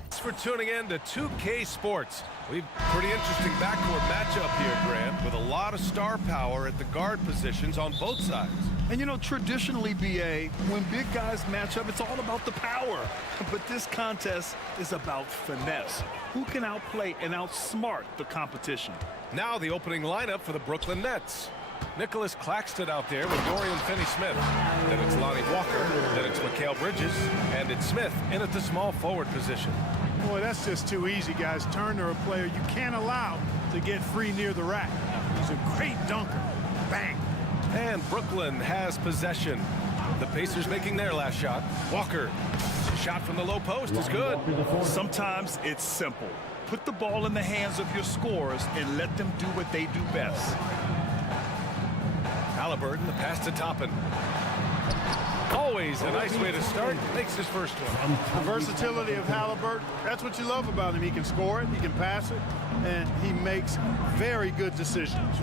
Thanks for tuning in to 2K Sports. We've pretty interesting backcourt matchup here, Grant, with a lot of star power at the guard positions on both sides. And you know, traditionally, BA, when big guys match up, it's all about the power. But this contest is about finesse. Who can outplay and outsmart the competition? Now the opening lineup for the Brooklyn Nets. Nicholas Claxton out there with Dorian Finney-Smith. Then it's Lonnie Walker. Then it's Mikal Bridges. And it's Smith in at the small forward position. Boy, that's just too easy, guys. Turner, a player you can't allow to get free near the rack. He's a great dunker. Bang. And Brooklyn has possession. The Pacers making their last shot. Walker. Shot from the low post is good. Sometimes it's simple. Put the ball in the hands of your scorers and let them do what they do best. Halliburton, the pass to Toppin. Always a nice way to start. Makes his first one. The versatility of Halliburton, that's what you love about him. He can score it, he can pass it, and he makes very good decisions.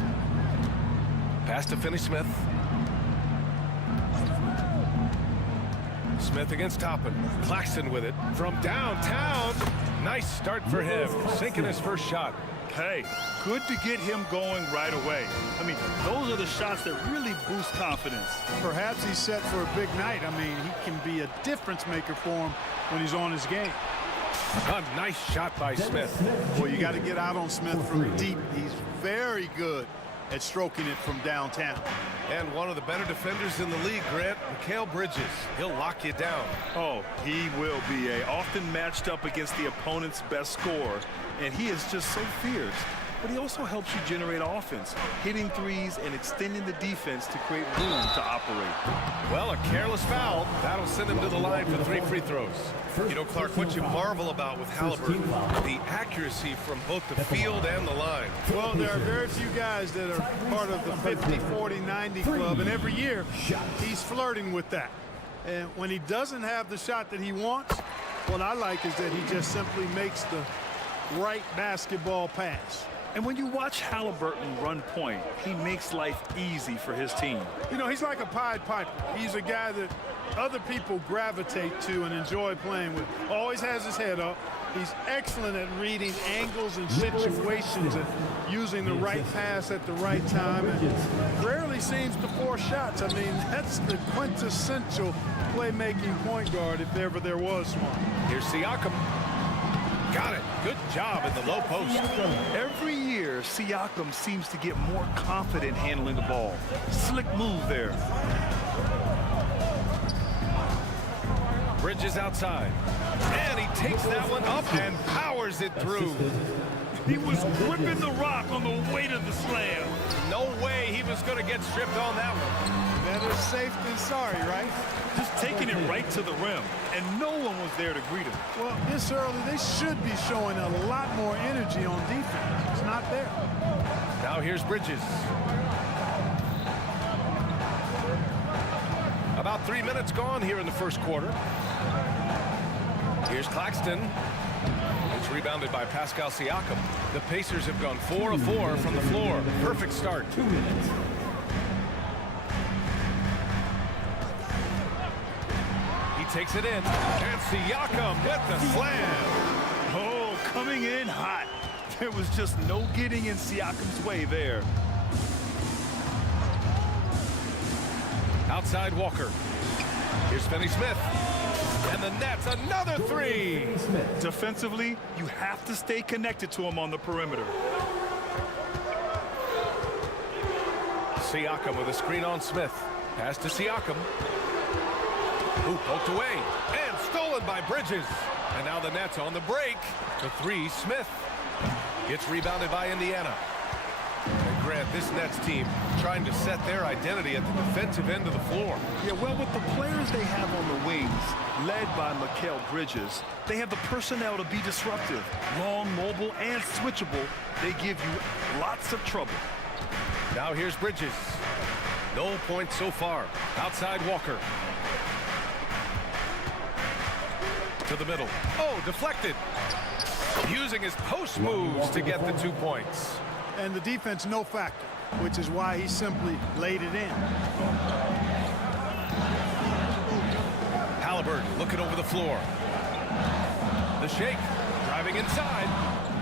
Pass to Finney-Smith. Smith against Toppin. Claxton with it from downtown. Nice start for him, sinking his first shot. Hey, good to get him going right away. I mean, those are the shots that really boost confidence. Perhaps he's set for a big night. I mean, he can be a difference maker for him when he's on his game. A nice shot by Smith. Well, you got to get out on Smith from deep. He's very good at stroking it from downtown. And one of the better defenders in the league, Grant, Mikal Bridges. He'll lock you down. Oh, he will be often matched up against the opponent's best scorer, and he is just so fierce. But he also helps you generate offense, hitting threes and extending the defense to create room to operate. Well, a careless foul. That'll send him to the line for 3 free throws. You know, Clark, what you marvel about with Halliburton, the accuracy from both the field and the line. Well, there are very few guys that are part of the 50, 40, 90 club, and every year he's flirting with that. And when he doesn't have the shot that he wants, what I like is that he just simply makes the right basketball pass. And when you watch Halliburton run point, he makes life easy for his team. You know, he's like a Pied Piper. He's a guy that other people gravitate to and enjoy playing with. Always has his head up. He's excellent at reading angles and situations and using the right pass at the right time. And rarely seems to force shots. I mean, that's the quintessential playmaking point guard if ever there was one. Here's Siakam. Got it. Good job in the low post. Every year, Siakam seems to get more confident handling the ball. Slick move there. Bridges outside. And he takes that one up and powers it through. He was gripping the rock on the way to the slam. No way he was going to get stripped on that one. Better safe than sorry, right? Just taking it right to the rim, and no one was there to greet him. Well, this early, they should be showing a lot more energy on defense. It's not there. Now here's Bridges. About 3 minutes gone here in the first quarter. Here's Claxton. It's rebounded by Pascal Siakam. The Pacers have gone 4 of 4 from the floor. Perfect start. 2 minutes. He takes it in. And Siakam with the slam. Oh, coming in hot. There was just no getting in Siakam's way there. Outside Walker. Here's Finney-Smith. And the Nets, another three. Defensively, you have to stay connected to him on the perimeter. Siakam with a screen on Smith. Pass to Siakam. Who poked away. And stolen by Bridges. And now the Nets on the break. The three, Smith. Gets rebounded by Indiana. And Grant, this Nets team trying to set their identity at the defensive end of the floor. Yeah, well, with the players they have on the wings, led by Mikal Bridges, they have the personnel to be disruptive. Long, mobile, and switchable. They give you lots of trouble. Now here's Bridges. No points so far. Outside Walker. To the middle. Oh, deflected. Using his post moves to get the 2 points. And the defense no factor, which is why he simply laid it in. Halliburton looking over the floor. The shake, driving inside.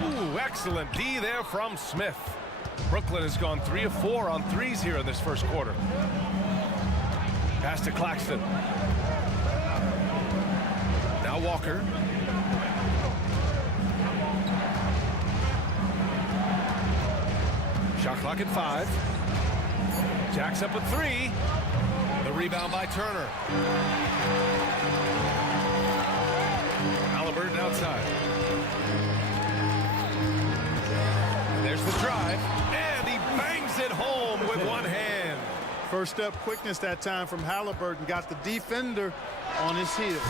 Ooh, excellent D there from Smith. Brooklyn has gone 3 of 4 on threes here in this first quarter. Pass to Claxton. Now Walker. Shot clock at 5. Jacks up with 3. The rebound by Turner. Halliburton outside. There's the drive, and he bangs it home with one hand. First step quickness that time from Halliburton. Got the defender on his heels.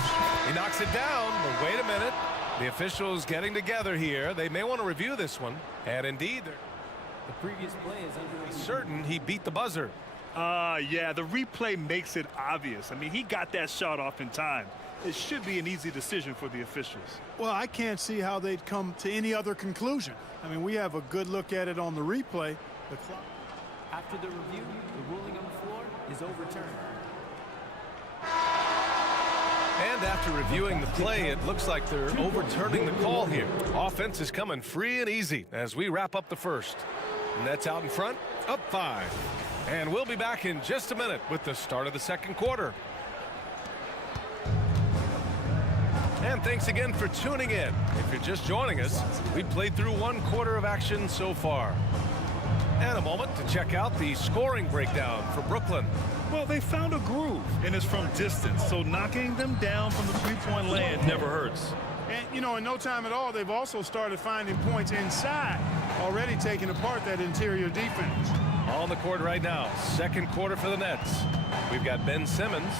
He knocks it down, but wait a minute. The officials getting together here. They may want to review this one. And indeed, The previous play is under certain he beat the buzzer. Yeah, the replay makes it obvious. I mean, he got that shot off in time. It should be an easy decision for the officials. Well, I can't see how they'd come to any other conclusion. I mean, we have a good look at it on the replay. The clock. After the review, the ruling on the floor is overturned. And after reviewing the play, it looks like they're overturning the call here. Offense is coming free and easy as we wrap up the first. Nets out in front, up 5. And we'll be back in just a minute with the start of the second quarter. And thanks again for tuning in. If you're just joining us, we played through 1 quarter of action so far. And a moment to check out the scoring breakdown for Brooklyn. Well, they found a groove, and it's from distance, so knocking them down from the three-point land never hurts. And, you know, in no time at all, they've also started finding points inside, already taking apart that interior defense. On the court right now, second quarter for the Nets. We've got Ben Simmons,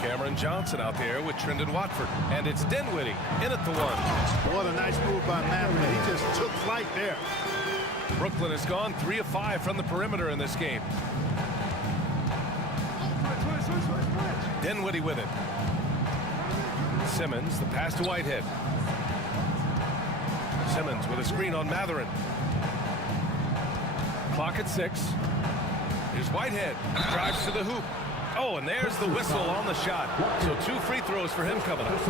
Cameron Johnson out there with Trendon Watford. And it's Dinwiddie in at the 1. What a nice move by Matherin. He just took flight there. Brooklyn has gone 3 of 5 from the perimeter in this game. Dinwiddie with it. Simmons, the pass to Whitehead. Simmons with a screen on Matherin. Clock at 6. Here's Whitehead. Drives to the hoop. Oh, and there's the whistle on the shot. So 2 free throws for him coming up.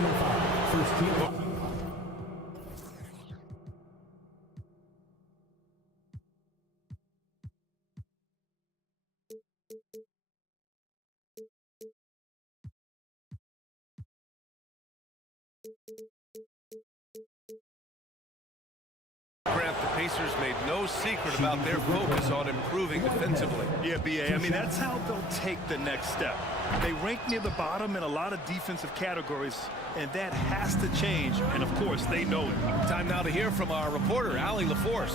Grant, the Pacers made no secret about their focus on improving defensively. Yeah, BA, I mean, that's how they'll take the next step. They rank near the bottom in a lot of defensive categories, and that has to change, and of course, they know it. Time now to hear from our reporter, Allie LaForce.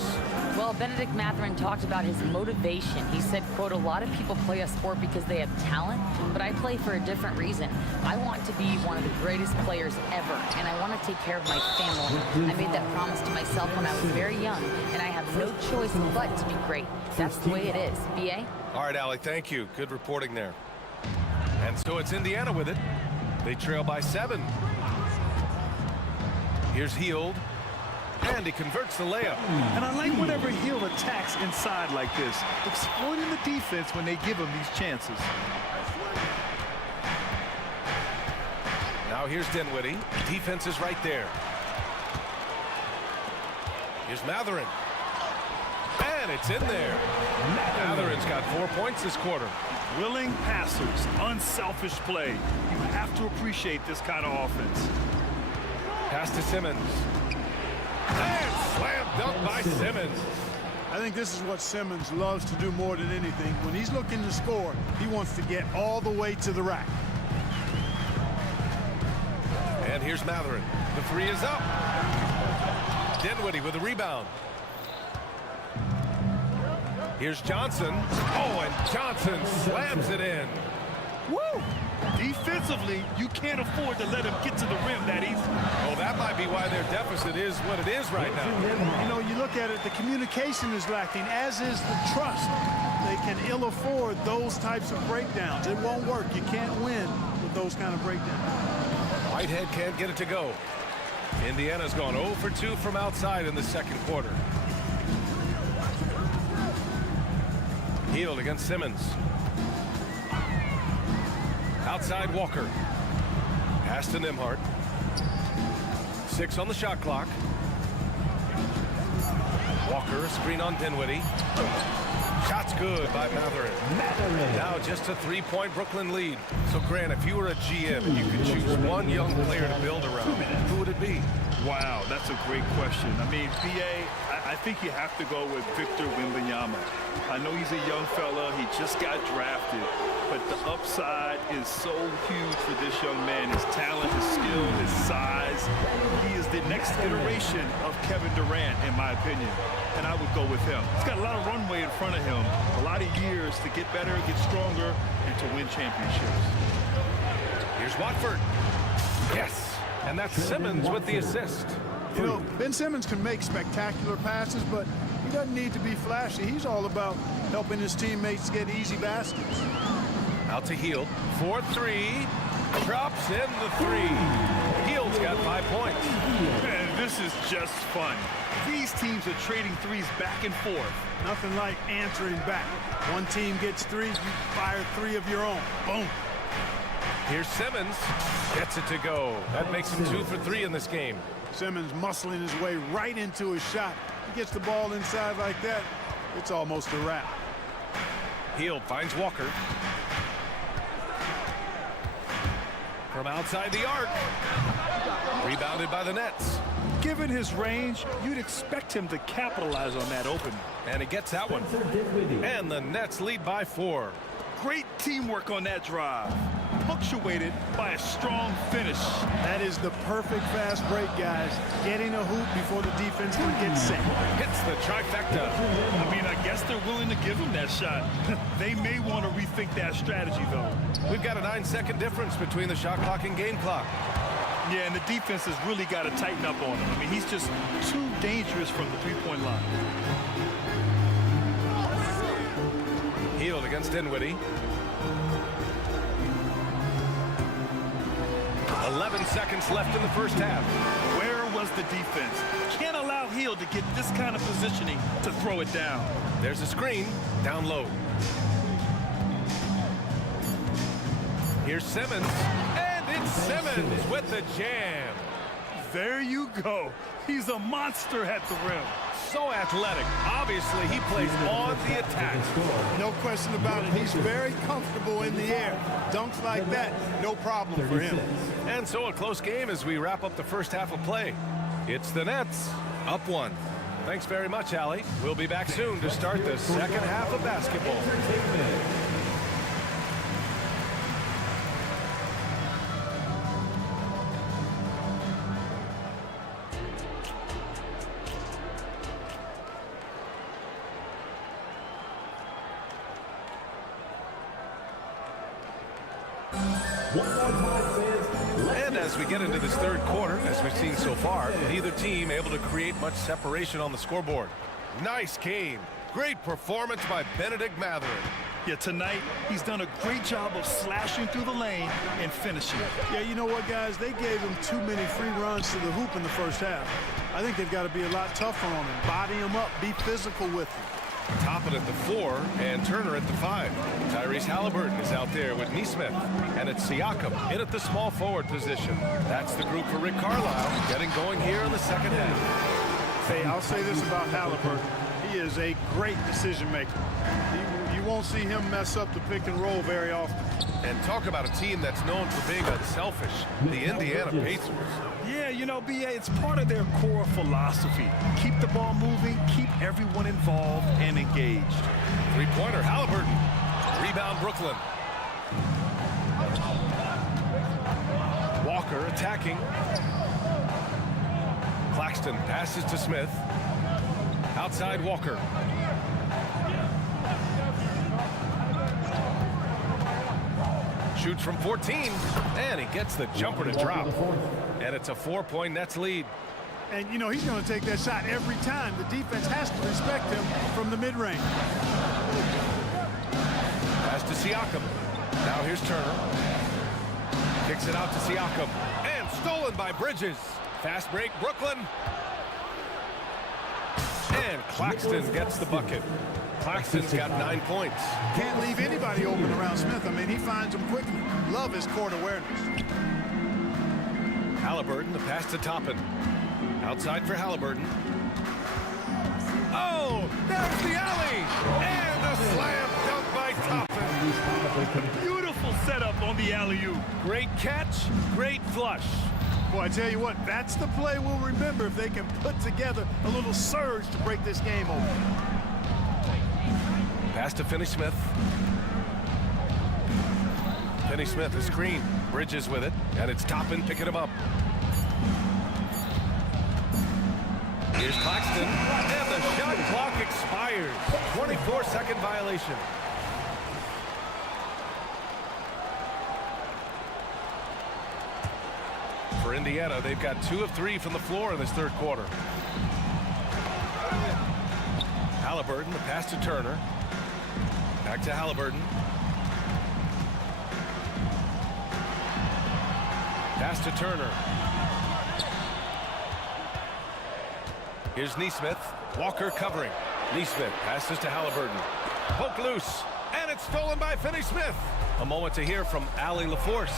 Well, Benedict Matherin talked about his motivation. He said, quote, "A lot of people play a sport because they have talent, but I play for a different reason. I want to be one of the greatest players ever, and I want to take care of my family. I made that promise to myself when I was very young, and I have no choice but to be great. That's the way it is." BA? All right, Allie, thank you. Good reporting there. And so it's Indiana with it. They trail by 7. Here's Hield, and he converts the layup. And I like whenever Hield attacks inside like this, exploiting the defense when they give him these chances. Now here's Dinwiddie. Defense is right there. Here's Matherin. And it's in there. Matherin's got 4 points this quarter. Willing passers, unselfish play. You have to appreciate this kind of offense. Pass to Simmons. And slam dunk by Simmons. I think this is what Simmons loves to do more than anything. When he's looking to score, he wants to get all the way to the rack. And here's Matherin. The 3 is up. Dinwiddie with a rebound. Here's Johnson. Oh, and Johnson slams it in. Woo! Defensively, you can't afford to let him get to the rim that easy. Oh, that might be why their deficit is what it is right now. You know, you look at it, the communication is lacking, as is the trust. They can ill afford those types of breakdowns. It won't work. You can't win with those kind of breakdowns. Whitehead can't get it to go. Indiana's gone 0 for 2 from outside in the second quarter. Hield against Simmons. Outside Walker. Pass to Nimhart. 6 on the shot clock. Walker, a screen on Dinwiddie. Shot's good by Matherin. Now just a 3-point Brooklyn lead. So, Grant, if you were a GM and you could choose one young player to build around, who would it be? Wow, that's a great question. I mean, BA, I think you have to go with Victor Wembanyama. I know he's a young fella. He just got drafted. But the upside is so huge for this young man. His talent, his skill, his size. He is the next iteration of Kevin Durant, in my opinion. And I would go with him. He's got a lot of runway in front of him. A lot of years to get better, get stronger, and to win championships. Here's Watford. Yes. And that's Simmons with the assist. You know, Ben Simmons can make spectacular passes, but he doesn't need to be flashy. He's all about helping his teammates get easy baskets. Out to Hield. 4-3. Drops in the 3. Hield's got 5 points. Man, this is just fun. These teams are trading threes back and forth. Nothing like answering back. One team gets 3, you fire 3 of your own. Boom. Here's Simmons. Gets it to go. That makes him 2 for 3 in this game. Simmons muscling his way right into his shot. He gets the ball inside like that, it's almost a wrap. Hield finds Walker. From outside the arc. Rebounded by the Nets. Given his range, you'd expect him to capitalize on that opening. And he gets that one. And the Nets lead by 4. Great teamwork on that drive. Punctuated by a strong finish. That is the perfect fast break, guys. Getting a hoop before the defense can get set. Hits the trifecta. I mean, I guess they're willing to give him that shot. They may want to rethink that strategy, though. We've got a 9-second difference between the shot clock and game clock. Yeah, and the defense has really got to tighten up on him. I mean, he's just too dangerous from the three-point line. Hield against Dinwiddie. 11 seconds left in the first half. Where was the defense? Can't allow Hield to get this kind of positioning to throw it down. There's a screen down low. Here's Simmons. And it's Simmons with the jam. There you go. He's a monster at the rim. So athletic. Obviously, he plays on the attack. No question about it. He's very comfortable in the air. Dunks like that, no problem for him. And so a close game as we wrap up the first half of play. It's the Nets up 1. Thanks very much, Allie. We'll be back soon to start the second half of basketball. And as we get into this third quarter, as we've seen so far, neither team able to create much separation on the scoreboard. Nice game. Great performance by Benedict Matherin. Yeah, tonight, he's done a great job of slashing through the lane and finishing. Yeah, you know what, guys? They gave him too many free runs to the hoop in the first half. I think they've got to be a lot tougher on him. Body him up. Be physical with him. Toppin at the 4 and Turner at the 5. Tyrese Halliburton is out there with Neesmith. And it's Siakam in at the small forward position. That's the group for Rick Carlisle getting going here in the second half. Hey, I'll say this about Halliburton. He is a great decision maker. You won't see him mess up the pick and roll very often. And talk about a team that's known for being unselfish. The Indiana Pacers. Yeah, you know, BA, it's part of their core philosophy. Keep the ball moving, keep everyone involved and engaged. Three-pointer, Halliburton. Rebound, Brooklyn. Walker attacking. Claxton passes to Smith. Outside Walker. Shoots from 14, and he gets the jumper to drop. And it's a 4-point Nets lead. And, you know, he's going to take that shot every time. The defense has to respect him from the mid-range. Pass to Siakam. Now here's Turner. Kicks it out to Siakam. And stolen by Bridges. Fast break, Brooklyn. And Claxton gets the bucket. Claxton's got 9 points. Can't leave anybody open around Smith. I mean, he finds them quickly. Love his court awareness. Halliburton, the pass to Toppin. Outside for Halliburton. Oh, there's the alley! And a slam dunk by Toppin. Beautiful setup on the alley-oop. Great catch, great flush. Boy, I tell you what, that's the play we'll remember if they can put together a little surge to break this game open. Pass to Finney-Smith. Finney-Smith, a screen. Bridges with it, and it's Toppin picking him up. Here's Claxton, and the shot clock expires. 24-second violation. For Indiana, they've got 2 of 3 from the floor in this third quarter. Halliburton, the pass to Turner. Back to Halliburton. Pass to Turner. Here's Neesmith. Walker covering. Neesmith passes to Halliburton. Poke loose. And it's stolen by Finney-Smith. A moment to hear from Allie LaForce.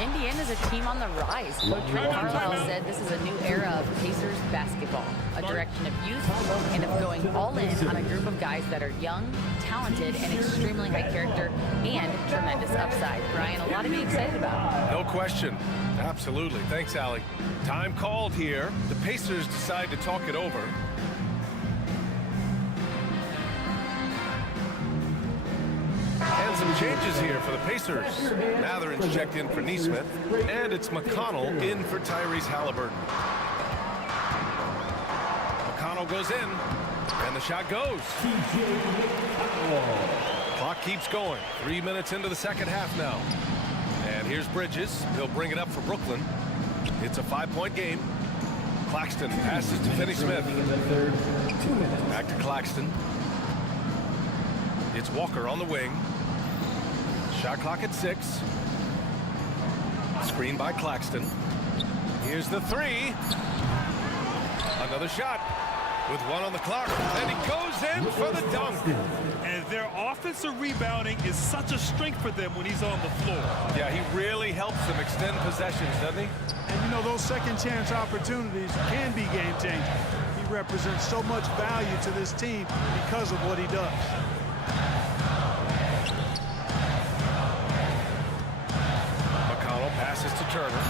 Indiana's a team on the rise. Coach Rick Carlisle said this is a new era of Pacers basketball, a direction of youth and of going all in on a group of guys that are young, talented, and extremely high character and tremendous upside. Brian, a lot to be excited about. No question. Absolutely. Thanks, Allie. Time called here. The Pacers decide to talk it over. And some changes here for the Pacers. Matherin's checked in for Neesmith, and it's McConnell in for Tyrese Halliburton. McConnell goes in, and the shot goes. Clock keeps going. 3 minutes into the second half now. And here's Bridges. He'll bring it up for Brooklyn. It's a 5-point game. Claxton passes to Finney-Smith. Back to Claxton. It's Walker on the wing. Shot clock at 6. Screen by Claxton. Here's the 3. Another shot with 1 on the clock. And he goes in for the dunk. And their offensive rebounding is such a strength for them when he's on the floor. Yeah, he really helps them extend possessions, doesn't he? And you know, those second chance opportunities can be game changing. He represents so much value to this team because of what he does. McConnell passes to Turner.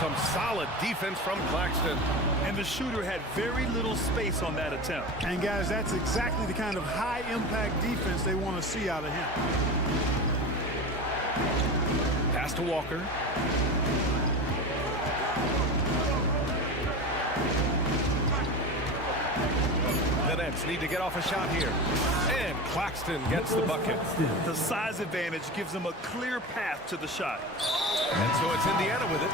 Some solid defense from Claxton. And the shooter had very little space on that attempt. And guys, that's exactly the kind of high impact defense they want to see out of him. Pass to Walker. The Nets need to get off a shot here. And Claxton gets the bucket. The size advantage gives them a clear path to the shot. And so it's Indiana with it.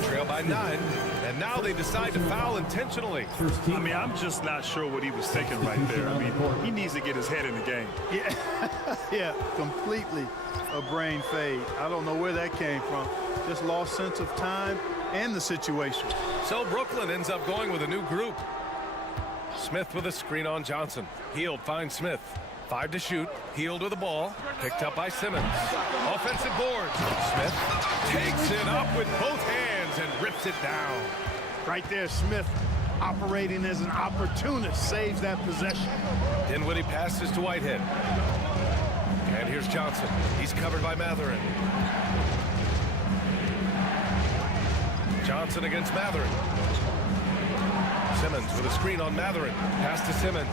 They trail by 9. And now they decide to foul intentionally. I mean, I'm just not sure what he was thinking right there. I mean, he needs to get his head in the game. Yeah, yeah, completely a brain fade. I don't know where that came from. Just lost sense of time and the situation. So Brooklyn ends up going with a new group. Smith with a screen on Johnson. Hield finds Smith. 5 to shoot. Hield with the ball. Picked up by Simmons. Offensive board. Smith takes it up with both hands and rips it down. Right there, Smith operating as an opportunist saves that possession. Dinwiddie passes to Whitehead. And here's Johnson. He's covered by Matherin. Johnson against Matherin. Simmons with a screen on Matherin. Pass to Simmons.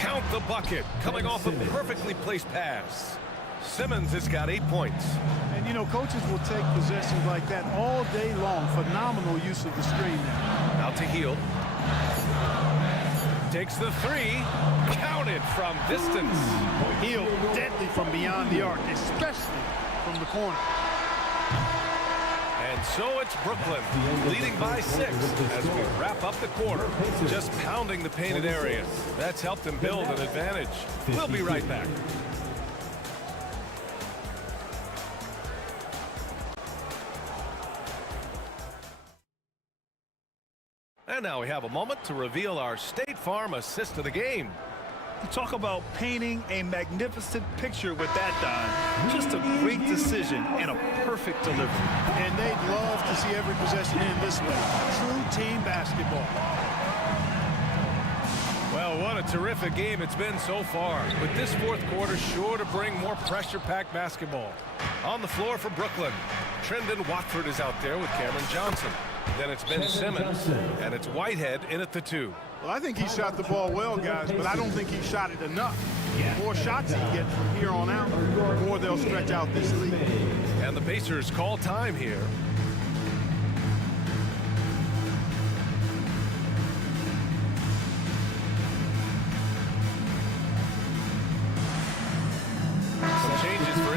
Count the bucket. Coming off a perfectly placed pass. Simmons has got 8 points. And, you know, coaches will take possessions like that all day long. Phenomenal use of the screen there. Out to Hield. Takes the 3. Counted from distance. Hield deadly from beyond the arc, especially from the corner. And so it's Brooklyn leading by 6 as we wrap up the quarter. Just pounding the painted area. That's helped them build an advantage. We'll be right back. And now we have a moment to reveal our State Farm assist of the game. You talk about painting a magnificent picture with that dime. Just a great decision and a perfect delivery. And they'd love to see every possession end this way. True team basketball. Well, what a terrific game it's been so far. But this fourth quarter sure to bring more pressure-packed basketball. On the floor for Brooklyn, Trendon Watford is out there with Cameron Johnson. Then it's Ben Simmons, and it's Whitehead in at the 2. Well, I think he shot the ball well, guys, but I don't think he shot it enough. The more shots he gets from here on out, the more they'll stretch out this lead. And the Pacers call time here.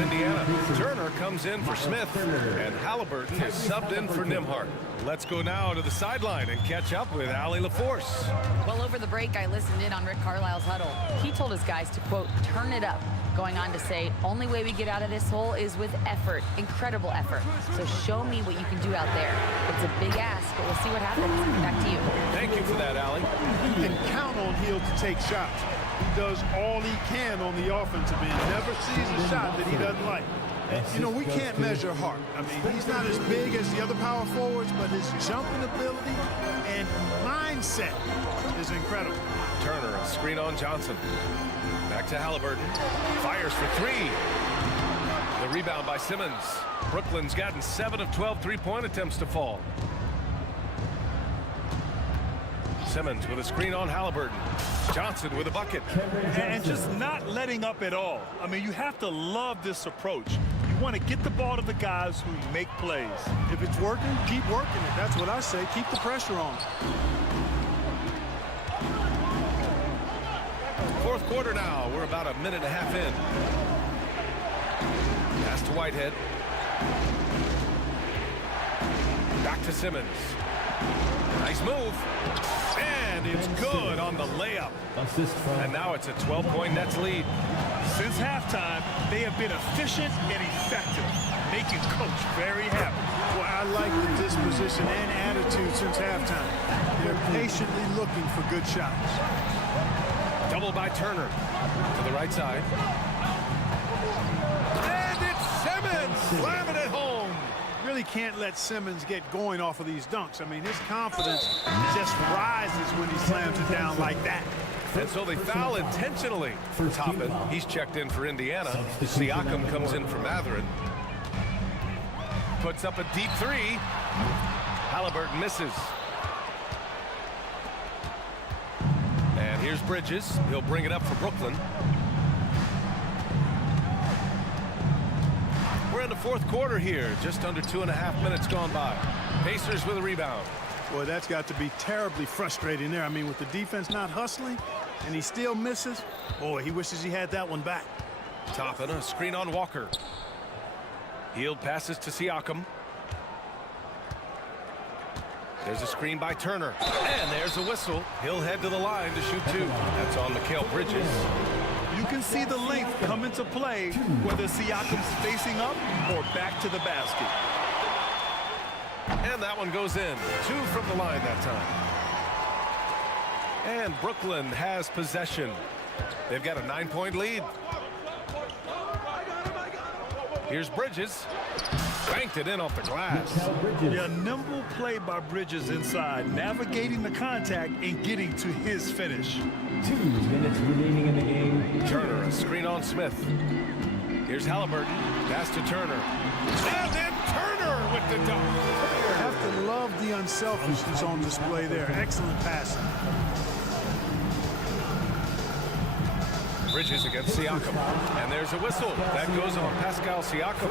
Indiana. Turner comes in for Smith, and Halliburton is subbed in for Nimhart. Let's go now to the sideline and catch up with Allie LaForce. Well, over the break, I listened in on Rick Carlisle's huddle. He told his guys to, quote, turn it up, going on to say, only way we get out of this hole is with effort, incredible effort. So show me what you can do out there. It's a big ask, but we'll see what happens. Back to you. Thank you for that, Allie. You can count on Hill to take shots. He does all he can on the offensive end. Never sees a shot that he doesn't like. And, you know, we can't measure heart. I mean, he's not as big as the other power forwards, but his jumping ability and mindset is incredible. Turner, a screen on Johnson. Back to Halliburton. Fires for 3. The rebound by Simmons. Brooklyn's gotten 7 of 12 three-point attempts to fall. Simmons with a screen on Halliburton. Johnson with a bucket. And just not letting up at all. I mean, you have to love this approach. You want to get the ball to the guys who make plays. If it's working, keep working it. That's what I say. Keep the pressure on. Fourth quarter now. We're about a minute and a half in. Pass to Whitehead. Back to Simmons. Nice move. And it's good on the layup. And now it's a 12-point Nets lead. Since halftime, they have been efficient and effective, making Coach very happy. Well, I like the disposition and attitude since halftime. They're patiently looking for good shots. Double by Turner to the right side. And it's Simmons slamming it home. Really can't let Simmons get going off of these dunks. I mean, his confidence just rises when he slams it down like that. And so they foul intentionally. Toppin, he's checked in for Indiana. Siakam comes in for Matherin. Puts up a deep 3. Halliburton misses. And here's Bridges. He'll bring it up for Brooklyn. We're in the fourth quarter here. Just under 2.5 minutes gone by. Pacers with a rebound. Boy, that's got to be terribly frustrating there. I mean, with the defense not hustling and he still misses, boy, he wishes he had that one back. Toppin, a screen on Walker. Healed passes to Siakam. There's a screen by Turner. And there's a whistle. He'll head to the line to shoot 2. That's on Mikal Bridges. You can see the length come into play, whether Siakam's facing up or back to the basket. And that one goes in. 2 from the line that time. And Brooklyn has possession. They've got a 9-point lead. Here's Bridges. Banked it in off the glass. Yeah, nimble play by Bridges inside, navigating the contact and getting to his finish. 2 minutes remaining in the game. Turner, a screen on Smith. Here's Halliburton. Pass to Turner. And then Turner with the dunk. You have to love the unselfishness on display there. Excellent passing. Bridges against Siakam. And there's a whistle. That goes on Pascal Siakam.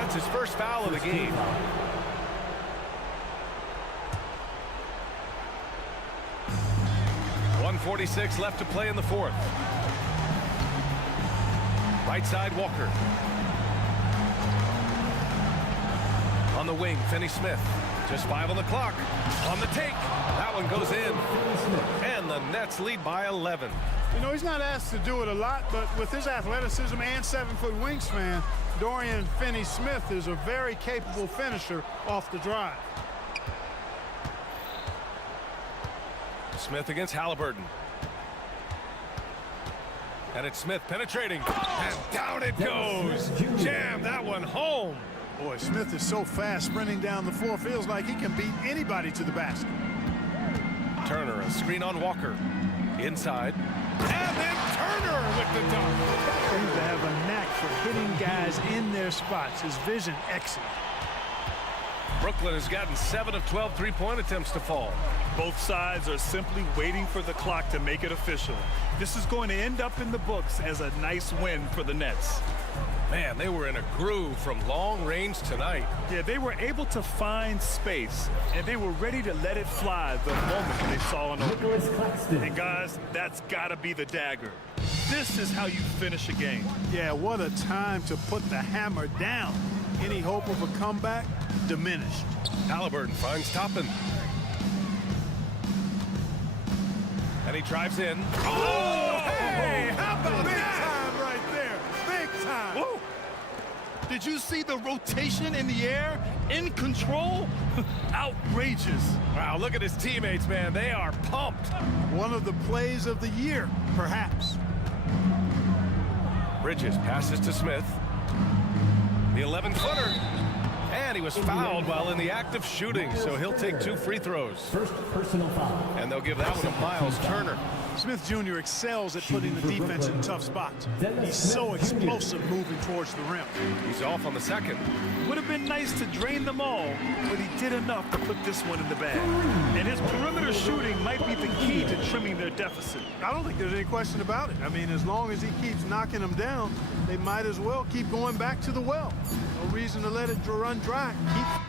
That's his first foul of the game. .146 left to play in the fourth. Right side, Walker. On the wing, Finney-Smith. Just 5 on the clock. On the take. That one goes in. And the Nets lead by 11. You know, he's not asked to do it a lot, but with his athleticism and 7-foot wingspan, Dorian Finney-Smith is a very capable finisher off the drive. Smith against Halliburton. And it's Smith penetrating. And down it goes. Jam that one home. Boy, Smith is so fast sprinting down the floor. Feels like he can beat anybody to the basket. Turner, a screen on Walker. Inside. And then Turner with the dunk. Seems to have a knack for hitting guys in their spots. His vision excellent. Brooklyn has gotten 7 of 12 three-point attempts to fall. Both sides are simply waiting for the clock to make it official. This is going to end up in the books as a nice win for the Nets. Man, they were in a groove from long range tonight. Yeah, they were able to find space, and they were ready to let it fly the moment they saw an opening. And guys, that's got to be the dagger. This is how you finish a game. Yeah, what a time to put the hammer down. Any hope of a comeback? Diminished. Halliburton finds Toppin. And he drives in. Oh, hey, how about big time right there? Big time. Whoa. Did you see the rotation in the air? In control? Outrageous. Wow, look at his teammates, man. They are pumped. One of the plays of the year, perhaps. Bridges passes to Smith. The 11-footer. And he was fouled while in the act of shooting, so he'll take 2 free throws. First personal foul. And they'll give that one to Miles Turner. Smith Jr. excels at putting the defense in tough spots. He's so explosive moving towards the rim. He's off on the second. Would have been nice to drain them all, but he did enough to put this one in the bag. And his perimeter shooting might be the key to trimming their deficit. I don't think there's any question about it. I mean, as long as he keeps knocking them down, they might as well keep going back to the well. No reason to let it run dry. Keep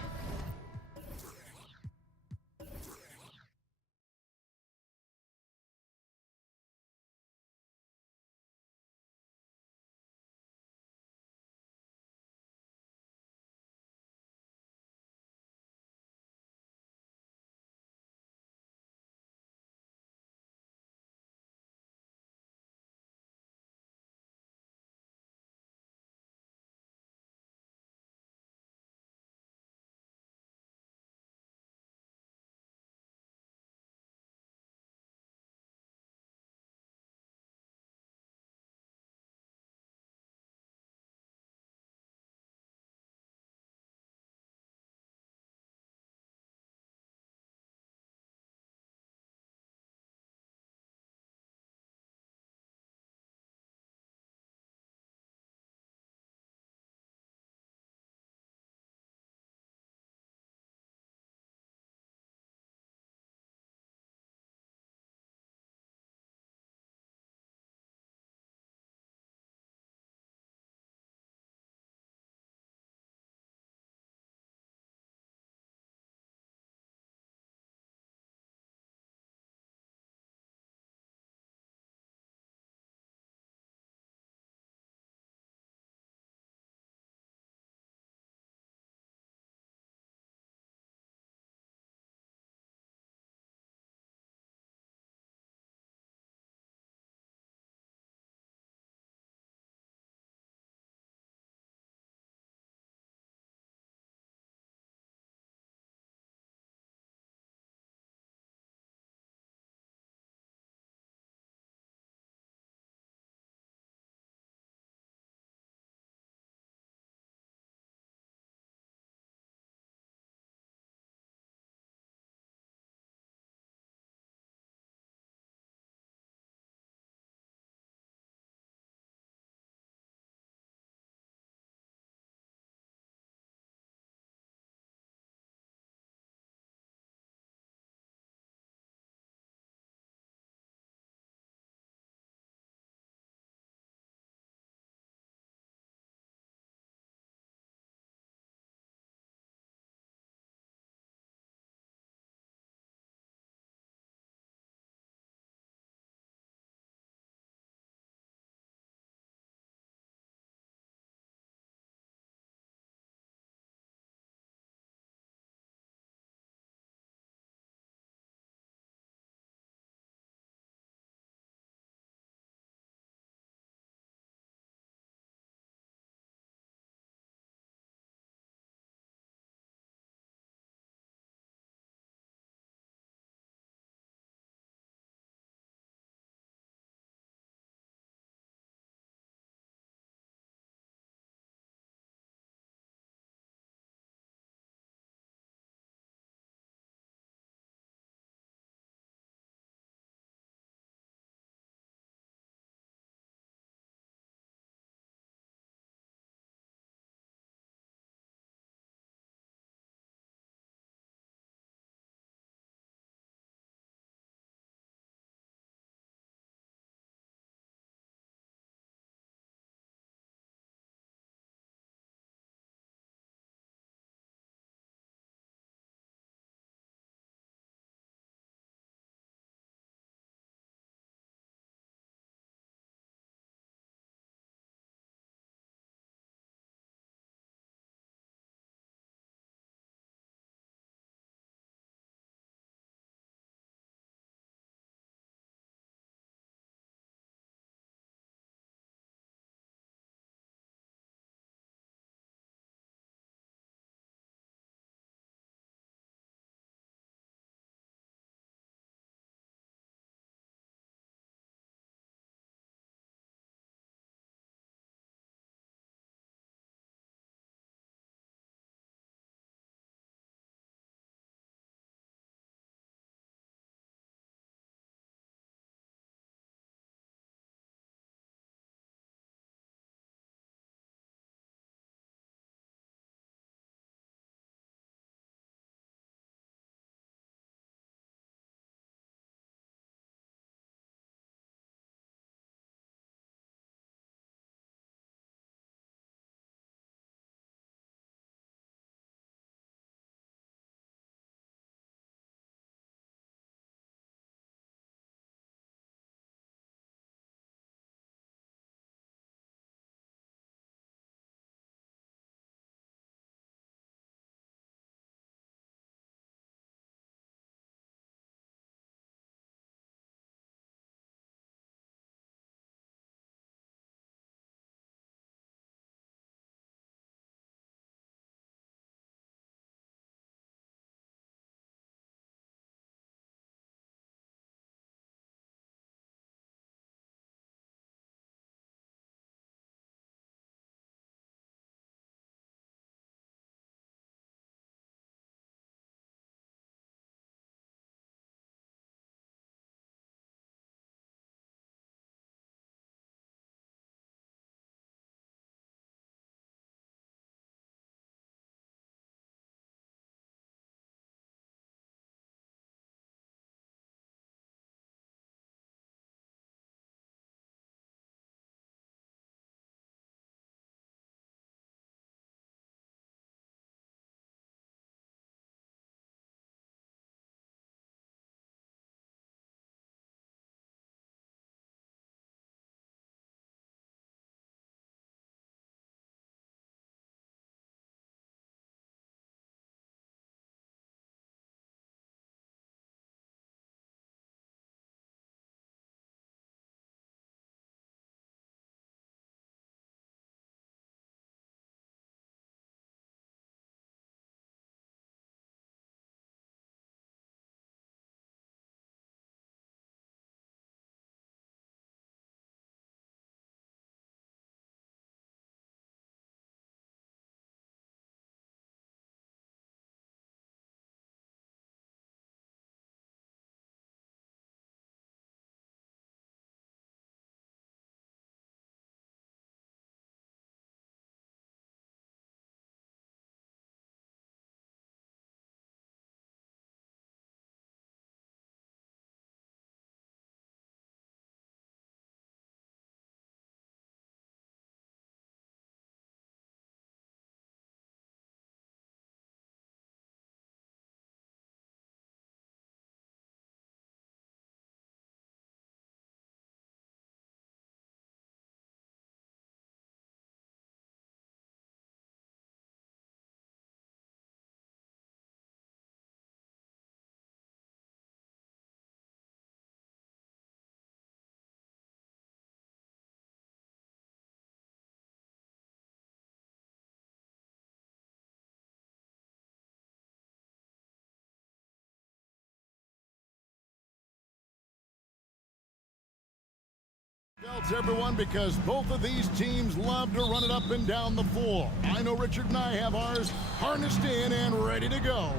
Belts, everyone, because both of these teams love to run it up and down the floor. I know Richard and I have ours harnessed in and ready to go.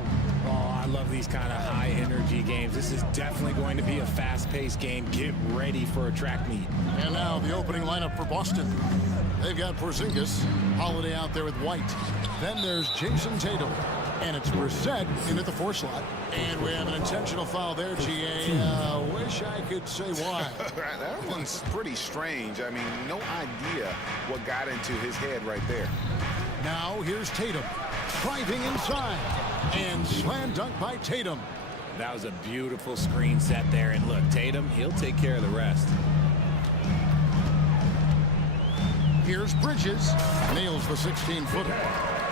Oh, I love these kind of high-energy games. This is definitely going to be a fast-paced game. Get ready for a track meet. And now the opening lineup for Boston. They've got Porzingis, Holiday out there with White. Then there's Jason Tatum. And it's Brissett in at the 4 slot. And we have an intentional foul there, GA. Wish I could say why. That one's pretty strange. I mean, no idea what got into his head right there. Now here's Tatum. Driving inside. And slam dunk by Tatum. That was a beautiful screen set there. And look, Tatum, he'll take care of the rest. Here's Bridges. Nails the 16-footer.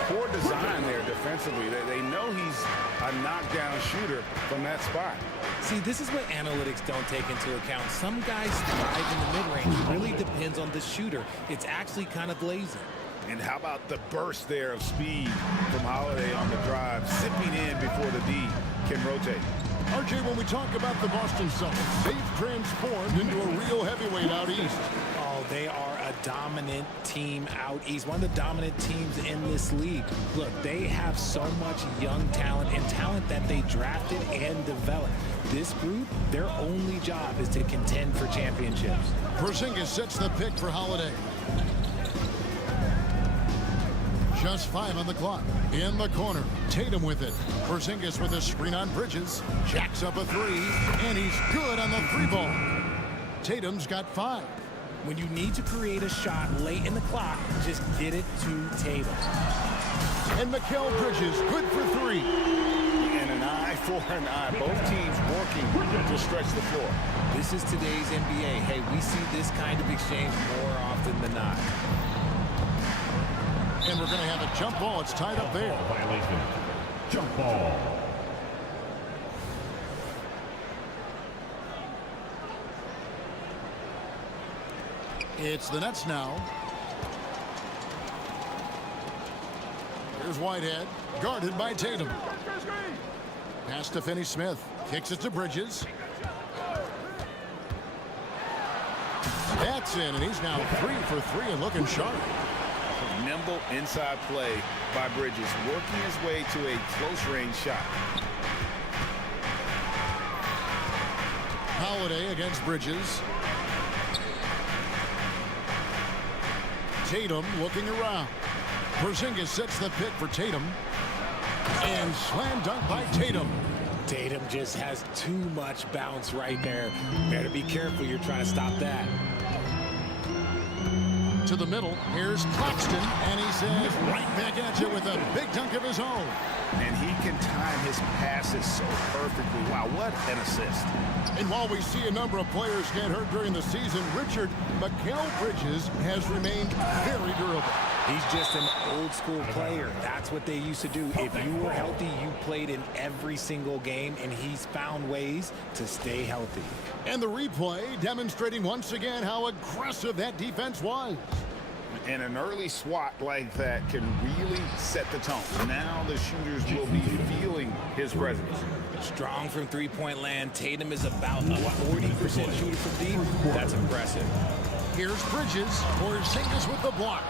Poor design there defensively. They know he's a knockdown shooter from that spot. See, this is what analytics don't take into account. Some guys thrive in the mid-range. It really depends on the shooter. It's actually kind of lazy. And how about the burst there of speed from Holiday on the drive, zipping in before the D can rotate. RJ, when we talk about the Boston Celtics, they've transformed into a real heavyweight out east. Oh, they are a dominant team out east, one of the dominant teams in this league. Look, they have so much young talent and talent that they drafted and developed. This group, their only job is to contend for championships. Porzingis sets the pick for Holiday. Just 5 on the clock. In the corner, Tatum with it. Porzingis with a screen on Bridges. Jacks up a 3, and he's good on the 3-ball. Tatum's got 5. When you need to create a shot late in the clock, just get it to Tatum. And Mikal Bridges, good for 3. And an eye for an eye. Both teams working to stretch the floor. This is today's NBA. Hey, we see this kind of exchange more often than not. And we're going to have a jump ball. It's tied up there. Violation. Jump ball. It's the Nets now. Here's Whitehead, guarded by Tatum. Pass to Finney-Smith. Kicks it to Bridges. That's in, and he's now 3 for 3 and looking sharp. Nimble inside play by Bridges, working his way to a close-range shot. Holiday against Bridges. Tatum looking around. Porzingis sets the pick for Tatum. And slam dunk by Tatum. Tatum just has too much bounce right there. Better be careful. You're trying to stop that. To the middle, here's Claxton, and he says right back at you with a big dunk of his own. And he can time his passes so perfectly. Wow, what an assist. And while we see a number of players get hurt during the season, Richard, Mikal Bridges has remained very durable. He's just an old school player. That's what they used to do. If you were healthy, you played in every single game, and he's found ways to stay healthy. And the replay demonstrating once again how aggressive that defense was. And an early swat like that can really set the tone. Now the shooters will be feeling his presence. Strong from three-point land. Tatum is about a 40% shooter from deep. That's impressive. Here's Bridges. Porzingis with the block.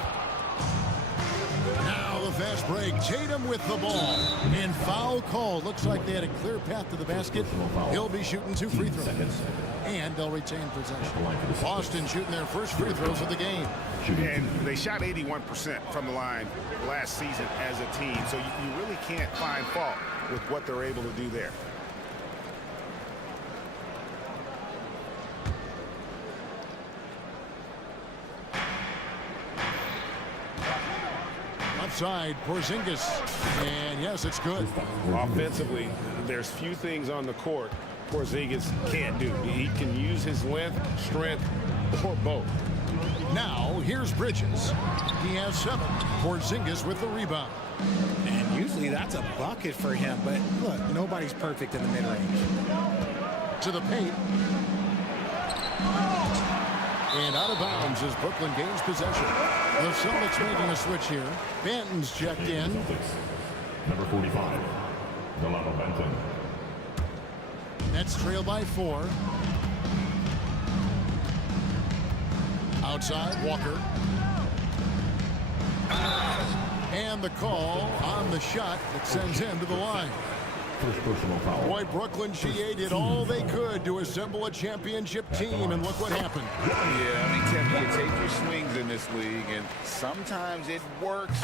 Now the fast break. Tatum with the ball. And foul call. Looks like they had a clear path to the basket. He'll be shooting 2 free throws. And they'll retain possession. Boston shooting their first free throws of the game. And they shot 81% from the line last season as a team. So you really can't find fault with what they're able to do there. Outside, Porzingis. And yes, it's good. Offensively, there's few things on the court Porzingis can't do. He can use his length, strength, or both. Now, here's Bridges. He has 7. Porzingis with the rebound. And usually that's a bucket for him, but look, nobody's perfect in the mid-range. To the paint. And out of bounds as Brooklyn gains possession. The Celtics making a switch here. Banton's checked in. Number 45, Delano Benton. Nets trail by 4. Outside, Walker. And the call on the shot that sends him to the line. First personal foul. Boy, Brooklyn GA did all they could to assemble a championship team, and look what happened. Yeah, I mean, Tim, you take your swings in this league, and sometimes it works.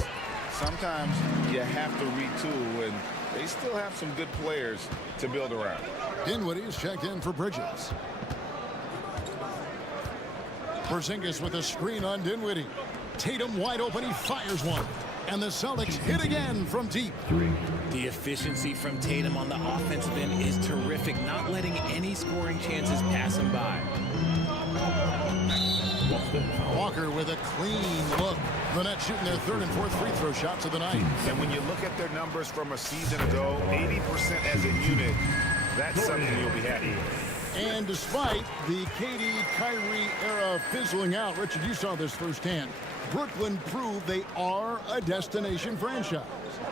Sometimes you have to retool, and they still have some good players to build around. Dinwiddie is checked in for Bridges. Porzingis with a screen on Dinwiddie. Tatum wide open, he fires one. And the Celtics hit again from deep. The efficiency from Tatum on the offensive end is terrific, not letting any scoring chances pass him by. Walker with a clean look. The Nets shooting their third and fourth free throw shots of the night. And when you look at their numbers from a season ago, 80% as a unit, that's something you'll be happy with. And despite the KD-Kyrie era fizzling out, Richard, you saw this firsthand. Brooklyn proved they are a destination franchise.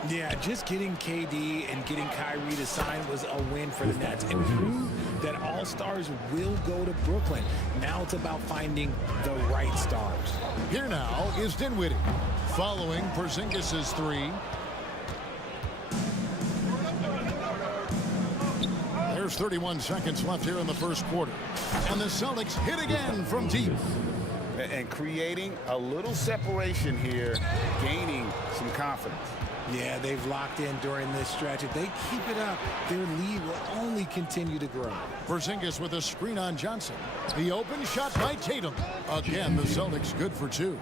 Yeah, just getting KD and getting Kyrie to sign was a win for the Nets and proved that all-stars will go to Brooklyn. Now it's about finding the right stars. Here now is Dinwiddie, following Porzingis' three. There's 31 seconds left here in the first quarter. And the Celtics hit again from deep. And creating a little separation here, gaining some confidence. Yeah, they've locked in during this stretch. If they keep it up, their lead will only continue to grow. Porzingis with a screen on Johnson. The open shot by Tatum. Again, the Celtics good for two.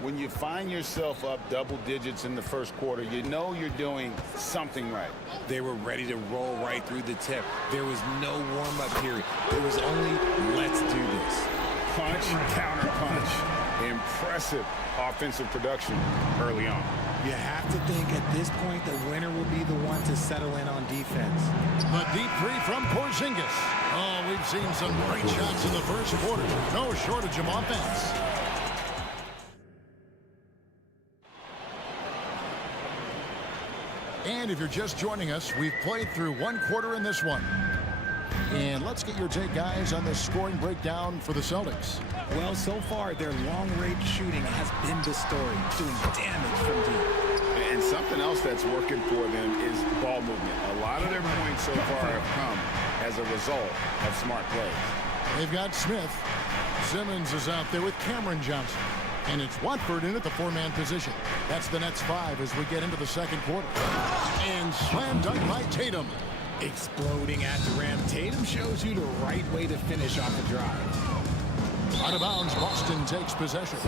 When you find yourself up double digits in the first quarter, you know you're doing something right. They were ready to roll right through the tip. There was no warm-up period. There was only, let's do this. Punch, counter punch. Impressive offensive production early on. You have to think at this point the winner will be the one to settle in on defense. The deep three from Porzingis. Oh, we've seen some great shots in the first quarter. No shortage of offense. And if you're just joining us, we've played through one quarter in this one. And let's get your take, guys, on the scoring breakdown for the Celtics. Well, so far, their long-range shooting has been the story, doing damage from deep. And something else that's working for them is ball movement. A lot of their points so far have come as a result of smart plays. They've got Smith. Simmons is out there with Cameron Johnson. And it's Watford in at the four-man position. That's the Nets 5 as we get into the second quarter. And slam dunk by Tatum. Exploding at the rim. Tatum shows you the right way to finish off the drive. Out of bounds, Boston takes possession.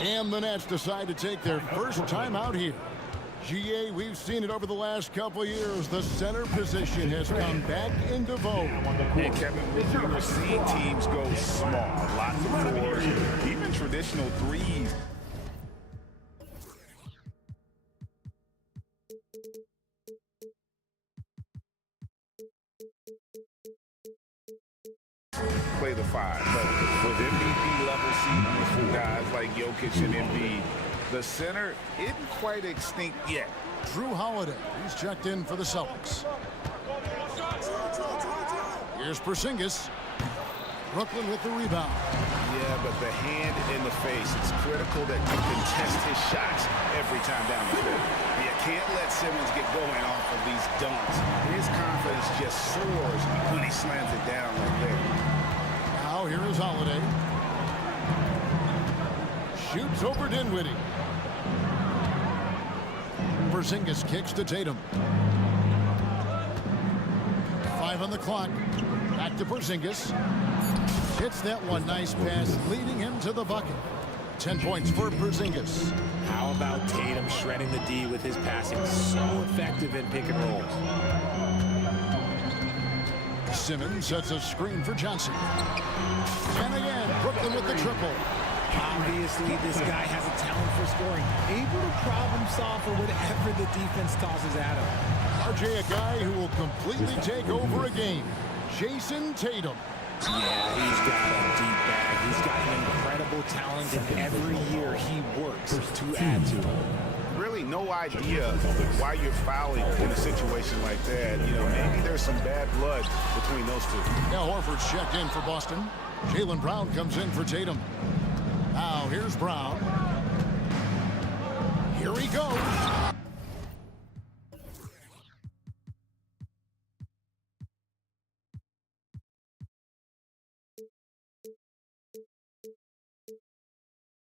And the Nets decide to take their first time out here. GA, we've seen it over the last couple years. The center position has come back into vogue. And Kevin, we're seeing teams go small. Lots of fours, even traditional threes. Play the five, but with MVP level seasons from guys like Jokic and Embiid, the center isn't quite extinct yet. Drew Holiday, he's checked in for the Celtics. Here's Porzingis. Brooklyn with the rebound. Yeah, but the hand in the face, it's critical that you contest his shots every time down the court. You can't let Simmons get going off of these dunks. His confidence just soars when he slams it down like that. Now here is Holiday. Shoots over Dinwiddie. Porzingis kicks to Tatum. 5 on the clock. Back to Porzingis. Hits that one. Nice pass, leading him to the bucket. 10 points for Porzingis. How about Tatum shredding the D with his passing? So effective in pick and rolls. Simmons sets a screen for Johnson. And again, Brooklyn with the triple. Obviously, this guy has a talent for scoring. Able to problem solve for whatever the defense tosses at him. RJ, a guy who will completely take over a game. Jason Tatum. Yeah, he's got a deep bag. He's got an incredible talent, and every year he works to add to it. Really really no idea why you're fouling in a situation like that. You know, maybe there's some bad blood between those two. Now Horford's checked in for Boston. Jaylen Brown comes in for Tatum. Now here's Brown. Here he goes.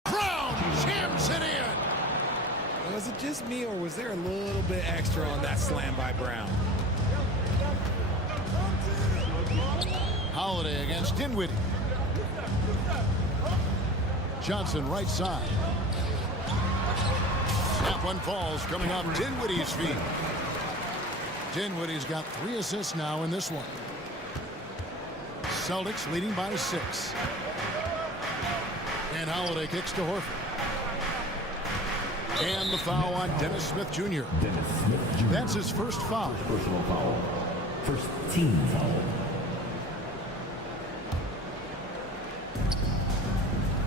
Brown jams it in. Was it just me, or was there a little bit extra on that slam by Brown? Holiday against Dinwiddie. Johnson right side. That one falls coming off Dinwiddie's feet. Dinwiddie's got 3 assists now in this one. Celtics leading by 6. And Holiday kicks to Horford. And the foul on Dennis Smith Jr. Dennis Smith Jr. That's his first foul. Personal foul. First team foul.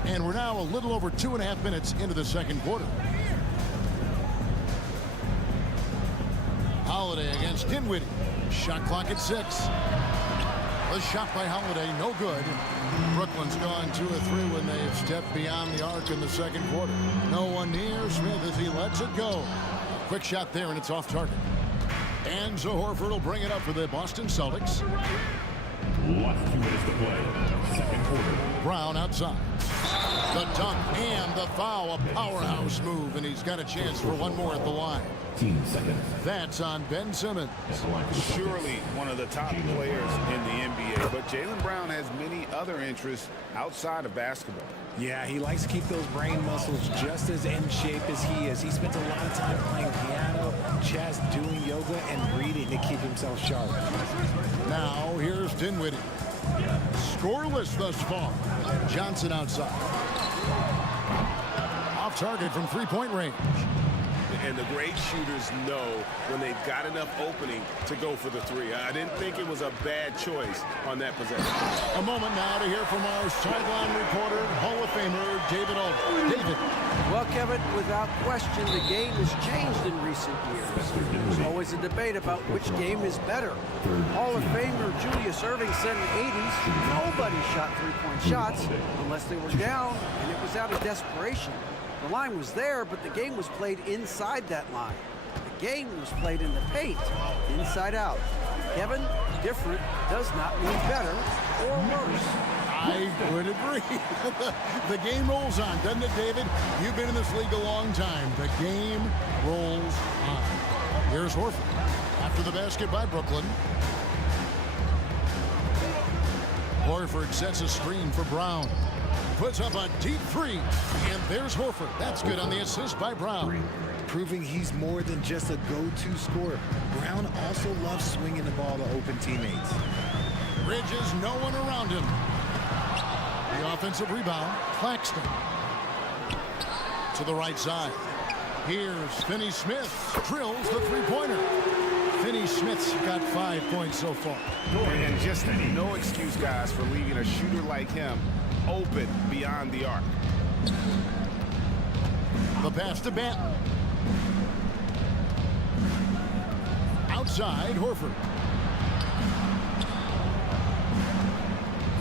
And we're now a little over 2.5 minutes into the second quarter. Holiday against Dinwiddie. Shot clock at 6. The shot by Holiday, no good. Brooklyn's gone 2 of 3 when they've stepped beyond the arc in the second quarter. No one near Smith as he lets it go. A quick shot there, and it's off target. And so Horford will bring it up for the Boston Celtics. Last 2 minutes to play. Second quarter. Brown outside. The dunk and the foul, a powerhouse move, and he's got a chance for one more at the line. 15 seconds. That's on Ben Simmons. Surely one of the top players in the NBA, but Jaylen Brown has many other interests outside of basketball. Yeah, he likes to keep those brain muscles just as in shape as he is. He spends a lot of time playing piano, chess, doing yoga, and reading to keep himself sharp. Now here's Dinwiddie. Scoreless thus far. Johnson outside. Off target from three-point range. And the great shooters know when they've got enough opening to go for the 3. I didn't think it was a bad choice on that possession. A moment now to hear from our sideline reporter, Hall of Famer David Aldridge. David. Well, Kevin, without question, the game has changed in recent years. There's always a debate about which game is better. Hall of Famer Julius Erving said in the 80s, nobody shot three-point shots unless they were down, and it was out of desperation. The line was there, but the game was played inside that line. The game was played in the paint, inside out. Kevin, different does not mean better or worse. I would agree. The game rolls on, doesn't it, David? You've been in this league a long time. The game rolls on. Here's Horford after the basket by Brooklyn. Horford sets a screen for Brown. Puts up a deep 3, and there's Horford. That's good on the assist by Brown. Proving he's more than just a go-to scorer. Brown also loves swinging the ball to open teammates. Bridges, no one around him. The offensive rebound, Claxton. To the right side. Here's Finney Smith. Drills the three-pointer. Finney Smith's got 5 points so far. And just no excuse, guys, for leaving a shooter like him open beyond the arc. The pass to Banton. Outside, Horford.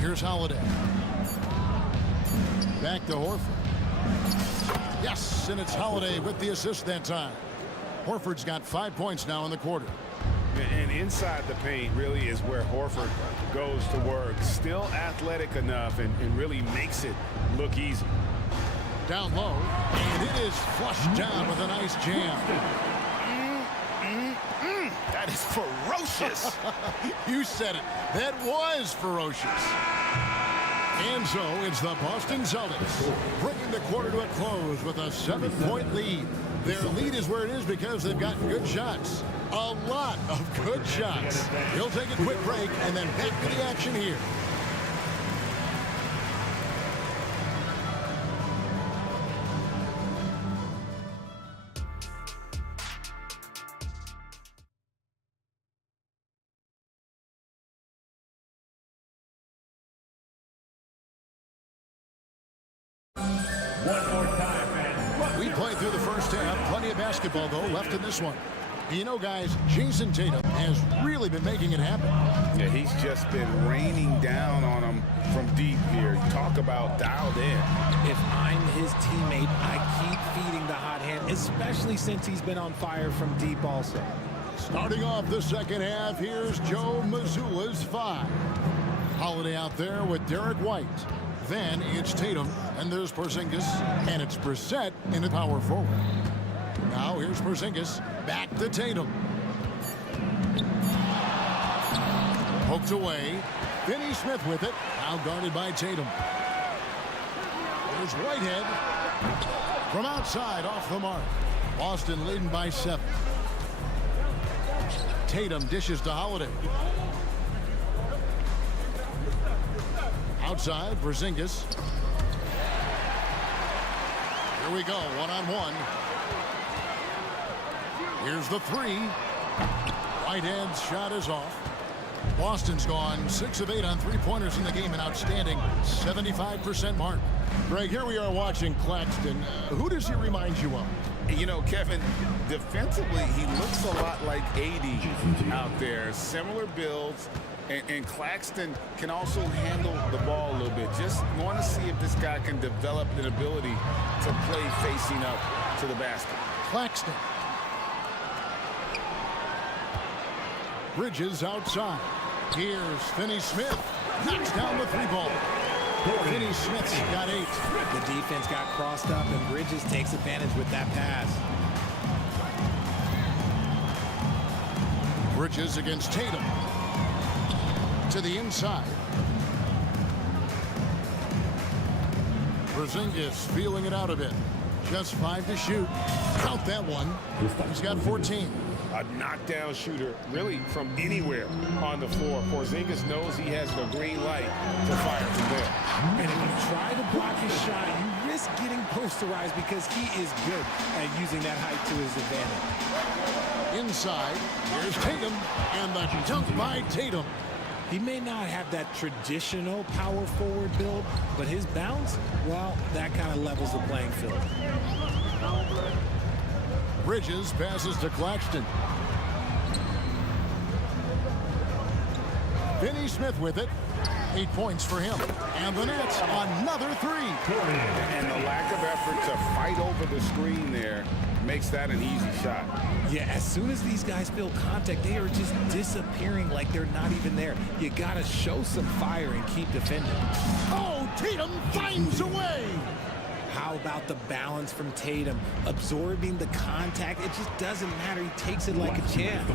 Here's Holiday. Back to Horford. Yes, and it's Holiday with the assist that time. Horford's got 5 points now in the quarter. And inside the paint really is where Horford goes to work. Still athletic enough and really makes it look easy. Down low, and it is flushed down with a nice jam. That is ferocious. You said it. That was ferocious. And so it's the Boston Celtics bringing the quarter to a close with a 7-point lead. Their lead is where it is because they've gotten good shots. A lot of good shots. He'll take a quick break and then back to the action here. One more time, man. We played through the first half. Plenty of basketball, though, left in this one. You know, guys, Jason Tatum has really been making it happen. Yeah, he's just been raining down on him from deep here. Talk about dialed in. If I'm his teammate, I keep feeding the hot hand, especially since he's been on fire from deep also. Starting off the second half, here's Joe Mazzulla's 5. Holiday out there with Derek White. Then it's Tatum, and there's Porzingis, and it's Brissett in the power forward. Now here's Porzingis, back to Tatum. Poked away. Finney Smith with it, now guarded by Tatum. Here's Whitehead. From outside, off the mark. Boston leading by 7. Tatum dishes to Holiday. Outside, Porzingis. Here we go, one-on-one. Here's the 3. Whitehead's shot is off. Boston's gone 6 of 8 on three-pointers in the game, an outstanding 75% mark. Greg, here we are watching Claxton. Who does he remind you of? You know, Kevin, defensively, he looks a lot like AD out there. Similar builds, and Claxton can also handle the ball a little bit. Just want to see if this guy can develop an ability to play facing up to the basket. Claxton. Bridges outside. Here's Finney Smith. Knocks down the 3-ball. Finney Smith's got 8. The defense got crossed up, and Bridges takes advantage with that pass. Bridges against Tatum. To the inside. Porzingis feeling it out a bit. Just 5 to shoot. Count that one. He's got 14. A knockdown shooter, really from anywhere on the floor. Porzingis knows he has the green light to fire from there. And if you try to block his shot, you risk getting posterized because he is good at using that height to his advantage. Inside, here's Tatum, and the dunk by Tatum. He may not have that traditional power forward build, but his bounce, well, that kind of levels the playing field. Bridges passes to Claxton. Finney Smith with it. 8 points for him. And the Nets, another 3. And the lack of effort to fight over the screen there makes that an easy shot. Yeah, as soon as these guys feel contact, they are just disappearing like they're not even there. You got to show some fire and keep defending. Oh, Tatum finds a way. How about the balance from Tatum? Absorbing the contact, it just doesn't matter. He takes it like a champ.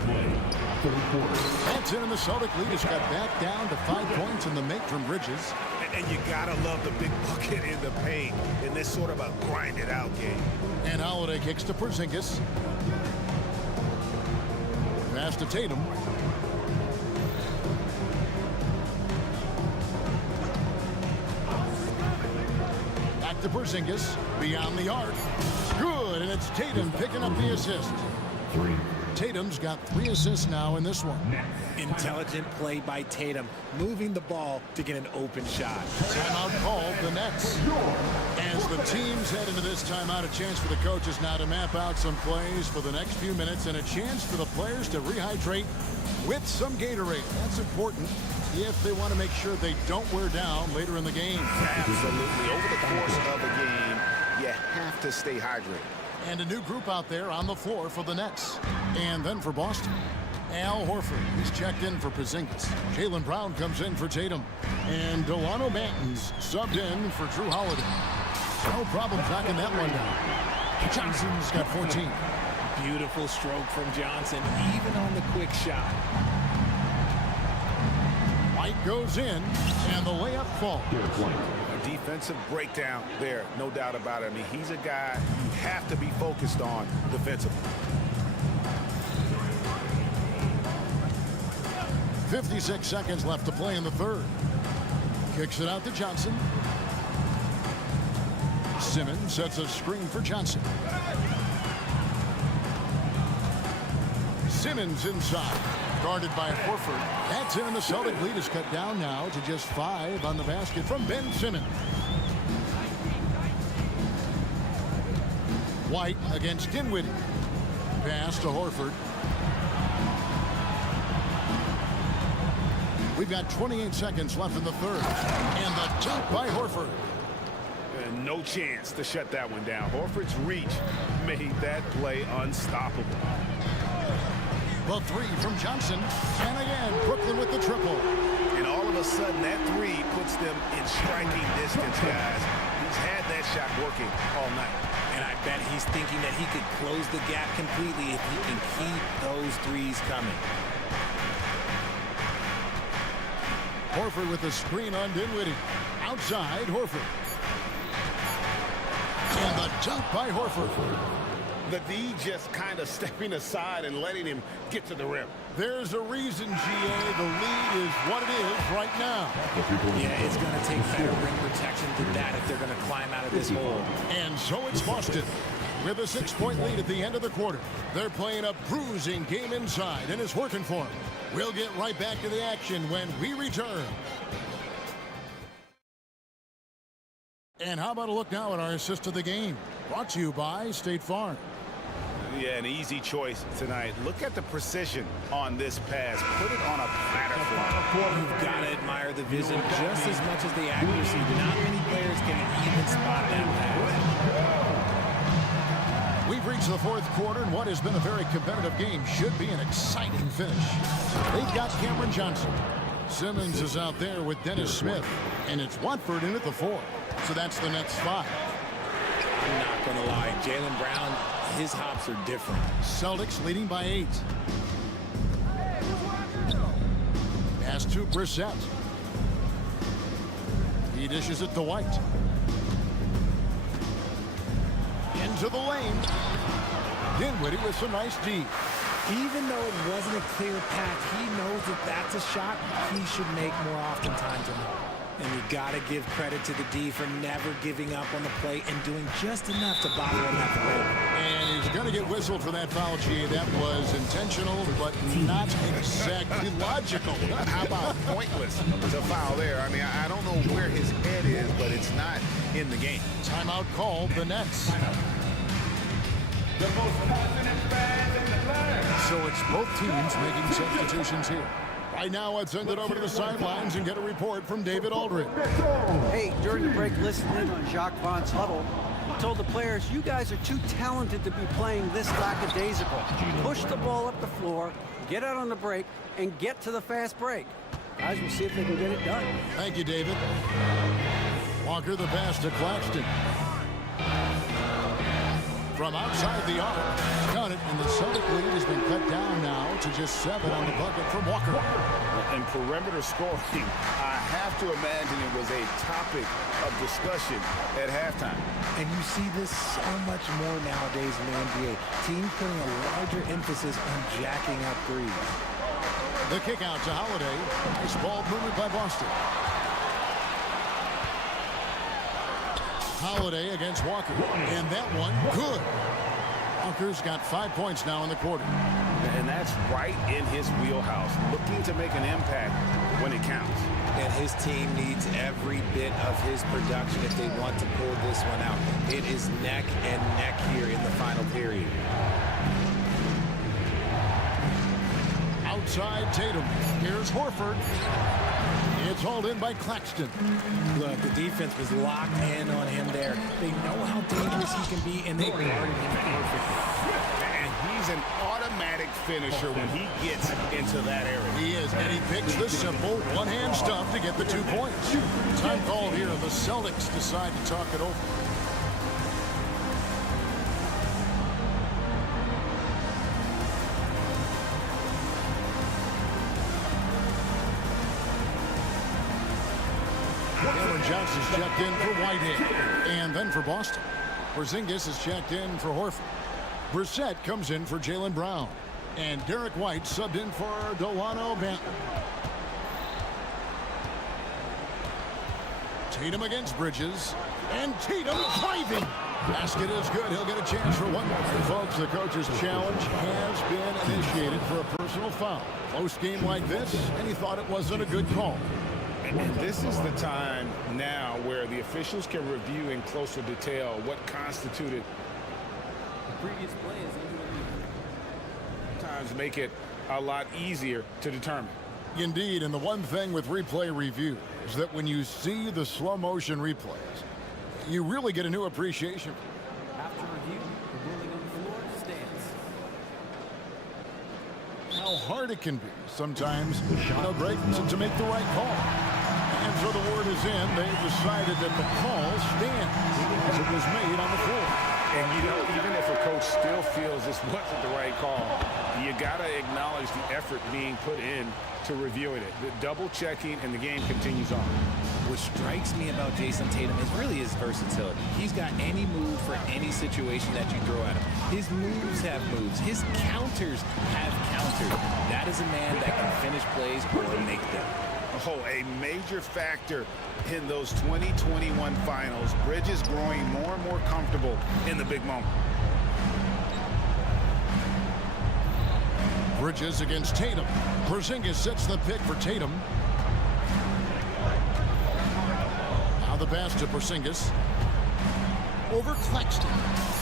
That's in, and the Celtic lead has got back down to 5 points in the make from Bridges. And you gotta love the big bucket in the paint in this sort of a grinded out game. And Holiday kicks to Porzingis. Pass to Tatum. Back to Porzingis. Beyond the arc. Good, and it's Tatum picking up the assist. 3. Tatum's got 3 assists now in this one. Intelligent play by Tatum, moving the ball to get an open shot. Timeout called, the Nets. As the teams head into this timeout, a chance for the coaches now to map out some plays for the next few minutes and a chance for the players to rehydrate with some Gatorade. That's important if they want to make sure they don't wear down later in the game. Absolutely. Over the course of a game, you have to stay hydrated. And a new group out there on the floor for the Nets. And then for Boston, Al Horford is checked in for Porzingis. Jaylen Brown comes in for Tatum. And Delano Banton's subbed in for Drew Holiday. No problem tracking that one down. Johnson's got 14. Beautiful stroke from Johnson, even on the quick shot. White goes in, and the layup falls. A defensive breakdown there, no doubt about it. I mean, he's a guy you have to be focused on defensively. 56 seconds left to play in the third. Kicks it out to Johnson. Simmons sets a screen for Johnson. Simmons inside, guarded by Horford. That's in, and the Celtic lead is cut down now to just 5 on the basket from Ben Simmons. White against Dinwiddie. Pass to Horford. We've got 28 seconds left in the third. And the dunk by Horford. No chance to shut that one down. Horford's reach made that play unstoppable. The three from Johnson. And again, Brooklyn with the triple. And all of a sudden, that three puts them in striking distance, guys. He's had that shot working all night. And I bet he's thinking that he could close the gap completely if he can keep those threes coming. Horford with the screen on Dinwiddie. Outside, Horford. And the dunk by Horford. The D just kind of stepping aside and letting him get to the rim. There's a reason, GA. The lead is what it is right now. Yeah, it's going to take better rim protection than that if they're going to climb out of this hole. And so it's Boston with a 6-point lead at the end of the quarter. They're playing a bruising game inside, and it's working for them. We'll get right back to the action when we return. And how about a look now at our assist of the game? Brought to you by State Farm. Yeah, an easy choice tonight. Look at the precision on this pass. Put it on a platform. You've got to admire the vision just as much as the accuracy. Not many players can even spot that pass. We've reached the fourth quarter, and what has been a very competitive game should be an exciting finish. They've got Cameron Johnson. Simmons is out there with Dennis Smith, and it's Watford in at the 4. So that's the Nets 5. I'm not going to lie. Jaylen Brown, his hops are different. Celtics leading by 8. Pass to Brissett. He dishes it to White. Into the lane. Dinwiddie with some nice D. Even though it wasn't a clear path, he knows that that's a shot he should make more oftentimes than not. And you got to give credit to the D for never giving up on the play and doing just enough to bottle him at the rim. And he's going to get whistled for that foul, G. That was intentional, but not exactly logical. How about pointless to foul there? I mean, I don't know where his head is, but it's not in the game. Timeout called the Nets. The most passionate fans in the land. So it's both teams making substitutions here. Right now, I'd send it over to the sidelines and get a report from David Aldridge. Hey, during the break, listening in on Jacques Vaughn's huddle, he told the players, you guys are too talented to be playing this lackadaisical. Push the ball up the floor, get out on the break, and get to the fast break. Guys, we'll see if they can get it done. Thank you, David. Walker the pass to Claxton. From outside the arc, got it, and the Celtic lead has been cut down now to just 7 on the bucket from Walker. And perimeter scoring, I have to imagine it was a topic of discussion at halftime. And you see this so much more nowadays in the NBA. Teams putting a larger emphasis on jacking up threes. The kick out to Holiday. Nice ball movement by Boston. Holiday against Walker, and that one good. Walker's got 5 points now in the quarter. And that's right in his wheelhouse, looking to make an impact when it counts. And his team needs every bit of his production if they want to pull this one out. It is neck and neck here in the final period. Outside Tatum. Here's Horford. It's hauled in by Claxton. Look, the defense was locked in on him there. They know how dangerous he can be, and they guarded him perfectly. And he's an automatic finisher when he gets into that area. He is, and he picks the simple one-hand stuff to get the 2 points. Time called here. The Celtics decide to talk it over. Johnson's checked in for Whitehead, and then for Boston. Porzingis is checked in for Horford. Brissett comes in for Jaylen Brown, and Derek White subbed in for Delano Banton. Tatum against Bridges, and Tatum driving. Basket is good. He'll get a chance for one more. Folks, the coach's challenge has been initiated for a personal foul. Close game like this, and he thought it wasn't a good call. And this is the time now where the officials can review in closer detail what constituted The previous play is under Sometimes make it a lot easier to determine. Indeed, and the one thing with replay review is that when you see the slow motion replays, you really get a new appreciation. After review, the ruling on the floor stands. How hard it can be sometimes, Greg, to make the right call. And so the word is in. They've decided that the call stands as it was made on the floor. And, even if a coach still feels this wasn't the right call, you got to acknowledge the effort being put in to reviewing it. The double checking, and the game continues on. What strikes me about Jason Tatum is really his versatility. He's got any move for any situation that you throw at him. His moves have moves. His counters have counters. That is a man that can finish plays or make them. Oh, a major factor in those 2021 finals. Bridges growing more and more comfortable in the big moment. Bridges against Tatum. Porzingis sets the pick for Tatum. Now the pass to Porzingis. Over Claxton.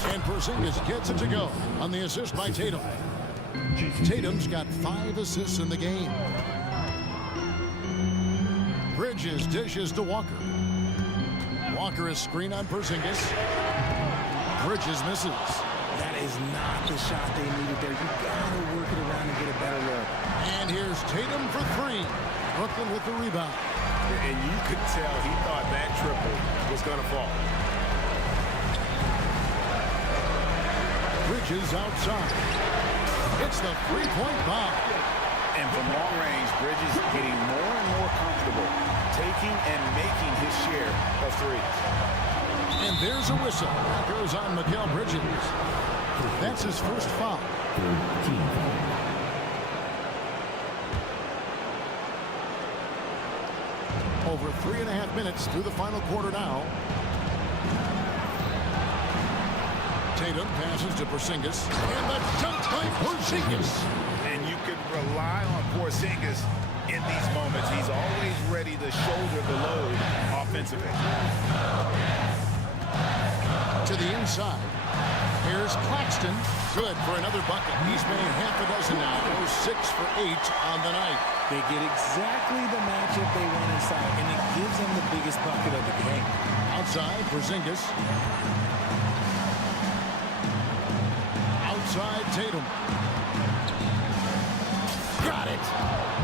And Porzingis gets it to go on the assist by Tatum. Tatum's got 5 assists in the game. Bridges dishes to Walker. Walker is screen on Porzingis. Bridges misses. That is not the shot they needed there. You gotta work it around and get a better look. And here's Tatum for 3. Brooklyn with the rebound. And you could tell he thought that triple was going to fall. Bridges outside. It's the 3-point bomb. And from long range, Bridges getting more and more comfortable, taking and making his share of threes. And there's a whistle. That goes on Mikal Bridges. That's his first foul. Over 3.5 minutes through the final quarter now. Tatum passes to Porzingis. And the dunk by Porzingis. And you can rely on Porzingis in these moments. He's always ready to shoulder the load offensively. To the inside. Here's Claxton. Good for another bucket. He's made half a dozen now. 6 for 8 on the night. They get exactly the matchup they want inside, and it gives them the biggest bucket of the game. Outside, Porzingis. Outside, Tatum. Got it.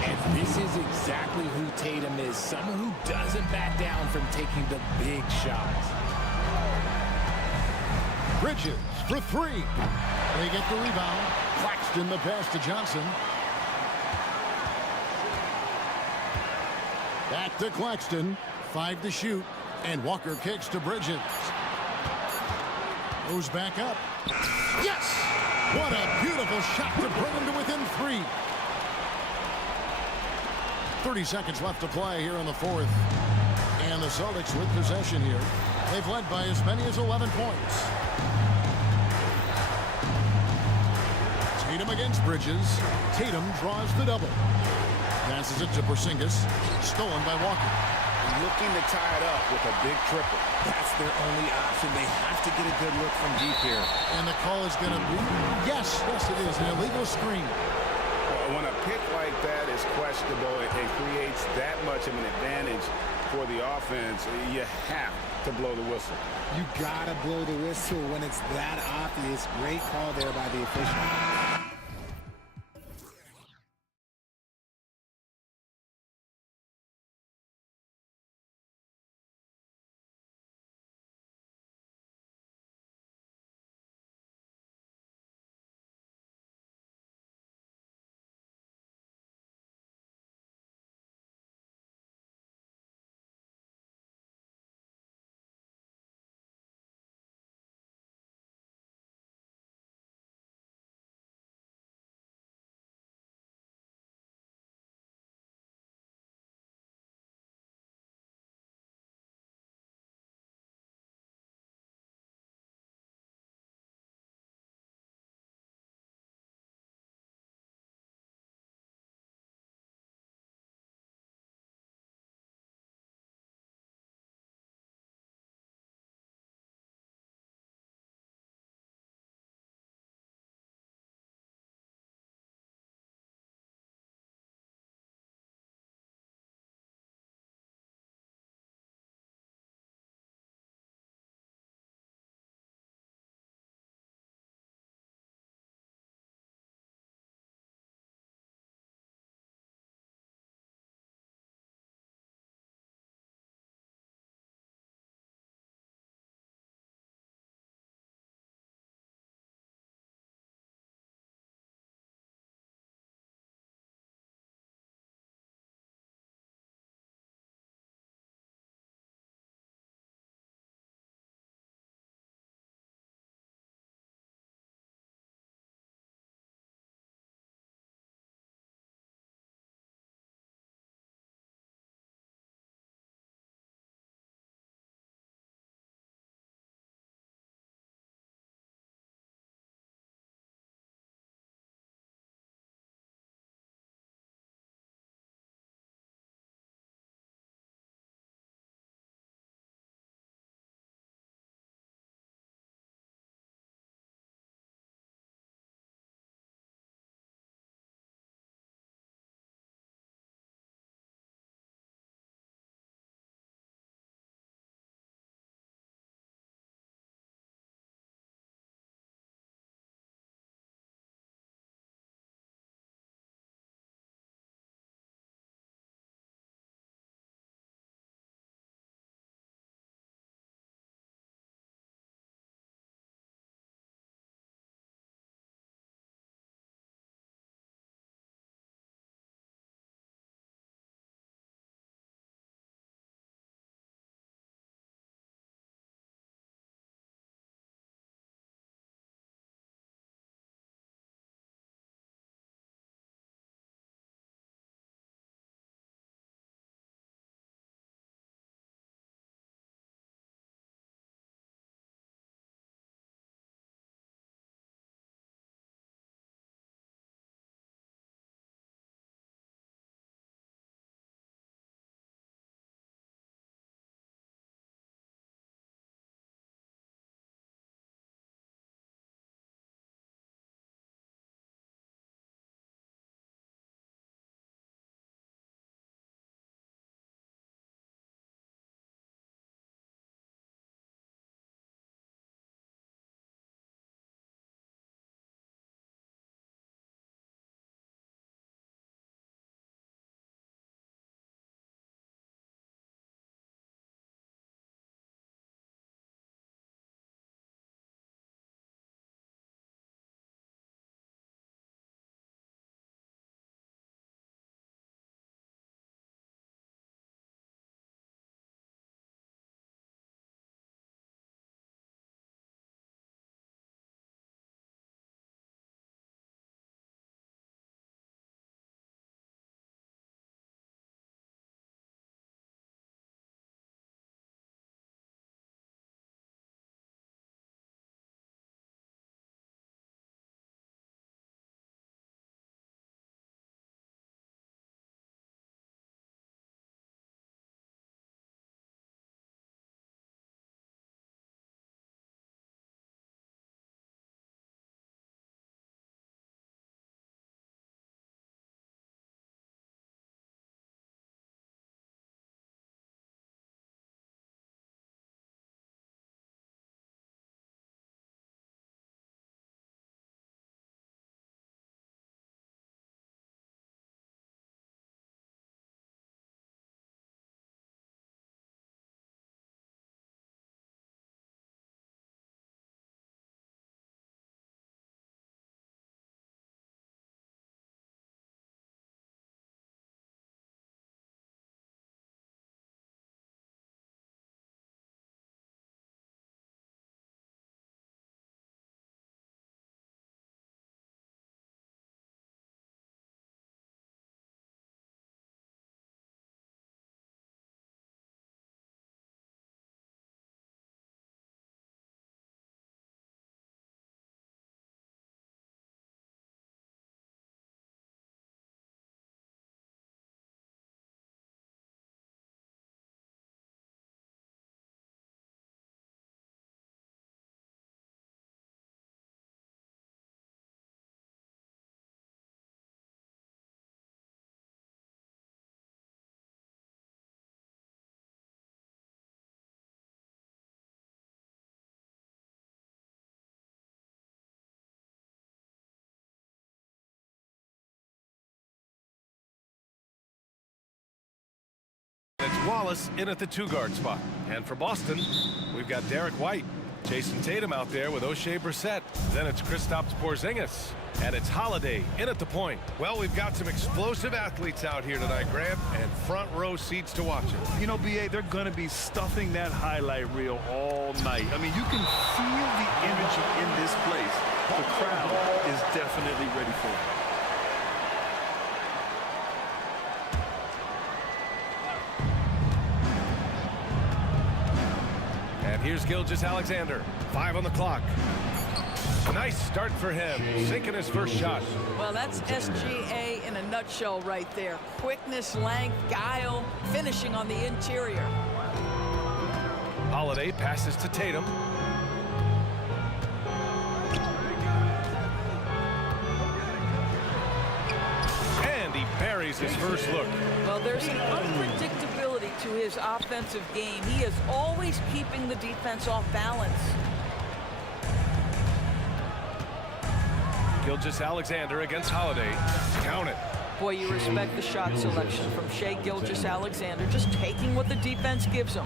And this is exactly who Tatum is. Someone who doesn't back down from taking the big shots. Bridges for 3. They get the rebound. Claxton the pass to Johnson. Back to Claxton. 5 to shoot. And Walker kicks to Bridges. Goes back up. Yes! What a beautiful shot to bring him to within 3. 30 seconds left to play here in the 4th. And the Celtics with possession here. They've led by as many as 11 points. Tatum against Bridges. Tatum draws the double. Passes it to Porzingis. Stolen by Walker. Looking to tie it up with a big triple. That's their only option. They have to get a good look from deep here. And the call is going to be, yes, it is, an illegal screen. When a pick like that is questionable, it creates that much of an advantage for the offense. You have to blow the whistle. You gotta blow the whistle when it's that obvious. Great call there by the official. Wallace in at the two-guard spot. And for Boston, we've got Derek White. Jason Tatum out there with O'Shea Brissett. Then it's Kristaps Porzingis. And it's Holiday in at the point. Well, we've got some explosive athletes out here tonight, Grant, and front row seats to watch it. You know, B.A., they're going to be stuffing that highlight reel all night. I mean, you can feel the energy in this place. The crowd is definitely ready for it. And here's Gilgeous-Alexander. 5 on the clock. Nice start for him, sinking his first shot. Well, that's SGA in a nutshell right there. Quickness, length, guile, finishing on the interior. Holiday passes to Tatum. And he buries his first look. Well, there's an unpredictability to his offensive game. He is always keeping the defense off balance. Gilgeous-Alexander against Holiday. Count it. Boy, you respect the shot selection from Shai Gilgeous-Alexander, just taking what the defense gives him.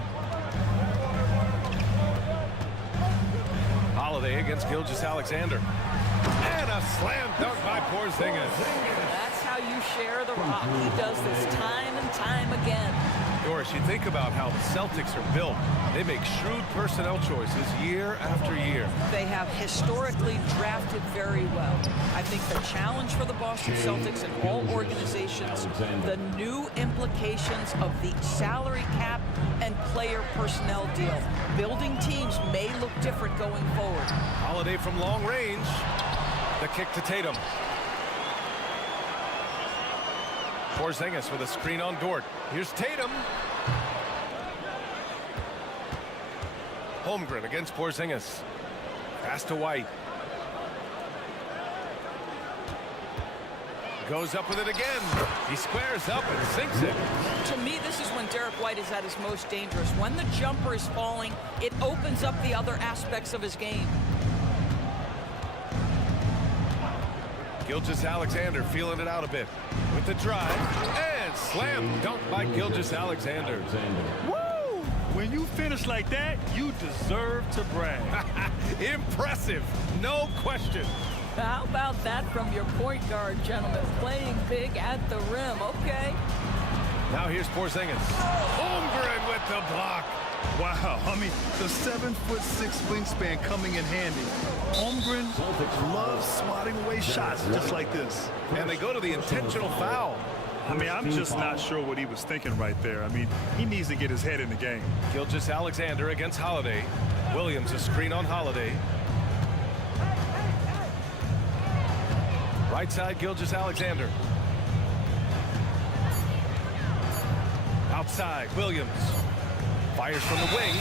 Holiday against Gilgeous-Alexander. And a slam dunk by Porzingis. That's how you share the rock. He does this time and time again. Doris, you think about how the Celtics are built. They make shrewd personnel choices year after year. They have historically drafted very well. I think the challenge for the Boston Celtics and all organizations, the new implications of the salary cap and player personnel deal. Building teams may look different going forward. Holiday from long range. The kick to Tatum. Porzingis with a screen on Dort. Here's Tatum. Holmgren against Porzingis. Pass to White. Goes up with it again. He squares up and sinks it. To me, this is when Derek White is at his most dangerous. When the jumper is falling, it opens up the other aspects of his game. Gilgeous-Alexander feeling it out a bit with the drive and slam dunk by Gilgeous-Alexander. Woo! When you finish like that, you deserve to brag. Impressive, no question. How about that from your point guard, gentlemen? Playing big at the rim, okay. Now here's Porzingis. Holmgren with the block. Wow, I mean, the 7'6" wingspan coming in handy. Holmgren loves swatting away shots just like this. And they go to the intentional foul. I mean, I'm just not sure what he was thinking right there. I mean, he needs to get his head in the game. Gilgeous-Alexander against Holiday. Williams a screen on Holiday. Right side, Gilgeous-Alexander. Outside, Williams. Fires from the wing.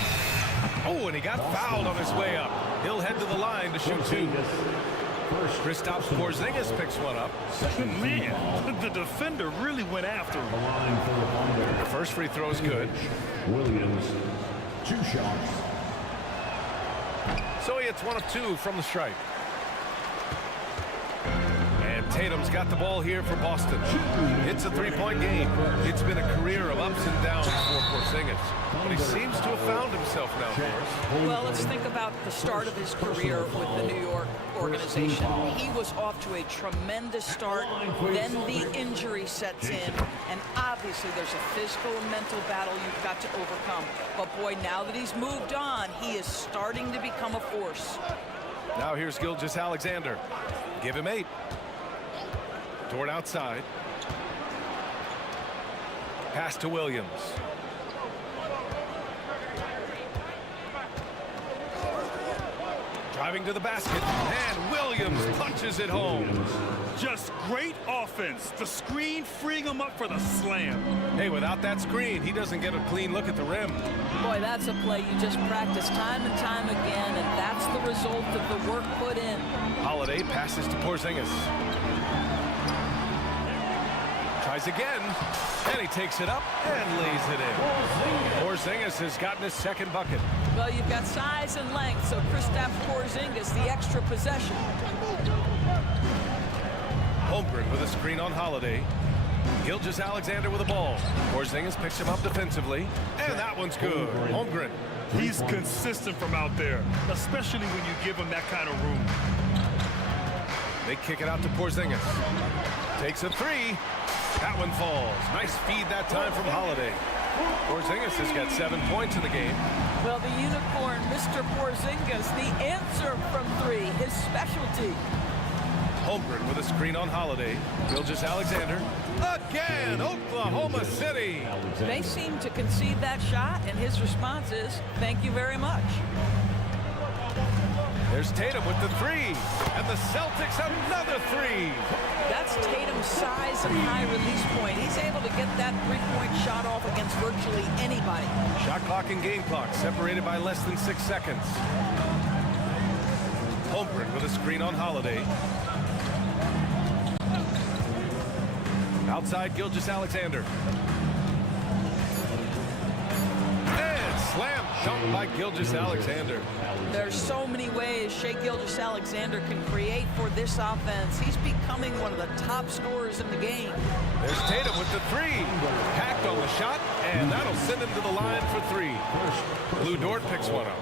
Oh, and he got fouled on his way up. He'll head to the line to shoot two. Kristaps Porzingis picks one up. Man, the defender really went after him. The first free throw is good. Williams, 2 shots. So he hits 1 of 2 from the stripe. And Tatum's got the ball here for Boston. It's a three-point game. It's been a career of ups and downs for Porzingis, but he seems to have found himself now, Doris. Well, let's think about the start of his career with the New York organization. He was off to a tremendous start, then the injury sets in, and obviously there's a physical and mental battle you've got to overcome. But boy, now that he's moved on, he is starting to become a force. Now here's Gilgeous-Alexander. Give him 8. Dort outside. Pass to Williams. Driving to the basket, and Williams punches it home. Just great offense. The screen freeing him up for the slam. Hey, without that screen, he doesn't get a clean look at the rim. Boy, that's a play you just practice time and time again, and that's the result of the work put in. Holiday passes to Porzingis. Tries again, and he takes it up and lays it in. Porzingis has gotten his second bucket. Well, you've got size and length, so Kristaps Porzingis, the extra possession. Holmgren with a screen on Holiday. Gilgeous-Alexander with the ball. Porzingis picks him up defensively, and that one's good. Holmgren. He's consistent from out there, especially when you give him that kind of room. They kick it out to Porzingis. Takes a three. That one falls. Nice feed that time from Holiday. Porzingis has got 7 points in the game. Well, the unicorn, Mr. Porzingis, the answer from three, his specialty. Holmgren with a screen on Holiday. Gilgeous-Alexander. Again, Oklahoma City. They seem to concede that shot, and his response is, thank you very much. There's Tatum with the three, and the Celtics another three. That's Tatum's size and high release point. He's able to get that three-point shot off against virtually anybody. Shot clock and game clock separated by less than 6 seconds. Holmgren with a screen on Holiday. Outside Gilgeous-Alexander. And slam dunk by Gilgeous-Alexander. There's so many ways Shai Gilgeous-Alexander can create for this offense. He's becoming one of the top scorers in the game. There's Tatum with the three. Hacked on the shot, and that'll send him to the line for three. Lou Dort picks one up.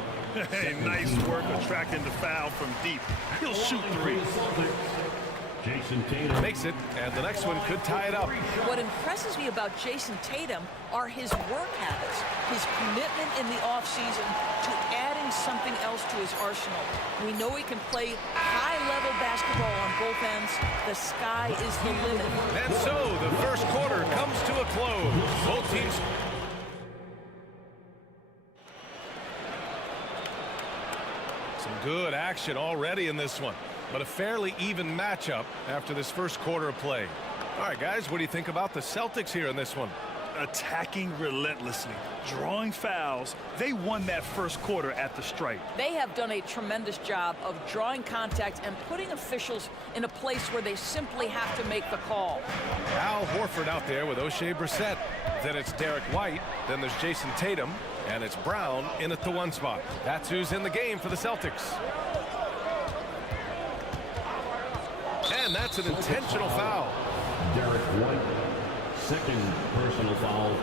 Hey, nice work attracting the foul from deep. He'll shoot three. Makes it, and the next one could tie it up. What impresses me about Jason Tatum are his work habits, his commitment in the offseason to adding something else to his arsenal. We know he can play high-level basketball on both ends. The sky is the limit. And so the first quarter comes to a close. Both teams. Some good action already in this one, but a fairly even matchup after this first quarter of play. All right, guys, what do you think about the Celtics here in this one? Attacking relentlessly, drawing fouls. They won that first quarter at the stripe. They have done a tremendous job of drawing contact and putting officials in a place where they simply have to make the call. Al Horford out there with O'Shea Brissett. Then it's Derek White. Then there's Jason Tatum. And it's Brown in at the one spot. That's who's in the game for the Celtics. And that's an intentional foul. Derek White, second personal foul,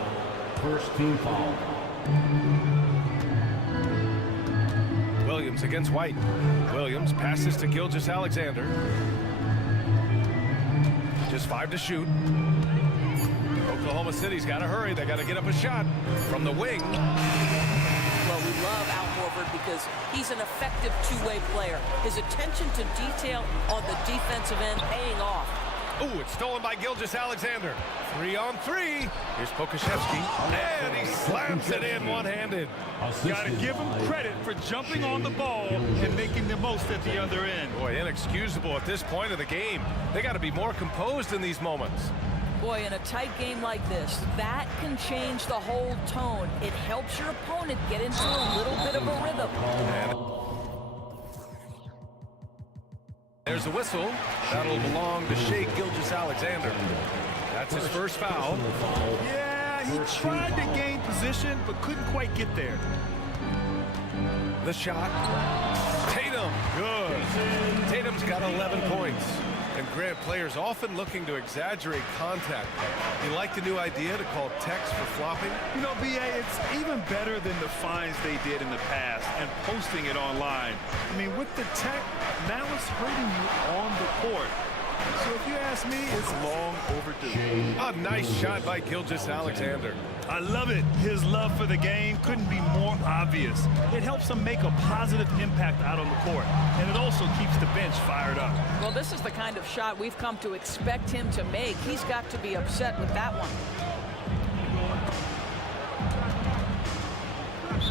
first team foul. Williams against White. Williams passes to Gilgeous-Alexander. Just 5 to shoot. Oklahoma City's got to hurry. They got to get up a shot from the wing. Well, we love Al Horford because he's an effective two-way player. His attention to detail on the defensive end paying off. Ooh, it's stolen by Gilgeous-Alexander. 3-on-3. Here's Pokashevsky, and he slams it in one-handed. Got to give him credit for jumping on the ball and making the most at the other end. Boy, inexcusable at this point of the game. They got to be more composed in these moments. Boy, in a tight game like this, that can change the whole tone. It helps your opponent get into a little bit of a rhythm. And there's a whistle. That'll belong to Shai Gilgeous-Alexander. That's his first foul. Yeah, he tried to gain position, but couldn't quite get there. The shot. Tatum, good. Tatum's got 11 points. And Grant, players often looking to exaggerate contact. You like the new idea to call text for flopping? You know, BA, it's even better than the fines they did in the past and posting it online. I mean, with the tech, now it's hurting you on the court. So if you ask me, it's long overdue. A nice shot by Gilgeous-Alexander. I love it. His love for the game couldn't be more obvious. It helps him make a positive impact out on the court, and it also keeps the bench fired up. Well, this is the kind of shot we've come to expect him to make. He's got to be upset with that one.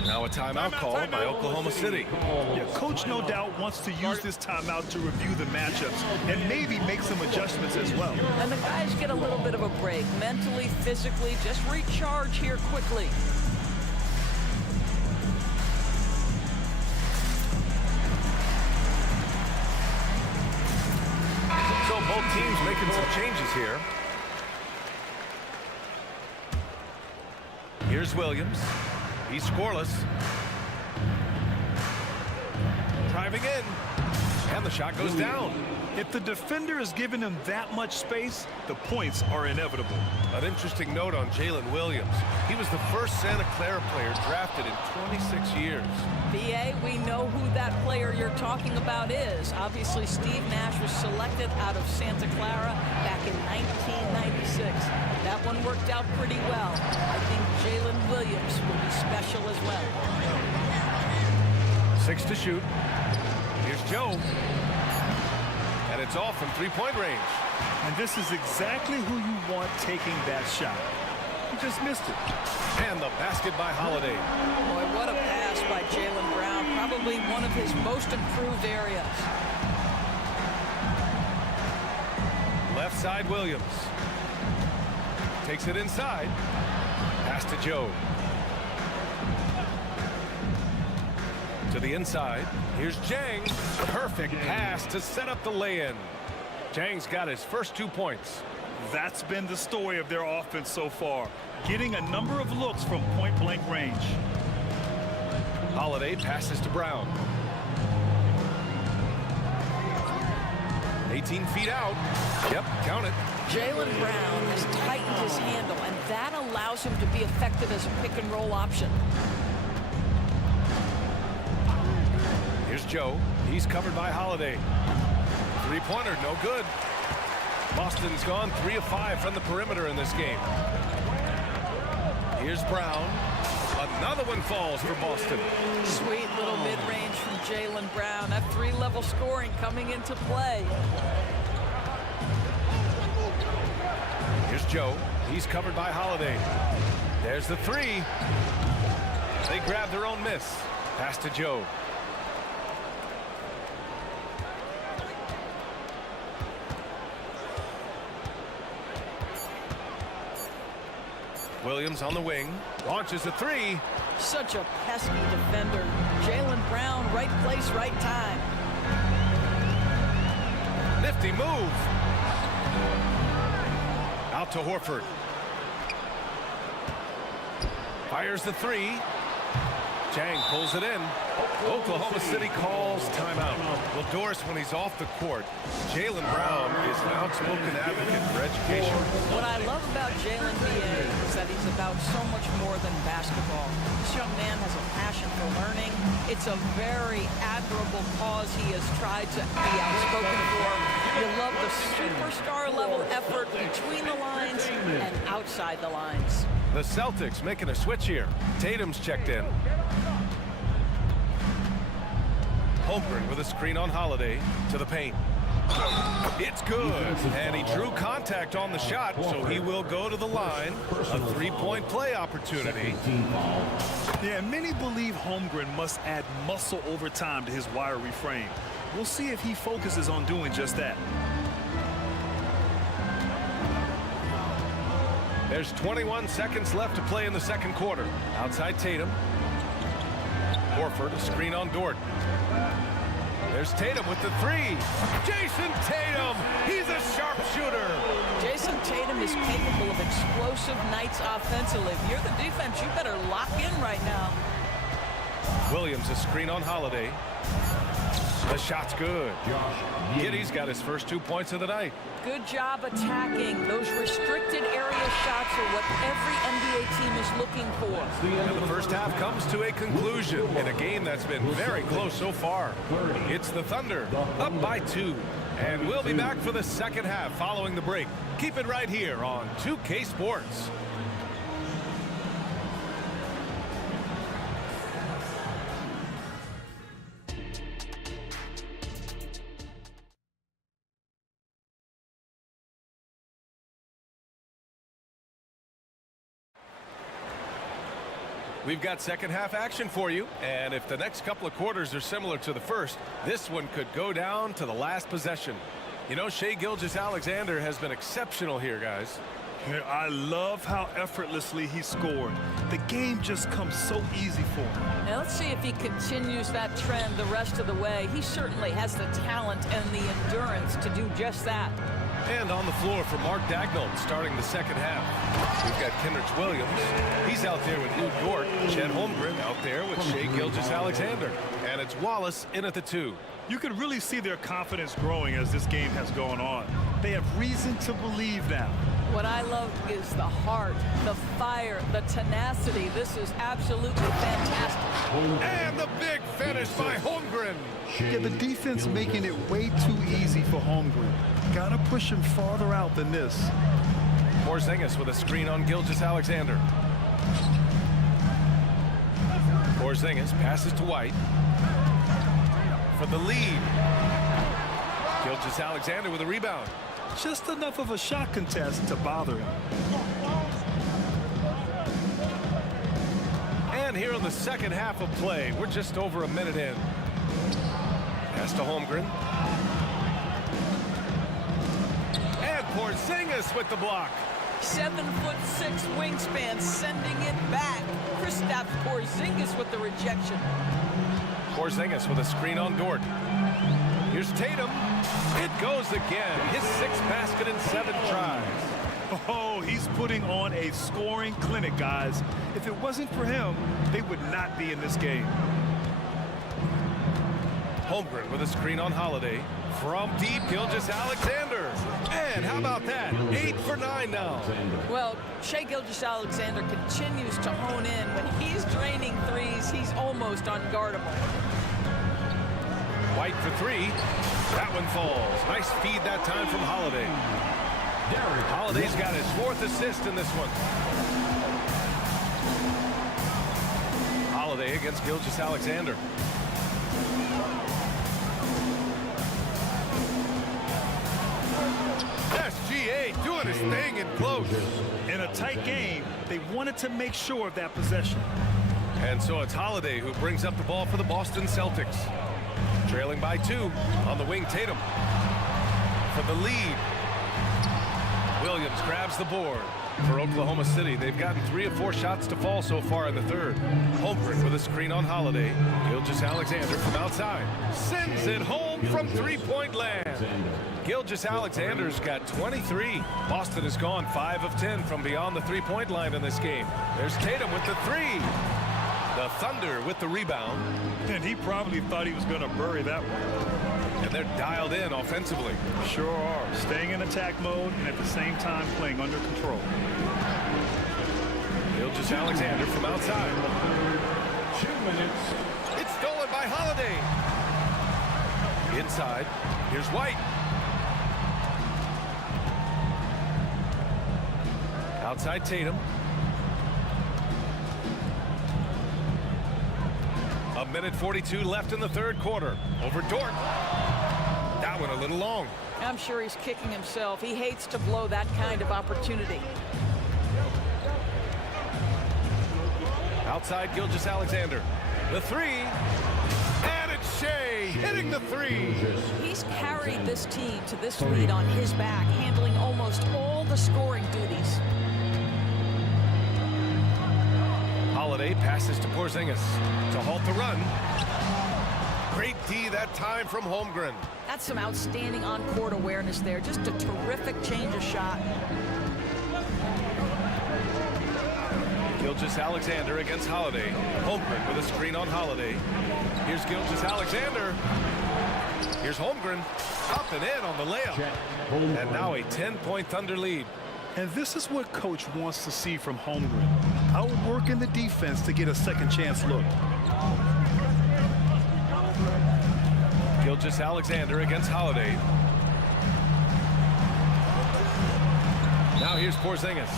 Now a timeout called by Oklahoma City. Yeah, coach no doubt wants to use this timeout to review the matchups and maybe make some adjustments as well. And the guys get a little bit of a break, mentally, physically, just recharge here quickly. So both teams making some changes here. Here's Williams. He's scoreless. Driving in. And the shot goes down. If the defender is giving him that much space, the points are inevitable. An interesting note on Jalen Williams. He was the first Santa Clara player drafted in 26 years. BA, we know who that player you're talking about is. Obviously, Steve Nash was selected out of Santa Clara back in 1996. That one worked out pretty well. I think Jalen Williams will be special as well. 6 to shoot. Here's Joe. And it's off from three-point range. And this is exactly who you want taking that shot. He just missed it. And the basket by Holiday. Boy, what a pass by Jalen Brown. Probably one of his most improved areas. Left side, Williams. Takes it inside. Pass to Joe. To the inside. Here's Jang. Perfect pass to set up the lay-in. Jang's got his first 2 points. That's been the story of their offense so far. Getting a number of looks from point-blank range. Holiday passes to Brown. 18 feet out. Yep, count it. Jalen Brown has tightened his handle, and that allows him to be effective as a pick-and-roll option. Here's Joe. He's covered by Holiday. Three-pointer, no good. Boston's gone 3 of 5 from the perimeter in this game. Here's Brown. Another one falls for Boston. Sweet little mid-range from Jalen Brown. That 3-level scoring coming into play. Here's Joe. He's covered by Holiday. There's the 3. They grab their own miss. Pass to Joe. Williams on the wing, launches a 3. Such a pesky defender. Jalen Brown, right place, right time. Nifty move. Out to Horford. Fires the 3. Jang pulls it in. Oklahoma City calls timeout. Well, Doris, when he's off the court, Jalen Brown is an outspoken advocate for education. What I love about Jalen B.A. is that he's about so much more than basketball. This young man has a passion for learning. It's a very admirable cause he has tried to be outspoken for. You love the superstar level effort between the lines and outside the lines. The Celtics making a switch here. Tatum's checked in. Holmgren with a screen on Holiday to the paint. It's good, and he drew contact on the shot, so he will go to the line. A 3-point play opportunity. Yeah, many believe Holmgren must add muscle over time to his wiry frame. We'll see if he focuses on doing just that. There's 21 seconds left to play in the second quarter. Outside Tatum. Horford, a screen on Dort. There's Tatum with the 3. Jason Tatum, he's a sharpshooter. Jason Tatum is capable of explosive nights offensively. If you're the defense, you better lock in right now. Williams, a screen on Holiday. The shot's good. Giddey's got his first 2 points of the night. Good job attacking. Those restricted area shots are what every NBA team is looking for. And the first half comes to a conclusion in a game that's been very close so far. It's the Thunder up by 2. And we'll be back for the second half following the break. Keep it right here on 2K Sports. We've got second half action for you, and if the next couple of quarters are similar to the first, this one could go down to the last possession. You know, Shai Gilgeous-Alexander has been exceptional here, guys. I love how effortlessly he scored. The game just comes so easy for him. Now let's see if he continues that trend the rest of the way. He certainly has the talent and the endurance to do just that. And on the floor for Mark Dagnall starting the second half. We've got Kenrich Williams. He's out there with Lou Dort. Chet Holmgren out there with Shai Gilgeous-Alexander. And it's Wallace in at the 2. You can really see their confidence growing as this game has gone on. They have reason to believe now. What I love is the heart, the fire, the tenacity. This is absolutely fantastic. And the big finish by Holmgren. Yeah, the defense making it way too easy for Holmgren. Gotta push him farther out than this. Porzingis with a screen on Gilgeous-Alexander. Porzingis passes to White for the lead. Gilgeous-Alexander with a rebound. Just enough of a shot contest to bother him. And here in the second half of play, we're just over a minute in. Pass to Holmgren. And Porzingis with the block. 7'6" wingspan, sending it back. Kristaps Porzingis with the rejection. Porzingis with a screen on Dort. Here's Tatum. It goes again. His 6th basket in 7 tries. Oh, he's putting on a scoring clinic, guys. If it wasn't for him, they would not be in this game. Holmgren with a screen on Holiday. From deep, Gilgeous-Alexander. And how about that? 8 for 9 now. Well, Shai Gilgeous-Alexander continues to hone in. When he's draining threes, he's almost unguardable. White for 3. That one falls. Nice feed that time from Holiday. Holiday's got his 4th assist in this one. Holiday against Gilgeous-Alexander. SGA doing his thing in close. In a tight game, they wanted to make sure of that possession. And so it's Holiday who brings up the ball for the Boston Celtics. Trailing by 2 on the wing, Tatum for the lead. Williams grabs the board for Oklahoma City. They've gotten 3 of 4 shots to fall so far in the third. Holmgren with a screen on Holiday. Gilgeous-Alexander from outside. Sends it home from 3-point land. Gilgeous-Alexander's got 23. Boston has gone 5 of 10 from beyond the 3-point line in this game. There's Tatum with the 3. The Thunder with the rebound. And he probably thought he was going to bury that one. And they're dialed in offensively. Sure are. Staying in attack mode and at the same time playing under control. Gilgeous-Alexander from outside. 2 minutes. It's stolen by Holiday. Inside. Here's White. Outside Tatum. A minute 42 left in the third quarter. Over Dort. That one a little long. I'm sure he's kicking himself. He hates to blow that kind of opportunity. Outside Gilgeous-Alexander. The 3. And it's Shai hitting the 3. He's carried this team to this lead on his back, handling almost all the scoring duties. Holiday passes to Porzingis to halt the run. Great D that time from Holmgren. That's some outstanding on-court awareness there. Just a terrific change of shot. Gilgeous-Alexander against Holiday. Holmgren with a screen on Holiday. Here's Gilgeous-Alexander. Here's Holmgren. Up and in on the layup. And now a 10-point Thunder lead. And this is what coach wants to see from Holmgren. Outworking the defense to get a second chance look. Gilgeous-Alexander against Holiday. Now here's Porzingis.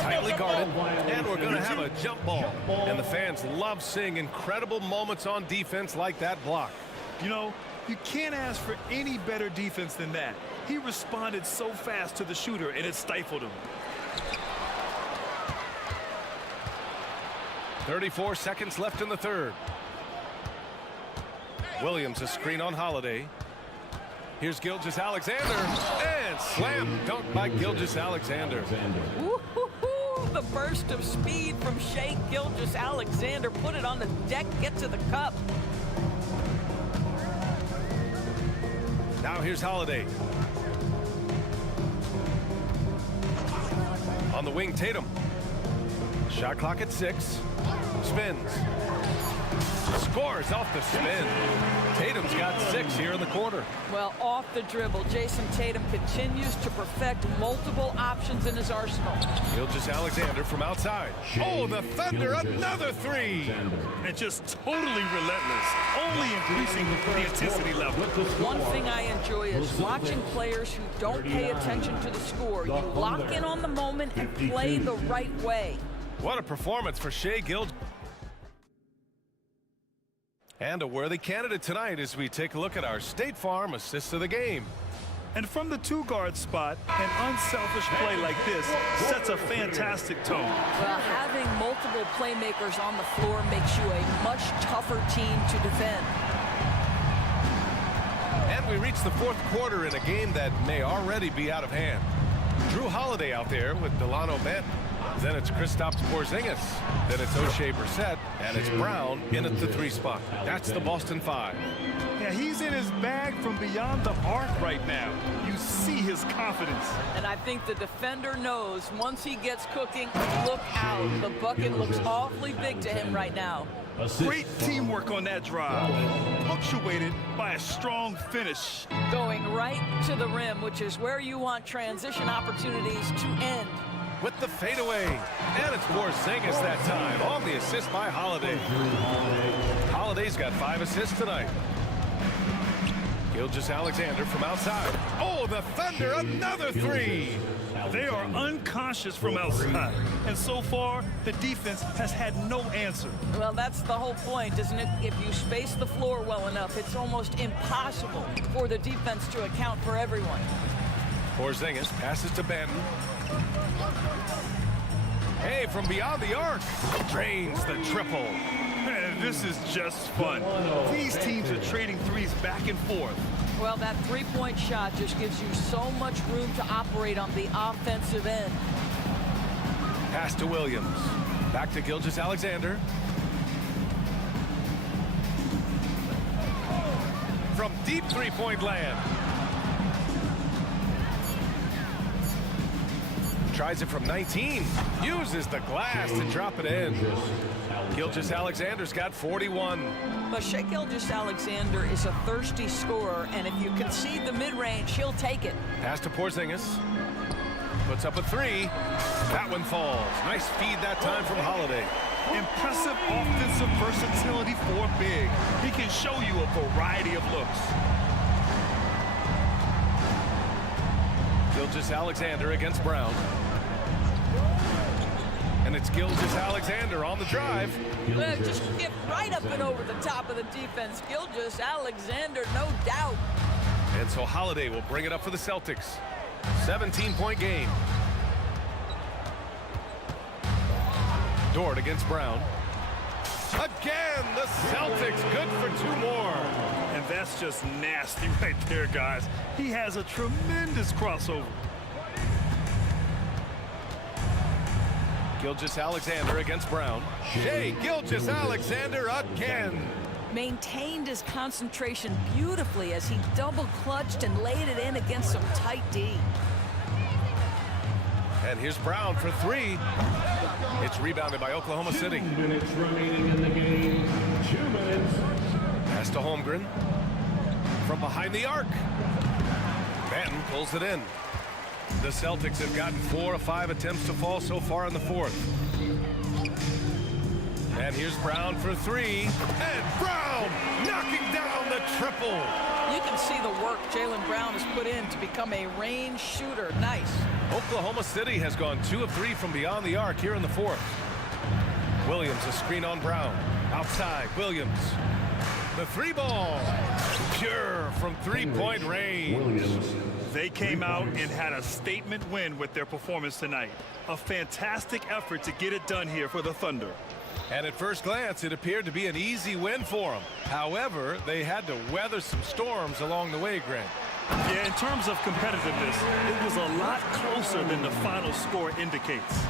Tightly guarded. And we're going to have a jump ball. And the fans love seeing incredible moments on defense like that block. You know, you can't ask for any better defense than that. He responded so fast to the shooter, and it stifled him. 34 seconds left in the third. Williams a screen on Holiday. Here's Gilgeous-Alexander. And slam dunk by Gilgeous-Alexander. The burst of speed from Shai Gilgeous-Alexander. Put it on the deck, get to the cup. Now here's Holiday. On the wing, Tatum. Shot clock at 6. Spins. Scores off the spin. Tatum's got 6 here in the quarter. Well, off the dribble, Jason Tatum continues to perfect multiple options in his arsenal. Gilgeous-Alexander from outside. Oh, the Thunder, another 3. And just totally relentless, only increasing the intensity level. One thing I enjoy is watching players who don't pay attention to the score. You lock in on the moment and play the right way. What a performance for Shai Gilgeous. And a worthy candidate tonight as we take a look at our State Farm assist of the game. And from the 2-guard spot, an unselfish play like this sets a fantastic tone. Well, having multiple playmakers on the floor makes you a much tougher team to defend. And we reach the 4th quarter in a game that may already be out of hand. Drew Holiday out there with Delano Benton. Then it's Kristaps Porzingis. Then it's O'Shea Brissett. And it's Brown in at the 3 spot. That's the Boston 5. Yeah, he's in his bag from beyond the arc right now. You see his confidence. And I think the defender knows once he gets cooking, look out. The bucket looks awfully big to him right now. Great teamwork on that drive, punctuated by a strong finish. Going right to the rim, which is where you want transition opportunities to end. With the fadeaway. And it's Porzingis that time on the assist by Holiday. Holiday's got 5 assists tonight. Gilgeous-Alexander from outside. Oh, the Thunder, another 3. They are unconscious from outside. And so far, the defense has had no answer. Well, that's the whole point, isn't it? If you space the floor well enough, it's almost impossible for the defense to account for everyone. Porzingis passes to Benton. Hey, from beyond the arc, drains the triple. Man, this is just fun. These teams are trading threes back and forth. Well, that three-point shot just gives you so much room to operate on the offensive end. Pass to Williams. Back to Gilgeous-Alexander. From deep three-point land. Tries it from 19. Uses the glass to drop it in. Gilgeous-Alexander's got 41. But Shai Gilgeous-Alexander is a thirsty scorer, and if you concede the mid-range, he'll take it. Pass to Porzingis. Puts up a 3. That one falls. Nice feed that time from Holiday. Impressive offensive versatility for big. He can show you a variety of looks. Gilgeous-Alexander against Brown. And it's Gilgeous-Alexander on the drive. Well, just get right up and over the top of the defense. Gilgeous-Alexander, no doubt. And so Holiday will bring it up for the Celtics. 17-point game. Dort against Brown. Again, the Celtics good for 2 more. And that's just nasty right there, guys. He has a tremendous crossover. Gilgeous-Alexander against Brown. Shai Gilgeous-Alexander again. Maintained his concentration beautifully as he double-clutched and laid it in against some tight D. And here's Brown for 3. It's rebounded by Oklahoma City. 2 minutes remaining in the game. 2 minutes. Pass to Holmgren. From behind the arc. Benton pulls it in. The Celtics have gotten 4 of 5 attempts to fall so far in the 4th. And here's Brown for 3. And Brown knocking down the triple. You can see the work Jaylen Brown has put in to become a range shooter. Nice. Oklahoma City has gone 2 of 3 from beyond the arc here in the 4th. Williams, a screen on Brown. Outside, Williams. The 3 ball. Pure from 3-point range. They came out and had a statement win with their performance tonight. A fantastic effort to get it done here for the Thunder. And at first glance, it appeared to be an easy win for them. However, they had to weather some storms along the way, Grant. Yeah, in terms of competitiveness, it was a lot closer than the final score indicates.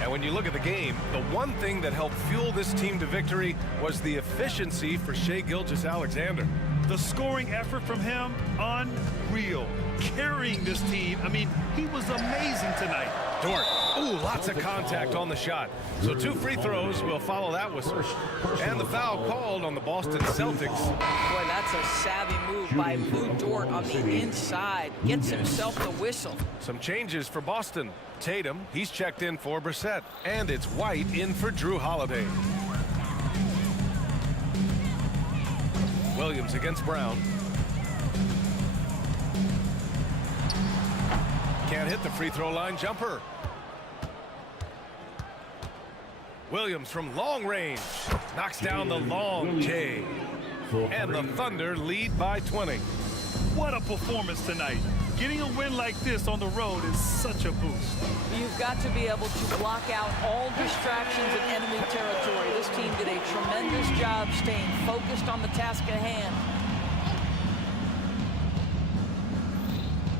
And when you look at the game, the one thing that helped fuel this team to victory was the efficiency for Shai Gilgeous-Alexander. The scoring effort from him, unreal. Carrying this team, I mean, he was amazing tonight. Dort Ooh, lots of contact on the shot. So 2 free throws will follow that whistle. And the foul called on the Boston Celtics. Boy, that's a savvy move by Lou Dort on the inside. Gets himself the whistle. Some changes for Boston. Tatum, he's checked in for Brissett. And it's White in for Drew Holiday. Williams against Brown. Can't hit the free throw line jumper. Williams from long range knocks down the long J. And the Thunder lead by 20. What a performance tonight. Getting a win like this on the road is such a boost. You've got to be able to block out all distractions in enemy territory. This team did a tremendous job staying focused on the task at hand.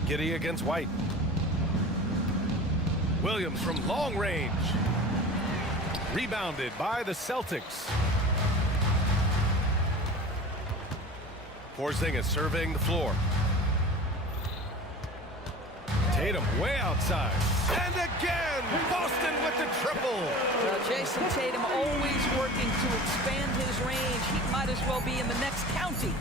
Giddey against White. Williams from long range. Rebounded by the Celtics. Porzingis surveying the floor. Tatum way outside. And again, Boston with the triple. Jason Tatum always working to expand his range. He might as well be in the next county.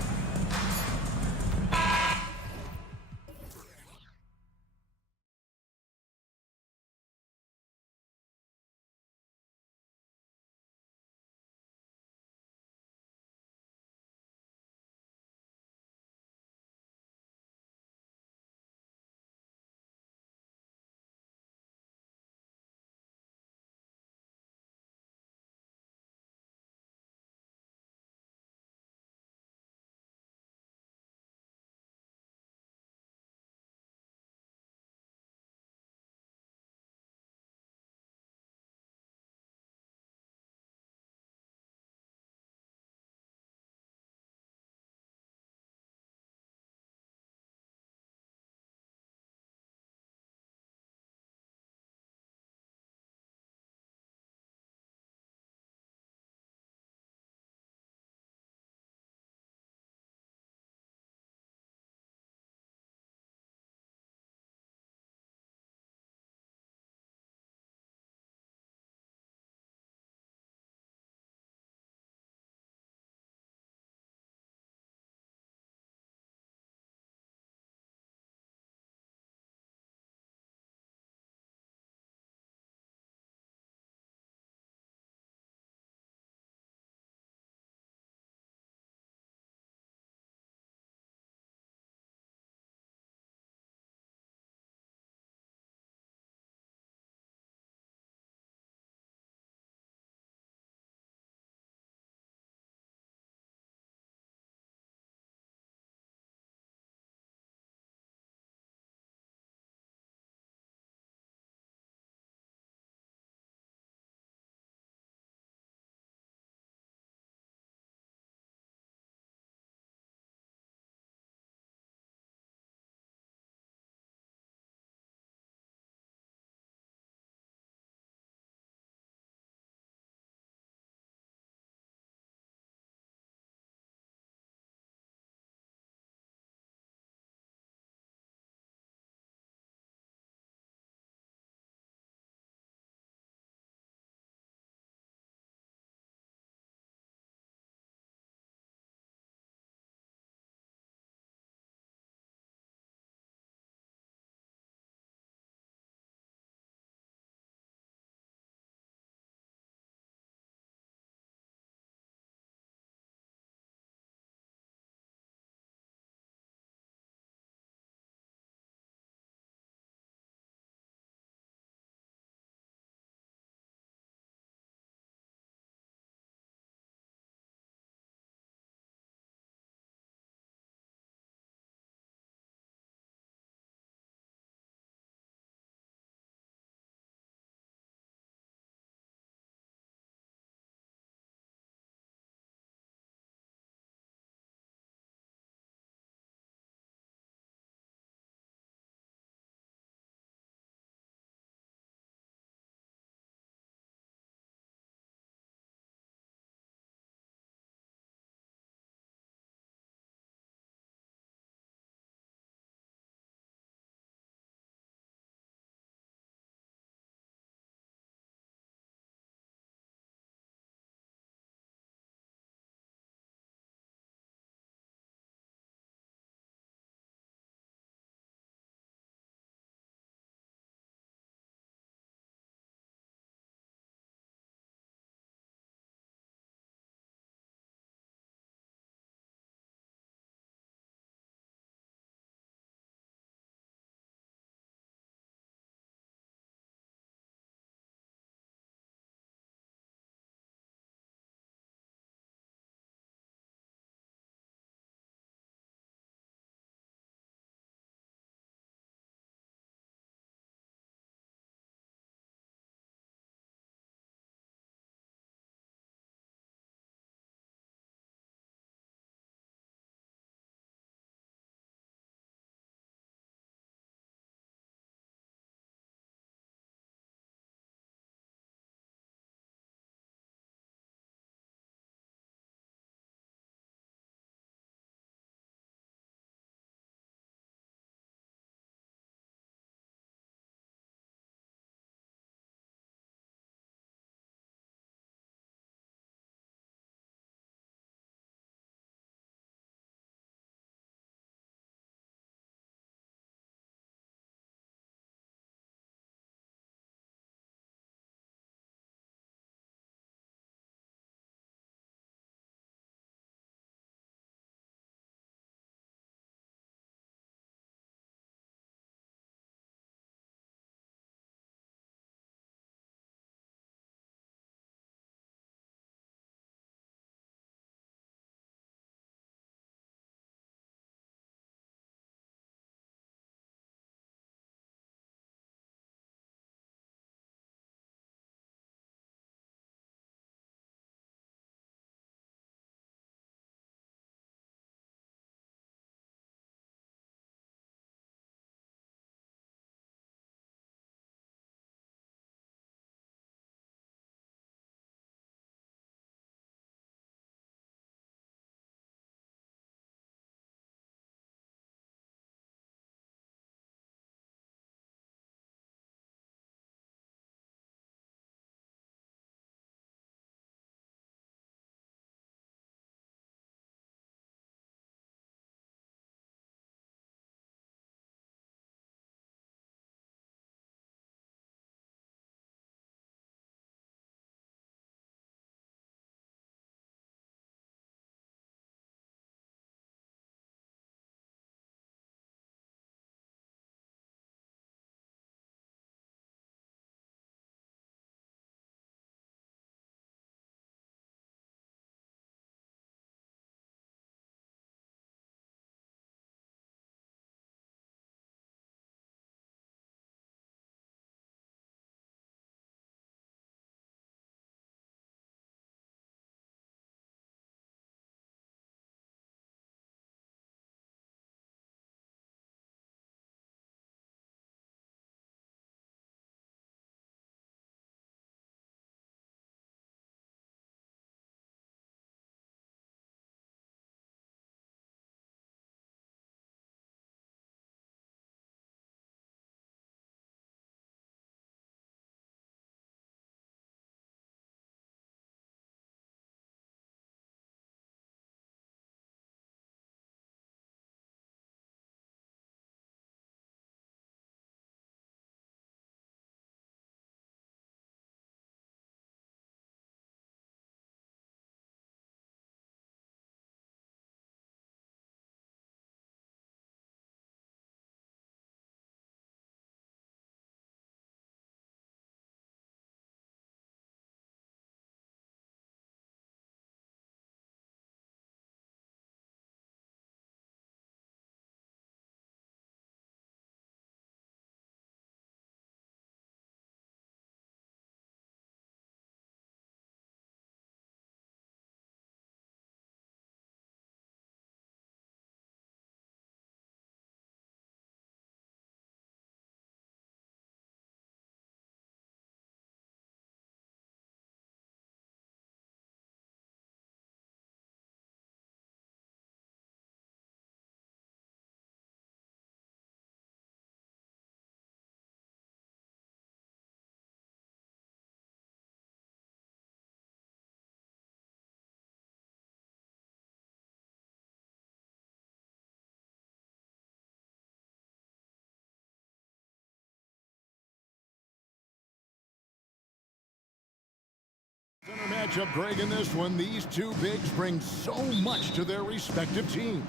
Center matchup, Greg, in this one. These two bigs bring so much to their respective team.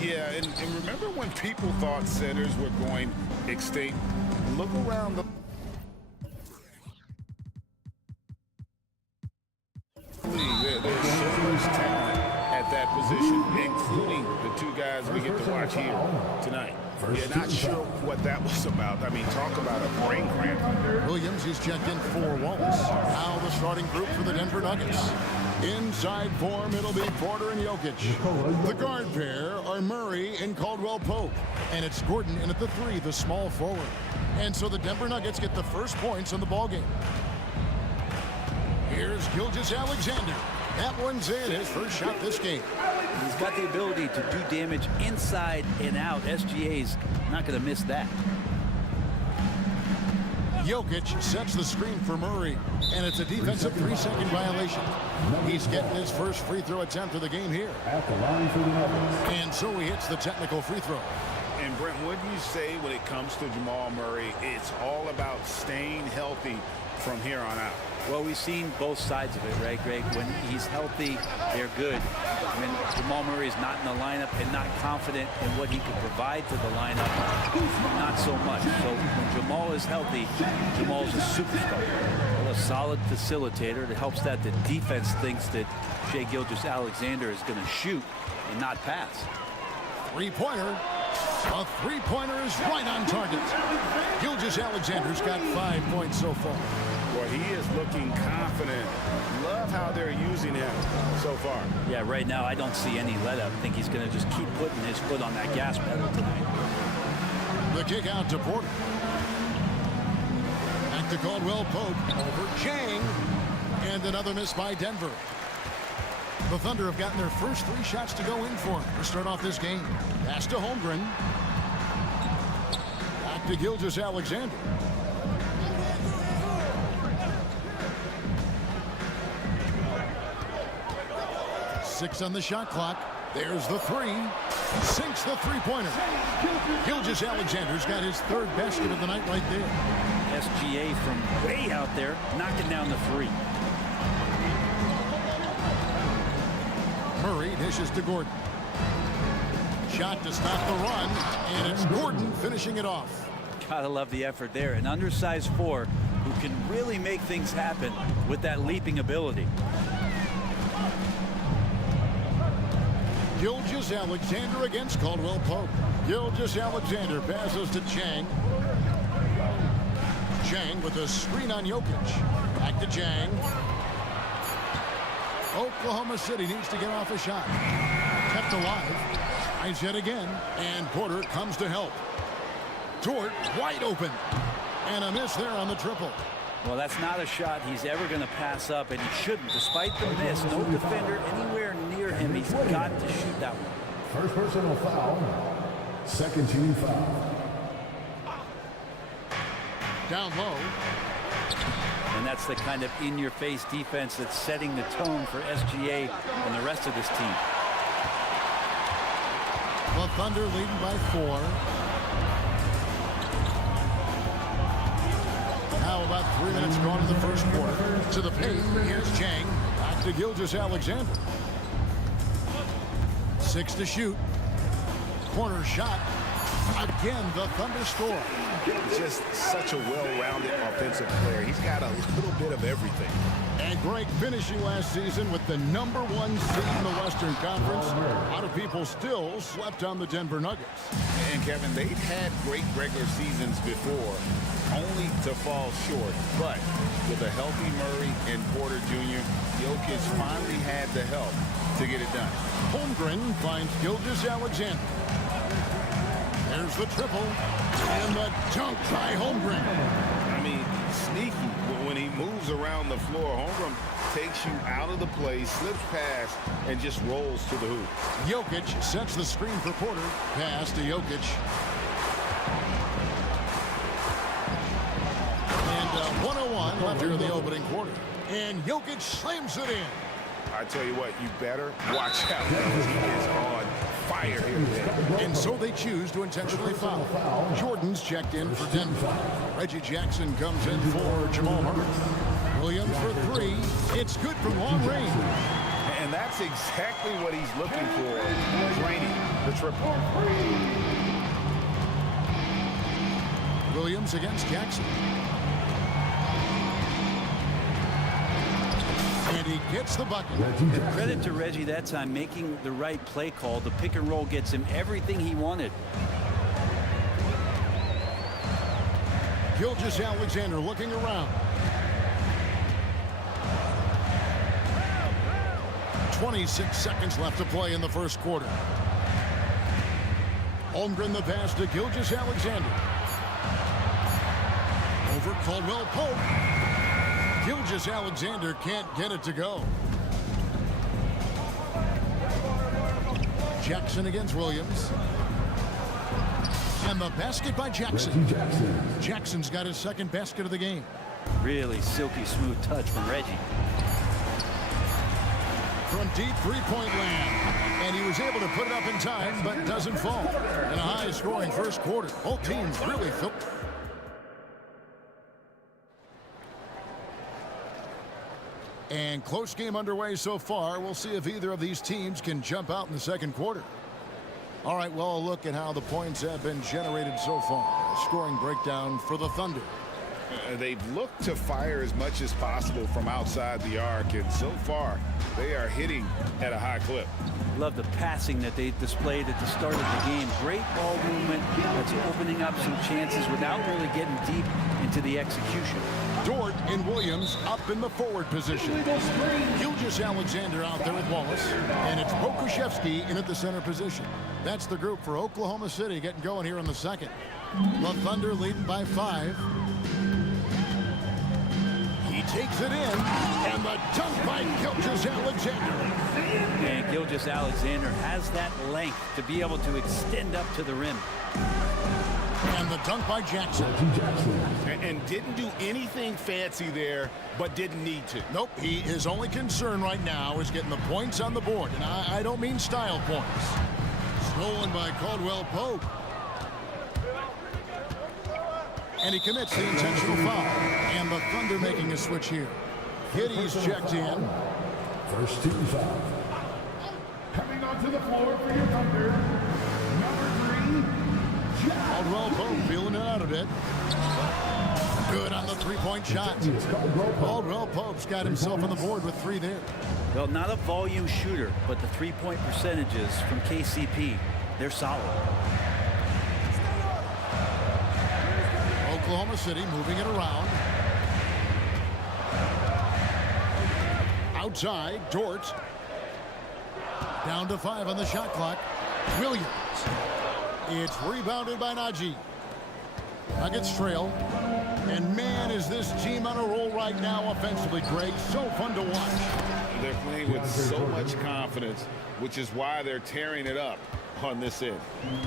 Yeah, and remember when people thought centers were going extinct? Look around the league. There's so much talent at that position, including the two guys we get to watch here tonight. Yeah, not sure what that was about. I mean, talk about a brain cramp. Williams is checked in for Wallace. Now the starting group for the Denver Nuggets. Inside form, it'll be Porter and Jokic. The guard pair are Murray and Caldwell-Pope. And it's Gordon in at the 3, the small forward. And so the Denver Nuggets get the first points in the ballgame. Here's Gilgeous-Alexander. That one's in, his first shot this game. He's got the ability to do damage inside and out. SGA's not going to miss that. Jokic sets the screen for Murray, and it's a defensive 3-second violation. He's getting his first free throw attempt of the game here. And so he hits the technical free throw. And Brent, what do you say when it comes to Jamal Murray? It's all about staying healthy from here on out. Well, we've seen both sides of it, right, Greg? When he's healthy, they're good. When Jamal Murray is not in the lineup and not confident in what he can provide to the lineup, not so much. So when Jamal is healthy, Jamal's a superstar. Well, a solid facilitator that helps that the defense thinks that Shai Gilgeous-Alexander is going to shoot and not pass. Three-pointer. A three-pointer is right on target. Gilgeous-Alexander's got 5 points so far. Boy, he is looking confident. Love how they're using him so far. Yeah, right now I don't see any let up. I think he's going to just keep putting his foot on that gas pedal tonight. The kick out to Porter. Back to Caldwell-Pope over Chang. And another miss by Denver. The Thunder have gotten their first 3 shots to go in for him to start off this game. Pass to Holmgren. Back to Gilgeous-Alexander. Six on the shot clock. There's the 3. Sinks the three-pointer. Gilgeous-Alexander's got his 3rd basket of the night right there. SGA from way out there knocking down the 3. Murray dishes to Gordon. Shot to stop the run, and it's Gordon finishing it off. Gotta love the effort there. An undersized 4 who can really make things happen with that leaping ability. Gilgeous-Alexander against Caldwell-Pope. Gilgeous-Alexander passes to Chang. Chang with a screen on Jokic. Back to Chang. Oklahoma City needs to get off a shot. Kept alive. Tries yet again. And Porter comes to help. Dort wide open. And a miss there on the triple. Well, that's not a shot he's ever going to pass up, and he shouldn't. Despite the miss, no defender anywhere near him. He's got to shoot that one. First personal foul. Second team foul. Down low. And that's the kind of in-your-face defense that's setting the tone for SGA and the rest of this team. The Thunder leading by 4. Now about 3 minutes gone in the first quarter. To the paint, here's Chang. Back to Gilgeous-Alexander. 6 to shoot. Corner shot. Again, the Thunder score. Just such a well-rounded offensive player. He's got a little bit of everything. And Greg finishing last season with the #1 seed in the Western Conference. A lot of people still slept on the Denver Nuggets. And Kevin, they've had great regular seasons before, only to fall short. But with a healthy Murray and Porter Jr., Jokic finally had the help to get it done. Holmgren finds Gilgeous-Alexander. There's the triple. And the dunk by Holmgren. I mean, sneaky. When he moves around the floor, Holmgren takes you out of the play, slips past, and just rolls to the hoop. Jokic sets the screen for Porter. Pass to Jokic. And 101 left here in the opening quarter. And Jokic slams it in. I tell you what, you better watch out because he is on fire here today. And so they choose to intentionally foul. Jordan's checked in for Denver. Reggie Jackson comes in for Jamal Murray. Williams for three. It's good from long range. And that's exactly what he's looking for, draining the triple. Williams against Jackson. And he gets the bucket. Credit to Reggie that time, making the right play call. The pick and roll gets him everything he wanted. Gilgeous-Alexander looking around. 26 seconds left to play in the first quarter. Holmgren the pass to Gilgeous-Alexander. Over Caldwell Pope. Gilgeous-Alexander can't get it to go. Jackson against Williams. And the basket by Jackson. Jackson's got his second basket of the game. Really silky smooth touch from Reggie. From deep three-point land. And he was able to put it up in time, but doesn't fall. In a high-scoring first quarter. Both teams really felt. And close game underway so far. We'll see if either of these teams can jump out in the second quarter. All right, well, a look at how the points have been generated so far. A scoring breakdown for the Thunder. They've looked to fire as much as possible from outside the arc, and so far they are hitting at a high clip. Love the passing that they displayed at the start of the game. Great ball movement that's opening up some chances without really getting deep into the execution. Dort and Williams up in the forward position. Gilgeous-Alexander out there with Wallace. And it's Pokushevsky in at the center position. That's the group for Oklahoma City getting going here in the second. The Thunder leading by 5. He takes it in, and the dunk by Gilgeous-Alexander. And Gilgeous-Alexander has that length to be able to extend up to the rim. And the dunk by Jackson. And didn't do anything fancy there, but didn't need to. Nope, his only concern right now is getting the points on the board. And I don't mean style points. Stolen by Caldwell Pope. And he commits the intentional foul. And the Thunder making a switch here. Giddy's checked in. First team foul. Coming onto the floor for your Thunder, number 3, Caldwell Pope feeling it out a bit. Good on the three-point shot. Caldwell Pope's got himself on the board with 3 there. Well, not a volume shooter, but the three-point percentages from KCP, they're solid. Oklahoma City moving it around. Outside, Dort. Down to 5 on the shot clock. Williams. It's rebounded by Najee. Nuggets trail. And man, is this team on a roll right now offensively, Greg. So fun to watch. They're playing with so much confidence, which is why they're tearing it up on this end.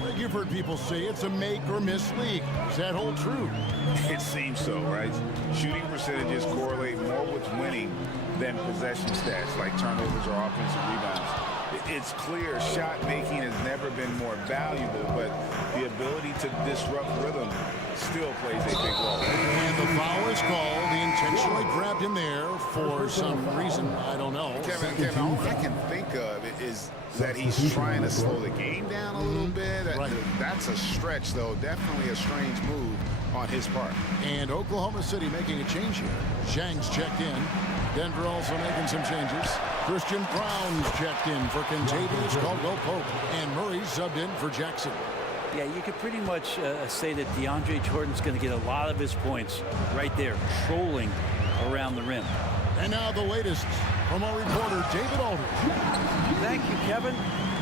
Greg, you've heard people say it's a make or miss league. Does that hold true? It seems so, right? Shooting percentages correlate more with winning than possession stats like turnovers or offensive rebounds. It's clear shot making has never been more valuable, but the ability to disrupt rhythm still plays a big role. And the foul is called. He intentionally grabbed him there for some reason. I don't know. Kevin, all I can think of is that he's trying to slow the game down a little bit. Right. That's a stretch, though. Definitely a strange move on his part. And Oklahoma City making a change here. Zhang's checked in. Denver also making some changes. Christian Brown's checked in for Kentavious Caldwell-Pope. And Murray's subbed in for Jackson. Yeah, you could pretty much say that DeAndre Jordan's going to get a lot of his points right there, trolling around the rim. And now the latest from our reporter, David Aldridge. Thank you, Kevin.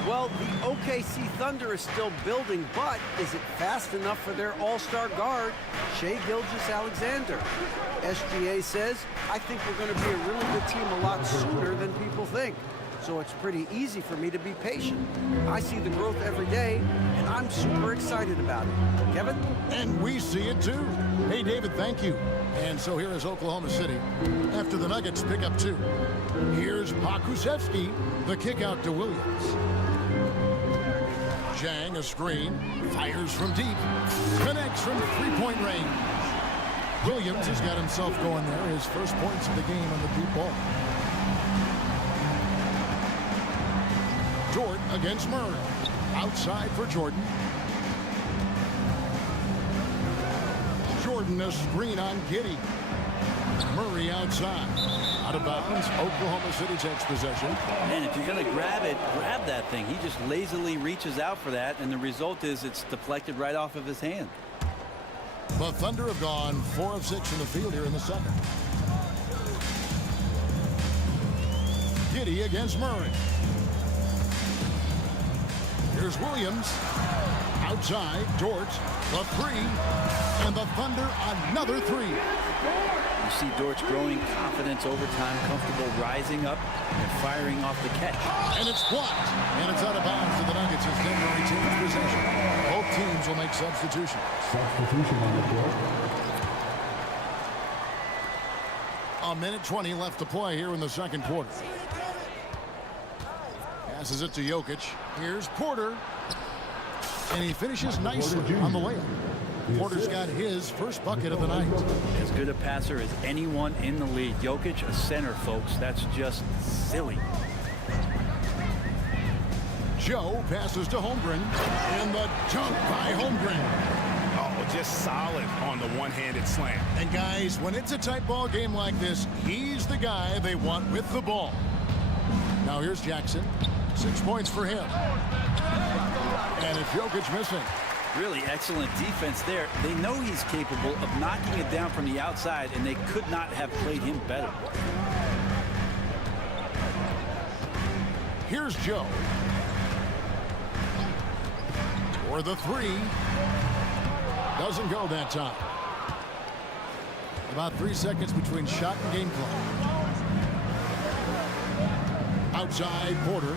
Well, the OKC Thunder is still building, but is it fast enough for their all-star guard, Shai Gilgeous-Alexander? SGA says, I think we're going to be a really good team a lot sooner than people think. So it's pretty easy for me to be patient. I see the growth every day, and I'm super excited about it. Kevin? And we see it too. Hey, David, thank you. And so here is Oklahoma City after the Nuggets pick up 2. Here's Pokusevsky, the kick out to Williams. Zhang, a screen, fires from deep, connects from three-point range. Williams has got himself going there. His first points of the game on the deep ball. Jordan against Murray. Outside for Jordan. Jordan, a screen on Giddey. Murray outside. Out of bounds. Oklahoma City takes possession. And if you're going to grab it, grab that thing. He just lazily reaches out for that, and the result is it's deflected right off of his hand. The Thunder have gone 4 of 6 in the field here in the second. Giddey against Murray. Here's Williams. Outside, Dort, the 3, and the Thunder another 3. You see Dort's growing confidence over time, comfortable rising up and firing off the catch. And it's blocked, and it's out of bounds to the Nuggets as Denver retains possession. Both teams will make substitutions. Substitution on the floor. A minute 20 left to play here in the second quarter. Passes it to Jokic. Here's Porter. And he finishes nicely on the layup. Porter's got his first bucket of the night. As good a passer as anyone in the league. Jokic, a center, folks. That's just silly. Joe passes to Holmgren. And the dunk by Holmgren. Oh, just solid on the one-handed slam. And guys, when it's a tight ball game like this, he's the guy they want with the ball. Now here's Jackson. 6 points for him. And it's Jokic missing. Really excellent defense there. They know he's capable of knocking it down from the outside, and they could not have played him better. Here's Joe. For the 3. Doesn't go that time. About 3 seconds between shot and game clock. Outside Porter.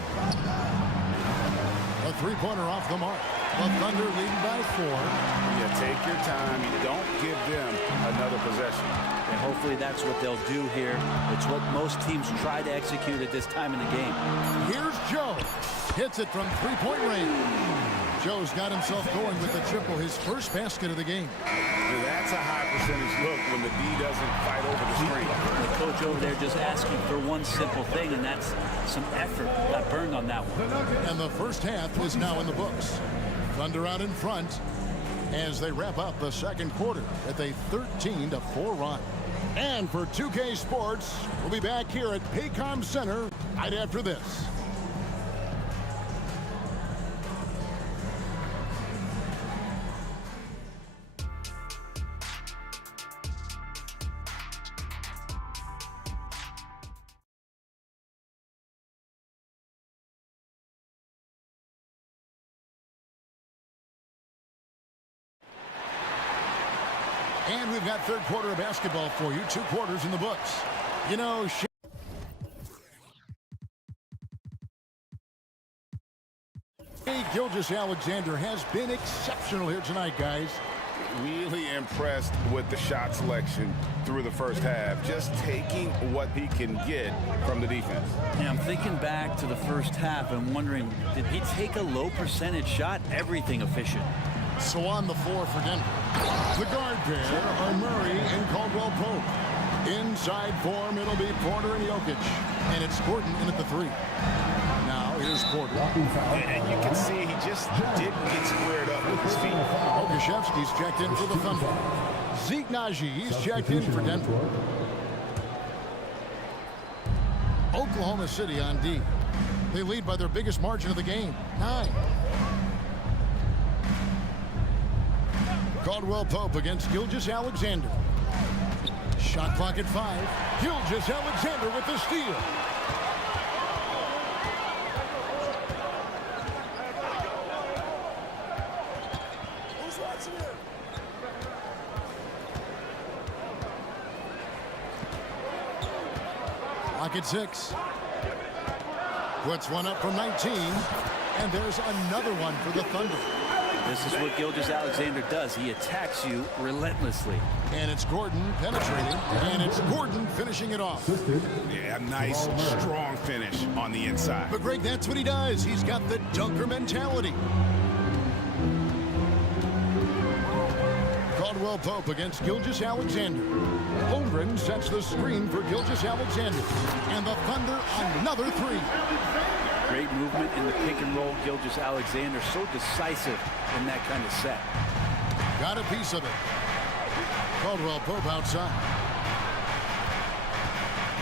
A 3-pointer off the mark. The Thunder leading by 4. You take your time. You don't give them another possession. And hopefully that's what they'll do here. It's what most teams try to execute at this time in the game. Here's Joe. Hits it from 3-point range. Joe's got himself going with the triple, his first basket of the game. That's a high percentage look when the D doesn't fight over the screen. The coach over there just asking for one simple thing, and that's some effort. Got burned on that one. And the first half is now in the books. Thunder out in front as they wrap up the second quarter with a 13-4 run. And for 2K Sports, we'll be back here at Paycom Center right after this. And we've got third quarter of basketball for you. 2 quarters in the books. You know, Gilgeous-Alexander has been exceptional here tonight, guys. Really impressed with the shot selection through the first half. Just taking what he can get from the defense. Yeah, I'm thinking back to the first half and wondering, did he take a low percentage shot? Everything efficient. So on the floor for Denver. The guard pair are Murray and Caldwell-Pope. Inside form, it'll be Porter and Jokic. And it's Gordon in at the 3. Now here's Porter. And you can see he just didn't get squared up with his feet. Okashevsky's checked in for the Thunder. Zeke Najee's checked in for Denver. Oklahoma City on D. They lead by their biggest margin of the game, 9. Caldwell-Pope against Gilgeous-Alexander. Shot clock at 5. Gilgeous-Alexander with the steal. Clock at 6. Puts one up from 19. And there's another one for the Thunder. This is what Gilgeous-Alexander does. He attacks you relentlessly. And it's Gordon penetrating. And it's Gordon finishing it off. Yeah, nice, strong finish on the inside. But Greg, that's what he does. He's got the dunker mentality. Caldwell Pope against Gilgeous-Alexander. Holmgren sets the screen for Gilgeous-Alexander. And the Thunder another three. Great movement in the pick and roll. Gilgeous-Alexander so decisive in that kind of set. Got a piece of it. Caldwell Pope outside.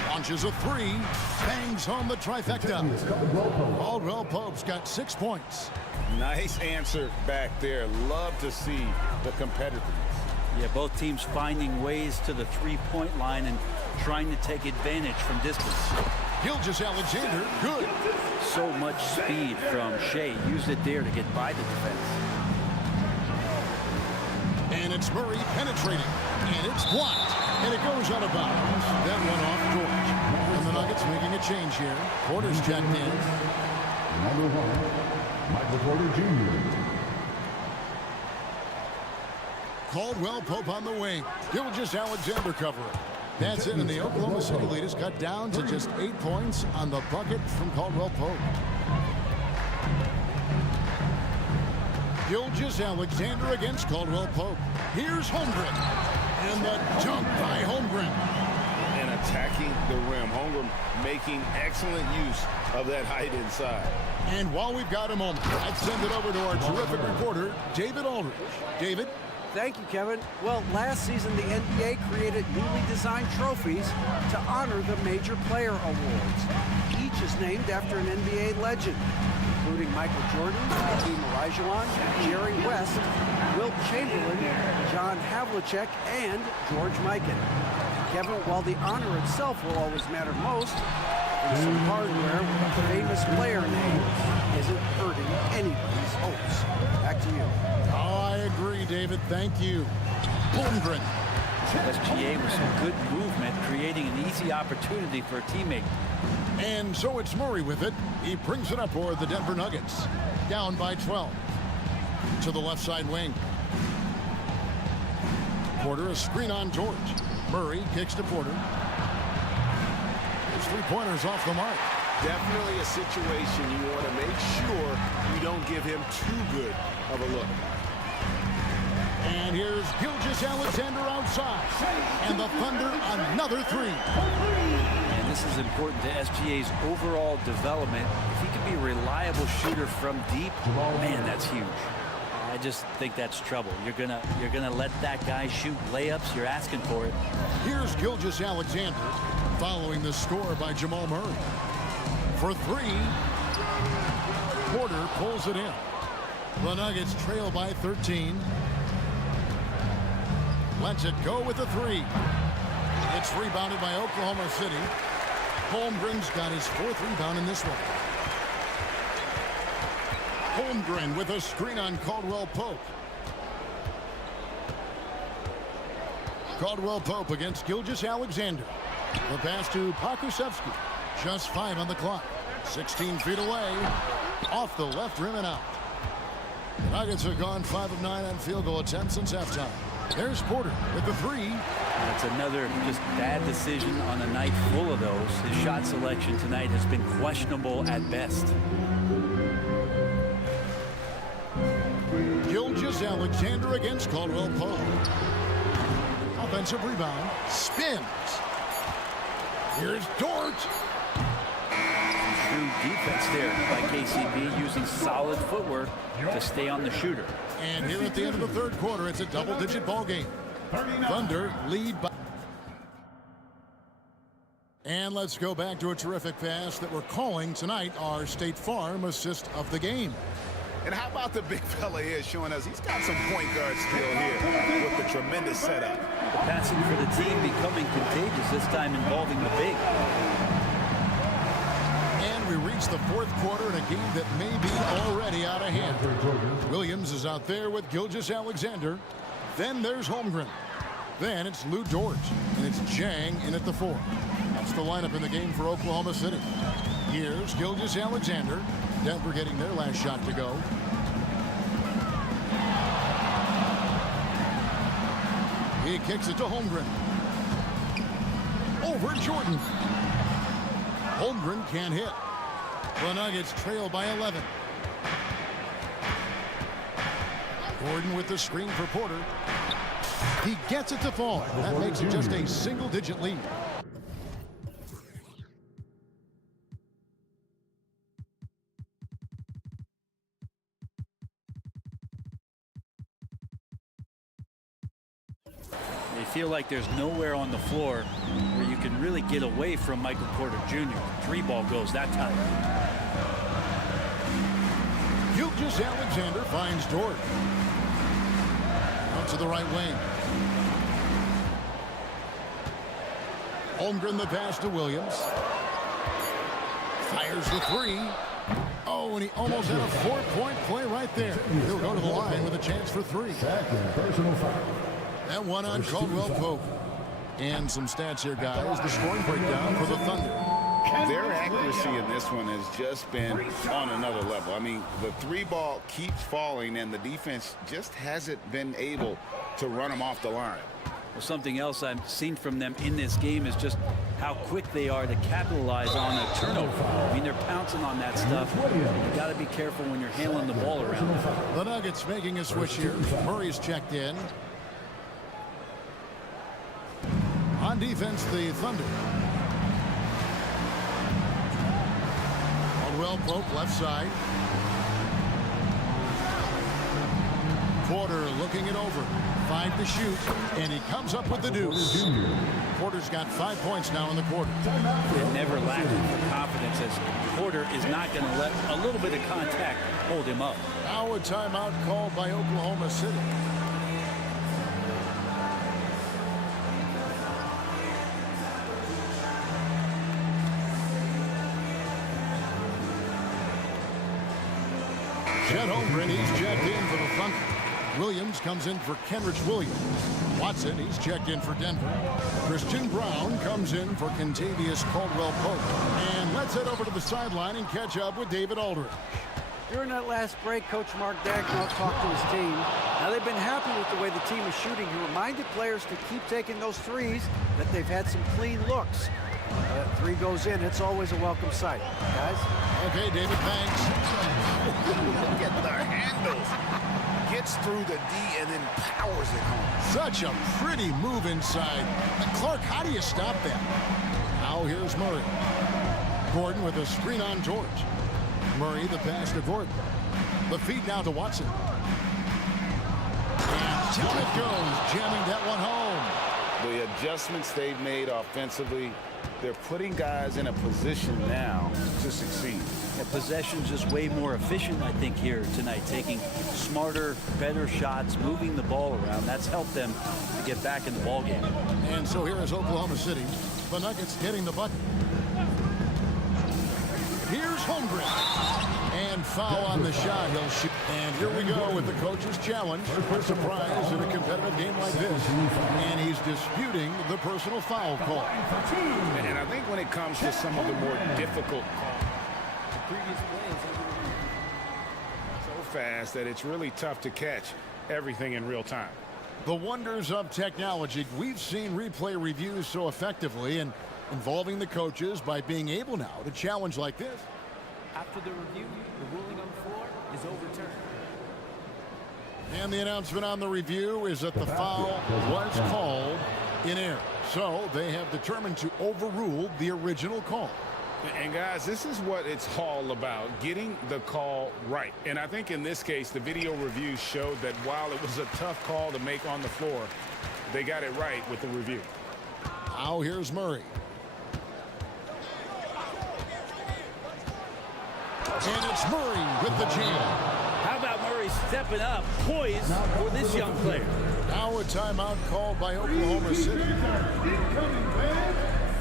Launches a three. Bangs home the trifecta. Caldwell Pope's got 6 points. Nice answer back there. Love to see the competitiveness. Yeah, both teams finding ways to the three-point line and trying to take advantage from distance. Gilgeous-Alexander, good. So much speed from Shea. Used it there to get by the defense. And it's Murray penetrating. And it's blocked. And it goes out of bounds. That one off George. And the Nuggets making a change here. Porter's checked in. Number 1, Michael Porter Jr. Caldwell Pope on the wing. Gilgeous-Alexander covering. That's it, and the Oklahoma City lead has cut down to just 8 points on the bucket from Caldwell Pope. Gilgeous-Alexander against Caldwell Pope. Here's Holmgren. And the dunk by Holmgren. And attacking the rim. Holmgren making excellent use of that height inside. And while we've got a moment, I'd send it over to our terrific reporter, David Aldridge. David? Thank you, Kevin. Well, last season, the NBA created newly designed trophies to honor the major player awards. Each is named after an NBA legend, including Michael Jordan, Hakeem Olajuwon, Jerry West, Wilt Chamberlain, John Havlicek, and George Mikan. Kevin, while the honor itself will always matter most, some hardware with a famous player name isn't hurting anybody's hopes. Back to you. Oh, I agree, David. Thank you. Holmgren. SGA with some good movement, creating an easy opportunity for a teammate. And so it's Murray with it. He brings it up for the Denver Nuggets. Down by 12. To the left side wing. Porter, a screen on George. Murray kicks to Porter. His three-pointers off the mark. Definitely a situation you want to make sure you don't give him too good of a look. And here's Gilgeous-Alexander outside. And the Thunder another three. And this is important to SGA's overall development. If he can be a reliable shooter from deep, man, that's huge. I just think that's trouble. You're gonna let that guy shoot layups. You're asking for it. Here's Gilgeous-Alexander following the score by Jamal Murray. For three, Porter pulls it in. The Nuggets trail by 13. Lets it go with the three. It's rebounded by Oklahoma City. Holmgren's got his 4th rebound in this one. Holmgren with a screen on Caldwell Pope. Caldwell Pope against Gilgeous-Alexander. The pass to Pokusevski. Just 5 on the clock. 16 feet away. Off the left rim and out. The Nuggets have gone 5 of 9 on field goal attempts since halftime. There's Porter with the three. That's another just bad decision on a night full of those. His shot selection tonight has been questionable at best. Gilgeous-Alexander against Caldwell Pope. Offensive rebound. Spins. Here's Dort. True defense there by KCP, using solid footwork to stay on the shooter. And here at the end of the 3rd quarter, it's a double-digit ball game. Thunder lead by... And let's go back to a terrific pass that we're calling tonight our State Farm assist of the game. And how about the big fella here showing us he's got some point guard skill here with the tremendous setup. The passing for the team becoming contagious, this time involving the big. And we reach the 4th quarter in a game that may be already out of hand. Williams is out there with Gilgeous-Alexander. Then there's Holmgren. Then it's Lou Dort. And it's Jang in at the 4. That's the lineup in the game for Oklahoma City. Here's Gilgeous-Alexander. Denver getting their last shot to go. He kicks it to Holmgren. Over Jordan. Holmgren can't hit. The Nuggets trail by 11. Gordon with the screen for Porter. He gets it to fall. That makes it just a single-digit lead. They feel like there's nowhere on the floor where you can really get away from Michael Porter Jr. Three ball goes that time. Alexander finds Dort. Out to the right wing. Holmgren the pass to Williams. Fires the three. Oh, and he almost had a 4-point play right there. He'll go to the line with a chance for three. Personal foul. That one on Caldwell Pope. And some stats here, guys. The scoring breakdown for the Thunder. Their accuracy in this one has just been on another level. I mean, the three ball keeps falling, and the defense just hasn't been able to run them off the line. Well, something else I've seen from them in this game is just how quick they are to capitalize on a turnover. I mean, they're pouncing on that stuff. You got to be careful when you're handling the ball around. The Nuggets making a switch here. Murray's checked in. On defense, the Thunder. Caldwell Pope left side. Porter looking it over. 5 to shoot, and he comes up with the deuce. Porter's got 5 points now in the quarter. They're never lacking for confidence, as Porter is not going to let a little bit of contact hold him up. Now a timeout called by Oklahoma City. Chet Holmgren, he's checked in for the Thunder. Williams comes in for Kenrich Williams. Watson, he's checked in for Denver. Christian Brown comes in for Kentavious Caldwell-Pope. And let's head over to the sideline and catch up with David Aldridge. During that last break, Coach Mark Dagnall talked to his team. Now they've been happy with the way the team is shooting. He reminded players to keep taking those threes, that they've had some clean looks. That three goes in, it's always a welcome sight. Guys? Okay, David, thanks. Look at their handles. Gets through the D and then powers it home. Such a pretty move inside. Clark, how do you stop that? Now here's Murray. Gordon with a screen on George. Murray the pass to Gordon. The feed now to Watson. And down it goes, jamming that one home. The adjustments they've made offensively, they're putting guys in a position now to succeed. The possession's just way more efficient, I think, here tonight. Taking smarter, better shots, moving the ball around. That's helped them to get back in the ball game. And so here is Oklahoma City. The Nuggets getting the bucket. Here's Holmgren. And foul on the shot. He'll shoot. And here we go with the coach's challenge. A surprise in a competitive game like this. And he's disputing the personal foul call. And I think when it comes to some of the more difficult calls, Previous plays so fast that it's really tough to catch everything in real time. The wonders of technology. We've seen replay reviews so effectively and involving the coaches by being able now to challenge like this. After the review, the ruling on the floor is overturned. And the announcement on the review is that the foul was called in error. So they have determined to overrule the original call. And guys, this is what it's all about, getting the call right. And I think in this case, the video review showed that while it was a tough call to make on the floor, they got it right with the review. Now here's Murray. And it's Murray with the jam. How about Murray stepping up, poised for this young player? Now a timeout called by Oklahoma City. Incoming fans,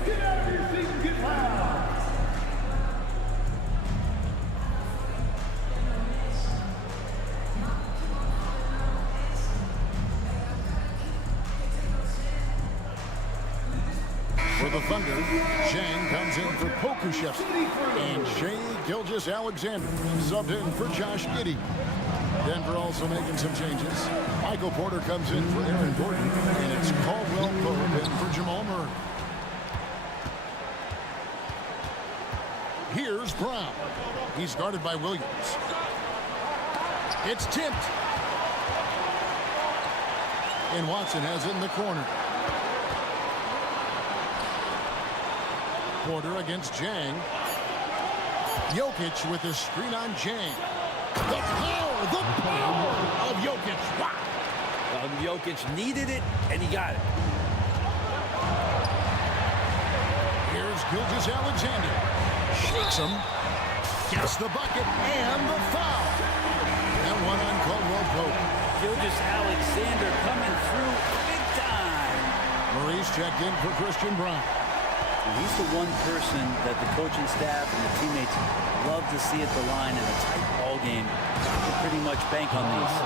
get out of your seats and get loud. For the Thunder, Zhang comes in for Pokushevsky. And Shai Gilgeous-Alexander subbed in for Josh Giddey. Denver also making some changes. Michael Porter comes in for Aaron Gordon. And it's Caldwell Pope in for Jamal Murray. Here's Brown. He's guarded by Williams. It's tipped. And Watson has it in the corner. Porter against Jang. Jokic with his screen on Jang. The power of Jokic. Wow. Well, Jokic needed it, and he got it. Here's Gilgeous-Alexander. Shakes him. Gets the bucket and the foul. And one on Caldwell Pope. Gilgeous-Alexander coming through big time. Maurice checked in for Christian Brown. And he's the one person that the coaching staff and the teammates love to see at the line in a tight ball game. They pretty much bank on these.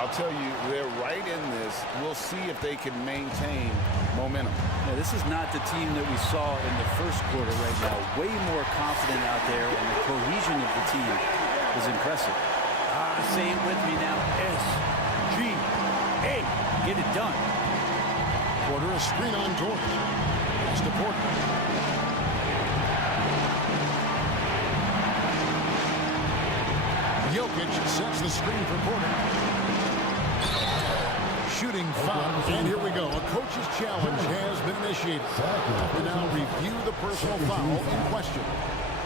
I'll tell you, they're right in this. We'll see if they can maintain momentum. Yeah, this is not the team that we saw in the first quarter right now. Way more confident out there, and the cohesion of the team is impressive. Say it with me now. S-G-A. Get it done. Porter a screen on George. Pass to Porter. Jokic sets the screen for Porter. Shooting foul. And here we go. A coach's challenge has been initiated. We now review the personal foul in question.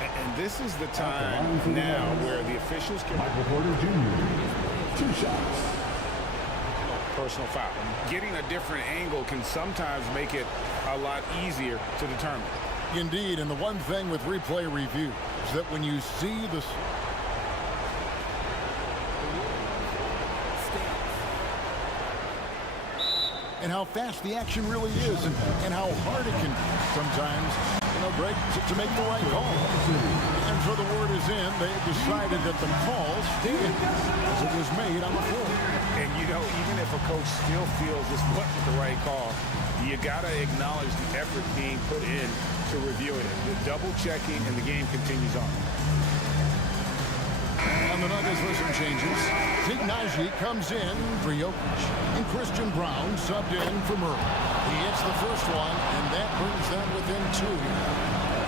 And this is the time now where the officials can... Michael Porter Jr. 2 shots. Personal foul. Getting a different angle can sometimes make it a lot easier to determine. Indeed, and the one thing with replay review is that when you see this... and how fast the action really is, and how hard it can sometimes, break to make the right call. And so the word is in. They decided that the call stands as it was made on the floor. And even if a coach still feels this wasn't the right call, you gotta acknowledge the effort being put in to reviewing it. The double checking, and the game continues on. And the Nuggets with some changes. Tignaji comes in for Jokic. And Christian Brown subbed in for Murray. He hits the first one, and that brings them within 2.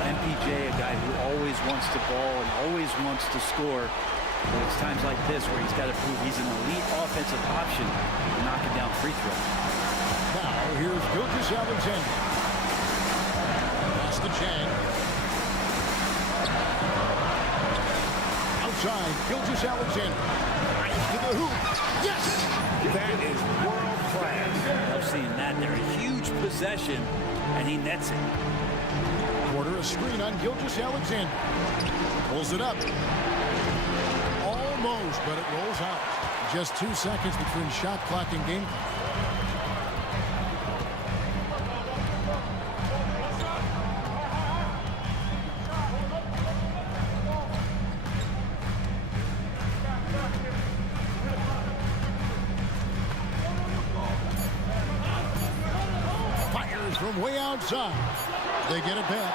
MPJ, a guy who always wants to ball and always wants to score. But it's times like this where he's got to prove he's an elite offensive option for knocking down free throws. Now, here's Gilgeous-Alexander. Pass to Chang. Outside, Gilgeous-Alexander. Drives to the hoop. Yes! That is world class. Love seeing that there. A huge possession, and he nets it. Porter a screen on Gilgeous-Alexander. Pulls it up. Almost, but it rolls out. Just 2 seconds between shot clock and game clock. Fires from way outside. They get it back.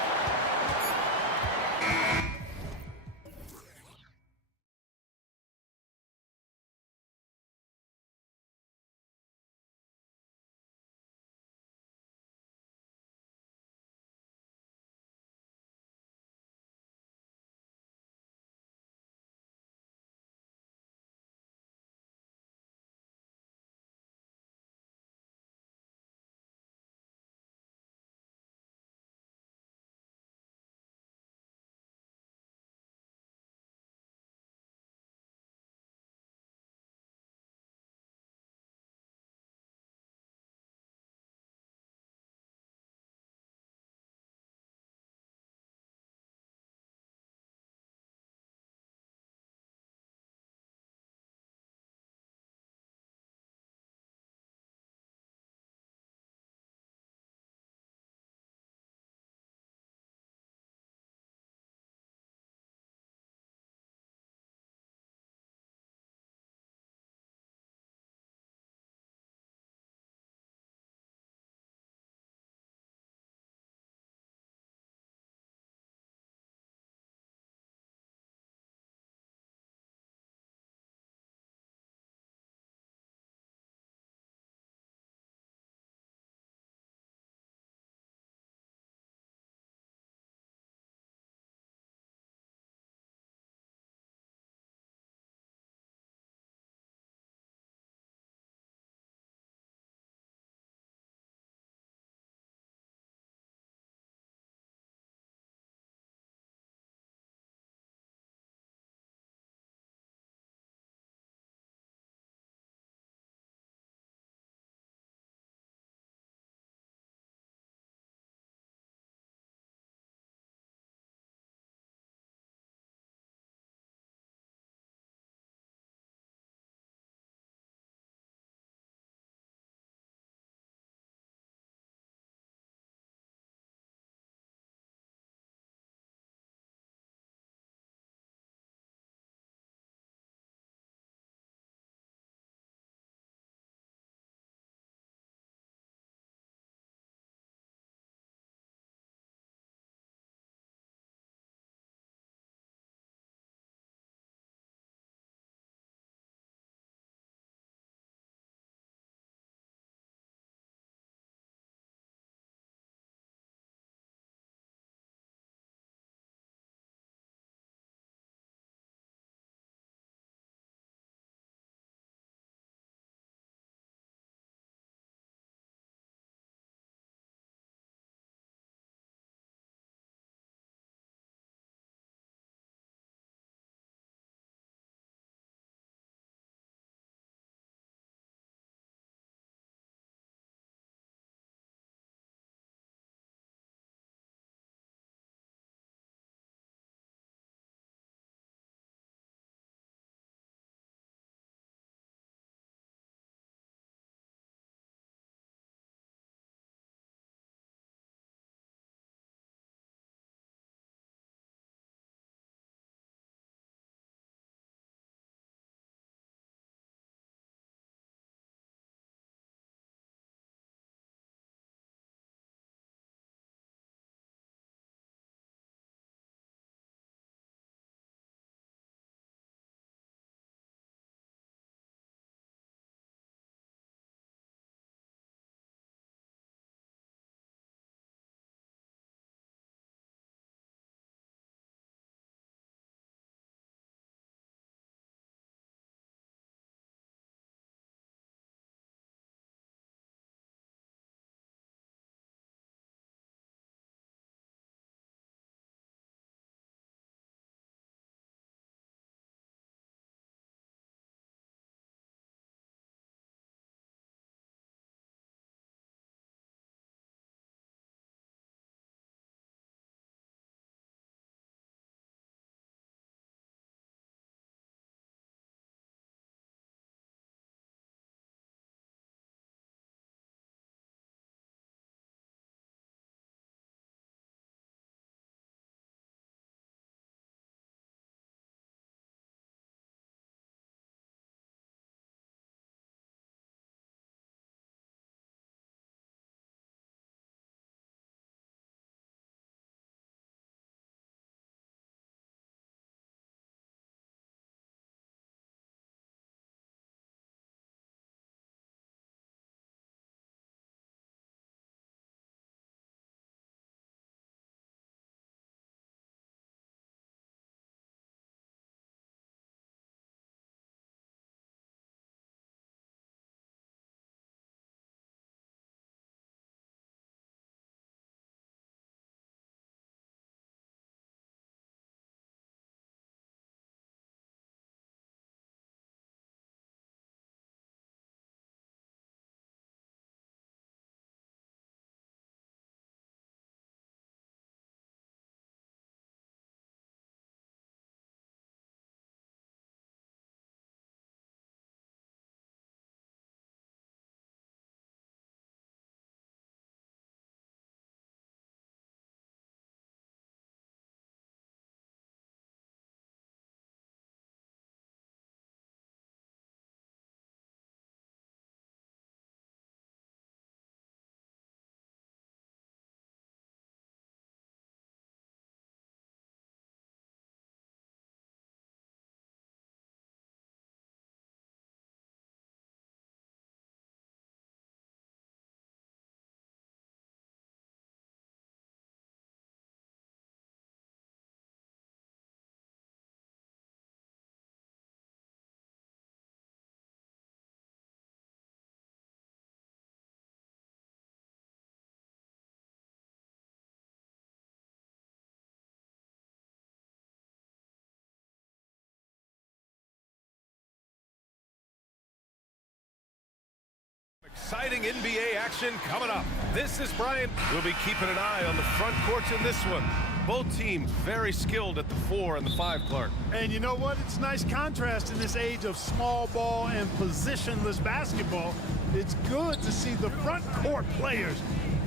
exciting NBA action coming up. This is Brian. We'll be keeping an eye on the front courts in this one. Both teams very skilled at the 4 and the 5, Clark. And you know what? It's nice contrast in this age of small ball and positionless basketball. It's good to see the front court players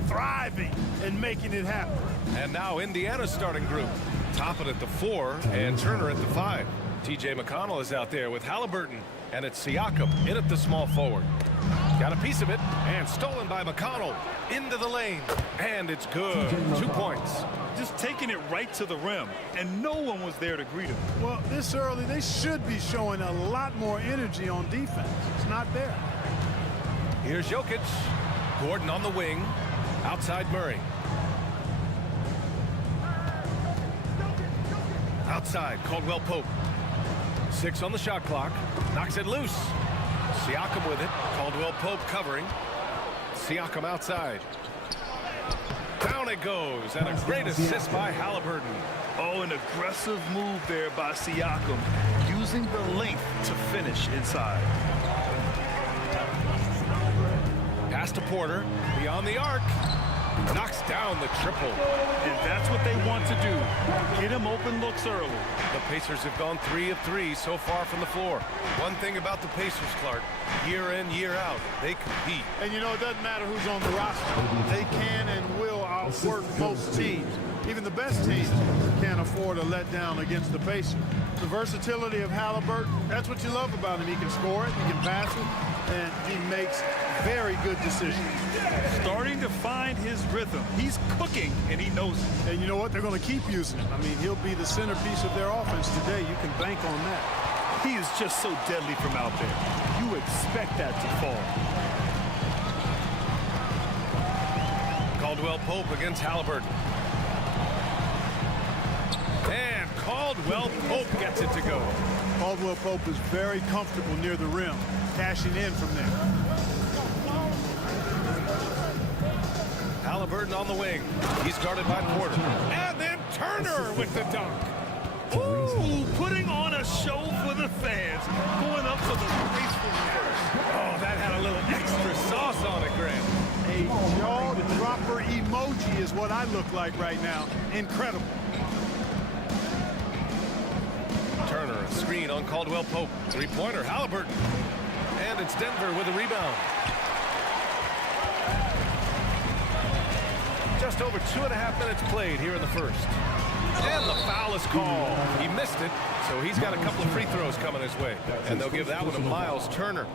thriving and making it happen. And now Indiana's starting group. Toppin at the 4 and Turner at the 5. TJ McConnell is out there with Halliburton. And it's Siakam in at the small forward. Got a piece of it and stolen by McConnell into the lane. And it's good. 2 points. Just taking it right to the rim, and no one was there to greet him. Well, this early, they should be showing a lot more energy on defense. It's not there. Here's Jokic. Gordon on the wing. Outside Murray. Outside Caldwell Pope. 6 on the shot clock. Knocks it loose. Siakam with it. Caldwell Pope covering. Siakam outside. Down it goes, and a great assist by Halliburton. Oh, an aggressive move there by Siakam, using the length to finish inside. Pass to Porter, beyond the arc. Knocks down the triple. And that's what they want to do. Get him open looks early. The Pacers have gone 3 of 3 so far from the floor. One thing about the Pacers, Clark, year in, year out, they compete. And you know, it doesn't matter who's on the roster. They can and will outwork most teams. Even the best teams can't afford a letdown against the Pacers. The versatility of Halliburton, that's what you love about him. He can score it, he can pass it, and he makes very good decisions. Starting to find his rhythm. He's cooking, and he knows it. And you know what? They're going to keep using him. I mean, he'll be the centerpiece of their offense today. You can bank on that. He is just so deadly from out there. You expect that to fall. Caldwell Pope against Halliburton. And Caldwell Pope gets it to go. Caldwell Pope is very comfortable near the rim, cashing in from there. Halliburton on the wing. He's guarded by Porter. And then Turner with the dunk. Ooh, putting on a show for the fans. Going up for the graceful reverse. Oh, that had a little extra sauce on it, Grant. A jaw-dropper emoji is what I look like right now. Incredible. Turner, a screen on Caldwell Pope. 3-pointer, Halliburton. And it's Denver with a rebound. Just over 2.5 minutes played here in the first. And the foul is called. He missed it, so he's got a couple of free throws coming his way. And they'll give that one to Miles Turner.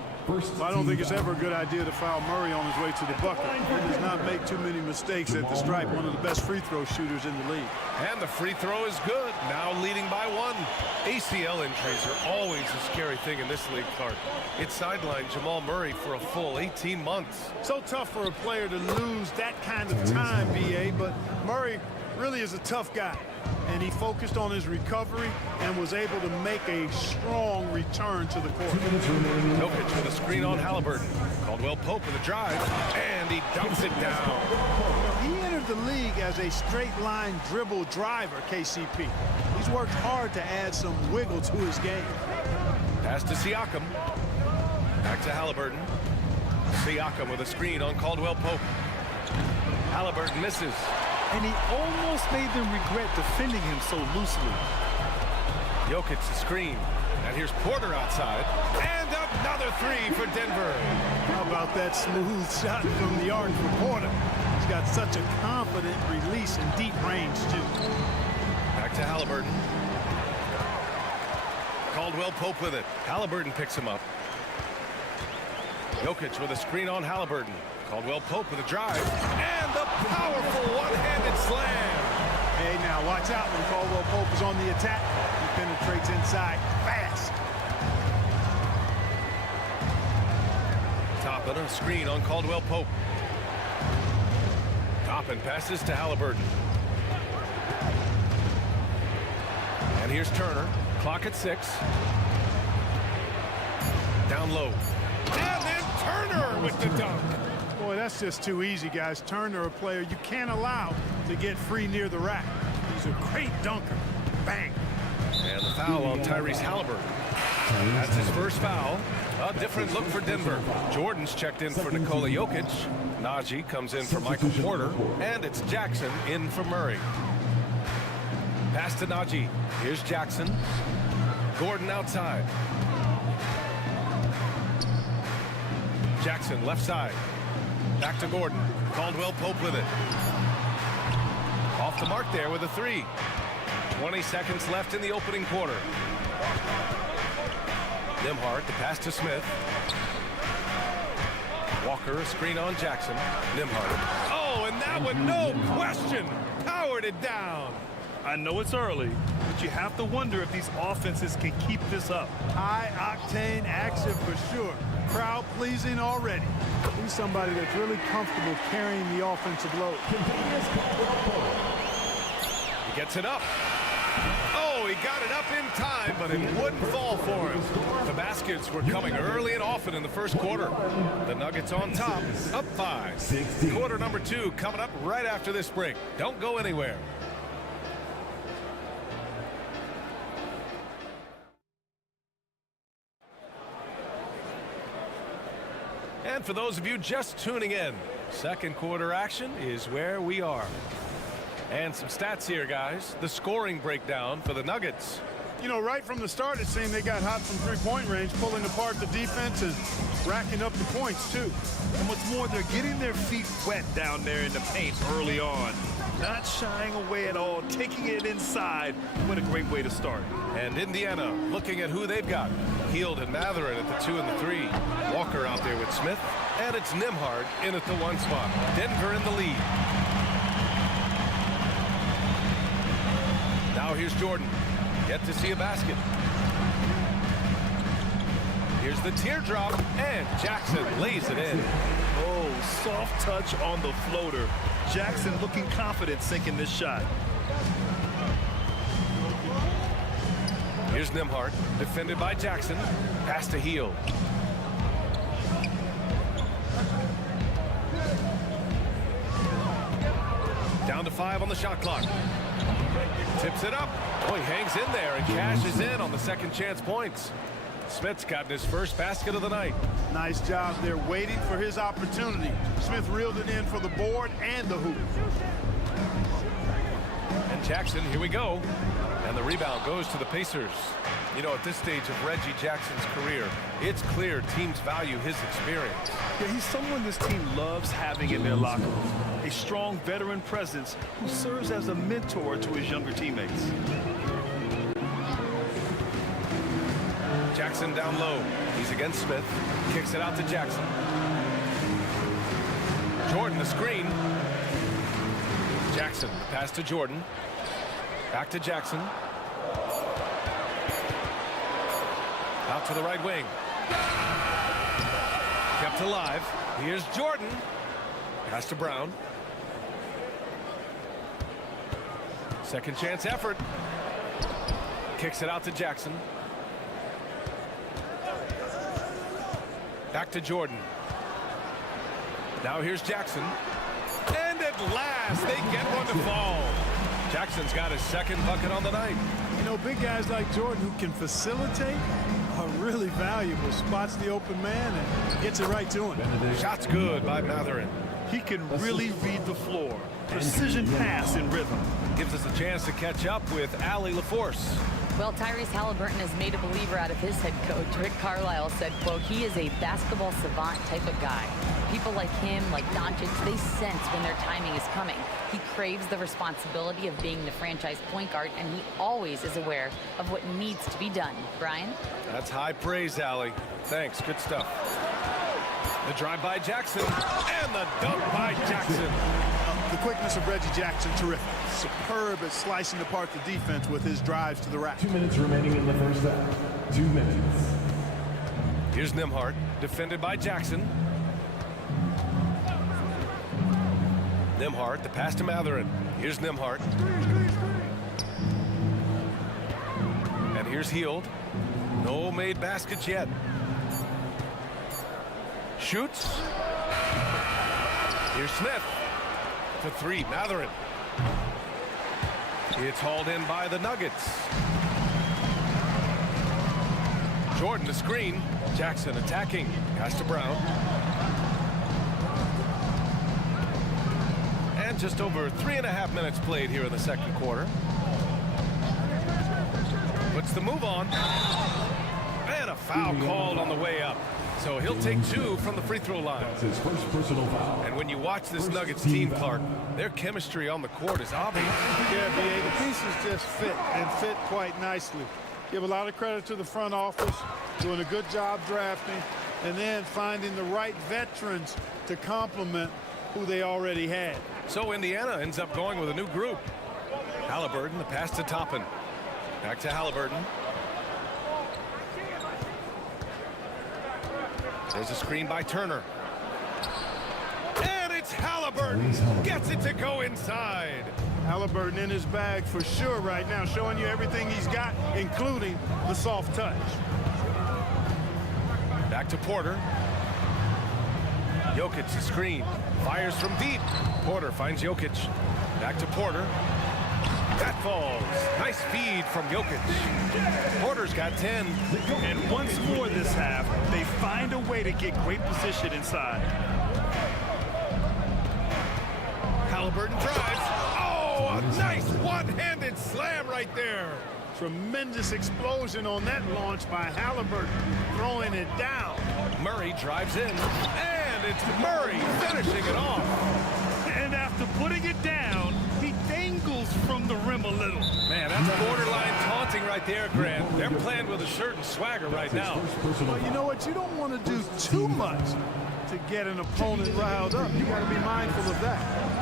I don't think it's ever a good idea to foul Murray on his way to the bucket. He does not make too many mistakes at the stripe. One of the best free throw shooters in the league. And the free throw is good. Now leading by 1. ACL injuries are always a scary thing in this league, Clark. It sidelined Jamal Murray for a full 18 months. So tough for a player to lose that kind of time, BA, but Murray really is a tough guy. And he focused on his recovery and was able to make a strong return to the court. Jokic with a screen on Halliburton. Caldwell Pope with a drive, and he dumps it down. He entered the league as a straight-line dribble driver, KCP. He's worked hard to add some wiggle to his game. Pass to Siakam. Back to Halliburton. Siakam with a screen on Caldwell Pope. Halliburton misses. And he almost made them regret defending him so loosely. Jokic the screen. And here's Porter outside. And another 3 for Denver. How about that smooth shot from the arc for Porter? He's got such a confident release and deep range, too. Back to Halliburton. Caldwell Pope with it. Halliburton picks him up. Jokic with a screen on Halliburton. Caldwell Pope with a drive. And the powerful one-handed slam. Hey, now watch out when Caldwell Pope is on the attack. He penetrates inside fast. Toppin a screen on Caldwell Pope. Toppin passes to Halliburton. And here's Turner. Clock at 6. Down low. And then Turner with the dunk. Boy, that's just too easy, guys. Turner, a player you can't allow to get free near the rack. He's a great dunker. Bang. And the foul on Tyrese Halliburton. That's his first foul. A different look for Denver. Jordan's checked in for Nikola Jokic. Najee comes in for Michael Porter. And it's Jackson in for Murray. Pass to Najee. Here's Jackson. Gordon outside. Jackson left side. Back to Gordon. Caldwell Pope with it. Off the mark there with a three. 20 seconds left in the opening quarter. Nembhard, the pass to Smith. Walker, a screen on Jackson. Nembhard. Oh, and that one, no question, powered it down. I know it's early, but you have to wonder if these offenses can keep this up. High-octane action for sure. Crowd-pleasing already. He's somebody that's really comfortable carrying the offensive load. He gets it up. Oh, he got it up in time, but it wouldn't fall for him. The baskets were coming early and often in the first quarter. The Nuggets on top, up 5. Quarter number 2 coming up right after this break. Don't go anywhere. And for those of you just tuning in, second quarter action is where we are. And some stats here, guys. The scoring breakdown for the Nuggets. You know, right from the start, it seemed they got hot from three-point range, pulling apart the defense and racking up the points, too. And what's more, they're getting their feet wet down there in the paint early on. Not shying away at all, taking it inside. What a great way to start. And Indiana looking at who they've got. Hield and Matherin at the 2 and the 3. Walker out there with Smith. And it's Nembhard in at the 1 spot. Denver in the lead. Now here's Jordan. Yet to see a basket. Here's the teardrop, and Jackson lays it in. Oh, soft touch on the floater. Jackson looking confident sinking this shot. Here's Nembhard, defended by Jackson. Pass to Hield. Down to 5 on the shot clock. Tips it up. Oh, he hangs in there and cashes in on the second chance points. Smith's gotten his first basket of the night. Nice job there, waiting for his opportunity. Smith reeled it in for the board and the hoop. And Jackson, here we go. And the rebound goes to the Pacers. You know, at this stage of Reggie Jackson's career, it's clear teams value his experience. Yeah, he's someone this team loves having in their locker room. A strong veteran presence who serves as a mentor to his younger teammates. Jackson down low. He's against Smith. Kicks it out to Jackson. Jordan the screen. Jackson, pass to Jordan. Back to Jackson. Out to the right wing. Kept alive. Here's Jordan. Pass to Brown. Second chance effort. Kicks it out to Jackson. Back to Jordan. Now here's Jackson. And at last, they get one to fall. Jackson's got his second bucket on the night. You know, big guys like Jordan who can facilitate are really valuable. Spots the open man and gets it right to him. Shot's good by Matherin. He can really read the floor. Precision pass in rhythm. Gives us a chance to catch up with Allie LaForce. Well, Tyrese Halliburton has made a believer out of his head coach. Rick Carlisle said, quote, he is a basketball savant type of guy. People like him, like Doncic, they sense when their timing is coming. He craves the responsibility of being the franchise point guard, and he always is aware of what needs to be done. Brian? That's high praise, Allie. Thanks, good stuff. The drive by Jackson, and the dunk by Jackson. The quickness of Reggie Jackson, terrific. Superb at slicing apart the defense with his drives to the rack. 2 minutes remaining in the first half. 2 minutes. Here's Nembhard, defended by Jackson. Nembhard, the pass to Matherin. Here's Nembhard. And here's Hield. No made baskets yet. Shoots. Here's Smith. To 3, Matherin. It's hauled in by the Nuggets. Jordan to screen. Jackson attacking. Pass to Brown. And just over 3.5 minutes played here in the second quarter. Puts the move on. And a foul called on the way up. So he'll take 2 from the free throw line. That's his first personal foul. And when you watch this Nuggets team, Clark, their chemistry on the court is obvious. Yeah, B.A., the pieces just fit and fit quite nicely. Give a lot of credit to the front office, doing a good job drafting, and then finding the right veterans to complement who they already had. So Indiana ends up going with a new group. Halliburton, the pass to Toppin. Back to Halliburton. There's a screen by Turner. And it's Halliburton. Gets it to go inside. Halliburton in his bag for sure right now, showing you everything he's got, including the soft touch. Back to Porter. Jokic to screen. Fires from deep. Porter finds Jokic. Back to Porter. That falls. Nice feed from Jokic. Porter's got 10. And once more this half, they find a way to get great position inside. Halliburton drives. Oh, a nice one-handed slam right there. Tremendous explosion on that launch by Halliburton, throwing it down. Murray drives in, and it's Murray finishing it off. And after putting it down, he dangles from the rim a little. Man, that's borderline taunting right there, Grant. They're playing with a certain swagger right now. Well, you know what? You don't want to do too much to get an opponent riled up. You got to be mindful of that.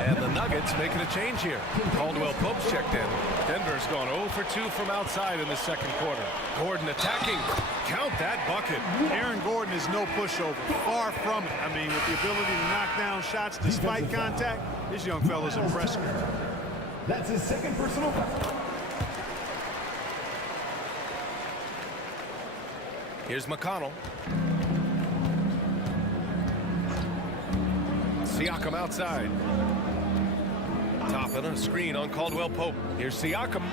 And the Nuggets making a change here. Caldwell Pope's checked in. Denver's gone 0 for 2 from outside in the second quarter. Gordon attacking. Count that bucket. Aaron Gordon is no pushover. Far from it. I mean, with the ability to knock down shots despite contact, this young fella's impressive. That's his second personal foul. Here's McConnell. Siakam outside. Toppin, a screen on Caldwell Pope. Here's Siakam.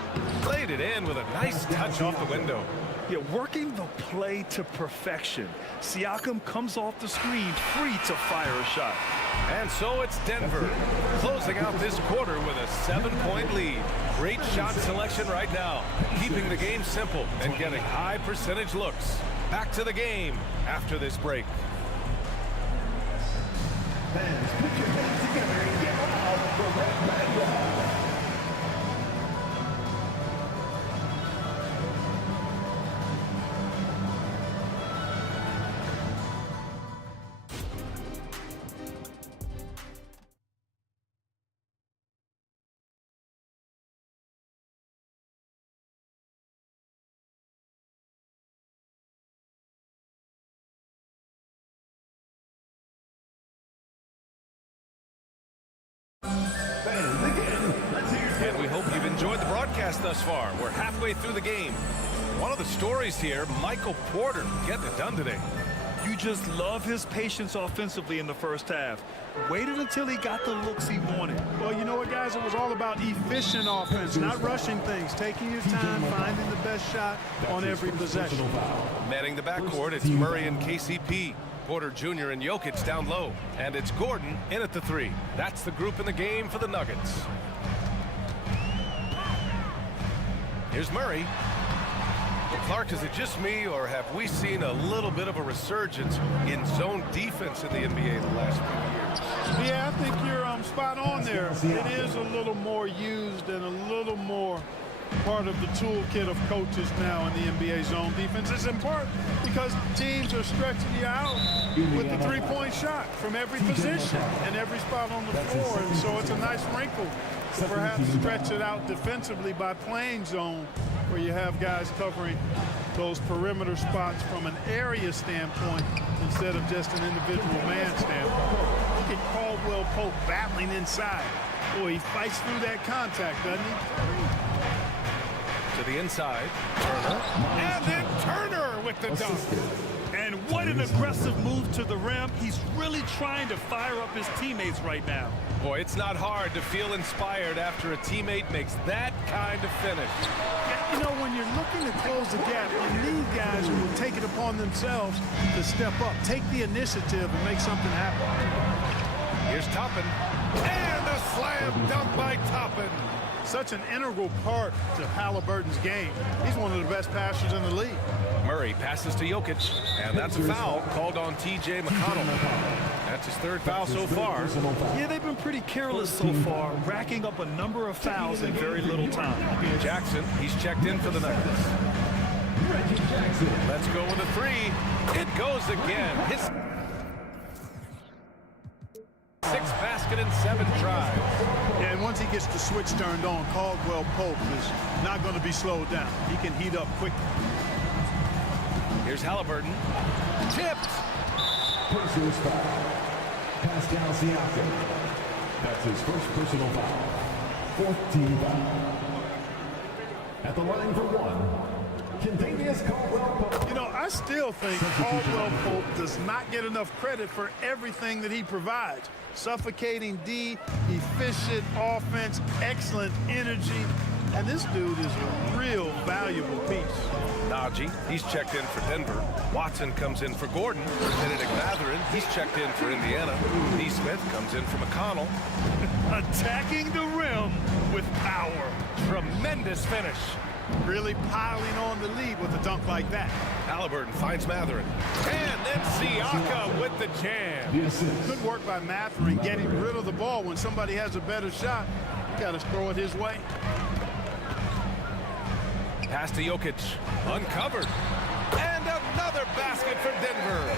Played it in with a nice touch off the window. Yeah, working the play to perfection. Siakam comes off the screen free to fire a shot. And so it's Denver closing out this quarter with a 7-point lead. Great shot selection right now, keeping the game simple and getting high percentage looks. Back to the game after this break. Fans, put your hands together and get loud for Red Band. And we hope you've enjoyed the broadcast thus far. We're halfway through the game. One of the stories here, Michael Porter getting it done today. You just love his patience offensively in the first half. Waited until he got the looks he wanted. Well, you know what, guys? It was all about efficient offense, not rushing things, taking your time, finding the best shot on every possession. Manning the backcourt, it's Murray and KCP. Porter Jr. and Jokic down low. And it's Gordon in at the 3. That's the group in the game for the Nuggets. Here's Murray. Clark, is it just me, or have we seen a little bit of a resurgence in zone defense in the NBA the last few years? Yeah, I think you're spot on there. It is a little more used and a little more part of the toolkit of coaches now in the NBA zone defense. It's important because teams are stretching you out with the three-point shot from every position and every spot on the floor. And so it's a nice wrinkle to perhaps stretch it out defensively by playing zone, where you have guys covering those perimeter spots from an area standpoint instead of just an individual man standpoint. Look at Caldwell Pope battling inside. Boy, he fights through that contact, doesn't he? To the inside, Turner, and then Turner with the dunk. And What an aggressive move to the rim. He's really trying to fire up his teammates right now. Boy, it's not hard to feel inspired after a teammate makes that kind of finish. You know, when you're looking to close the gap, you need guys who will take it upon themselves to step up, take the initiative, and make something happen. Here's Toppin. And a slam dunk by Toppin. Such an integral part to Halliburton's game. He's one of the best passers in the league. Murray passes to Jokic, and that's a foul called on T.J. McConnell. That's his third foul so far. Yeah, they've been pretty careless so far, racking up a number of fouls in very little time. Jackson, he's checked in for the Nuggets. Let's go with a three. It goes again. His 6 basket and 7 tries. Yeah, and once he gets the switch turned on, Caldwell Pope is not going to be slowed down. He can heat up quickly. Here's Halliburton. Tipped. Personal foul. Pascal Siakam. That's his first personal foul. 4th team foul. At the line for one, Kentavious Caldwell-Pope. You know, I still think Caldwell Pope does not get enough credit for everything that he provides. Suffocating D, efficient offense, excellent energy, and this dude is a real valuable piece. Najee, he's checked in for Denver. Watson comes in for Gordon. Benedict Mathurin, he's checked in for Indiana. D. Smith comes in for McConnell. Attacking the rim with power. Tremendous finish. Really piling on the lead with a dunk like that. Halliburton finds Mathurin. And then Siakam with the jam. Good work by Mathurin getting rid of the ball. When somebody has a better shot, you got to throw it his way. Pass to Jokic. Uncovered. And another basket for Denver.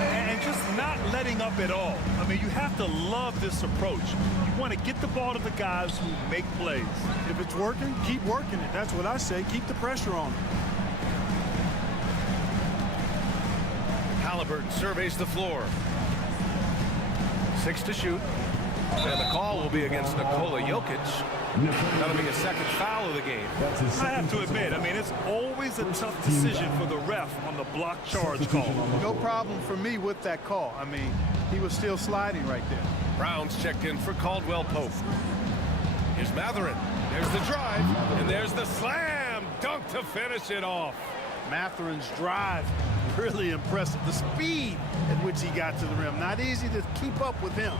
And just not letting up at all. I mean, you have to love this approach. You want to get the ball to the guys who make plays. If it's working, keep working it. That's what I say. Keep the pressure on him. Halliburton surveys the floor. 6 to shoot. And the call will be against Nikola Jokic. That'll be a second foul of the game. I have to admit, I mean, it's always a tough decision for the ref on the block charge call. No problem for me with that call. I mean, he was still sliding right there. Brown's checked in for Caldwell Pope. Here's Mathurin. There's the drive. And there's the slam dunk to finish it off. Mathurin's drive, really impressive. The speed at which he got to the rim. Not easy to keep up with him.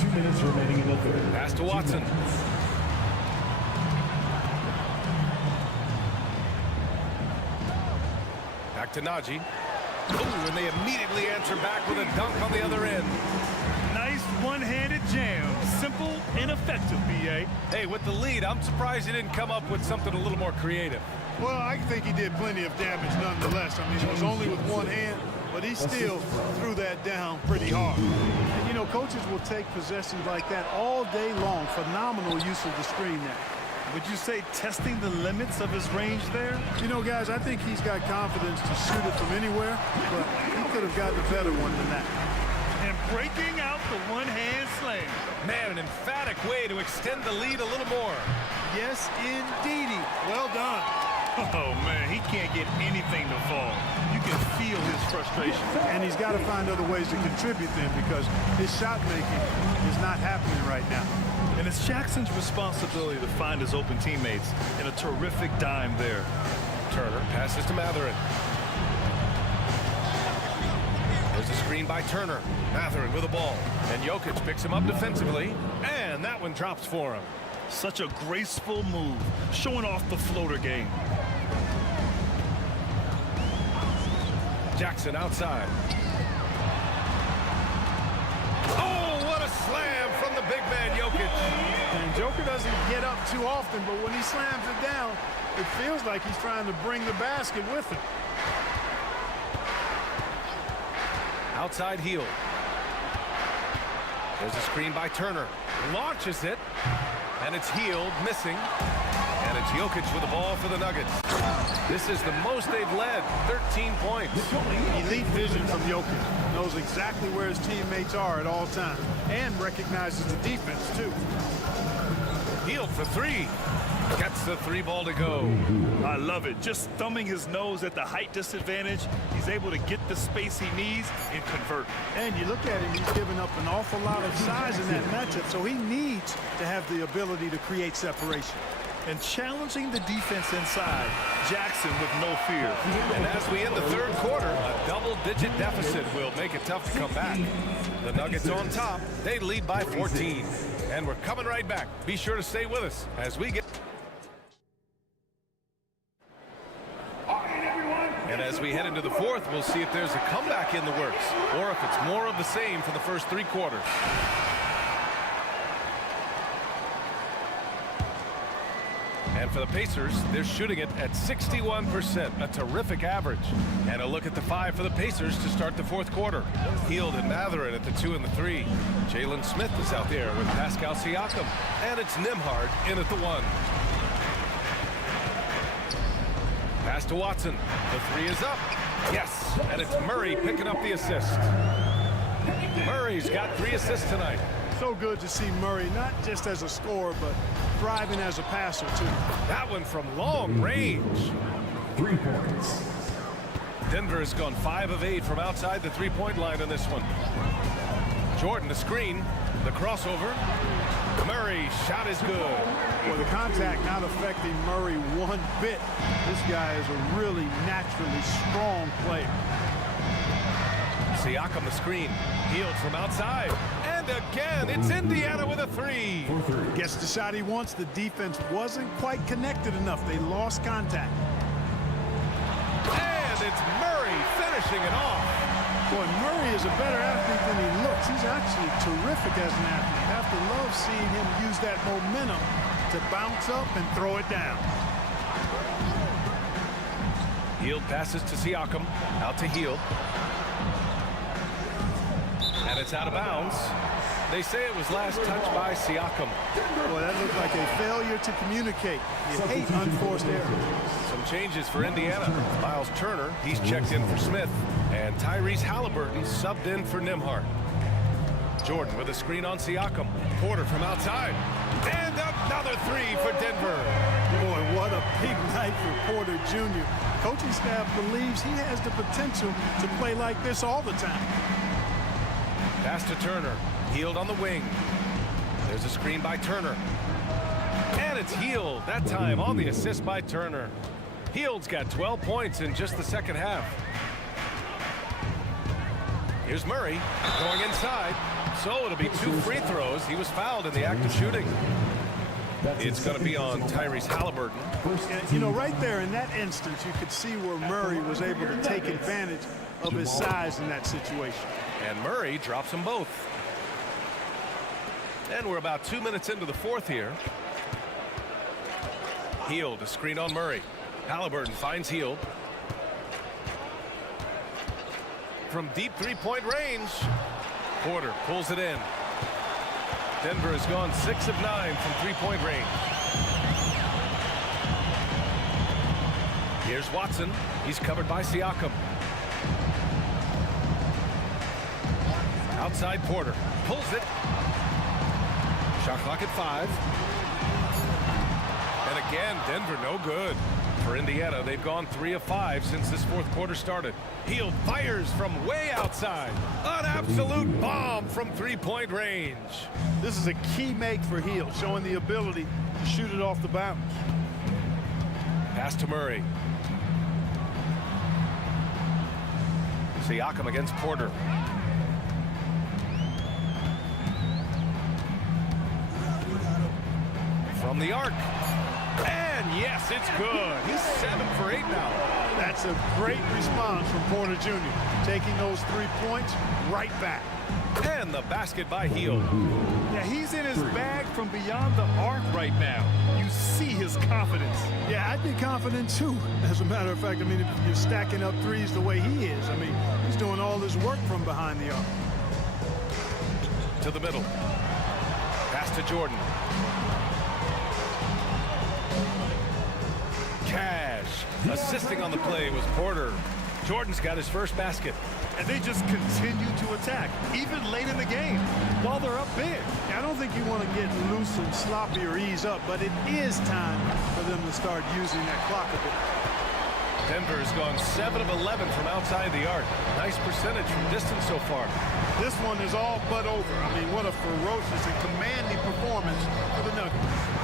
2 minutes remaining in the third. Pass to Watson. Back to Najee. Ooh, and they immediately answer back with a dunk on the other end. Nice one-handed jam. Simple and effective, B.A. Hey, with the lead, I'm surprised he didn't come up with something a little more creative. Well, I think he did plenty of damage nonetheless. I mean, it was only with one hand, but he still threw that down pretty hard. And, you know, coaches will take possessions like that all day long. Phenomenal use of the screen there. Would you say testing the limits of his range there? You know, guys, I think he's got confidence to shoot it from anywhere, but he could have gotten a better one than that. And breaking out the one-hand slam. Man, an emphatic way to extend the lead a little more. Yes, indeedy. Well done. Oh, man, he can't get anything to fall. You can feel his frustration. And he's got to find other ways to contribute then because his shot making is not happening right now. And it's Jackson's responsibility to find his open teammates, and a terrific dime there. Turner passes to Mathurin. There's a screen by Turner. Mathurin with the ball. And Jokic picks him up defensively. And that one drops for him. Such a graceful move, showing off the floater game. Jackson outside. Oh, what a slam from the big man Jokic. And Joker doesn't get up too often, but when he slams it down, it feels like he's trying to bring the basket with him. Outside heel. There's a screen by Turner. Launches it. And it's Healed, missing. And it's Jokic with the ball for the Nuggets. This is the most they've led, 13 points. Elite vision from Jokic. Knows exactly where his teammates are at all times. And recognizes the defense, too. Healed for three. Gets the 3 ball to go. I love it. Just thumbing his nose at the height disadvantage. He's able to get the space he needs and convert. And you look at him, he's given up an awful lot of size in that matchup, so he needs to have the ability to create separation. And challenging the defense inside, Jackson with no fear. And as we end the 3rd quarter, a double-digit deficit will make it tough to come back. The Nuggets on top. They lead by 14. And we're coming right back. Be sure to stay with us as we get... And as we head into the 4th, we'll see if there's a comeback in the works or if it's more of the same for the first 3 quarters. And for the Pacers, they're shooting it at 61%, a terrific average. And a look at the 5 for the Pacers to start the 4th quarter. Hield and Mathurin at the 2 and the 3. Jalen Smith is out there with Pascal Siakam. And it's Nembhard in at the 1. Pass to Watson. The 3 is up. Yes, and it's Murray picking up the assist. Murray's got 3 assists tonight. So good to see Murray, not just as a scorer, but thriving as a passer, too. That one from long range. 3 points. Denver has gone 5 of 8 from outside the 3-point line on this one. Jordan, the screen, the crossover. Murray, shot is good. Well, the contact not affecting Murray one bit. This guy is a really naturally strong player. Siakam, the screen, Hield from outside. And again, it's Indiana with a 3. Gets the shot he wants. The defense wasn't quite connected enough. They lost contact. And it's Murray finishing it off. Boy, Murray is a better athlete than he looks. He's actually terrific as an athlete. You have to love seeing him use that momentum to bounce up and throw it down. Hield passes to Siakam, out to Hield. And it's out of bounds. They say it was last touched by Siakam. Boy, that looked like a failure to communicate. You hate unforced errors. Some changes for Indiana. Miles Turner, he's checked in for Smith. And Tyrese Halliburton subbed in for Nembhard. Jordan with a screen on Siakam. Porter from outside. And another 3 for Denver. Boy, what a big night for Porter Jr. Coaching staff believes he has the potential to play like this all the time. Pass to Turner. Hield on the wing. There's a screen by Turner. And it's Hield, that time on the assist by Turner. Hield's got 12 points in just the second half. Here's Murray going inside. So it'll be 2 free throws. He was fouled in the act of shooting. It's going to be on Tyrese Halliburton. You know, right there in that instance, you could see where Murray was able to take advantage of his size in that situation. And Murray drops them both. And we're about 2 minutes into the 4th here. Hield, a screen on Murray. Halliburton finds Hield. From deep 3-point range, Porter pulls it in. Denver has gone 6 of 9 from 3-point range. Here's Watson. He's covered by Siakam. Outside Porter. Pulls it. Shot clock at 5. And again, Denver no good. For Indiana, they've gone 3 of 5 since this 4th quarter started. Hield fires from way outside. An absolute bomb from 3-point range. This is a key make for Hield, showing the ability to shoot it off the bounce. Pass to Murray. Siakam against Porter. From the arc. And yes, it's good. He's 7 for 8 now. That's a great response from Porter Jr. Taking those 3 points right back. And the basket by Hield. Yeah, he's in his bag from beyond the arc right now. You see his confidence. Yeah, I'd be confident too. As a matter of fact, I mean, if you're stacking up threes the way he is, I mean, he's doing all his work from behind the arc. To the middle. Pass to Jordan. Cash. Assisting on the play was Porter. Jordan's got his first basket. and they just continue to attack, even late in the game, while they're up big. I don't think you want to get loose and sloppy or ease up, but it is time for them to start using that clock a bit. Denver's gone 7 of 11 from outside the arc. Nice percentage from distance so far. This one is all but over. I mean, what a ferocious and commanding performance for the Nuggets.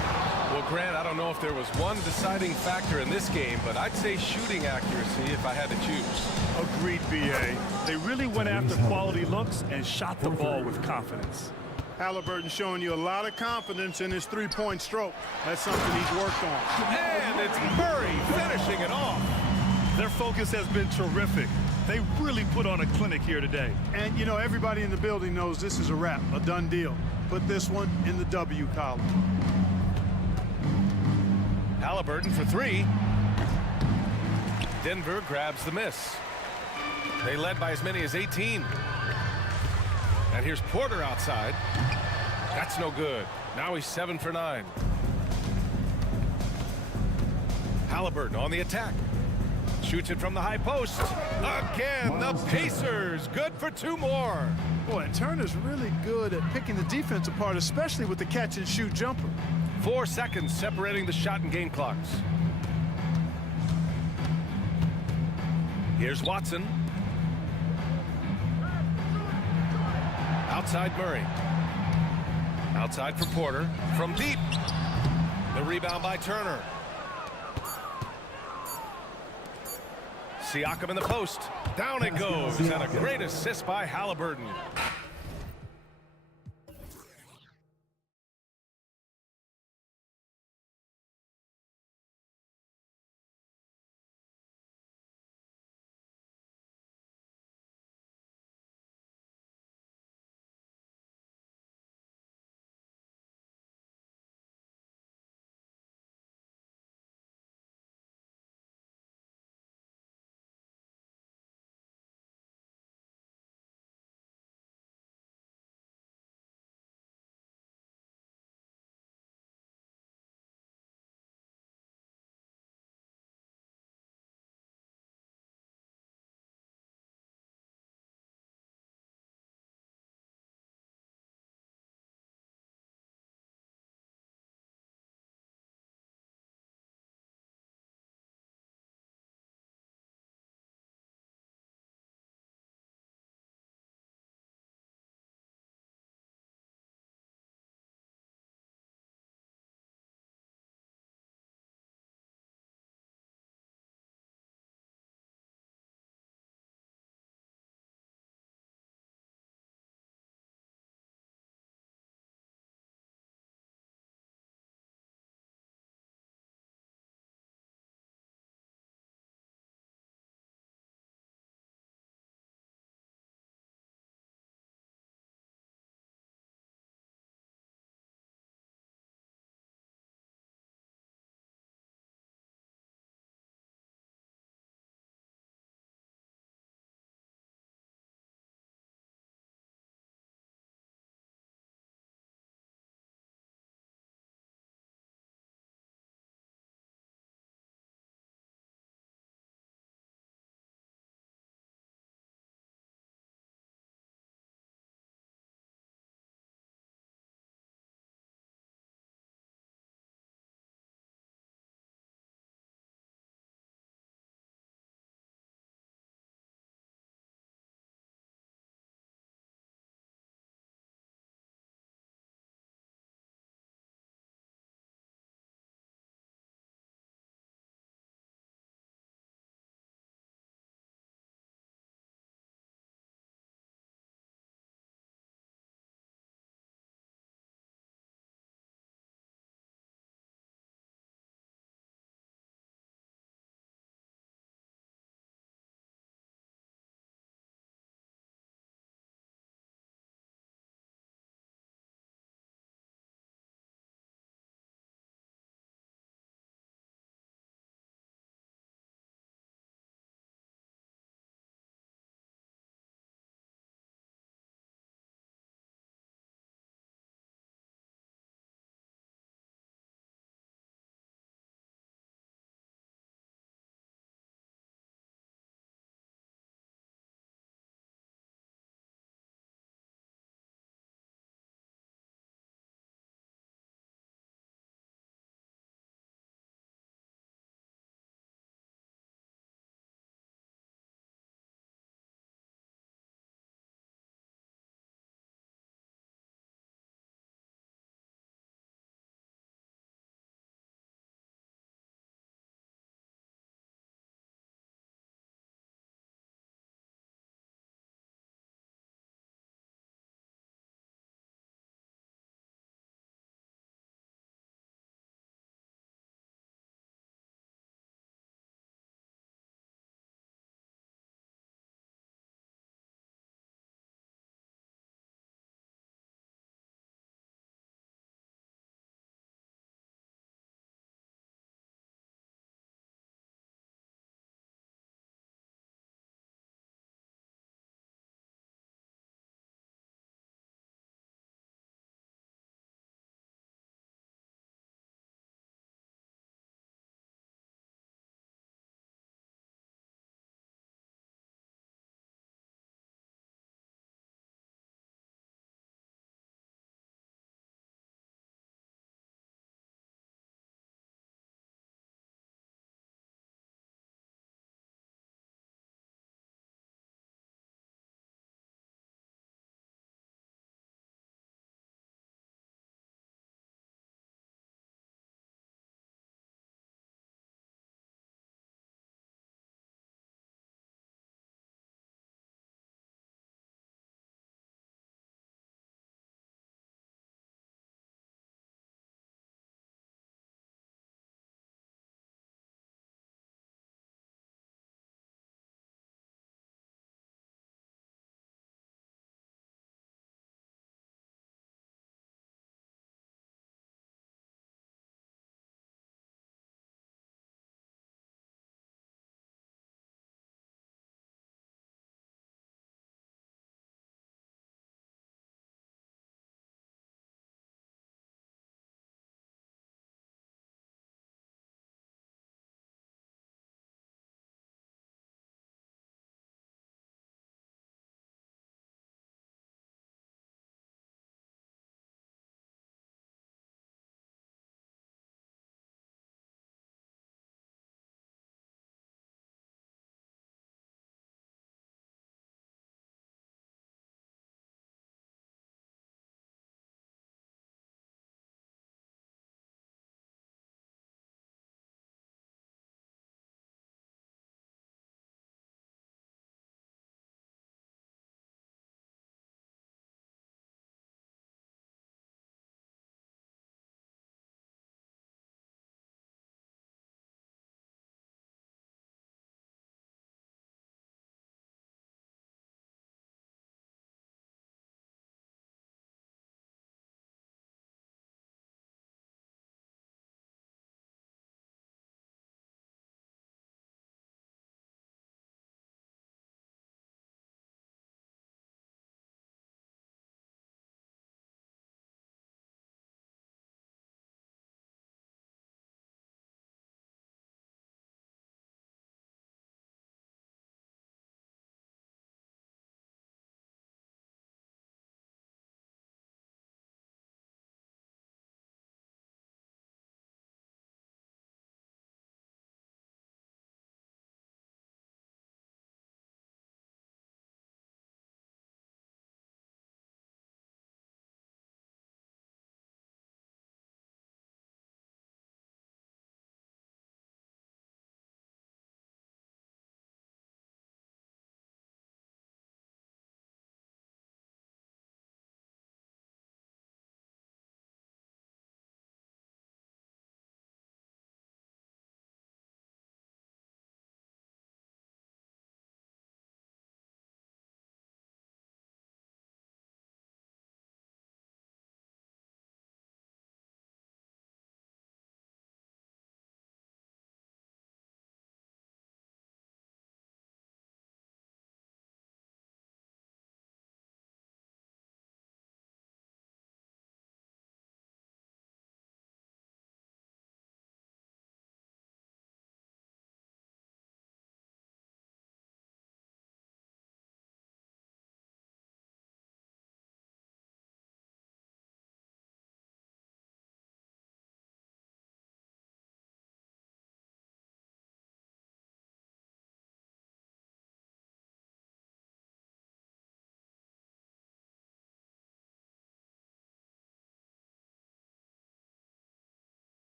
Well, Grant, I don't know if there was one deciding factor in this game, but I'd say shooting accuracy if I had to choose. Agreed, B.A. They really went after quality looks and shot the ball with confidence. Halliburton showing you a lot of confidence in his three-point stroke. That's something he's worked on. And it's Murray finishing it off. Their focus has been terrific. They really put on a clinic here today. And, you know, everybody in the building knows this is a wrap, a done deal. Put this one in the W column. Halliburton for three. Denver grabs the miss. They led by as many as 18. And here's Porter outside. That's no good. Now he's 7 for 9. Halliburton on the attack. Shoots it from the high post. Again, the Pacers. Good for 2 more. Boy, and Turner's really good at picking the defense apart, especially with the catch-and-shoot jumper. 4 seconds separating the shot and game clocks. Here's Watson. Outside Murray. Outside for Porter. From deep. The rebound by Turner. Siakam in the post. Down it goes. And a great assist by Halliburton.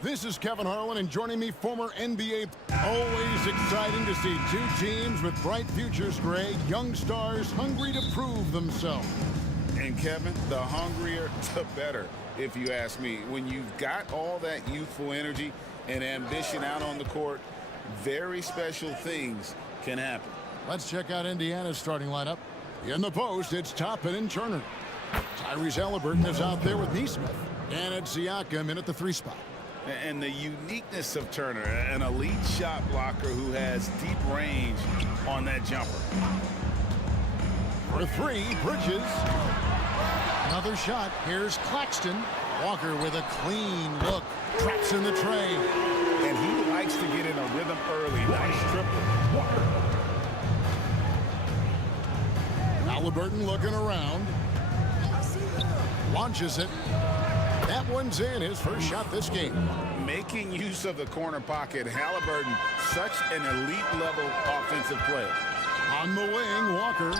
This is Kevin Harlan, and joining me, former NBA. Always exciting to see two teams with bright futures, Greg. Young stars hungry to prove themselves. And Kevin, the hungrier, the better, if you ask me. When you've got all that youthful energy and ambition out on the court, very special things can happen. Let's check out Indiana's starting lineup. In the post, it's Toppin and Turner. Tyrese Halliburton is out there with Neesmith. And it's Siakam in at the 3 spot. And the uniqueness of Turner, an elite shot blocker who has deep range on that jumper. For 3, Bridges. Another shot. Here's Claxton. Walker with a clean look. Traps in the tray. And he likes to get in a rhythm early. Nice triple. Halliburton looking around. Launches it. That one's in, his first shot this game. Making use of the corner pocket, Halliburton, such an elite-level offensive player. On the wing, Walker.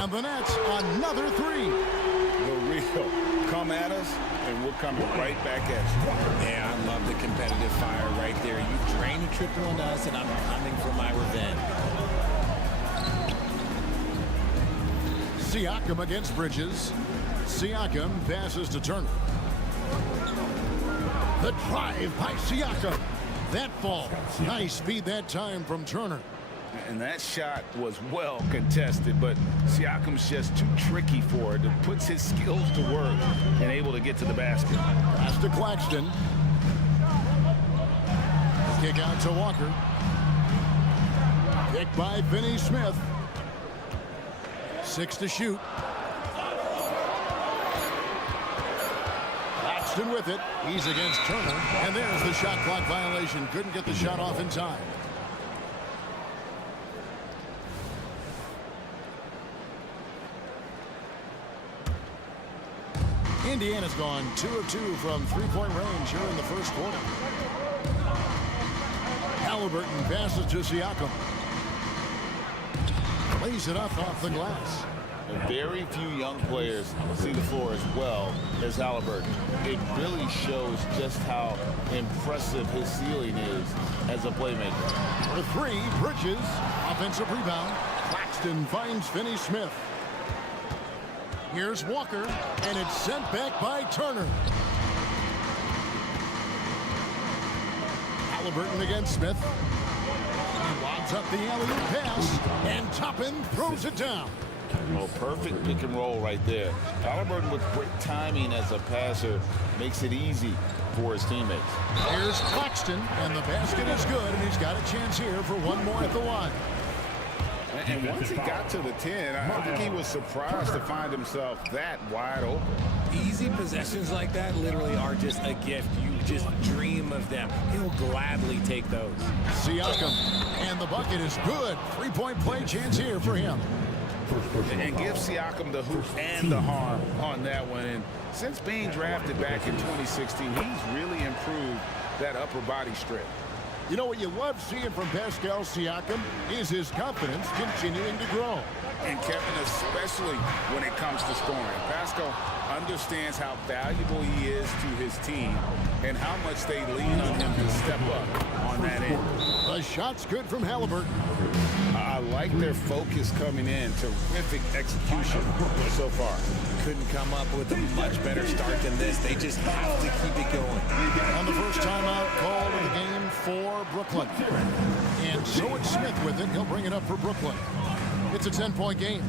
And the Nets, another 3. The real. Come at us, and we're coming right back at you. Yeah, I love the competitive fire right there. You drain a triple on us, and I'm coming for my revenge. Siakam against Bridges. Siakam passes to Turner. The drive by Siakam. That fall. Nice speed that time from Turner. And that shot was well contested, but Siakam's just too tricky for it. It puts his skills to work and able to get to the basket. Pass to Claxton. Kick out to Walker. Kick by Finney Smith. 6 to shoot. Claxton with it. He's against Turner. And there's the shot clock violation. Couldn't get the shot off in time. Indiana's gone 2 of 2 from 3-point range here in the first quarter. Halliburton passes to Siakam. Lays it up off the glass. Very few young players see the floor as well as Halliburton. It really shows just how impressive his ceiling is as a playmaker. For 3, Bridges. Offensive rebound. Claxton finds Finney Smith. Here's Walker, and it's sent back by Turner. Halliburton against Smith. He lobs up the alley-oop pass, and Toppin throws it down. Well, perfect pick and roll right there. Halliburton with great timing as a passer makes it easy for his teammates. Here's Claxton, and the basket is good, and he's got a chance here for one more at the line. And once he got to the 10, I think he was surprised to find himself that wide open. Easy possessions like that literally are just a gift. You just dream of them. He'll gladly take those. Siakam, and the bucket is good. 3-point play chance here for him. And give Siakam the hoop and the harm on that one. And since being drafted back in 2016, he's really improved that upper body strength. You know what you love seeing from Pascal Siakam is his confidence continuing to grow. And Kevin, especially when it comes to scoring. Pascal understands how valuable he is to his team and how much they lean on him to step up on that end. The shot's good from Halliburton. I like their focus coming in. Terrific execution so far. Couldn't come up with a much better start than this. They just have to keep it going. On the first timeout call of the game for Brooklyn. And so it's Smith with it. He'll bring it up for Brooklyn. It's a 10-point game.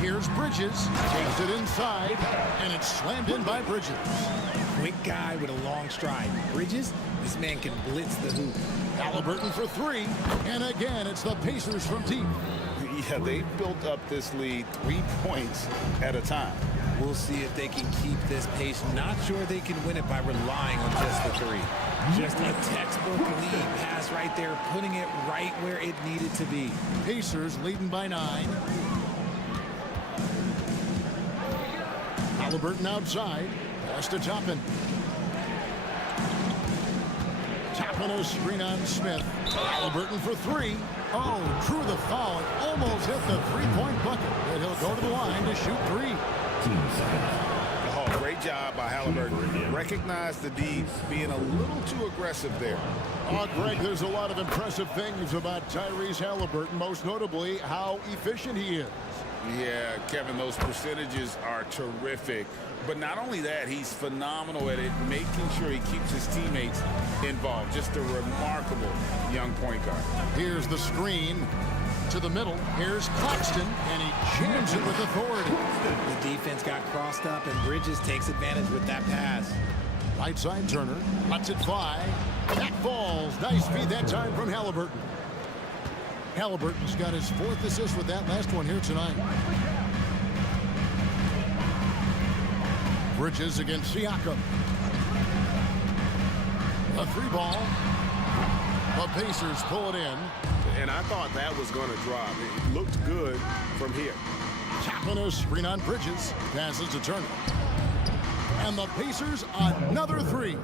Here's Bridges. Takes it inside, and it's slammed in by Bridges. Quick guy with a long stride. Bridges, this man can blitz the hoop. Halliburton for 3, and again, it's the Pacers from deep. Yeah, they built up this lead 3 points at a time. We'll see if they can keep this pace. Not sure they can win it by relying on just the 3. Just a textbook lead pass right there, putting it right where it needed to be. Pacers leading by 9. Halliburton outside. Pass to Toppin. Toppin a screen on Smith. Halliburton for 3. Oh, drew the foul. It almost hit the 3-point bucket. But he'll go to the line to shoot 3. Oh, great Great job by Halliburton. Recognize the D being a little too aggressive there. Greg, there's a lot of impressive things about Tyrese Halliburton, most notably how efficient he is. Yeah, Kevin, those percentages are terrific. But not only that, he's phenomenal at it, making sure he keeps his teammates involved. Just a remarkable young point guard. Here's the screen to the middle. Here's Claxton, and he jams it with authority. The defense got crossed up, and Bridges takes advantage with that pass. Right side, Turner lets it fly. That falls. Nice feed that time from Halliburton. Halliburton's got his 4th assist with that last one here tonight. Bridges against Siakam. A 3 ball. The Pacers pull it in. And I thought that was going to drop. It looked good from here. Tapping a screen on Bridges. Passes to Turner. And the Pacers another 3.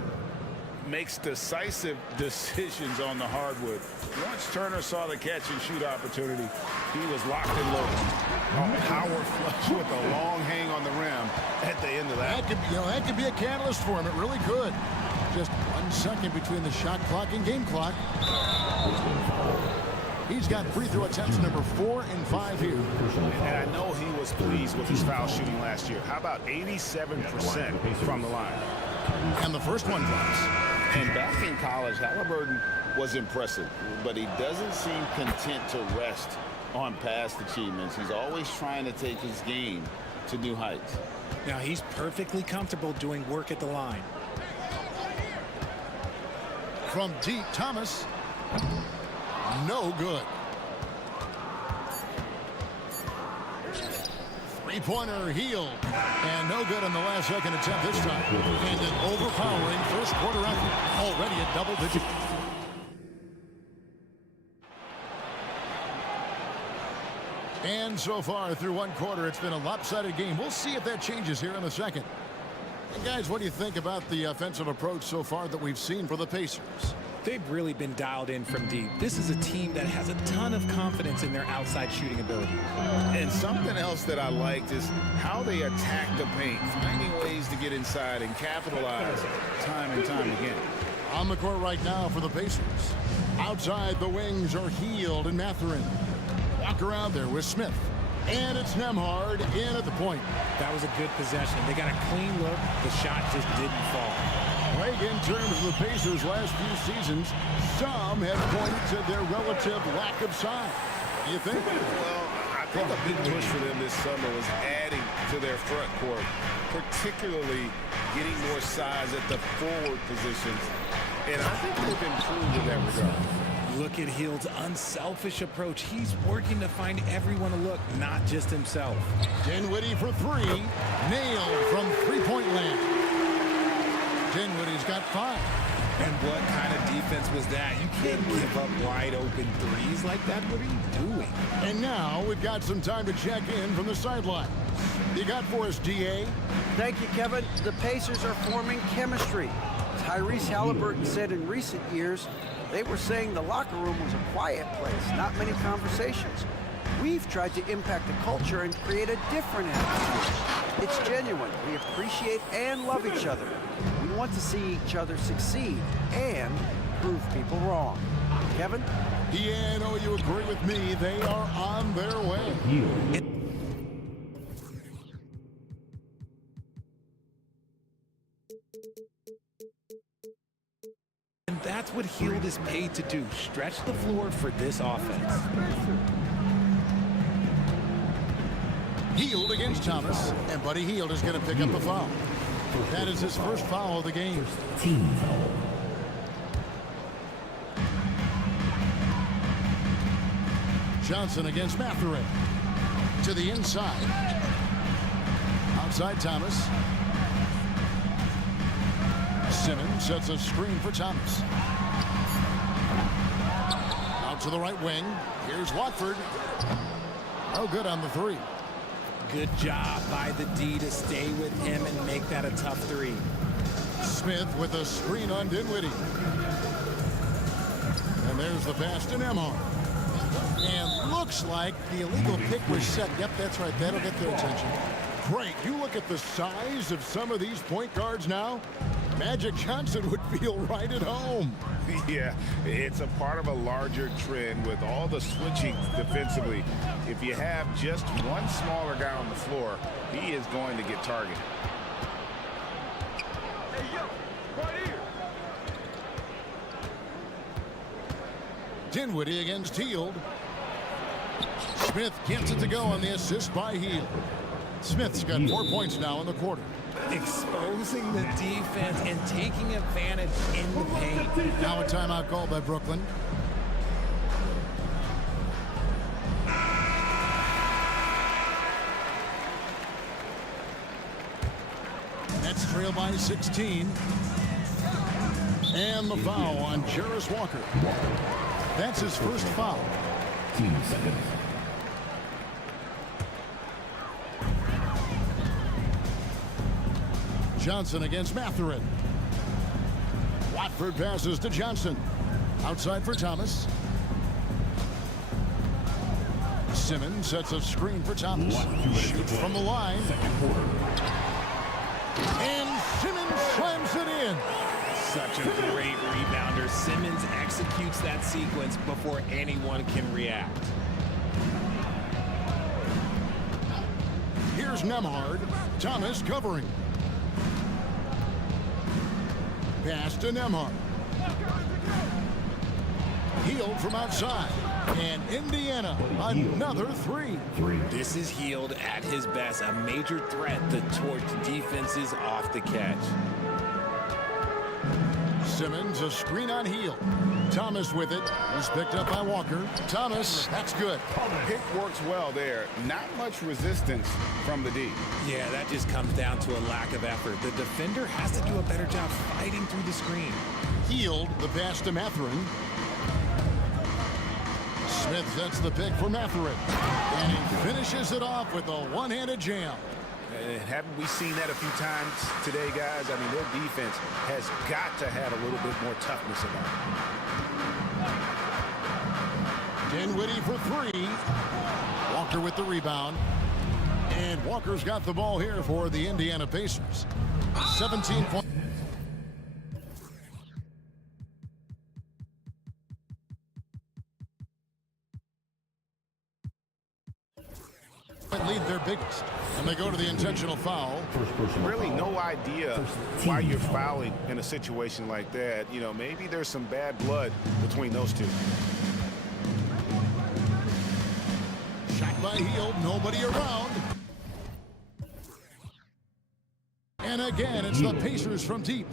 Makes decisive decisions on the hardwood. Once Turner saw the catch and shoot opportunity, he was locked and loaded. A power flush with a long hang on the rim at the end of that. That could be a catalyst for him. It really could. Just 1 second between the shot clock and game clock. He's got free throw attempts number 4 and 5 here. And I know he was pleased with his foul shooting last year. How about 87% from the line? And the first one drops. And back in college, Halliburton was impressive, but he doesn't seem content to rest on past achievements. He's always trying to take his game to new heights. Now he's perfectly comfortable doing work at the line. From deep, Thomas. No good. 3-pointer healed. And no good on the last second attempt this time. And an overpowering first quarter effort. Already a double-digit. And so far through 1 quarter, it's been a lopsided game. We'll see if that changes here in a second. And guys, what do you think about the offensive approach so far that we've seen for the Pacers? They've really been dialed in from deep. This is a team that has a ton of confidence in their outside shooting ability. And something else that I liked is how they attack the paint, finding ways to get inside and capitalize time and time again. On the court right now for the Pacers. Outside, the wings are Healed and Mathurin. Walk around there with Smith. And it's Nembhard in at the point. That was a good possession. They got a clean look. The shot just didn't fall. Right, in terms of the Pacers' last few seasons, some have pointed to their relative lack of size. You think? Well, I think a big push for them this summer was adding to their front court, particularly getting more size at the forward positions. And I think they've improved in that regard. Look at Hield's unselfish approach. He's working to find everyone a look, not just himself. Dinwiddie for 3. Nailed from three-point land. Dinwiddie's got 5. And what kind of defense was that? You can't give up wide open threes like that. What are you doing? And now we've got some time to check in from the sideline. You got for us, DA? Thank you, Kevin. The Pacers are forming chemistry. Tyrese Halliburton said in recent years, they were saying the locker room was a quiet place, not many conversations. We've tried to impact the culture and create a different atmosphere. It's genuine. We appreciate and love each other. We want to see each other succeed and prove people wrong. Kevin? Yeah, I know you agree with me. They are on their way. And that's what Hield is paid to do, stretch the floor for this offense. Hield against Thomas, and Buddy Hield is going to pick up a foul. That is his first foul of the game. Team foul. Johnson against Mathurin. To the inside. Outside Thomas. Simmons sets a screen for Thomas. Out to the right wing. Here's Watford. No good on the 3. Good job by the D to stay with him and make that a tough 3. Smith with a screen on Dinwiddie. And there's the pass to Nembhard. And looks like the illegal pick was set. Yep, that's right. That'll get their attention. Great. You look at the size of some of these point guards now. Magic Johnson would feel right at home. Yeah, it's a part of a larger trend with all the switching defensively. If you have just one smaller guy on the floor, he is going to get targeted. Hey, yo, right here. Dinwiddie against Hield. Smith gets it to go on the assist by Hield. Smith's got 4 points now in the quarter. Exposing the defense and taking advantage in the paint. Now a timeout called by Brooklyn. Nets trail by 16. And the foul on Jarris Walker. That's his first foul. 10 seconds. Johnson against Mathurin. Watford passes to Johnson. Outside for Thomas. Simmons sets a screen for Thomas. Shoots from the line. And Simmons slams it in. Such a great rebounder. Simmons executes that sequence before anyone can react. Here's Nembhard. Thomas covering. Pass to Nembhard. Hield from outside. And Indiana, another three. This is Hield at his best. A major threat to torch defenses off the catch. Simmons, a screen on Hield. Thomas with it. He's picked up by Walker. Thomas, that's good. Pick works well there. Not much resistance from the D. Yeah, that just comes down to a lack of effort. The defender has to do a better job fighting through the screen. Hield, the pass to Mathurin. Smith sets the pick for Mathurin. And he finishes it off with a one-handed jam. Haven't we seen that a few times today, guys? I mean, their defense has got to have a little bit more toughness about it. Dinwiddie for three. Walker with the rebound. And Walker's got the ball here for the Indiana Pacers. 17 points. Lead their biggest, and they go to the intentional foul. Really no idea why you're fouling in a situation like that. You know, maybe there's some bad blood between those two. Shot by Hield, nobody around. And again, it's the Pacers from deep.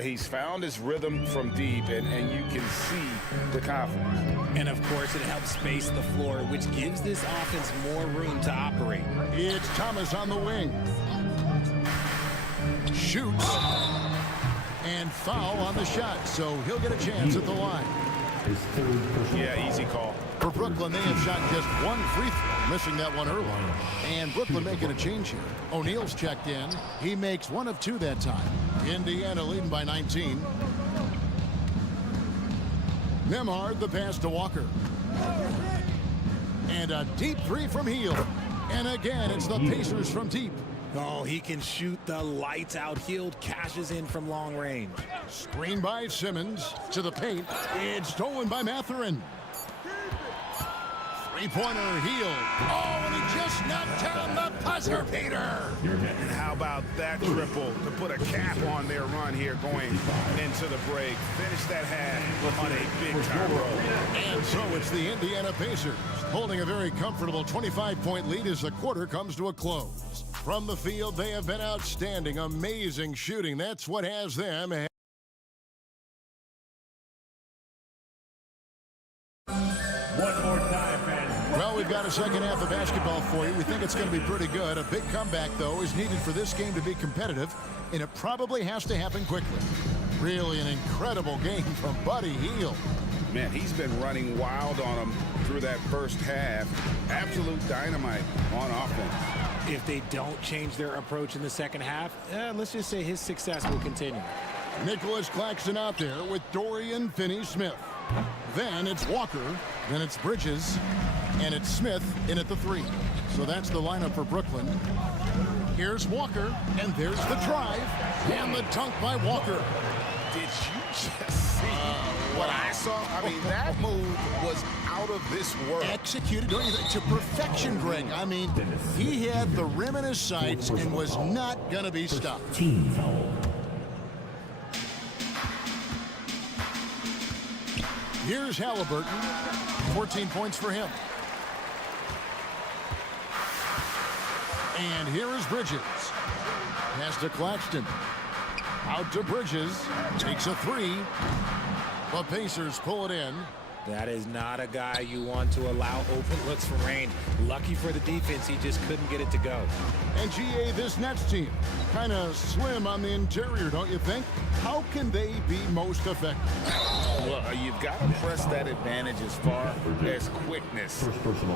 He's found his rhythm from deep, and you can see the confidence. And of course, it helps space the floor, which gives this offense more room to operate. It's Thomas on the wing. Shoots. And foul on the shot, so he'll get a chance at the line. Yeah, easy call. For Brooklyn, they have shot just one free throw, missing that one early. And Brooklyn making a change here. O'Neal's checked in. He makes one of two that time. Indiana leading by 19. Nembhard, the pass to Walker. And a deep three from Hield. And again, it's the Pacers from deep. Oh, he can shoot the lights out. Hield cashes in from long range. Screen by Simmons to the paint. It's stolen by Mathurin. Three-pointer, Hield. Oh, and he just knocked down the buzzer beater. And how about that triple to put a cap on their run here going into the break. Finish that half on a big-time roll. And so it's the Indiana Pacers holding a very comfortable 25-point lead as the quarter comes to a close. From the field, they have been outstanding, amazing shooting. That's what has them. One more time, fans. Well, we've got a second half of basketball for you. We think it's going to be pretty good. A big comeback, though, is needed for this game to be competitive, and it probably has to happen quickly. Really an incredible game from Buddy Hield. Man, he's been running wild on them through that first half. Absolute dynamite on offense. If they don't change their approach in the second half, let's just say his success will continue. Nicholas Claxton out there with Dorian Finney-Smith. Then it's Walker. Then it's Bridges. And it's Smith in at the 3. So that's the lineup for Brooklyn. Here's Walker, and there's the drive, and the dunk by Walker. Did you just see what I saw? I mean, that move was out of this world. Executed to perfection, Greg. I mean, he had the rim in his sights and was not going to be stopped. Team foul. Here's Halliburton. 14 points for him. And here is Bridges. Pass to Claxton. Out to Bridges. Takes a 3. The Pacers pull it in. That is not a guy you want to allow open looks from range. Lucky for the defense, he just couldn't get it to go. And GA, this Nets team, kind of slim on the interior, don't you think? How can they be most effective? Well, you've got to press that advantage as far as quickness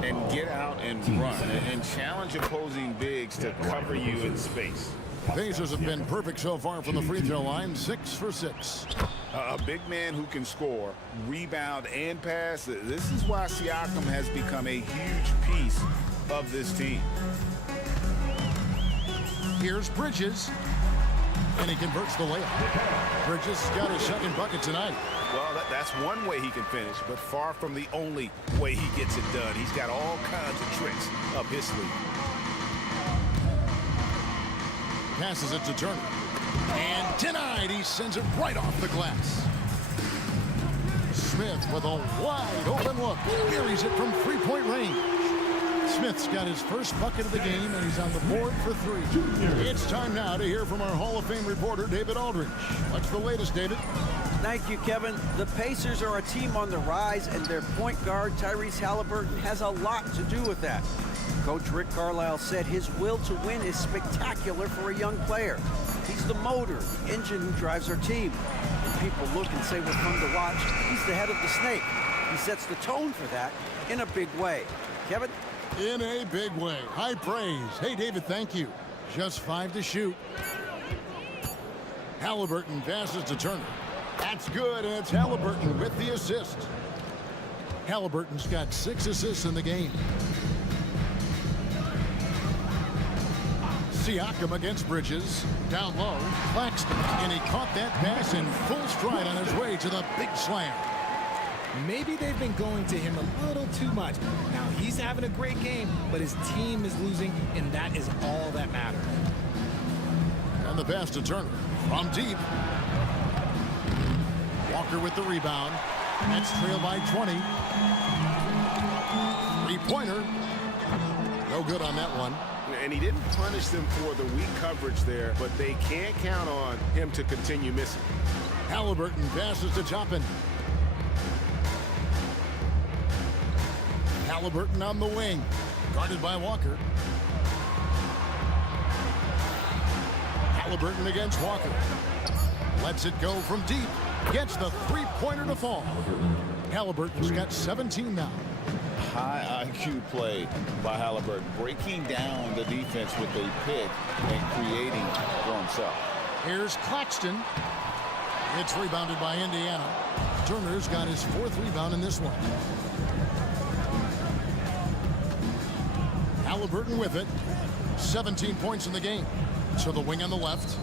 and get out and run and challenge opposing bigs to cover you in space. Pacers have been perfect so far from the free throw line, 6 for 6. A big man who can score, rebound, and pass. This is why Siakam has become a huge piece of this team. Here's Bridges, and he converts the layup. Bridges got his second bucket tonight. Well, that's one way he can finish, but far from the only way he gets it done. He's got all kinds of tricks up his sleeve. Passes it to Turner. And denied. He sends it right off the glass. Smith with a wide open look. Carries it from three-point range. Smith's got his first bucket of the game, and he's on the board for 3. It's time now to hear from our Hall of Fame reporter, David Aldridge. What's the latest, David? Thank you, Kevin. The Pacers are a team on the rise, and their point guard, Tyrese Halliburton, has a lot to do with that. Coach Rick Carlisle said his will to win is spectacular for a young player. He's the motor, the engine who drives our team. When people look and say we're fun to watch, he's the head of the snake. He sets the tone for that in a big way. Kevin? In a big way. High praise. Hey, David, thank you. Just 5 to shoot. Halliburton passes to Turner. That's good, and it's Halliburton with the assist. Halliburton's got 6 assists in the game. Siakam against Bridges. Down low, Claxton, and he caught that pass in full stride on his way to the big slam. Maybe they've been going to him a little too much. Now, he's having a great game, but his team is losing, and that is all that matters. And the pass to Turner from deep. Walker with the rebound. Nets trail by 20. Three-pointer. No good on that one. And he didn't punish them for the weak coverage there, but they can't count on him to continue missing. Halliburton passes to Toppin. Halliburton on the wing, guarded by Walker. Halliburton against Walker. Lets it go from deep. Gets the three-pointer to fall. Halliburton's got 17 now. High IQ play by Halliburton, breaking down the defense with a pick and creating for himself. Here's Claxton. It's rebounded by Indiana. Turner's got his 4th rebound in this one. Halliburton with it. 17 points in the game. So the wing on the left.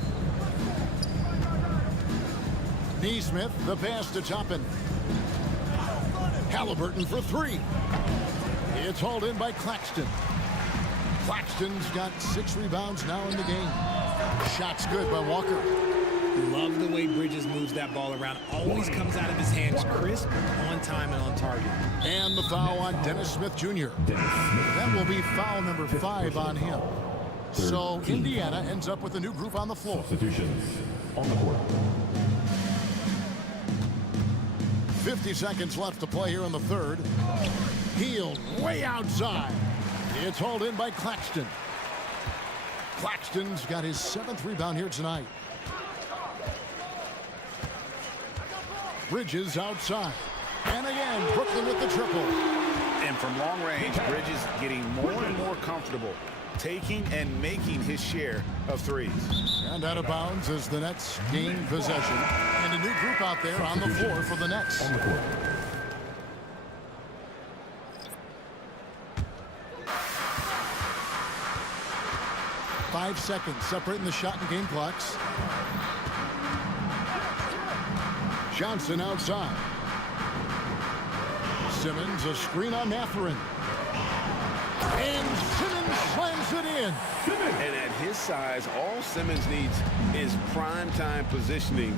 Neesmith, the pass to Toppin. Halliburton for 3. It's hauled in by Claxton. Claxton's got 6 rebounds now in the game. Shot's good by Walker. Love the way Bridges moves that ball around. Always comes out of his hands crisp, on time, and on target. And the foul on Dennis Smith Jr. That will be foul number 5 on him. So Indiana ends up with a new group on the floor. Substitutions on the court. 50 seconds left to play here in the third. Healed way outside. It's hauled in by Claxton. Claxton's got his 7th rebound here tonight. Bridges outside. And again, Brooklyn with the triple. And from long range, Bridges getting more and more comfortable taking and making his share of threes. And out of bounds as the Nets gain possession. And a new group out there on the floor for the Nets. 5 seconds separating the shot and game clocks. Johnson outside. Simmons, a screen on Mathurin. And Simmons slams it in. And at his size, all Simmons needs is prime-time positioning,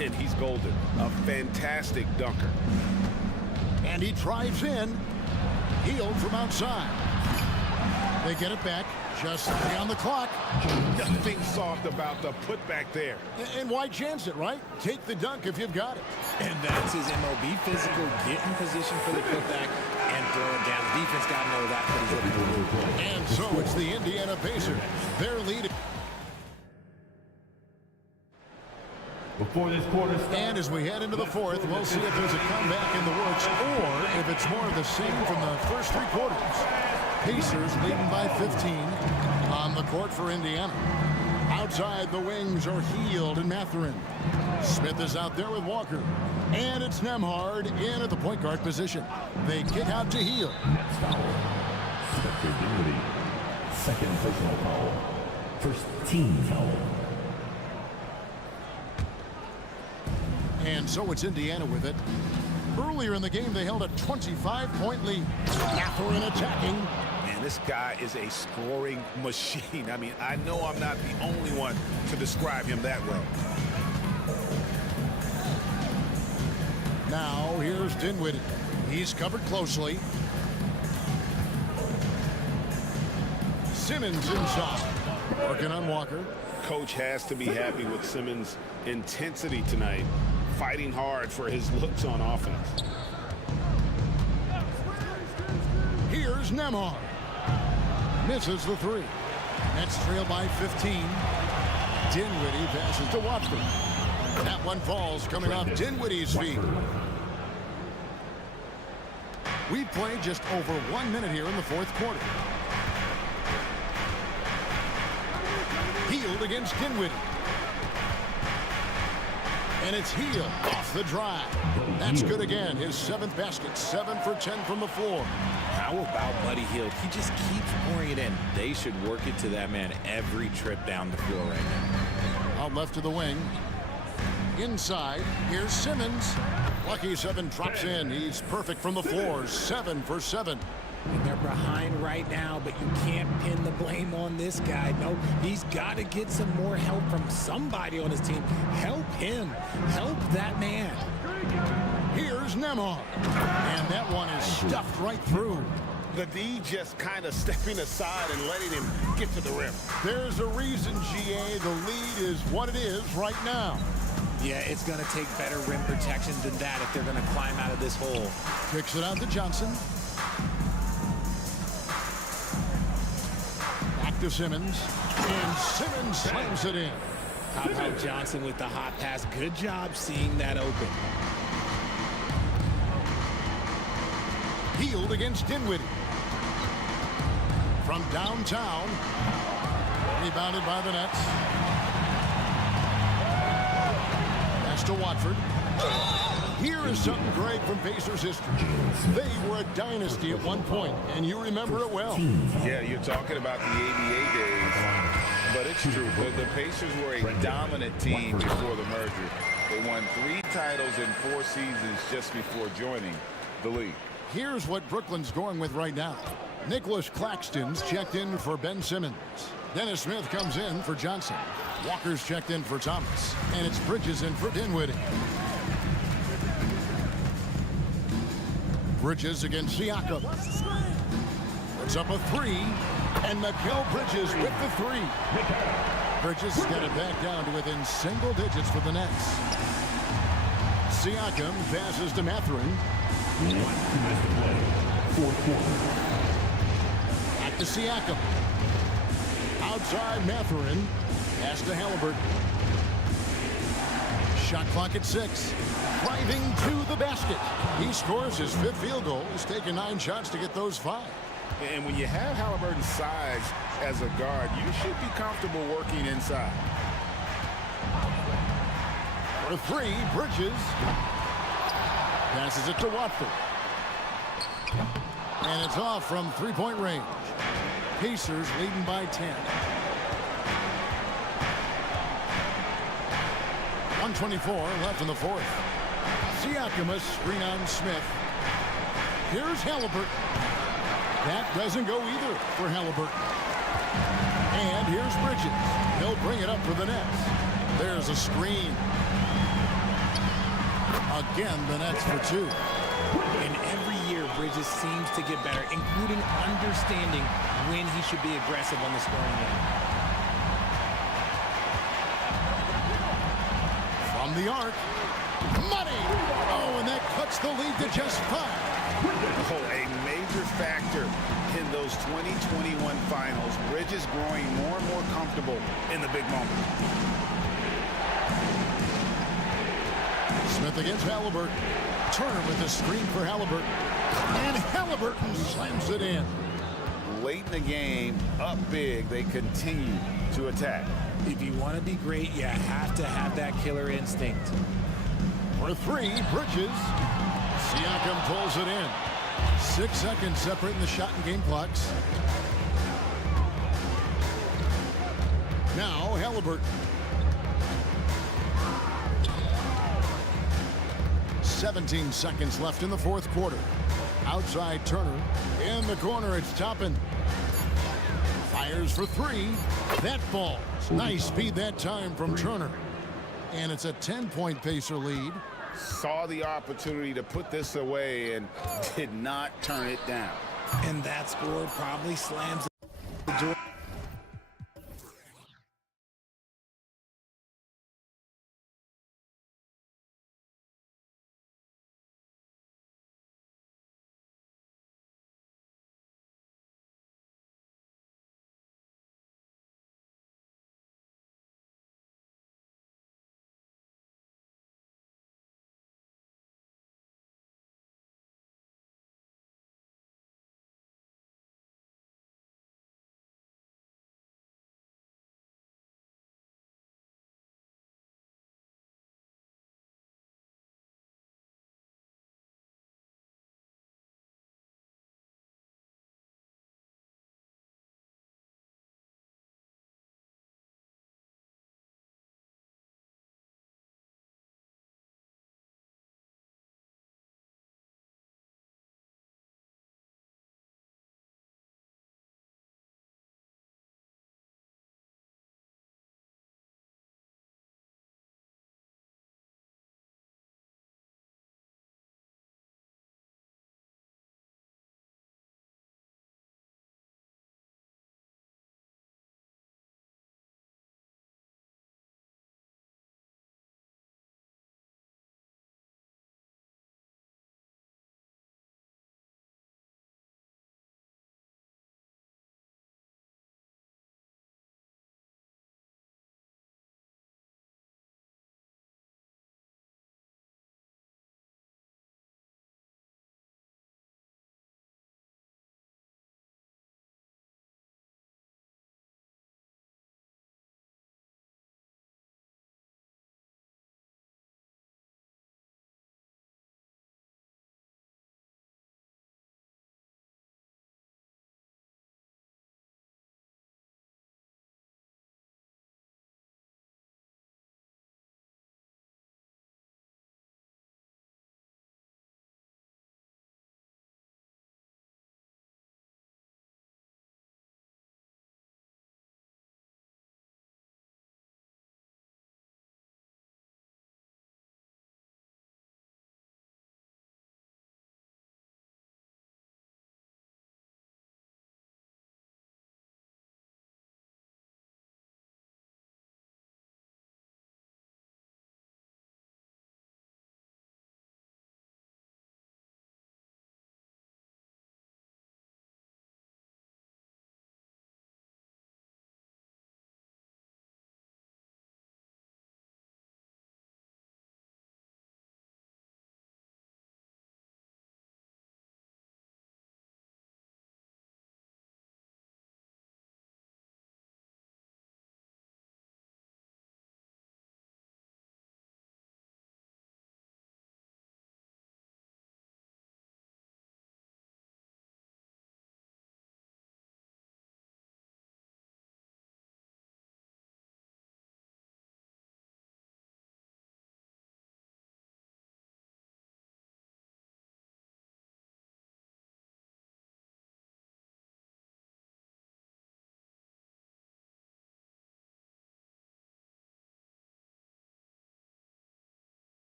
and he's golden. A fantastic dunker. And he drives in. Healed from outside. They get it back. Just 3 on the clock. Nothing soft about the putback there. And why chance it, right? Take the dunk if you've got it. And that's his MLB physical. Get in position for the putback and throw it down. The defense got to know that, but he's looking for the play. And so it's the Indiana Pacers. They're leading. Before this quarter starts. And as we head into the fourth, we'll see if there's a comeback in the works or if it's more of the same from the first 3 quarters. Pacers leading by 15 on the court for Indiana. Outside, the wings are Healed and Mathurin. Smith is out there with Walker. And it's Nembhard in at the point guard position. They kick out to Healed. Next foul. Spencer Dinwiddie. Second personal foul. First team foul. And so it's Indiana with it. Earlier in the game, they held a 25-point lead. Mathurin attacking. Man, this guy is a scoring machine. I mean, I know I'm not the only one to describe him that way. Now, here's Dinwiddie. He's covered closely. Simmons inside. Working on Walker. Coach has to be happy with Simmons' intensity tonight, fighting hard for his looks on offense. Here's Nembhard. Misses the 3. Nets trail by 15. Dinwiddie passes to Watford. That one falls coming off Dinwiddie's feet. We've played just over 1 minute here in the fourth quarter. Healed against Dinwiddie. And it's Healed off the drive. That's good again. His 7th basket. 7 for 10 from the floor. How about Buddy Hield? He just keeps pouring it in. They should work it to that man every trip down the floor right now. Out left to the wing. Inside, here's Simmons. Lucky 7 drops in. He's perfect from the floor. 7 for 7. And they're behind right now, but you can't pin the blame on this guy. No, he's got to get some more help from somebody on his team. Help him. Help that man. Here's Nembhard. And that one is stuffed right through. The D just kind of stepping aside and letting him get to the rim. There's a reason, GA. The lead is what it is right now. Yeah, it's going to take better rim protection than that if they're going to climb out of this hole. Kicks it out to Johnson. Back to Simmons. And Simmons slams it in. How about Johnson with the hot pass? Good job seeing that open. Healed against Dinwiddie. From downtown. Rebounded by the Nets. Pass to Watford. Here is something great from Pacers history. They were a dynasty at one point, and you remember it well. Yeah, you're talking about the ABA days, but it's true. The Pacers were a dominant team before the merger. They won 3 titles in 4 seasons just before joining the league. Here's what Brooklyn's going with right now. Nicholas Claxton's checked in for Ben Simmons. Dennis Smith comes in for Johnson. Walker's checked in for Thomas. And it's Bridges in for Dinwiddie. Bridges against Siakam. Puts up a 3. And Mikal Bridges with the 3. Bridges has got it back down to within single digits for the Nets. Siakam passes to Mathurin. Fourth quarter. Back to Siakam. Outside Mathurin. Pass to Halliburton. Shot clock at 6. Driving to the basket. He scores his 5th field goal. He's taken 9 shots to get those 5. And when you have Halliburton's size as a guard, you should be comfortable working inside. For 3, Bridges. Passes it to Watford. And it's off from 3-point range. Pacers leading by 10. 1:24 left in the fourth. Siakam screen on Smith. Here's Halliburton. That doesn't go either for Halliburton. And here's Bridges. He'll bring it up for the Nets. There's a screen. Again, the Nets for two. And every year, Bridges seems to get better, including understanding when he should be aggressive on the scoring end. From the arc. Money! Oh, and that cuts the lead to just 5. Oh, a major factor in those 2021 finals. Bridges growing more and more comfortable in the big moment. Smith against Halliburton. Turner with the screen for Halliburton. And Halliburton slams it in. Late in the game, up big, they continue to attack. If you want to be great, you have to have that killer instinct. For 3, Bridges. Siakam pulls it in. 6 seconds separating the shot and game clocks. Now Halliburton. 17 seconds left in the fourth quarter. Outside Turner. In the corner, it's Toppin. Fires for 3. That falls. Nice speed that time from Turner. And it's a 10-point Pacer lead. Saw the opportunity to put this away and did not turn it down. And that score probably slams the door.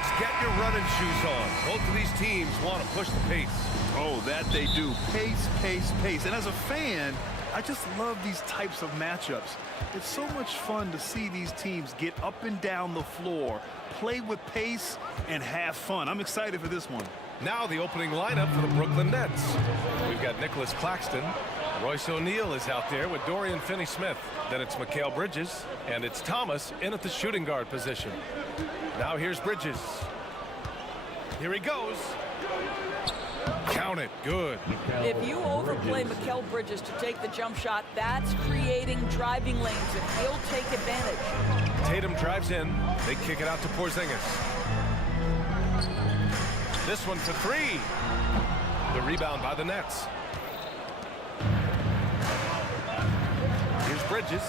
Folks, get your running shoes on. Both of these teams want to push the pace. Oh, that they do. Pace, pace, pace. And as a fan, I just love these types of matchups. It's so much fun to see these teams get up and down the floor, play with pace, and have fun. I'm excited for this one. Now the opening lineup for the Brooklyn Nets. We've got Nicholas Claxton. Royce O'Neal is out there with Dorian Finney-Smith. Then it's Mikal Bridges, and it's Thomas in at the shooting guard position. Now here's Bridges. Here he goes. Count it. Good. If you overplay Mikal Bridges to take the jump shot, that's creating driving lanes, and he'll take advantage. Tatum drives in. They kick it out to Porzingis. This one for three. The rebound by the Nets. Here's Bridges.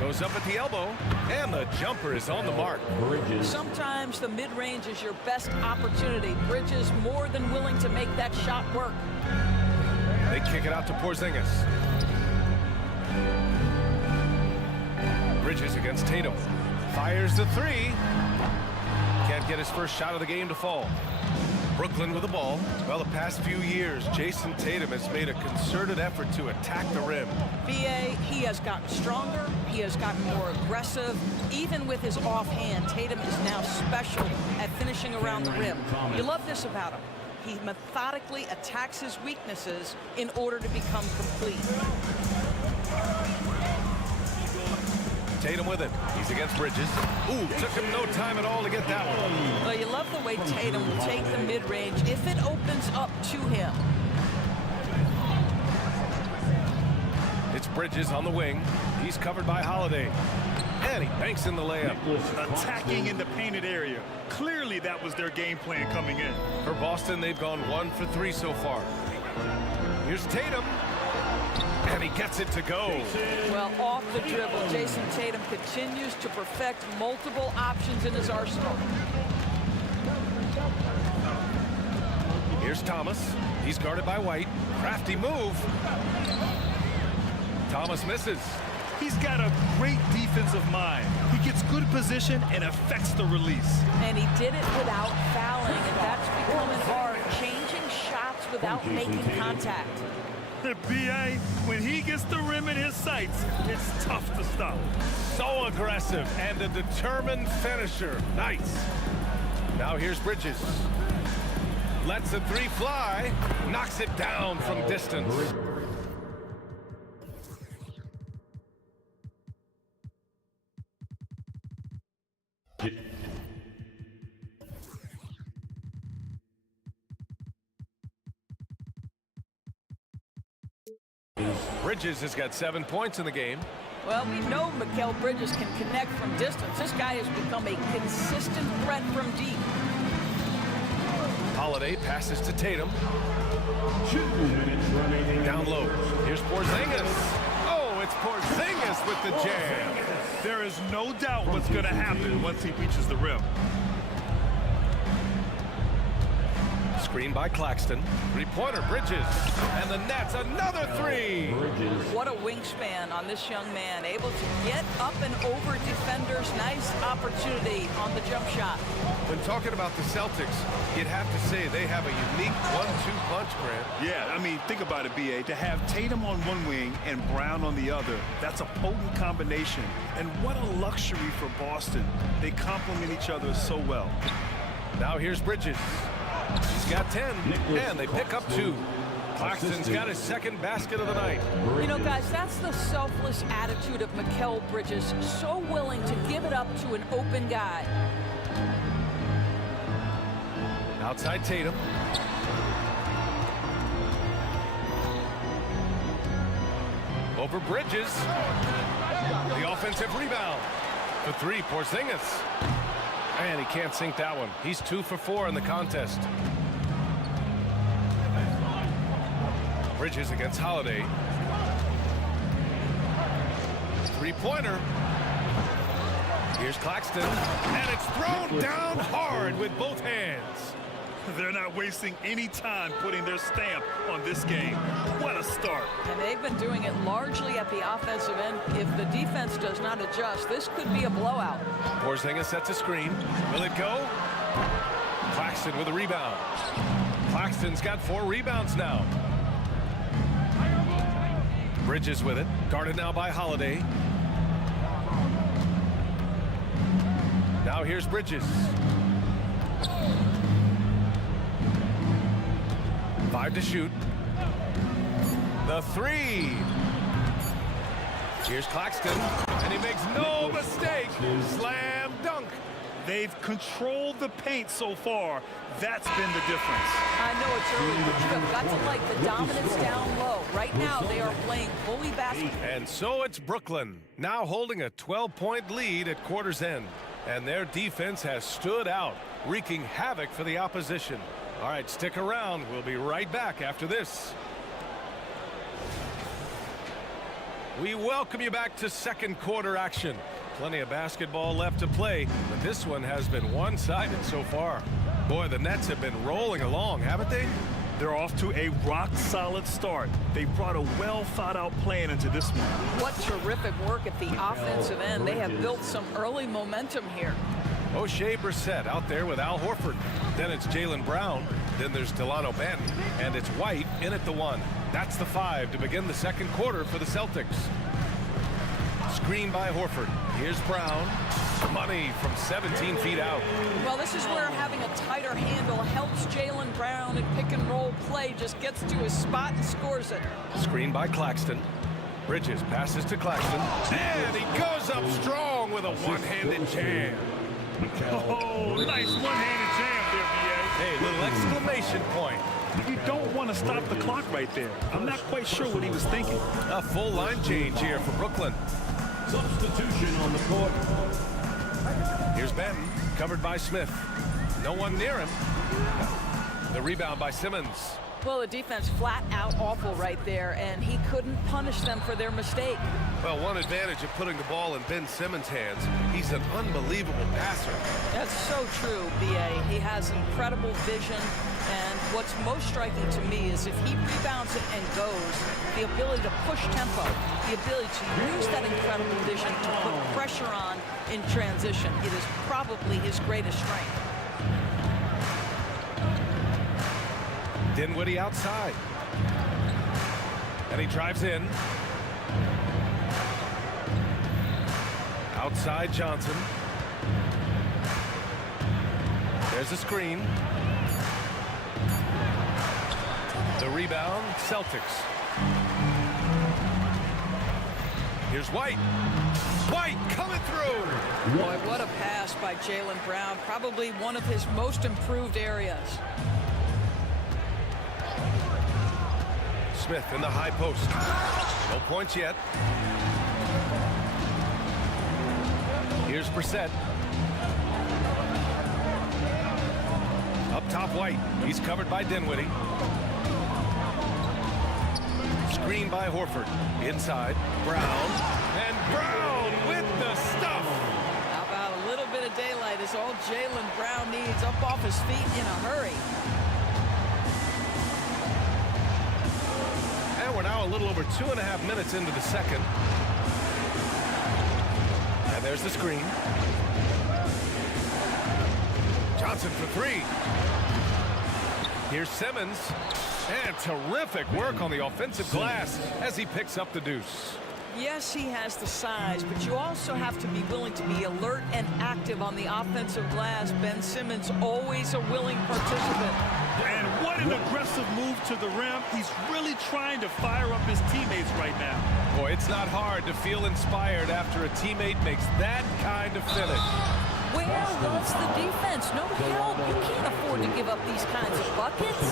Goes up at the elbow, and the jumper is on the mark. Sometimes the mid-range is your best opportunity. Bridges more than willing to make that shot work. They kick it out to Porzingis. Bridges against Tatum. Fires the three. Can't get his first shot of the game to fall. Brooklyn with the ball. Well, the past few years, Jason Tatum has made a concerted effort to attack the rim. BA, he has gotten stronger. He has gotten more aggressive. Even with his offhand, Tatum is now special at finishing around the rim. You love this about him. He methodically attacks his weaknesses in order to become complete. Tatum with it. He's against Bridges. Ooh, took him no time at all to get that one. Well, you love the way Tatum will take the mid-range if it opens up to him. It's Bridges on the wing. He's covered by Holiday. And he banks in the layup. Attacking in the painted area. Clearly that was their game plan coming in. For Boston, they've gone 1 for 3 so far. Here's Tatum. And he gets it to go. Well, off the dribble, Jason Tatum continues to perfect multiple options in his arsenal. Here's Thomas. He's guarded by White. Crafty move. Thomas misses. He's got a great defensive mind. He gets good position and affects the release. And he did it without fouling, and that's becoming hard. Changing shots without making contact. BA, when he gets the rim in his sights, it's tough to stop. So aggressive and a determined finisher. Nice. Now here's Bridges. Lets the three fly. Knocks it down from distance. Bridges has got 7 points in the game. Well, we know Mikal Bridges can connect from distance. This guy has become a consistent threat from deep. Holiday passes to Tatum. Down low. Here's Porzingis. Oh, it's Porzingis with the jam. There is no doubt what's going to happen once he reaches the rim. Screen by Claxton. Three-pointer, Bridges. And the Nets, another three. What a wingspan on this young man. Able to get up and over defenders. Nice opportunity on the jump shot. When talking about the Celtics, you'd have to say they have a unique 1-2 punch, Grant. Yeah, I mean, think about it, BA. To have Tatum on one wing and Brown on the other, that's a potent combination. And what a luxury for Boston. They complement each other so well. Now here's Bridges. He's got 10, and they pick up 2. Claxton's got his second basket of the night. You know, guys, that's the selfless attitude of Mikal Bridges. So willing to give it up to an open guy. Outside Tatum. Over Bridges. The offensive rebound. For 3, Porzingis. And he can't sink that one. He's 2 for 4 in the contest. Bridges against Holiday. Three-pointer. Here's Claxton. And it's thrown down hard with both hands. They're not wasting any time putting their stamp on this game. What a start. And they've been doing it largely at the offensive end. If the defense does not adjust, this could be a blowout. Porzingis sets a screen. Will it go? Claxton with a rebound. Claxton's got 4 rebounds now. Bridges with it. Guarded now by Holiday. Now here's Bridges. 5 to shoot. The 3. Here's Claxton, and he makes no mistake. Slam dunk. They've controlled the paint so far. That's been the difference. I know it's early, but you have got to like the dominance down low. Right now, they are playing bully basketball. And so it's Brooklyn, now holding a 12-point lead at quarter's end. And their defense has stood out, wreaking havoc for the opposition. All right, stick around. We'll be right back after this. We welcome you back to second quarter action. Plenty of basketball left to play, but this one has been one-sided so far. Boy, the Nets have been rolling along, haven't they? They're off to a rock-solid start. They brought a well-thought-out plan into this one. What terrific work at the offensive end. They have built some early momentum here. O'Shea Brissett out there with Al Horford. Then it's Jaylen Brown. Then there's Delano Banton. And it's White in at the 1. That's the 5 to begin the second quarter for the Celtics. Screen by Horford. Here's Brown. Money from 17 feet out. Well, this is where having a tighter handle helps Jaylen Brown in pick-and-roll play. Just gets to his spot and scores it. Screen by Claxton. Bridges passes to Claxton. And he goes up strong with a one-handed jam. Oh, nice one-handed jam there, B.A. Hey, little exclamation point. You don't want to stop the clock right there. I'm not quite sure what he was thinking. A full line change here for Brooklyn. Substitution on the court. Here's Benton, covered by Smith. No one near him. The rebound by Simmons. Well, the defense flat out awful right there, and he couldn't punish them for their mistake. Well, one advantage of putting the ball in Ben Simmons' hands, he's an unbelievable passer. That's so true, B.A. He has incredible vision, and what's most striking to me is if he rebounds it and goes, the ability to push tempo, the ability to use that incredible vision to put pressure on in transition. It is probably his greatest strength. Dinwiddie outside. And he drives in. Outside Johnson. There's a screen. The rebound, Celtics. Here's White. White coming through. Boy, what a pass by Jaylen Brown. Probably one of his most improved areas. Smith in the high post. No points yet. Here's Brissett. Up top, White. He's covered by Dinwiddie. Screen by Horford. Inside. Brown. And Brown with the stuff. How about a little bit of daylight is all Jaylen Brown needs. Up off his feet in a hurry. And we're now a little over 2.5 minutes into the second. And there's the screen. Johnson for 3. Here's Simmons. And terrific work on the offensive glass as he picks up the deuce. Yes, he has the size, but you also have to be willing to be alert and active on the offensive glass. Ben Simmons, always a willing participant. And what an aggressive move to the rim. He's really trying to fire up his teammates right now. Boy, it's not hard to feel inspired after a teammate makes that kind of finish. Where was the defense? No help. You can't afford to give up these kinds of buckets.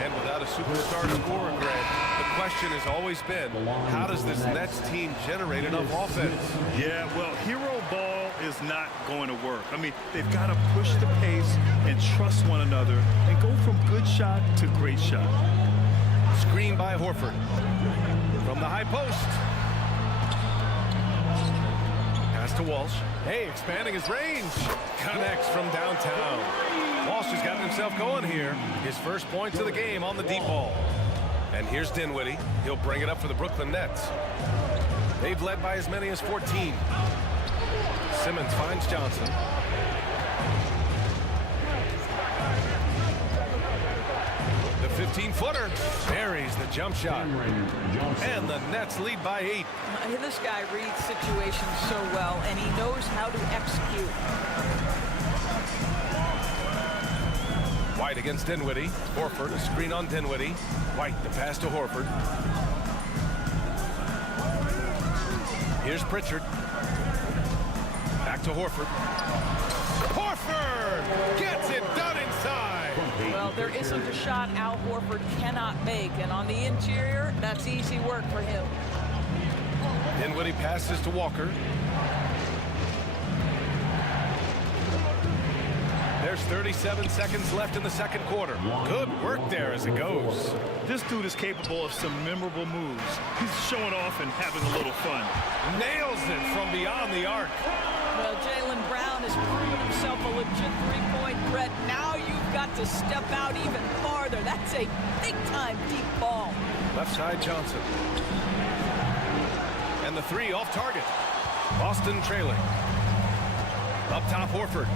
And without a superstar scorer, Greg, the question has always been, how does this Nets team generate enough offense? Yeah, well, hero ball is not going to work. I mean, they've got to push the pace and trust one another and go from good shot to great shot. Screen by Horford. From the high post. Pass to Walsh. Hey, expanding his range. Connects from downtown. Walsh has gotten himself going here. His first points of the game on the deep ball. And here's Dinwiddie. He'll bring it up for the Brooklyn Nets. They've led by as many as 14. Simmons finds Johnson. The 15-footer buries the jump shot. And the Nets lead by 8. This guy reads situations so well, and he knows how to execute. White against Dinwiddie. Horford, a screen on Dinwiddie. White, the pass to Horford. Here's Pritchard. Back to Horford. Horford gets it done inside. Well, there isn't a shot Al Horford cannot make, and on the interior, that's easy work for him. Dinwiddie passes to Walker. There's 37 seconds left in the second quarter. Good work there as it goes. This dude is capable of some memorable moves. He's showing off and having a little fun. Nails it from beyond the arc. Well, Jaylen Brown has proven himself a legit three-point threat. Now you've got to step out even farther. That's a big-time deep ball. Left side Johnson. And the three off target. Boston trailing. Up top Horford.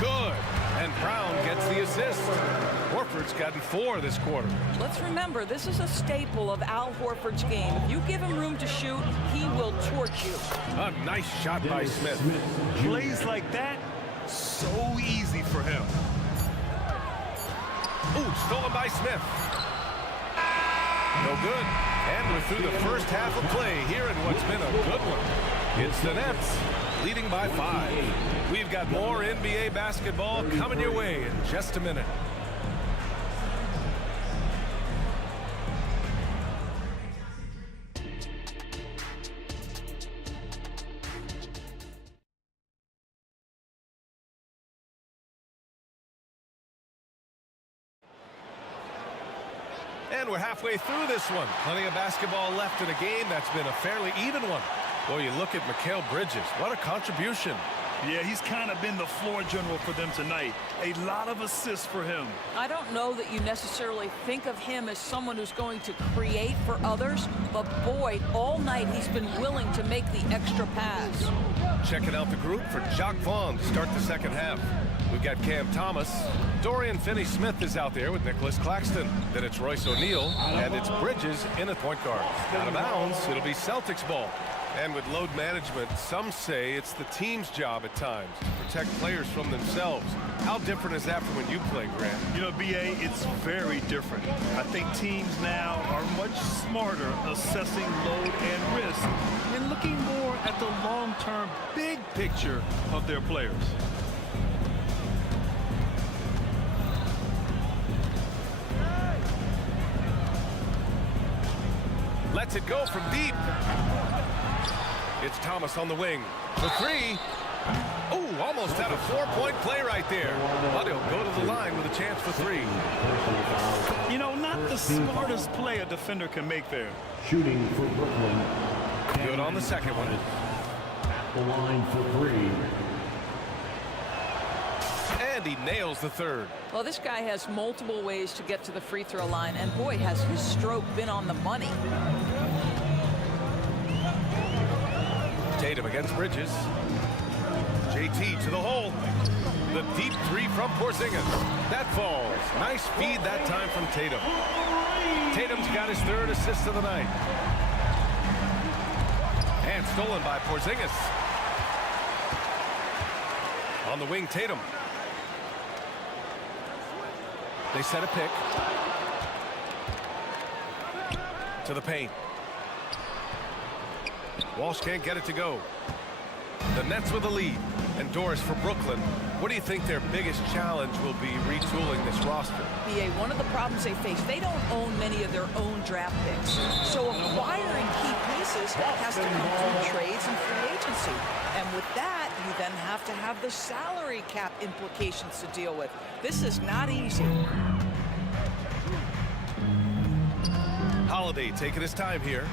Good. And Brown gets the assist. Horford's gotten 4 this quarter. Let's remember, this is a staple of Al Horford's game. If you give him room to shoot, he will torch you. A nice shot by Smith. Plays like that, so easy for him. Ooh, stolen by Smith. No good. And we're through the first half of play here in what's been a good one. It's the Nets leading by 5. We've got more NBA basketball coming your way in just a minute. And we're halfway through this one. Plenty of basketball left in a game that's been a fairly even one. Boy, you look at Mikal Bridges. What a contribution. Yeah, he's kind of been the floor general for them tonight. A lot of assists for him. I don't know that you necessarily think of him as someone who's going to create for others, but boy, all night he's been willing to make the extra pass. Checking out the group for Jacques Vaughn to start the second half. We've got Cam Thomas. Dorian Finney-Smith is out there with Nicholas Claxton. Then it's Royce O'Neal, and it's Bridges in at point guard. Out of bounds, it'll be Celtics ball. And with load management, some say it's the team's job at times to protect players from themselves. How different is that from when you play, Grant? You know, B.A., it's very different. I think teams now are much smarter assessing load and risk and looking more at the long-term big picture of their players. Lets it go from deep. It's Thomas on the wing. For 3. Oh, almost had a 4-point play right there. But he'll go to the line with a chance for 3. You know, not the smartest play a defender can make there. Shooting for Brooklyn. Good on the second one. The line for 3. And he nails the third. Well, this guy has multiple ways to get to the free throw line, and boy, has his stroke been on the money. Tatum against Bridges. JT to the hole. The deep 3 from Porzingis. That falls. Nice feed that time from Tatum. Tatum's got his 3rd assist of the night. And stolen by Porzingis. On the wing, Tatum. They set a pick. To the paint. Walsh can't get it to go. The Nets with the lead. And Doris for Brooklyn. What do you think their biggest challenge will be retooling this roster? BA, one of the problems they face, they don't own many of their own draft picks. So acquiring key pieces has to come through trades and free agency. And with that, you then have to have the salary cap implications to deal with. This is not easy. Holiday taking his time here.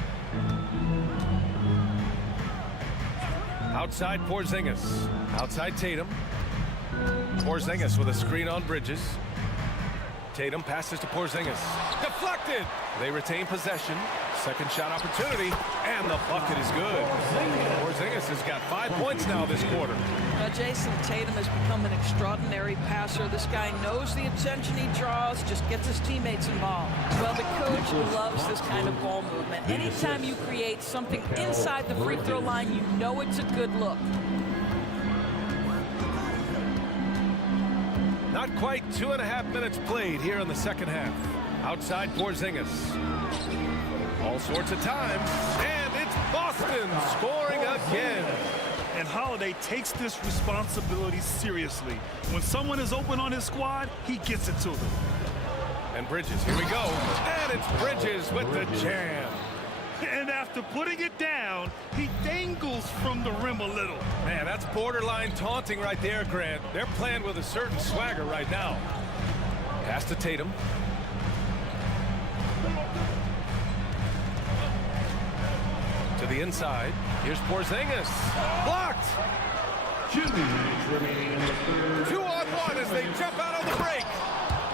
Outside Porzingis. Outside Tatum. Porzingis with a screen on Bridges. Tatum passes to Porzingis. Deflected. They retain possession. Second shot opportunity, and the bucket is good. Porzingis has got 5 points now this quarter. Jason Tatum has become an extraordinary passer. This guy knows the attention he draws, just gets his teammates involved. Well, the coach loves this kind of ball movement. Anytime you create something inside the free throw line, you know it's a good look. Not quite 2.5 minutes played here in the second half. Outside Porzingis. All sorts of time, and it's Boston scoring again. And Holiday takes this responsibility seriously. When someone is open on his squad, he gets it to them. And Bridges, here we go. And it's Bridges with the jam. And after putting it down, he dangles from the rim a little. Man, that's borderline taunting right there, Grant. They're playing with a certain swagger right now. Pass to Tatum. To the inside. Here's Porzingis. Blocked. 2-on-1 as they jump out on the break.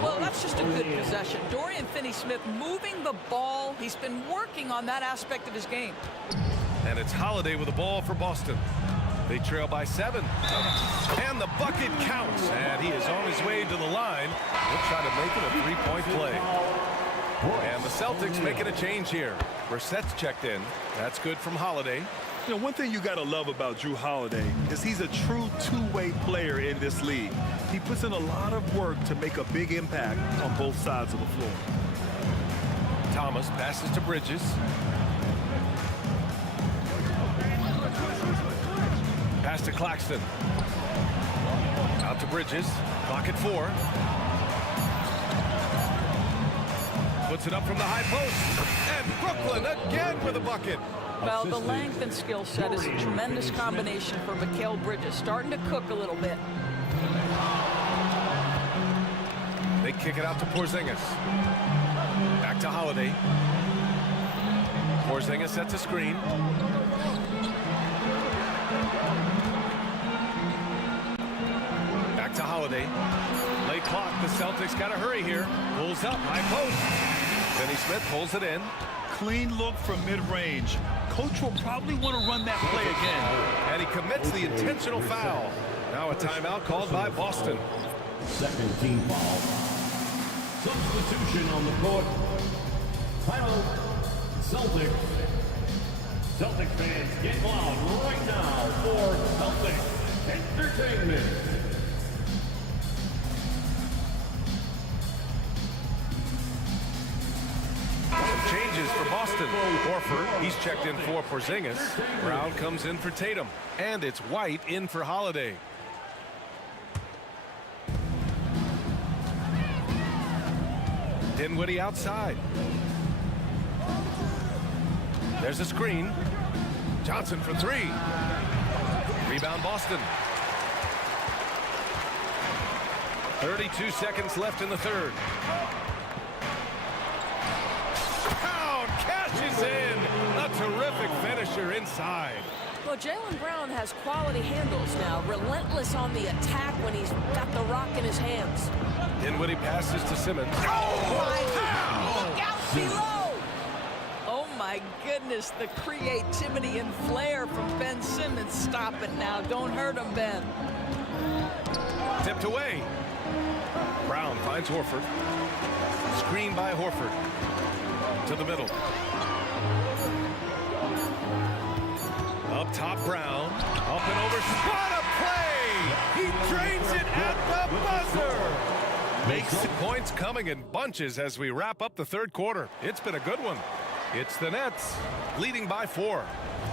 Well, that's just a good possession. Dorian Finney-Smith moving the ball. He's been working on that aspect of his game. And it's Holiday with the ball for Boston. They trail by 7. And the bucket counts. And he is on his way to the line. He'll try to make it a 3-point play. And the Celtics making a change here. Brissett's checked in. That's good from Holiday. You know, one thing you got to love about Drew Holiday is he's a true two-way player in this league. He puts in a lot of work to make a big impact on both sides of the floor. Thomas passes to Bridges. Pass to Claxton. Out to Bridges. Clock at 4. Puts it up from the high post. And Brooklyn again with a bucket. Well, the length and skill set is a tremendous combination for Mikal Bridges. Starting to cook a little bit. They kick it out to Porzingis. Back to Holiday. Porzingis sets a screen. Back to Holiday. Late clock. The Celtics got to hurry here. Pulls up. High post. Finney-Smith pulls it in. Clean look from mid-range. Coach will probably want to run that play again. And he commits the intentional foul. Now a timeout called by Boston. Second team foul. Substitution on the court. Timeout. Celtics. Celtics fans, get loud right now for Celtics Entertainment. Changes for Boston. Horford, he's checked in for Porzingis. Brown comes in for Tatum. And it's White in for Holiday. Dinwiddie outside. There's a screen. Johnson for 3. Rebound Boston. 32 seconds left in the third. Cashes in. A terrific finisher inside. Well, Jaylen Brown has quality handles now. Relentless on the attack when he's got the rock in his hands. Dinwiddie passes to Simmons. Oh, my God. Look out below. Oh, my goodness. The creativity and flair from Ben Simmons. Stop it now. Don't hurt him, Ben. Tipped away. Brown finds Horford. Screen by Horford. To the middle. Up top, Brown. Up and over. What a play! He drains it at the buzzer! Makes the points coming in bunches as we wrap up the third quarter. It's been a good one. It's the Nets leading by 4.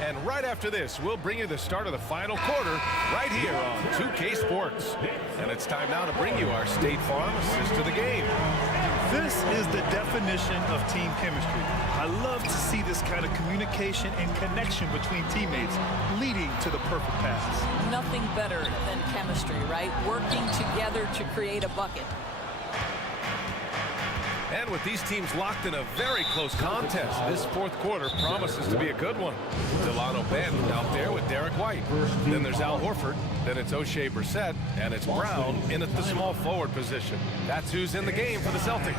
And right after this, we'll bring you the start of the final quarter right here on 2K Sports. And it's time now to bring you our State Farm assist to the game. This is the definition of team chemistry. I love to see this kind of communication and connection between teammates leading to the perfect pass. Nothing better than chemistry, right? Working together to create a bucket. And with these teams locked in a very close contest, this fourth quarter promises to be a good one. Delano Banton out there with Derek White. Then there's Al Horford. Then it's O'Shea Brissett. And it's Brown in at the small forward position. That's who's in the game for the Celtics.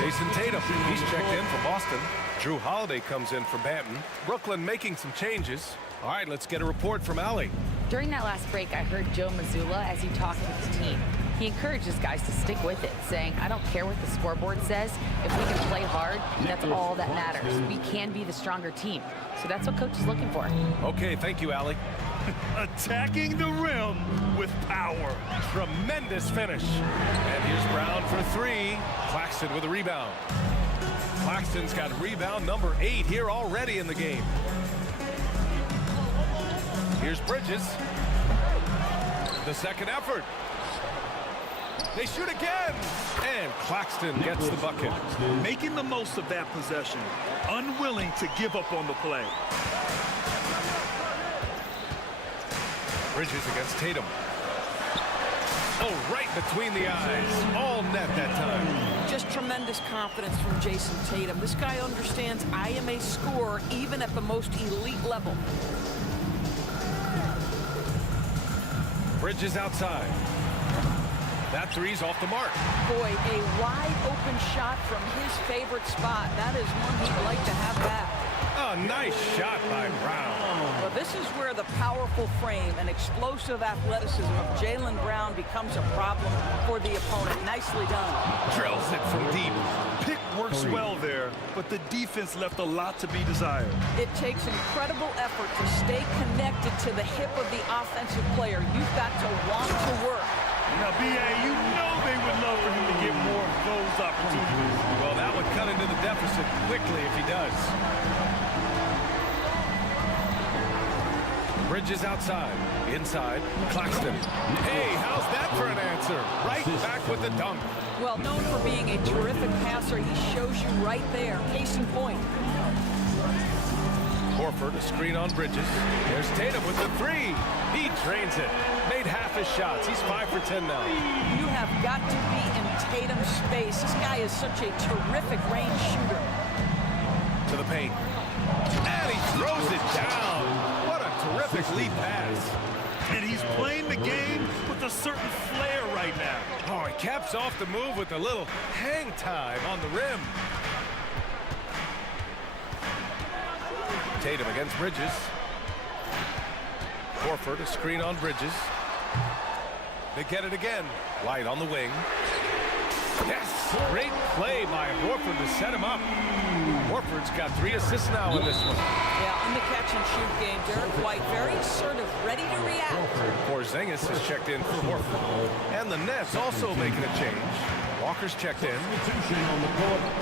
Jason Tatum, he's checked in for Boston. Drew Holiday comes in for Banton. Brooklyn making some changes. All right, let's get a report from Allie. During that last break, I heard Joe Mazzulla as he talked with the team. He encourages guys to stick with it, saying, I don't care what the scoreboard says. If we can play hard, that's all that matters. We can be the stronger team. So that's what coach is looking for. Okay, thank you, Allie. Attacking the rim with power. Tremendous finish. And here's Brown for three. Claxton with a rebound. Claxton's got rebound number 8 here already in the game. Here's Bridges. The second effort. They shoot again. And Claxton gets the bucket. Making the most of that possession. Unwilling to give up on the play. Bridges against Tatum. Oh, right between the eyes. All net that time. Just tremendous confidence from Jason Tatum. This guy understands I am a scorer even at the most elite level. Bridges outside. That three's off the mark. Boy, a wide open shot from his favorite spot. That is one he'd like to have back. Oh, nice shot by Brown. Well, this is where the powerful frame and explosive athleticism of Jaylen Brown becomes a problem for the opponent. Nicely done. Drills it from deep. Pick works well there, but the defense left a lot to be desired. It takes incredible effort to stay connected to the hip of the offensive player. You've got to want to work. Now, B.A., you know they would love for him to get more of those opportunities. Well, that would cut into the deficit quickly if he does. Bridges outside. Inside. Claxton. Hey, how's that for an answer? Right back with the dunk. Well, known for being a terrific passer, he shows you right there. Case in point. Horford, a screen on Bridges. There's Tatum with the three. He drains it. Made half his shots. He's 5 for 10 now. You have got to be in Tatum's space. This guy is such a terrific range shooter. To the paint. And he throws it down. What a terrific lead pass. And he's playing the game with a certain flair right now. Oh, he caps off the move with a little hang time on the rim. Tatum against Bridges. Horford, a screen on Bridges. They get it again. White on the wing. Yes! Great play by Horford to set him up. Horford's got 3 assists now in this one. Yeah, in the catch-and-shoot game, Derek White very assertive, ready to react. Porzingis is checked in for Horford. And the Nets also making a change. Walker's checked in.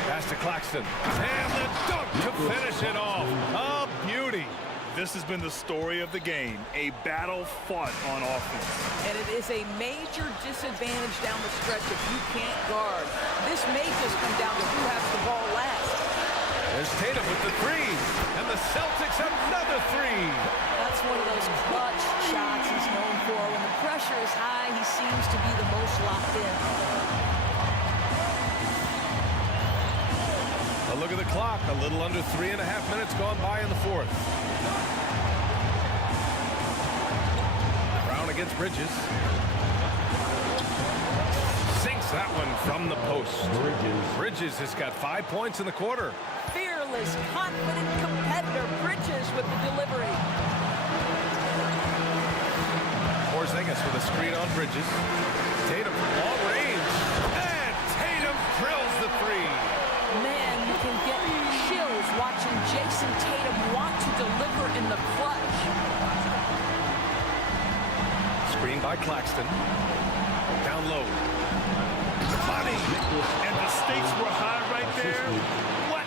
Pass to Claxton. And the dunk to finish it off. A beauty. This has been the story of the game, a battle fought on offense. And it is a major disadvantage down the stretch if you can't guard. This may just come down to who has the ball last. There's Tatum with the three. And the Celtics another three. That's one of those clutch shots he's known for. When the pressure is high, he seems to be the most locked in. A look at the clock. A little under 3.5 minutes gone by in the fourth. Brown against Bridges. Sinks that one from the post. Bridges has got 5 points in the quarter. Fearless, confident competitor. Bridges with the delivery. Porzingis with a screen on Bridges. Tatum from long range. And Tatum drills the three. Man, you can get chills watching Jason Tatum want to deliver in the clutch. Screen by Claxton. Down low. Money. And the stakes were high right there. What?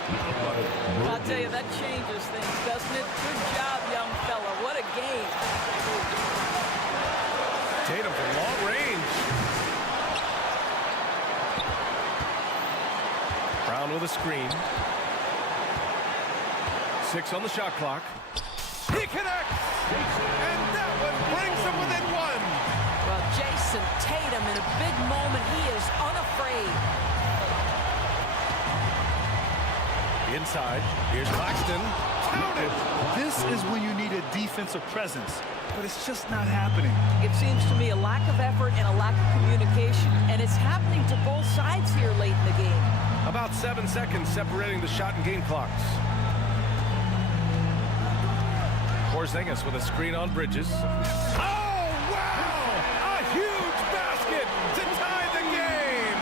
I'll tell you, that changes things, doesn't it? Good job, young fella. What a game. Tatum from long range. Brown with a screen. 6 on the shot clock. He connects! And that one brings him within 1. Well, Jason Tatum, in a big moment, he is unafraid. Inside, here's Claxton. Counted! This is when you need a defensive presence, but it's just not happening. It seems to me a lack of effort and a lack of communication, and it's happening to both sides here late in the game. About 7 seconds separating the shot and game clocks. Porzingis with a screen on Bridges. Oh, wow! A huge basket to tie the game!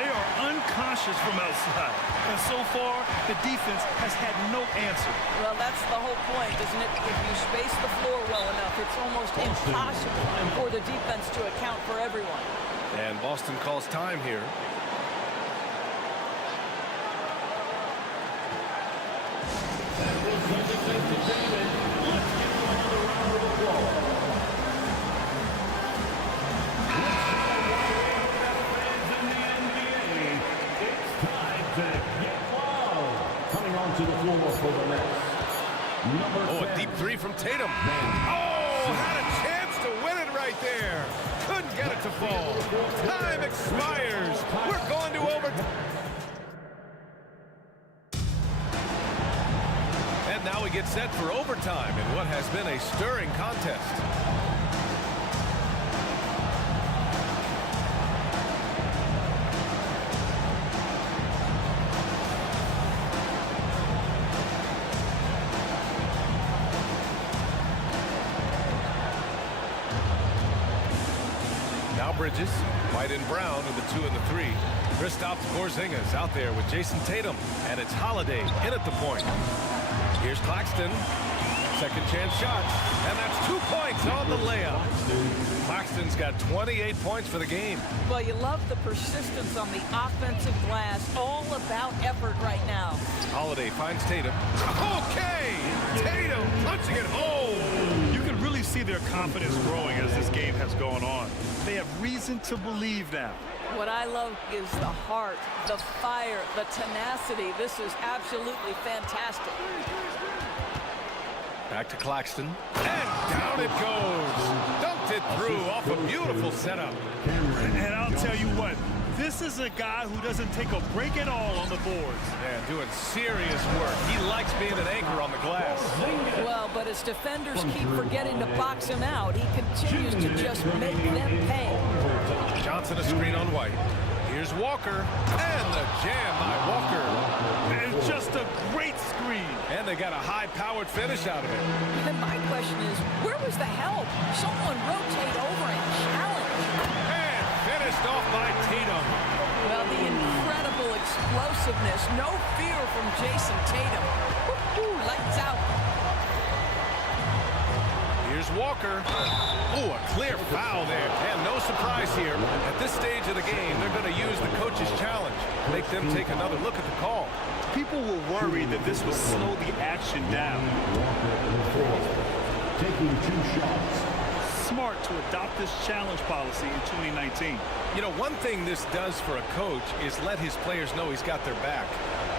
They are unconscious from outside, and so far, the defense has had no answer. Well, that's the whole point, isn't it? If you space the floor well enough, it's almost impossible for the defense to account for everyone. And Boston calls time here. Coming onto the floor for the Nets. Oh, a deep 3 from Tatum. Oh, had a chance to win it right there. Couldn't get it to fall. Time expires. We're going to overtime. And now we get set for overtime in what has been a stirring contest. Now Bridges, White and Brown with the 2 and the 3. Kristaps Porzingis out there with Jason Tatum, and it's Holiday in at the point. Here's Claxton, second chance shot, and that's 2 points on the layup. Claxton's got 28 points for the game. Well, you love the persistence on the offensive glass. All about effort right now. Holiday finds Tatum. Okay! Tatum punching it home! You can really see their confidence growing as this game has gone on. They have reason to believe now. What I love is the heart, the fire, the tenacity. This is absolutely fantastic. Back to Claxton. And down it goes. Dunked it through off a beautiful setup. And I'll tell you what, this is a guy who doesn't take a break at all on the boards. Man, doing serious work. He likes being an anchor on the glass. Well, but his defenders keep forgetting to box him out. He continues to just make them pay. Johnson a screen on White. Here's Walker. And the jam by Walker. And just a great screen. And they got a high-powered finish out of it. And my question is, where was the help? Someone rotate over and challenge. And finished off by Tatum. Well, the incredible explosiveness. No fear from Jason Tatum. Woo-hoo, lights out. Here's Walker. Oh, a clear foul there. And no surprise here. At this stage of the game, they're going to use the coach's challenge. Make them take another look at the call. People were worried that this would slow the action down. Taking 2 shots. Smart to adopt this challenge policy in 2019. You know, one thing this does for a coach is let his players know he's got their back.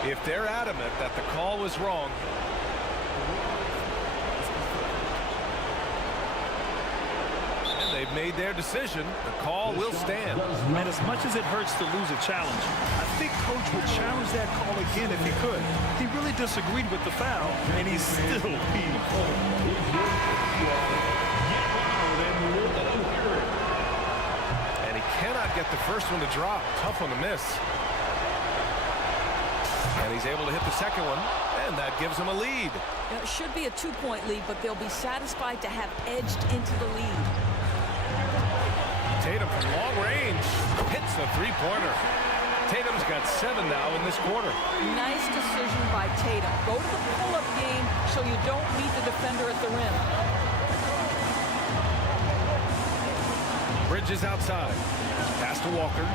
If they're adamant that the call was wrong, they've made their decision. The call will stand. And as much as it hurts to lose a challenge, I think Coach would challenge that call again if he could. He really disagreed with the foul, and he's still peeved. And he cannot get the first one to drop. Tough one to miss. And he's able to hit the second one, and that gives him a lead. It should be a 2-point lead, but they'll be satisfied to have edged into the lead. Tatum from long range hits a 3-pointer. Tatum's got 7 now in this quarter. Nice decision by Tatum. Go to the pull-up game so you don't meet the defender at the rim. Bridges outside. Pass to Walker.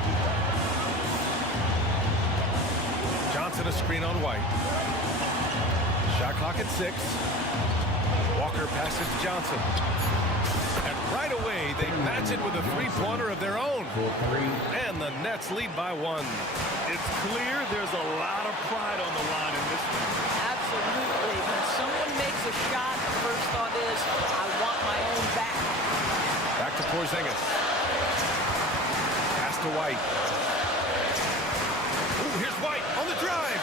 Johnson a screen on White. Shot clock at 6. Walker passes to Johnson. And right away, they match it with a three-pointer of their own. And the Nets lead by 1. It's clear there's a lot of pride on the line in this one. Absolutely. When someone makes a shot, the first thought is, I want my own back. Back to Porzingis. Pass to White. Ooh, here's White on the drive.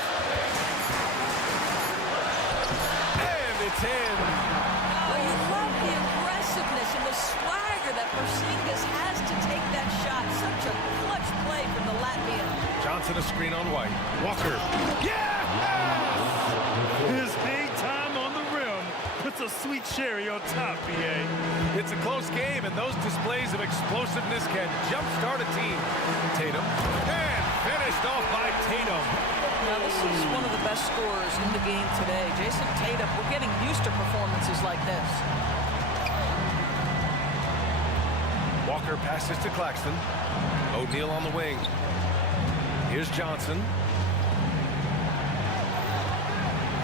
And it's in. Oh, you love the aggressiveness and the swagger that Porzingis has to take that shot. Such a clutch play from the Latvian. Johnson a screen on White. Walker. Yeah! His hang time on the rim puts a sweet cherry on top, BA. It's a close game, and those displays of explosiveness can jumpstart a team. Tatum. And finished off by Tatum. Now, this is one of the best scorers in the game today. Jason Tatum, we're getting used to performances like this. Walker passes to Claxton. O'Neal on the wing. Here's Johnson.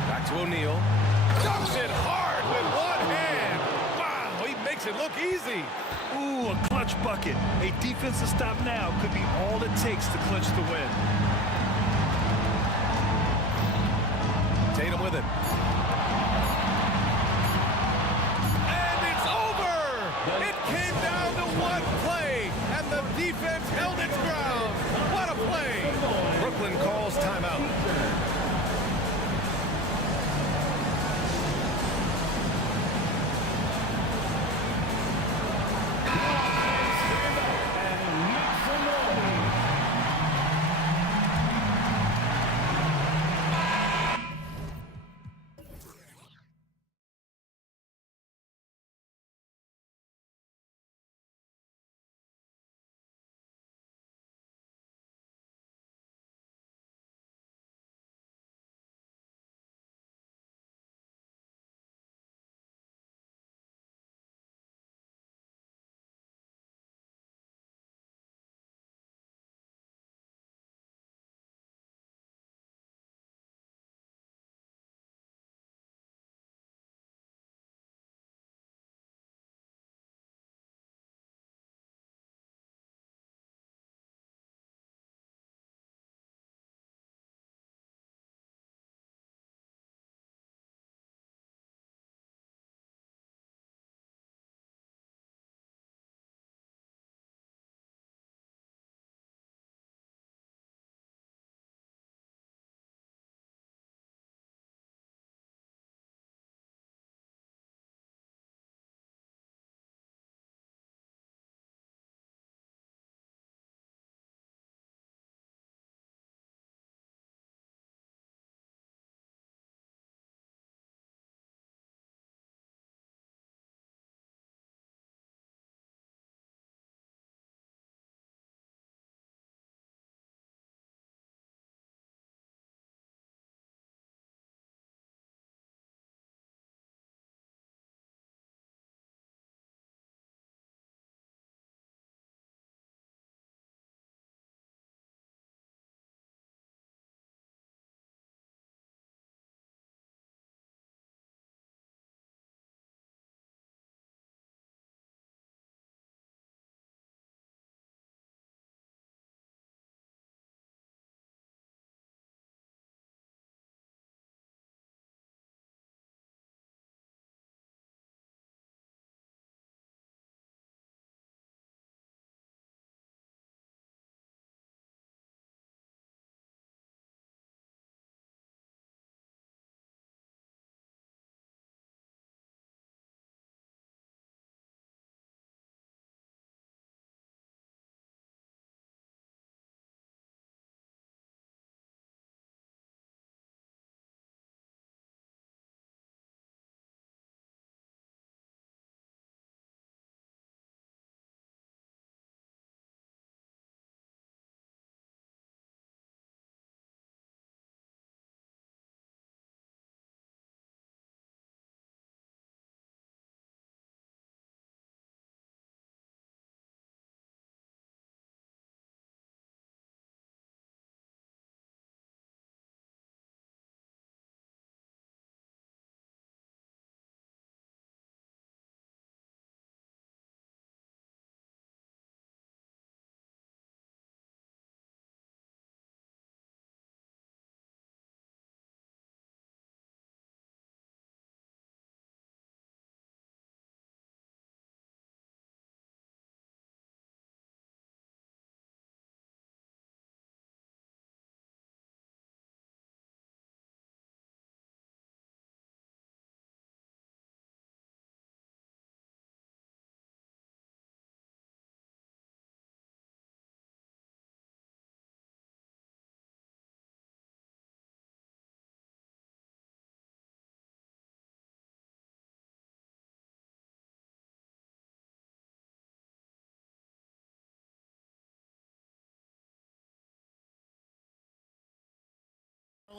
Back to O'Neal. Dumps it hard with one hand. Wow, he makes it look easy. Ooh, a clutch bucket. A defensive stop now could be all it takes to clinch the win. Tatum with it. And it's over! It came down to one play, and the defense held its ground. What a play! Brooklyn calls timeout.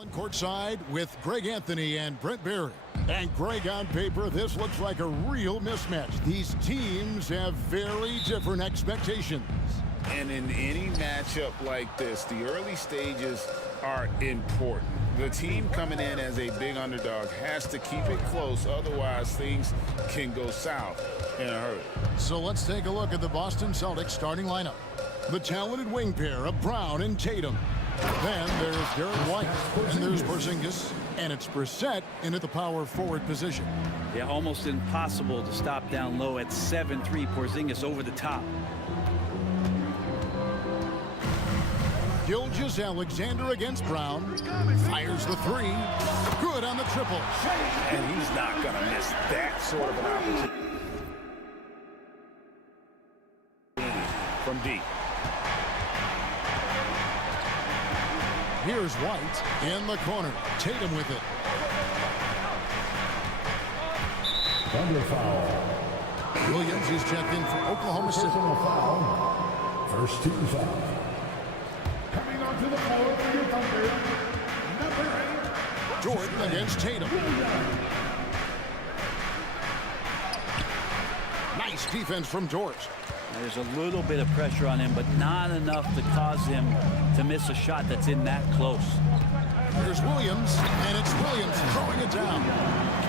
Courtside with Greg Anthony and Brent Barry. And Greg, on paper, this looks like a real mismatch. These teams have very different expectations. And in any matchup like this, the early stages are important. The team coming in as a big underdog has to keep it close, otherwise things can go south in a hurry. So let's take a look at the Boston Celtics starting lineup. The talented wing pair of Brown and Tatum. Then there's Derek White, and there's Porzingis, and it's Brissett in at the power forward position. Yeah, almost impossible to stop down low at 7-3. Porzingis over the top. Gilgeous-Alexander against Brown. Fires the three. Good on the triple. And he's not going to miss that sort of an opportunity from deep. Here's White in the corner. Tatum with it. Thunder foul. Williams is checked in for Oklahoma City. Personal foul. First team foul. Coming onto the floor for your Thunder, number 8. Jordan against Tatum. Nice defense from George. There's a little bit of pressure on him, but not enough to cause him to miss a shot that's in that close. There's Williams, and it's Williams throwing it down.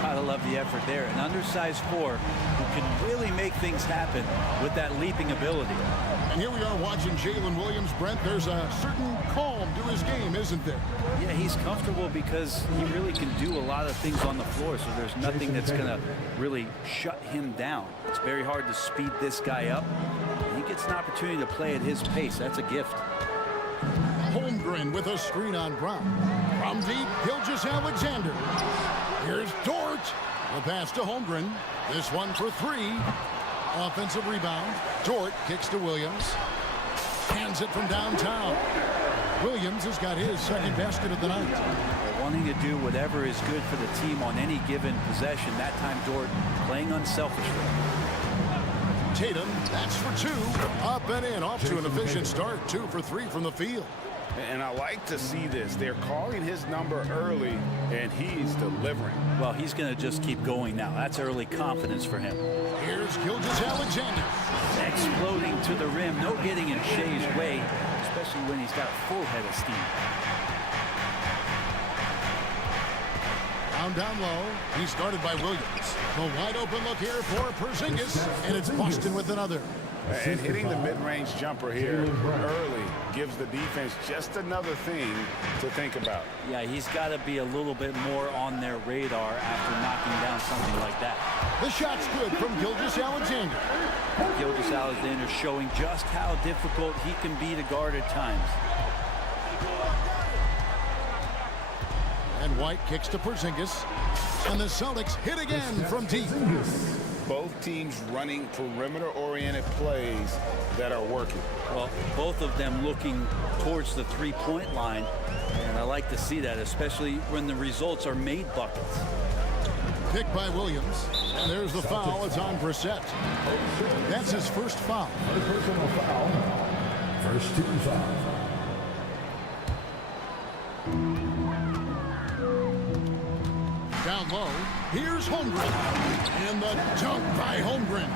Gotta love the effort there. An undersized four who can really make things happen with that leaping ability. And here we are watching Jalen Williams, Brent. There's a certain calm to his game, isn't there? Yeah, he's comfortable because he really can do a lot of things on the floor, so there's nothing that's going to really shut him down. It's very hard to speed this guy up. He gets an opportunity to play at his pace. That's a gift. Holmgren with a screen on Brown. From deep, Gilgeous-Alexander. Here's Dort. The pass to Holmgren. This one for three. Offensive rebound. Dort kicks to Williams. Hands it from downtown. Williams has got his second basket of the night. Wanting to do whatever is good for the team on any given possession. That time Dort playing unselfishly. Tatum, that's for two. Up and in, off to an efficient start. 2 for 3 from the field. And I like to see this. They're calling his number early, and he's delivering. Well, he's going to just keep going now. That's early confidence for him. Here's Gilgeous-Alexander. Exploding to the rim. No getting in Shea's way, especially when he's got a full head of steam. Down low. He started by Williams. The wide open look here for Porzingis, and it's Boston with another. And hitting the mid-range jumper here early gives the defense just another thing to think about. Yeah, he's got to be a little bit more on their radar after knocking down something like that. The shot's good from Gilgeous-Alexander. Gilgeous-Alexander showing just how difficult he can be to guard at times. And White kicks to Porzingis. And the Celtics hit again from deep. Both teams running perimeter-oriented plays that are working. Well, both of them looking towards the three-point line. And I like to see that, especially when the results are made buckets. Picked by Williams. And there's the foul. It's on Brissett. That's his first foul. Personal foul. First team foul. Down low, here's Holmgren. And the dunk by Holmgren.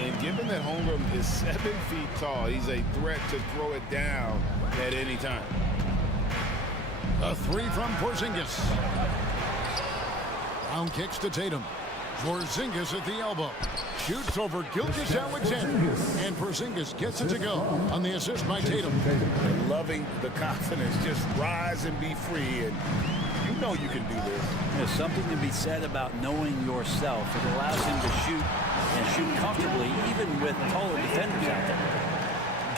And given that Holmgren is 7 feet tall, he's a threat to throw it down at any time. A three from Porzingis. Brown kicks to Tatum. Porzingis at the elbow. Shoots over Gilgeous-Alexander. And Porzingis gets it to go on the assist by Tatum. Loving the confidence. Just rise and be free. And you know you can do this. There's something to be said about knowing yourself. It allows him to shoot and shoot comfortably, even with taller defenders out there.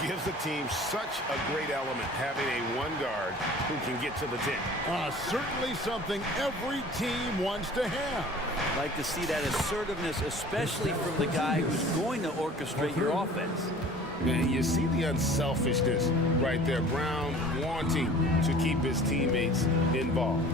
Gives the team such a great element having a one guard who can get to the 10. Certainly something every team wants to have. Like to see that assertiveness, especially from the guy who's going to orchestrate your offense. And you see the unselfishness right there. Brown wanting to keep his teammates involved.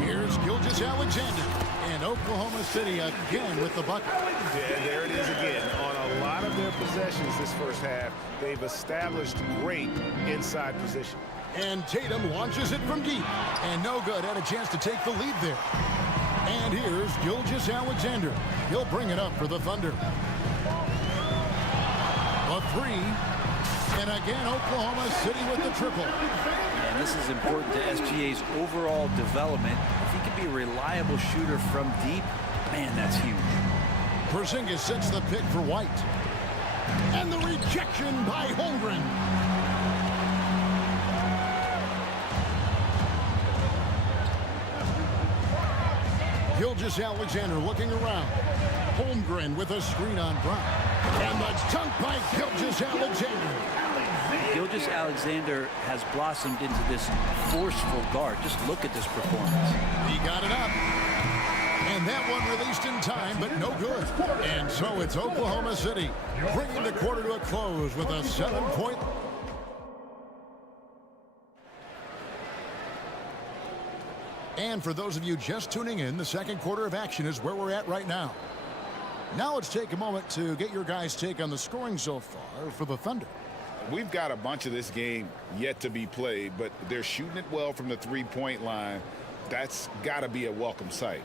Here's Gilgeous-Alexander. And Oklahoma City again with the bucket. Yeah, there it is again. On a lot of their possessions this first half, they've established great inside position. And Tatum launches it from deep. And no good. Had a chance to take the lead there. And here's Gilgeous-Alexander. He'll bring it up for the Thunder. A three. And again, Oklahoma City with the triple. And this is important to SGA's overall development. If he can be a reliable shooter from deep, man, that's huge. Porzingis sets the pick for White. And the rejection by Holmgren. Gilgeous-Alexander looking around. Holmgren with a screen on Brown. And the dunk by Gilgeous-Alexander. Gilgeous-Alexander has blossomed into this forceful guard. Just look at this performance. He got it up. And that one released in time, but no good. And so it's Oklahoma City bringing the quarter to a close with a 7-point. And for those of you just tuning in, the second quarter of action is where we're at right now. Now let's take a moment to get your guys' take on the scoring so far for the Thunder. We've got a bunch of this game yet to be played, but they're shooting it well from the three-point line. That's got to be a welcome sight.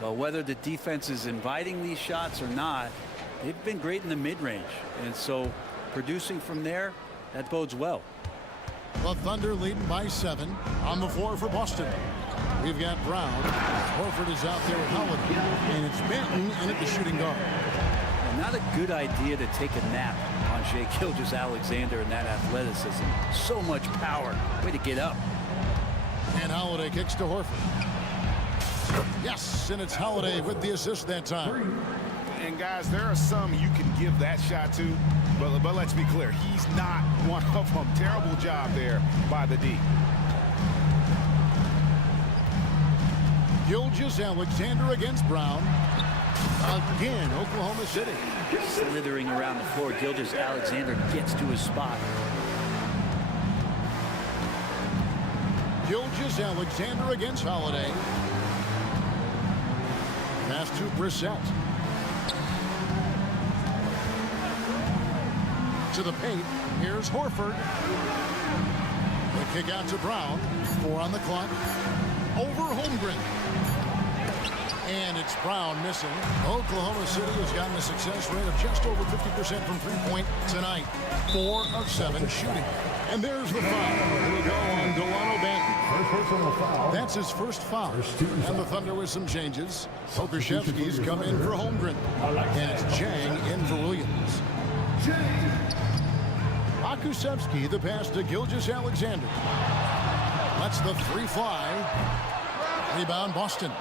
Well, whether the defense is inviting these shots or not, they've been great in the mid-range. And so producing from there, that bodes well. The Thunder leading by 7 on the floor for Boston. We've got Brown. Horford is out there with Holiday. And it's Benton in at the shooting guard. And not a good idea to take a nap on Shai Gilgeous-Alexander and that athleticism. So much power. Way to get up. And Holiday kicks to Horford. Yes, and it's Holiday with the assist that time. And guys, there are some you can give that shot to, but let's be clear, he's not one of them. Terrible job there by the D. Gilgeous-Alexander against Brown. Again, Oklahoma City. Slithering around the floor, Gilgeous-Alexander gets to his spot. Gilgeous-Alexander against Holiday. Pass to Brissett. To the paint. Here's Horford. The kick out to Brown. 4 on the clock. Over Holmgren. And it's Brown missing. Oklahoma City has gotten a success rate of just over 50% from three-point tonight. 4 of 7 shooting. And there's the foul. It'll go on Delano Banton. First personal foul. That's his first foul. And the Thunder with some changes. Pokusevski's come in for Holmgren. And it's Jang in for Williams. Pokusevski, the pass to Gilgeous-Alexander. Lets the three fly. Rebound Boston.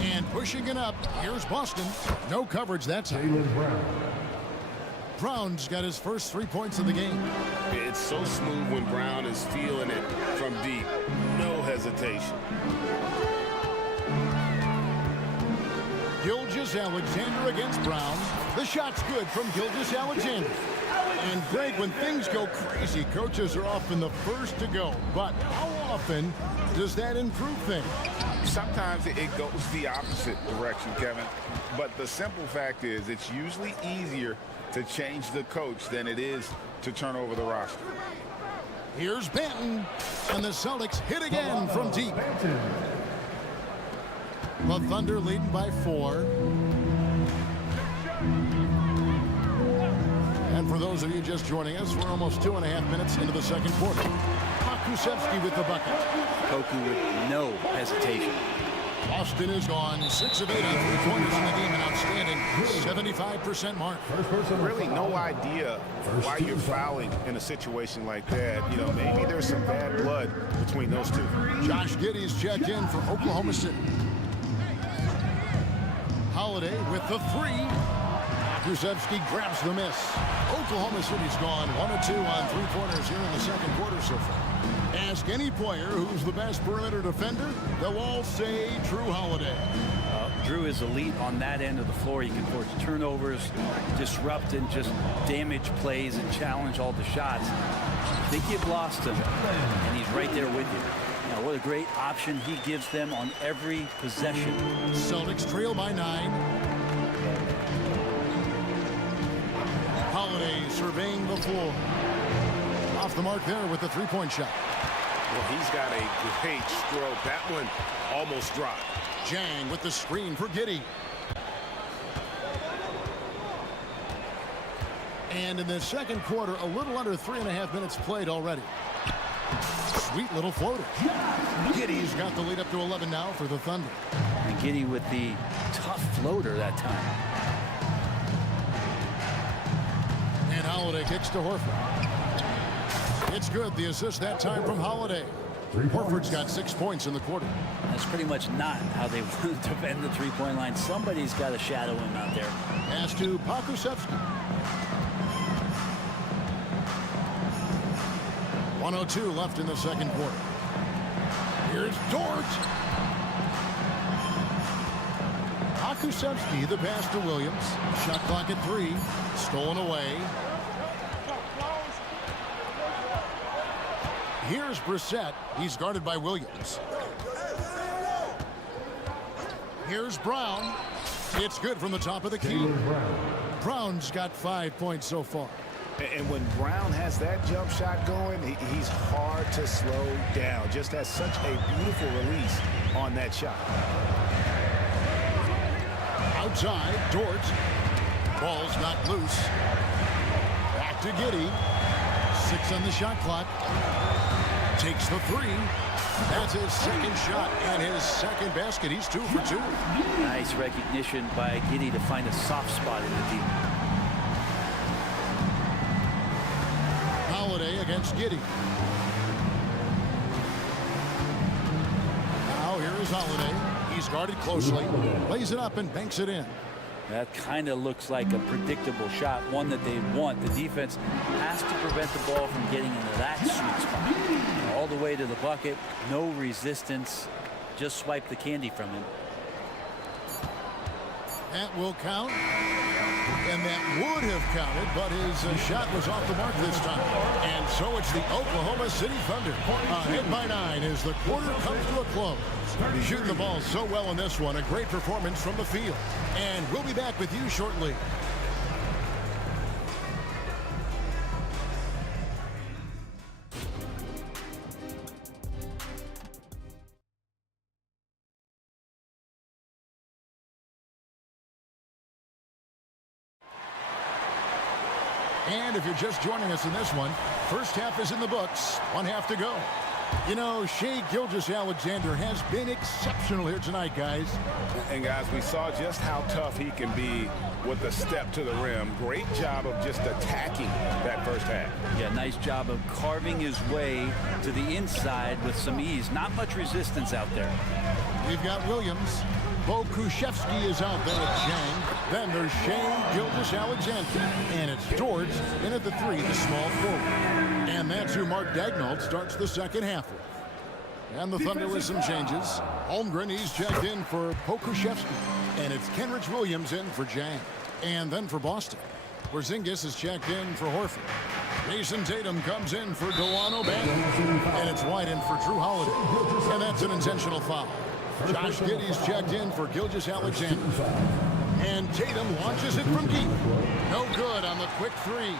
And pushing it up, here's Boston. No coverage that time. Brown's got his first 3 points of the game. It's so smooth when Brown is feeling it from deep. No hesitation. Gilgeous-Alexander against Brown. The shot's good from Gilgeous-Alexander. And Greg, when things go crazy, coaches are often the first to go. But how often does that improve things? Sometimes it goes the opposite direction, Kevin. But the simple fact is it's usually easier to change the coach than it is to turn over the roster. Here's Banton. And the Celtics hit again from deep. The Thunder leading by 4. And for those of you just joining us, we're almost 2.5 minutes into the second quarter. Pokusevski with the bucket. Poku with no hesitation. Boston is gone 6 of 8 on three-pointers in the game, an outstanding 75% mark. Really no idea why you're fouling in a situation like that. You know, maybe there's some bad blood between those two. Josh Giddey's checked in for Oklahoma City. Holiday with the 3. Pokusevski grabs the miss. Oklahoma City's gone 1 of 2 on three-pointers here in the second quarter so far. Ask any player who's the best perimeter defender, they'll all say Drew Holiday. Drew is elite on that end of the floor. He can force turnovers, disrupt and just damage plays and challenge all the shots. I think you've lost him, and he's right there with you. Now, what a great option he gives them on every possession. Celtics trail by 9. Holiday surveying the floor. Off off the mark there with the three-point shot. Well, he's got a great stroke. That one almost dropped. Jang with the screen for Giddey. And in the second quarter, a little under 3.5 minutes played already. Sweet little floater. Giddey's got the lead up to 11 now for the Thunder. And Giddey with the tough floater that time. And Holiday kicks to Horford. It's good. The assist that time from Holiday. Horford's got 6 points in the quarter. That's pretty much not how they wanted to bend the three-point line. Somebody's got to shadow him out there. Pass to Pokusevski. 1:02 left in the second quarter. Here's Dort. Pokusevski, the pass to Williams. Shot clock at 3. Stolen away. Here's Brissett. He's guarded by Williams. Here's Brown. It's good from the top of the key. Brown's got 5 points so far. And when Brown has that jump shot going, he's hard to slow down. Just has such a beautiful release on that shot. Outside, Dort. Ball's not loose. Back to Giddey. 6 on the shot clock. Takes the 3. That's his second shot and his second basket. He's 2 for 2. Nice recognition by Giddey to find a soft spot in the deep. Holiday against Giddey. Now here is Holiday. He's guarded closely. Lays it up and banks it in. That kind of looks like a predictable shot, one that they want. The defense has to prevent the ball from getting into that sweet spot. All the way to the bucket, no resistance, just swipe the candy from him. That will count. And that would have counted, but his shot was off the mark this time. And so it's the Oklahoma City Thunder. Ahead by 9 as the quarter comes to a close. Shooting the ball so well in this one. A great performance from the field. And we'll be back with you shortly. And if you're just joining us in this one, first half is in the books. 1 half to go. You know, Shai Gilgeous-Alexander has been exceptional here tonight, guys. And guys, we saw just how tough he can be with a step to the rim. Great job of just attacking that first half. Yeah, nice job of carving his way to the inside with some ease. Not much resistance out there. We've got Williams. Pokusevski is out there at Jang. Then there's Shai Gilgeous-Alexander. And it's Dort in at the 3, the small forward. And that's who Mark Daignault starts the second half with. And the Thunder with some changes. Holmgren, he's checked in for Pokusevski. And it's Kenrich Williams in for Jang. And then for Boston, Porzingis is checked in for Horford. Jason Tatum comes in for Delano Banton. And it's White in for Drew Holiday. And that's an intentional foul. Josh Giddey's checked in for Gilgeous-Alexander. And Tatum launches it from deep. No good on the quick 3.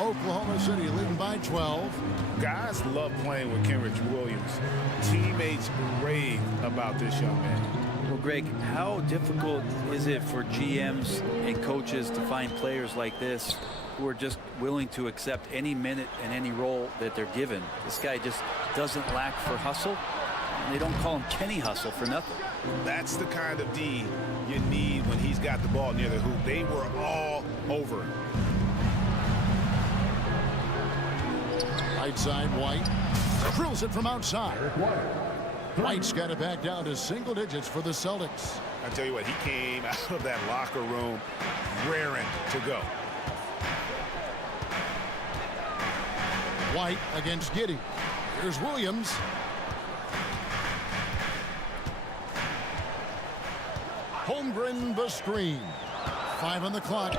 Oklahoma City leading by 12. Guys love playing with Kenrich Williams. Teammates rave about this young man. Well, Greg, how difficult is it for GMs and coaches to find players like this who are just willing to accept any minute and any role that they're given? This guy just doesn't lack for hustle. They don't call him Kenny Hustle for nothing. That's the kind of D you need when he's got the ball near the hoop. They were all over him. Right side, White. Drills it from outside. White's got it back down to single digits for the Celtics. I tell you what, he came out of that locker room raring to go. White against Giddey. Here's Williams. Holmgren the screen. 5 on the clock.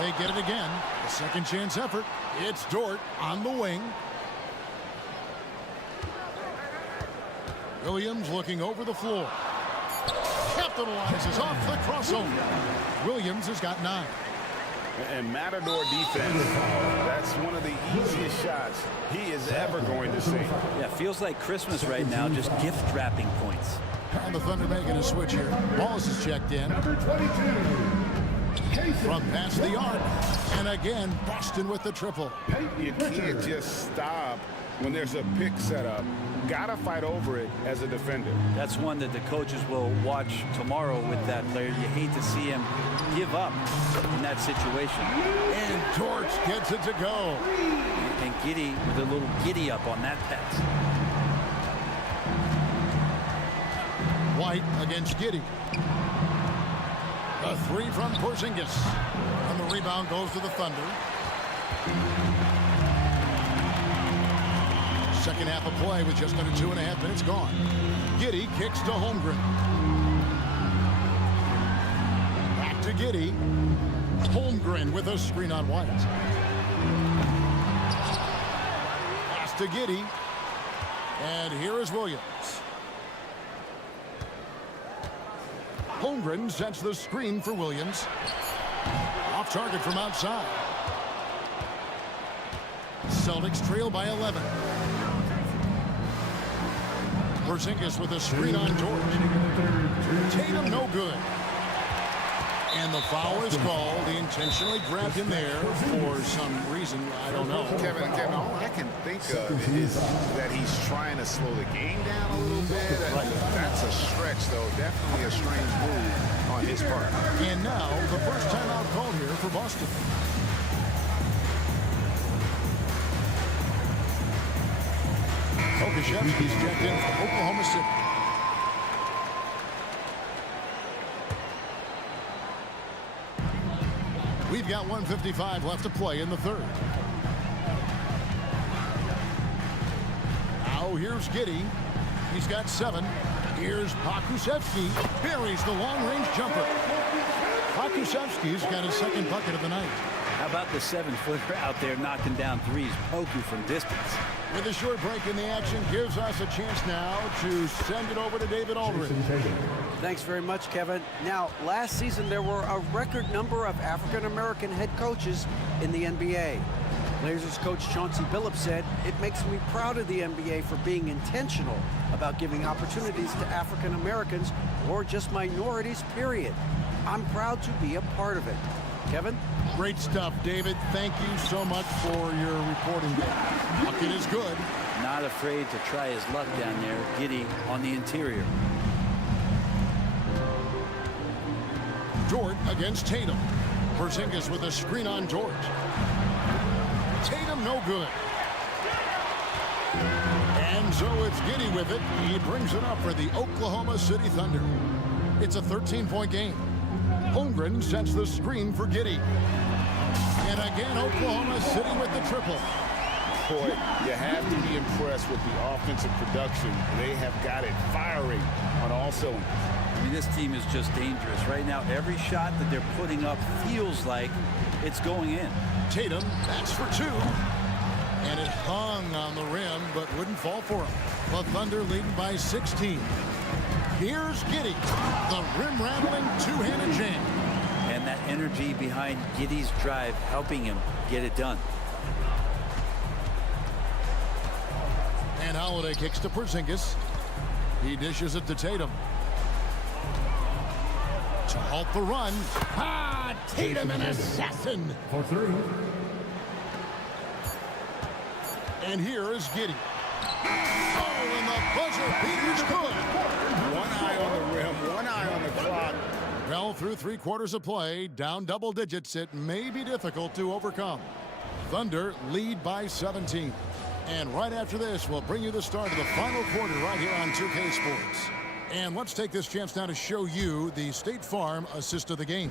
They get it again. A second chance effort. It's Dort on the wing. Williams looking over the floor. Capitalizes off the crossover. Williams has got 9. And Matador defense, that's one of the easiest shots he is ever going to see. Yeah, feels like Christmas right now, just gift wrapping points. And the Thunder making a switch here. Wallace is checked in. Number 22. From past the arc. And again, Boston with the triple. You can't just stop when there's a pick set up. Gotta fight over it as a defender. That's one that the coaches will watch tomorrow with that player. You hate to see him give up in that situation. And George gets it to go. And Giddy with a little giddy up on that pass. White against Giddy. A three from Porzingis. And the rebound goes to the Thunder. Second half of play with just under 2.5 minutes gone. Giddy kicks to Holmgren. Back to Giddy. Holmgren with a screen on White. Pass to Giddy. And here is Williams. Holmgren sets the screen for Williams. Off target from outside. Celtics trail by 11. Porzingis with a screen on George. Tatum no good. And the foul is called. He intentionally grabbed him there for some reason. I don't know. Kevin, all I can think of is that he's trying to slow the game down a little bit. That's a stretch, though. Definitely a strange move on his part. And now the first timeout call here for Boston. Okashevsky's checked in from Oklahoma City. We've got 1:55 left to play in the third. Now here's Giddy. He's got 7. Here's Pokusevski. Buries the long-range jumper. Pokusevski's got his second bucket of the night. How about the 7-footer out there knocking down threes? Poku from distance. With a short break in the action, gives us a chance now to send it over to David Aldridge. Thanks very much, Kevin. Now, last season there were a record number of African-American head coaches in the NBA. Blazers coach Chauncey Billups said, "It makes me proud of the NBA for being intentional about giving opportunities to African-Americans or just minorities, period. I'm proud to be a part of it." Kevin? Great stuff, David. Thank you so much for your reporting there. Bucket is good. Not afraid to try his luck down there. Giddy on the interior. George against Tatum. Porzingis with a screen on George. Tatum no good. And so it's Giddy with it. He brings it up for the Oklahoma City Thunder. It's a 13-point game. Holmgren sets the screen for Giddy. And again, Oklahoma City with the triple. Boy, you have to be impressed with the offensive production. They have got it firing on all cylinders. I mean, this team is just dangerous. Right now, every shot that they're putting up feels like it's going in. Tatum, that's for 2. And it hung on the rim, but wouldn't fall for him. The Thunder leading by 16. Here's Giddy, the rim-rattling two-handed jam. And that energy behind Giddy's drive helping him get it done. And Holiday kicks to Porzingis. He dishes it to Tatum. To halt the run. Ah, Tatum, an assassin. For 3. And here is Giddy. Oh, and the buzzer beater's good. One eye on the rim, one eye on the clock. Well, through 3 quarters of play, down double digits, it may be difficult to overcome. Thunder lead by 17. And right after this, we'll bring you the start of the final quarter right here on 2K Sports. And let's take this chance now to show you the State Farm assist of the game.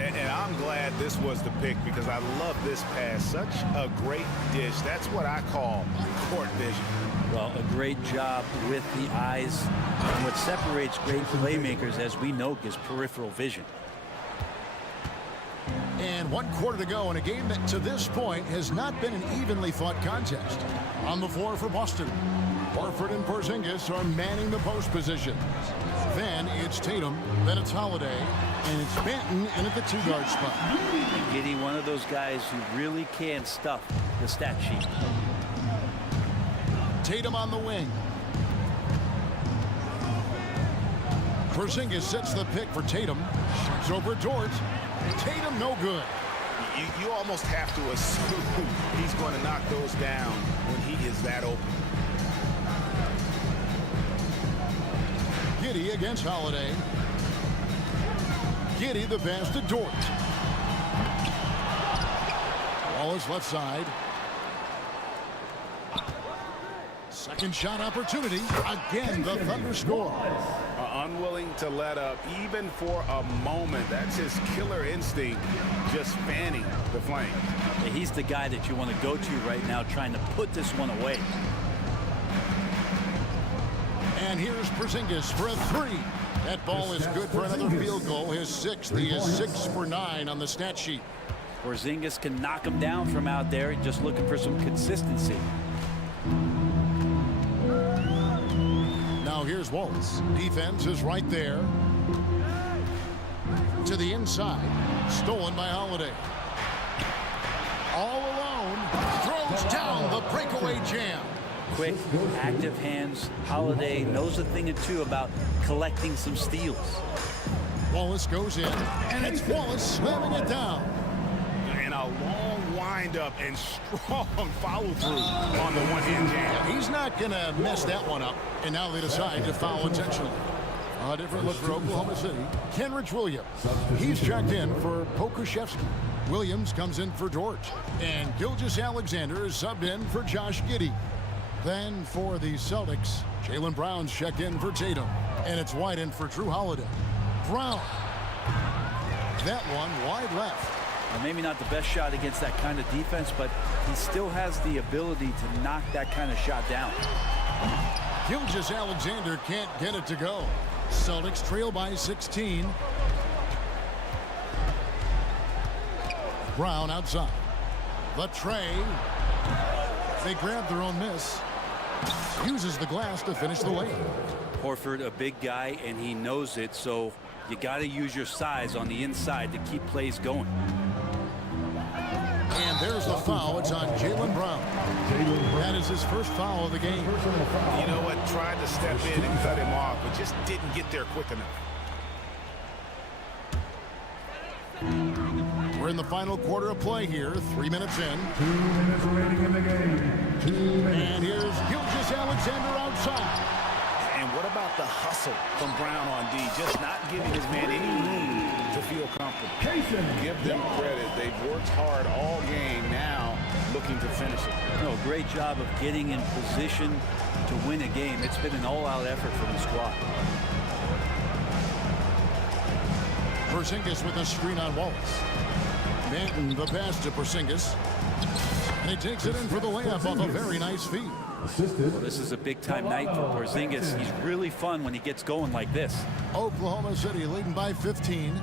And I'm glad this was the pick because I love this pass. Such a great dish. That's what I call court vision. Well, a great job with the eyes. And what separates great playmakers, as we know, is peripheral vision. And 1 quarter to go in a game that to this point has not been an evenly fought contest. On the floor for Boston, Horford and Porzingis are manning the post position. Then it's Tatum, then it's Holiday, and it's Banton in at the 2-guard spot. Getting one of those guys who really can stuff the stat sheet. Tatum on the wing. Porzingis sets the pick for Tatum. Shoots over Dort. Tatum no good. You almost have to assume he's going to knock those down when he is that open. Giddey against Holiday. Giddey the pass to Dort. Wallace left side. Second shot opportunity. Again, the Thunder score. Unwilling to let up even for a moment. That's his killer instinct, just fanning the flame. He's the guy that you want to go to right now, trying to put this one away. And here's Porzingis for a 3. That ball is good for another field goal. His 6th. He is 6 for 9 on the stat sheet. Porzingis can knock him down from out there, just looking for some consistency. Now here's Wallace. Defense is right there. To the inside. Stolen by Holiday. All alone. Throws down the breakaway jam. Quick, active hands. Holiday knows a thing or two about collecting some steals. Wallace goes in, and it's Wallace slamming it down. And a long wind-up and strong follow-through on the one-hand jam. He's not going to mess that one up. And now they decide to foul intentionally. A different look for Oklahoma City. Kenrich Williams. He's checked in for Pokuševski. Williams comes in for Dort. And Gilgeous-Alexander is subbed in for Josh Giddey. Then for the Celtics, Jaylen Brown's checked in for Tatum. And it's White in for Drew Holiday. Brown. That one wide left. Well, maybe not the best shot against that kind of defense, but he still has the ability to knock that kind of shot down. Gilgeous-Alexander can't get it to go. Celtics trail by 16. Brown outside. The tray. They grab their own miss. Uses the glass to finish the lane. Horford, a big guy, and he knows it, so you got to use your size on the inside to keep plays going. And there's the foul. It's on Jaylen Brown. That is his first foul of the game. You know what? Tried to step in and cut him off, but just didn't get there quick enough. We're in the final quarter of play here. 3 minutes in. 2 minutes remaining in the game. 2 minutes. And here's Gilgeous-Alexander outside. And what about the hustle from Brown on D? Just not giving his man any room to feel comfortable. Give them credit. They've worked hard all game, now looking to finish it. No, great job of getting in position to win a game. It's been an all-out effort from the squad. Porzingis with a screen on Wallace. Banton the pass to Porzingis. And he takes it in for the layup off a very nice feed. Well, this is a big-time night for Porzingis. He's really fun when he gets going like this. Oklahoma City leading by 15.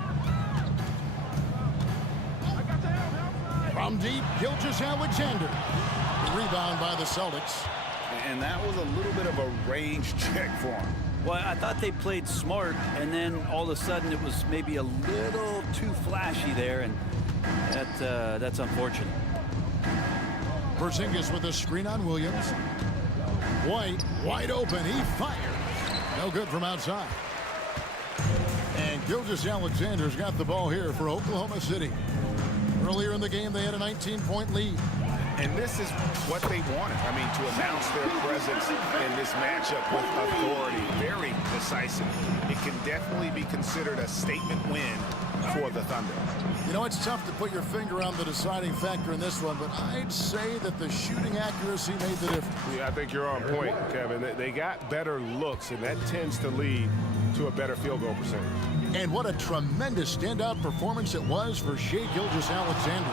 From deep, Gilgeous-Alexander. Rebound by the Celtics. And that was a little bit of a range check for him. Well, I thought they played smart, and then all of a sudden it was maybe a little too flashy there, and that's unfortunate. Porzingis with a screen on Williams. White, wide open, he fires. No good from outside. And Gilgeous-Alexander's got the ball here for Oklahoma City. Earlier in the game, they had a 19-point lead. And this is what they wanted. I mean, to announce their presence in this matchup with authority. Very decisive. It can definitely be considered a statement win for the Thunder. You know, it's tough to put your finger on the deciding factor in this one, but I'd say that the shooting accuracy made the difference. Yeah, I think you're on point, Kevin. They got better looks, and that tends to lead to a better field goal percentage. And what a tremendous standout performance it was for Shai Gilgeous-Alexander.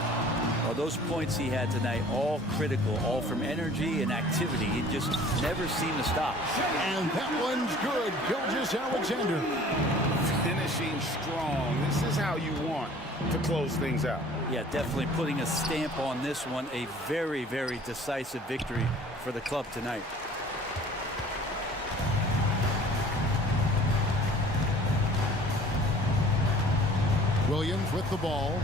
Well, those points he had tonight, all critical, all from energy and activity. He just never seemed to stop. And that one's good. Gilgeous-Alexander finishing strong. This is how you want to close things out. Yeah, definitely putting a stamp on this one. A very, very decisive victory for the club tonight. Williams with the ball.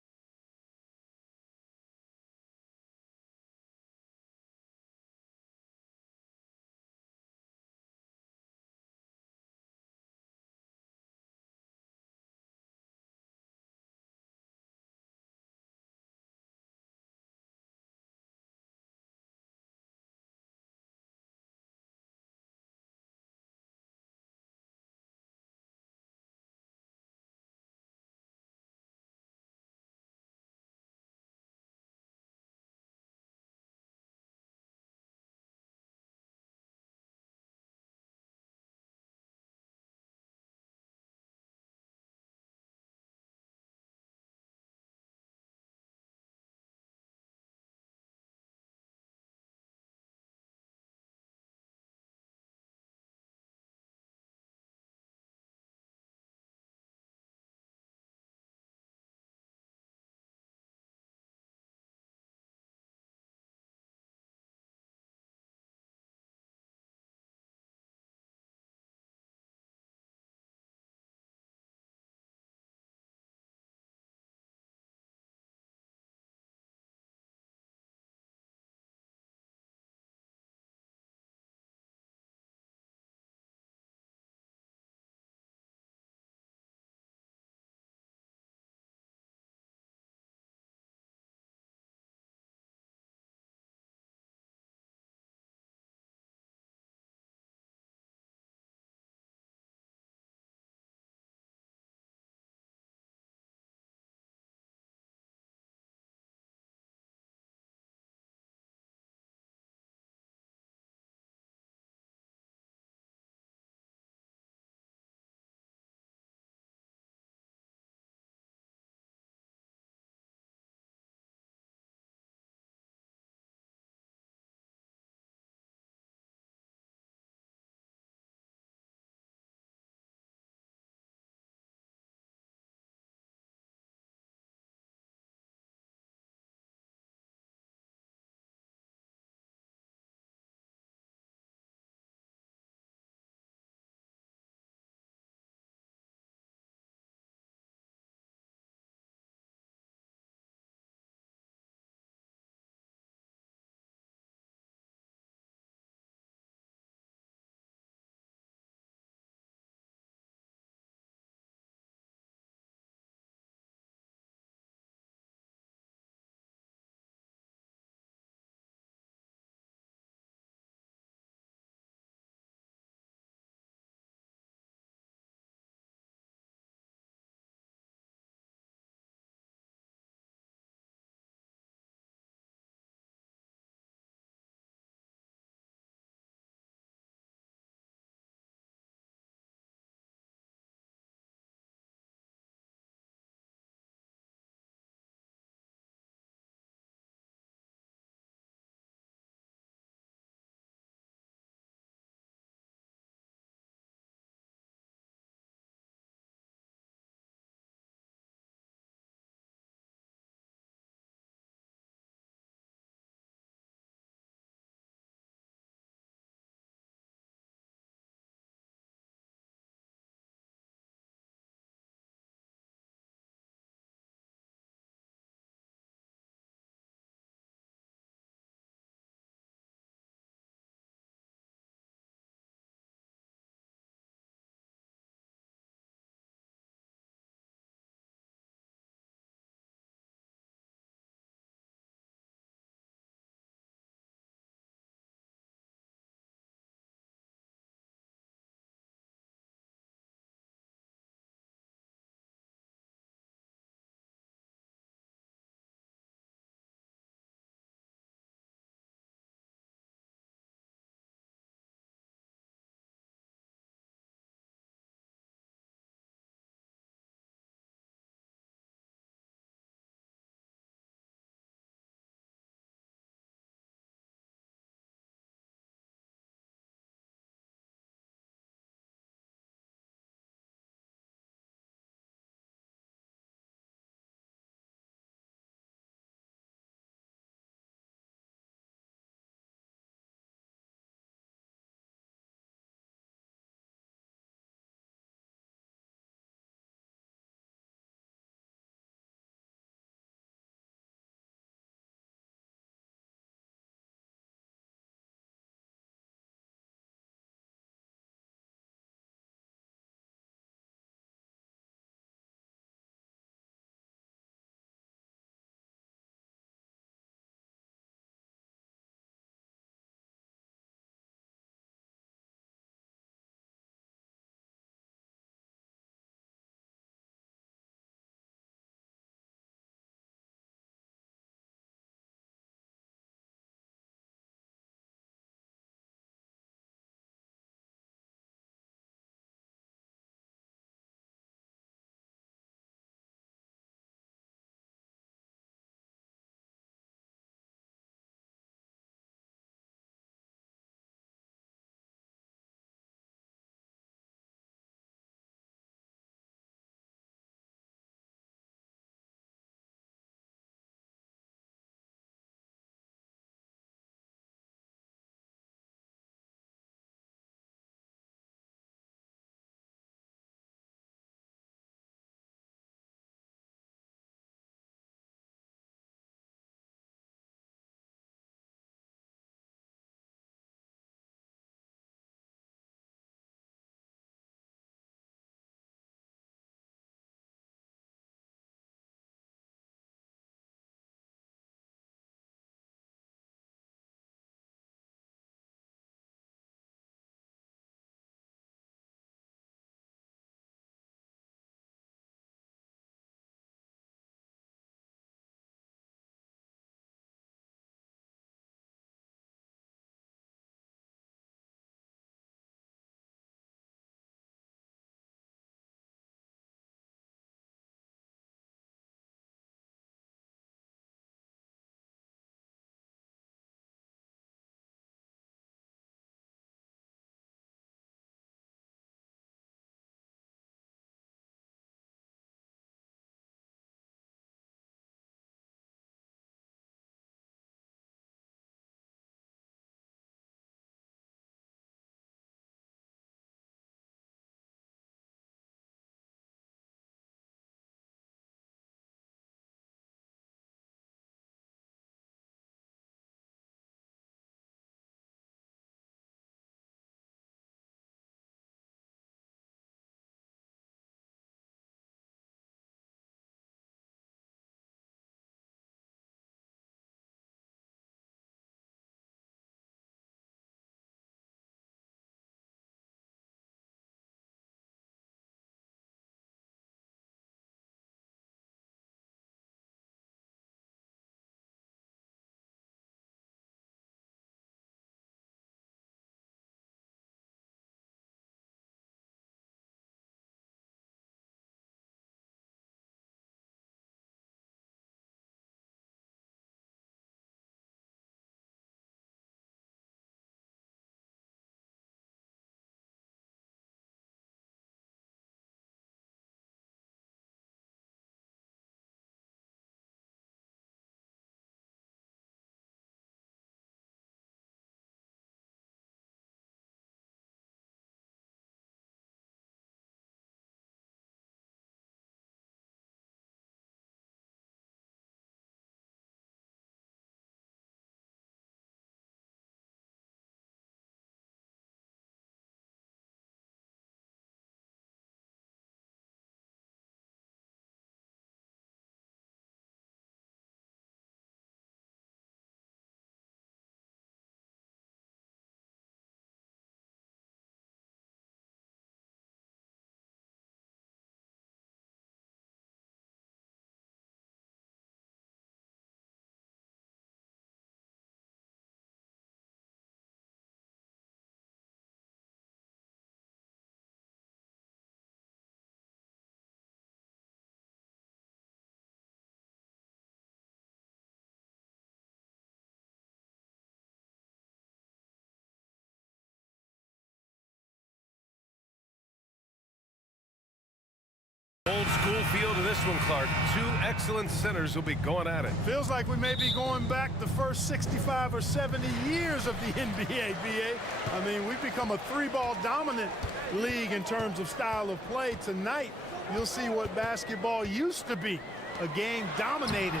Old school feel to this one, Clark. Two excellent centers will be going at it. Feels like we may be going back the first 65 or 70 years of the NBA, BA. I mean, we've become a three-ball dominant league in terms of style of play. Tonight, you'll see what basketball used to be, a game dominated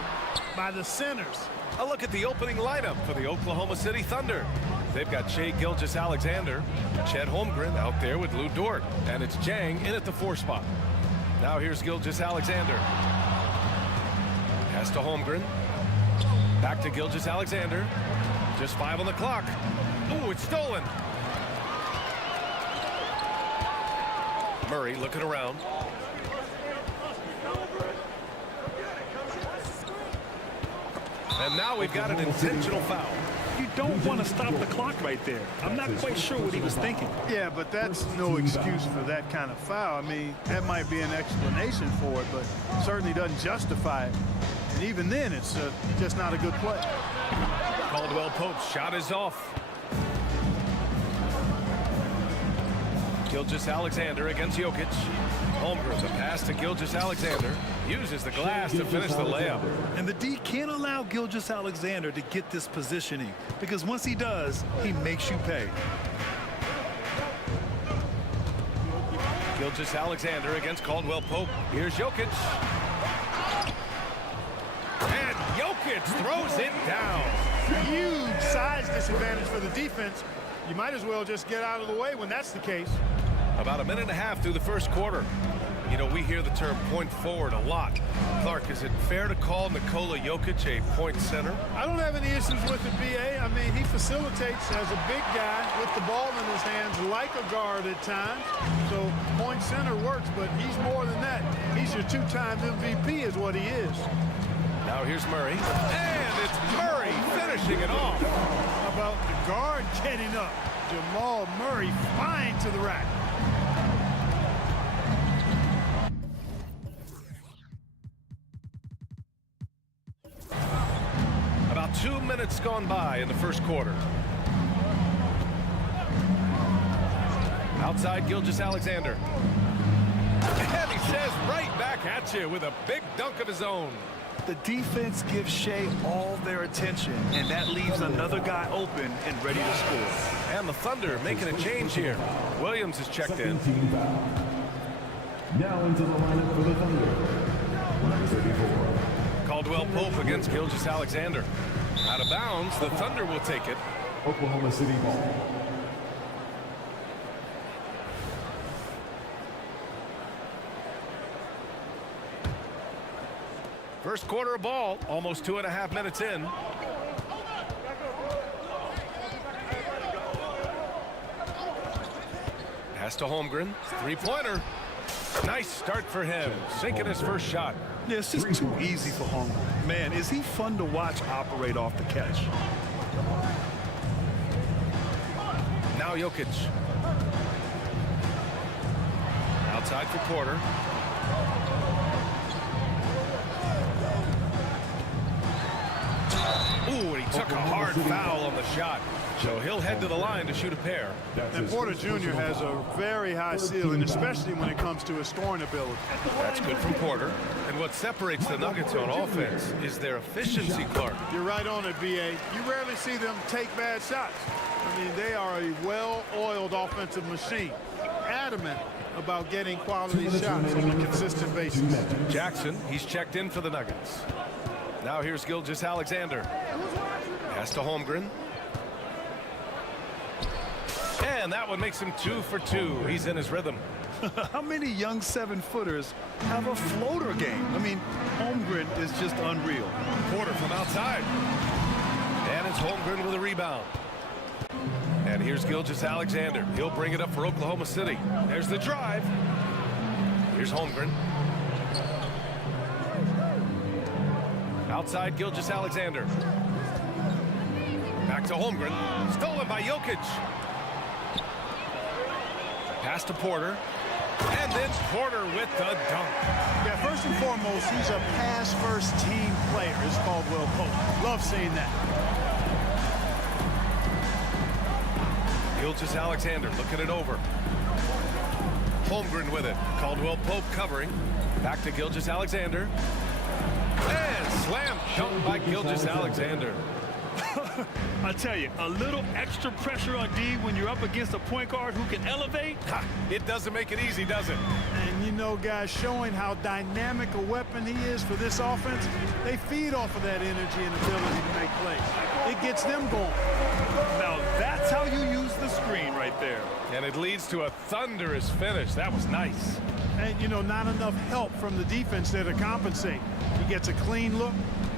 by the centers. A look at the opening lineup for the Oklahoma City Thunder. They've got Shai Gilgeous-Alexander, Chet Holmgren out there with Lou Dort, and it's Jang in at the 4 spot. Now here's Gilgeous-Alexander. Pass to Holmgren. Back to Gilgeous-Alexander. Just 5 on the clock. Ooh, it's stolen. Murray looking around. And now we've got an intentional foul. You don't want to stop the clock right there. I'm not quite sure what he was thinking. Yeah, but that's no excuse for that kind of foul. I mean, that might be an explanation for it, but certainly doesn't justify it. And even then, it's just not a good play. Caldwell Pope's shot is off. Gilgeous-Alexander against Jokic. Holmgren, the pass to Gilgeous-Alexander. Uses the glass to finish the layup. And the D can't allow Gilgeous-Alexander to get this positioning, because once he does, he makes you pay. Gilgeous-Alexander against Caldwell Pope. Here's Jokic. And Jokic throws it down. Huge size disadvantage for the defense. You might as well just get out of the way when that's the case. About a minute and a half through the first quarter. You know, we hear the term point forward a lot. Clark, is it fair to call Nikola Jokic a point center? I don't have any issues with the BA. I mean, he facilitates as a big guy with the ball in his hands like a guard at times. So point center works, but he's more than that. He's your two-time MVP is what he is. Now here's Murray. And it's Murray finishing it off. How about the guard getting up? Jamal Murray flying to the rack. About 2 minutes gone by in the first quarter. Outside Gilgeous-Alexander. And he says right back at you with a big dunk of his own. The defense gives Shai all their attention, and that leaves another guy open and ready to score. And the Thunder making a change here. Williams is checked in. Now into the lineup for the Thunder. Number 34. Caldwell Pope against Gilgeous-Alexander. Out of bounds, the Thunder will take it. Oklahoma City ball. First quarter of ball, almost 2.5 minutes in. Pass to Holmgren, three-pointer. Nice start for him, sinking his first shot. Yeah, it's just too easy for Holmgren. Man, is he fun to watch operate off the catch. Now Jokic. Outside for Porter. Ooh, and he took a hard foul on the shot. So he'll head to the line to shoot a pair. And Porter Jr. has a very high ceiling, especially when it comes to his scoring ability. That's good from Porter. And what separates the Nuggets on offense is their efficiency, Clark. You're right on it, BA. You rarely see them take bad shots. I mean, they are a well-oiled offensive machine. Adamant about getting quality shots on a consistent basis. Jackson, he's checked in for the Nuggets. Now here's Gilgeous-Alexander. Pass to Holmgren. And that one makes him 2 for 2. He's in his rhythm. How many young 7-footers have a floater game? I mean, Holmgren is just unreal. Porter from outside. And it's Holmgren with a rebound. And here's Gilgeous-Alexander. He'll bring it up for Oklahoma City. There's the drive. Here's Holmgren. Outside Gilgeous-Alexander. Back to Holmgren. Stolen by Jokic. Pass to Porter. And then Porter with the dunk. Yeah, first and foremost, he's a pass-first team player, is Caldwell Pope. Love seeing that. Gilgeous-Alexander looking it over. Holmgren with it. Caldwell Pope covering. Back to Gilgeous-Alexander. And slam dunk by Gilgeous-Alexander. I tell you, a little extra pressure on D when you're up against a point guard who can elevate. Ha, it doesn't make it easy, does it? And you know, guys, showing how dynamic a weapon he is for this offense, they feed off of that energy and ability to make plays. It gets them going. Now that's how you use the screen right there. And it leads to a thunderous finish. That was nice. And, you know, not enough help from the defense there to compensate. He gets a clean look,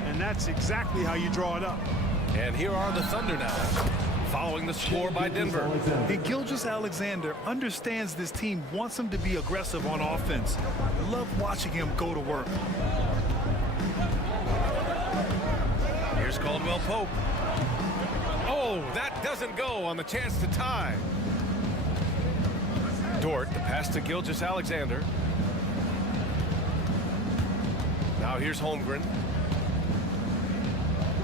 and that's exactly how you draw it up. And here are the Thunder now, following the score by Denver. And Gilgeous-Alexander understands this team wants him to be aggressive on offense. Love watching him go to work. Here's Caldwell Pope. Oh, that doesn't go on the chance to tie. Dort, the pass to Gilgeous-Alexander. Now here's Holmgren.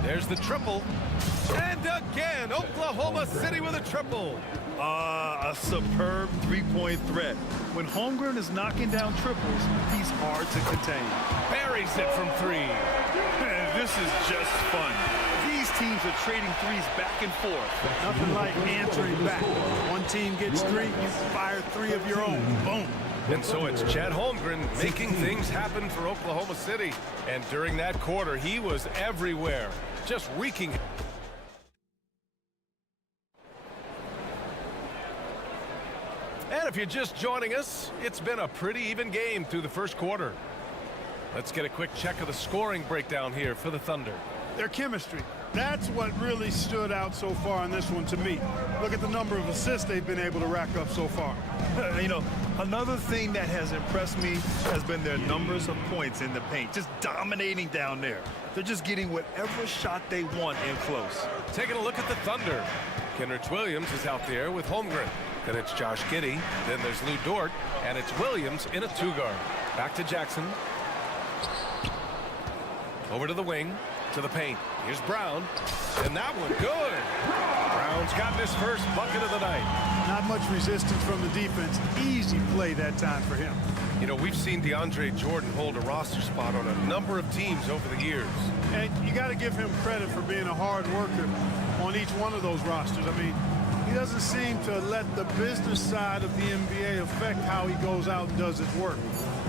There's the triple. And again, Oklahoma City with a triple. A superb three-point threat. When Holmgren is knocking down triples, he's hard to contain. Buries it from three. This is just fun. These teams are trading threes back and forth. Nothing like answering back. One team gets three, you fire three of your own. Boom. And so it's Chad Holmgren making things happen for Oklahoma City. And during that quarter, he was everywhere, just wreaking. And if you're just joining us, it's been a pretty even game through the first quarter. Let's get a quick check of the scoring breakdown here for the Thunder. Their chemistry. That's what really stood out so far in this one to me. Look at the number of assists they've been able to rack up so far. You know, another thing that has impressed me has been their numbers of points in the paint, just dominating down there. They're just getting whatever shot they want in close. Taking a look at the Thunder. Kenrich Williams is out there with Holmgren. Then it's Josh Giddey. Then there's Lou Dort. And it's Williams in a two-guard. Back to Jackson. Over to the wing. To the paint. Here's Brown. And that one good. Brown's gotten his first bucket of the night. Not much resistance from the defense. Easy play that time for him. You know, we've seen DeAndre Jordan hold a roster spot on a number of teams over the years. And you got to give him credit for being a hard worker on each one of those rosters. I mean, he doesn't seem to let the business side of the NBA affect how he goes out and does his work.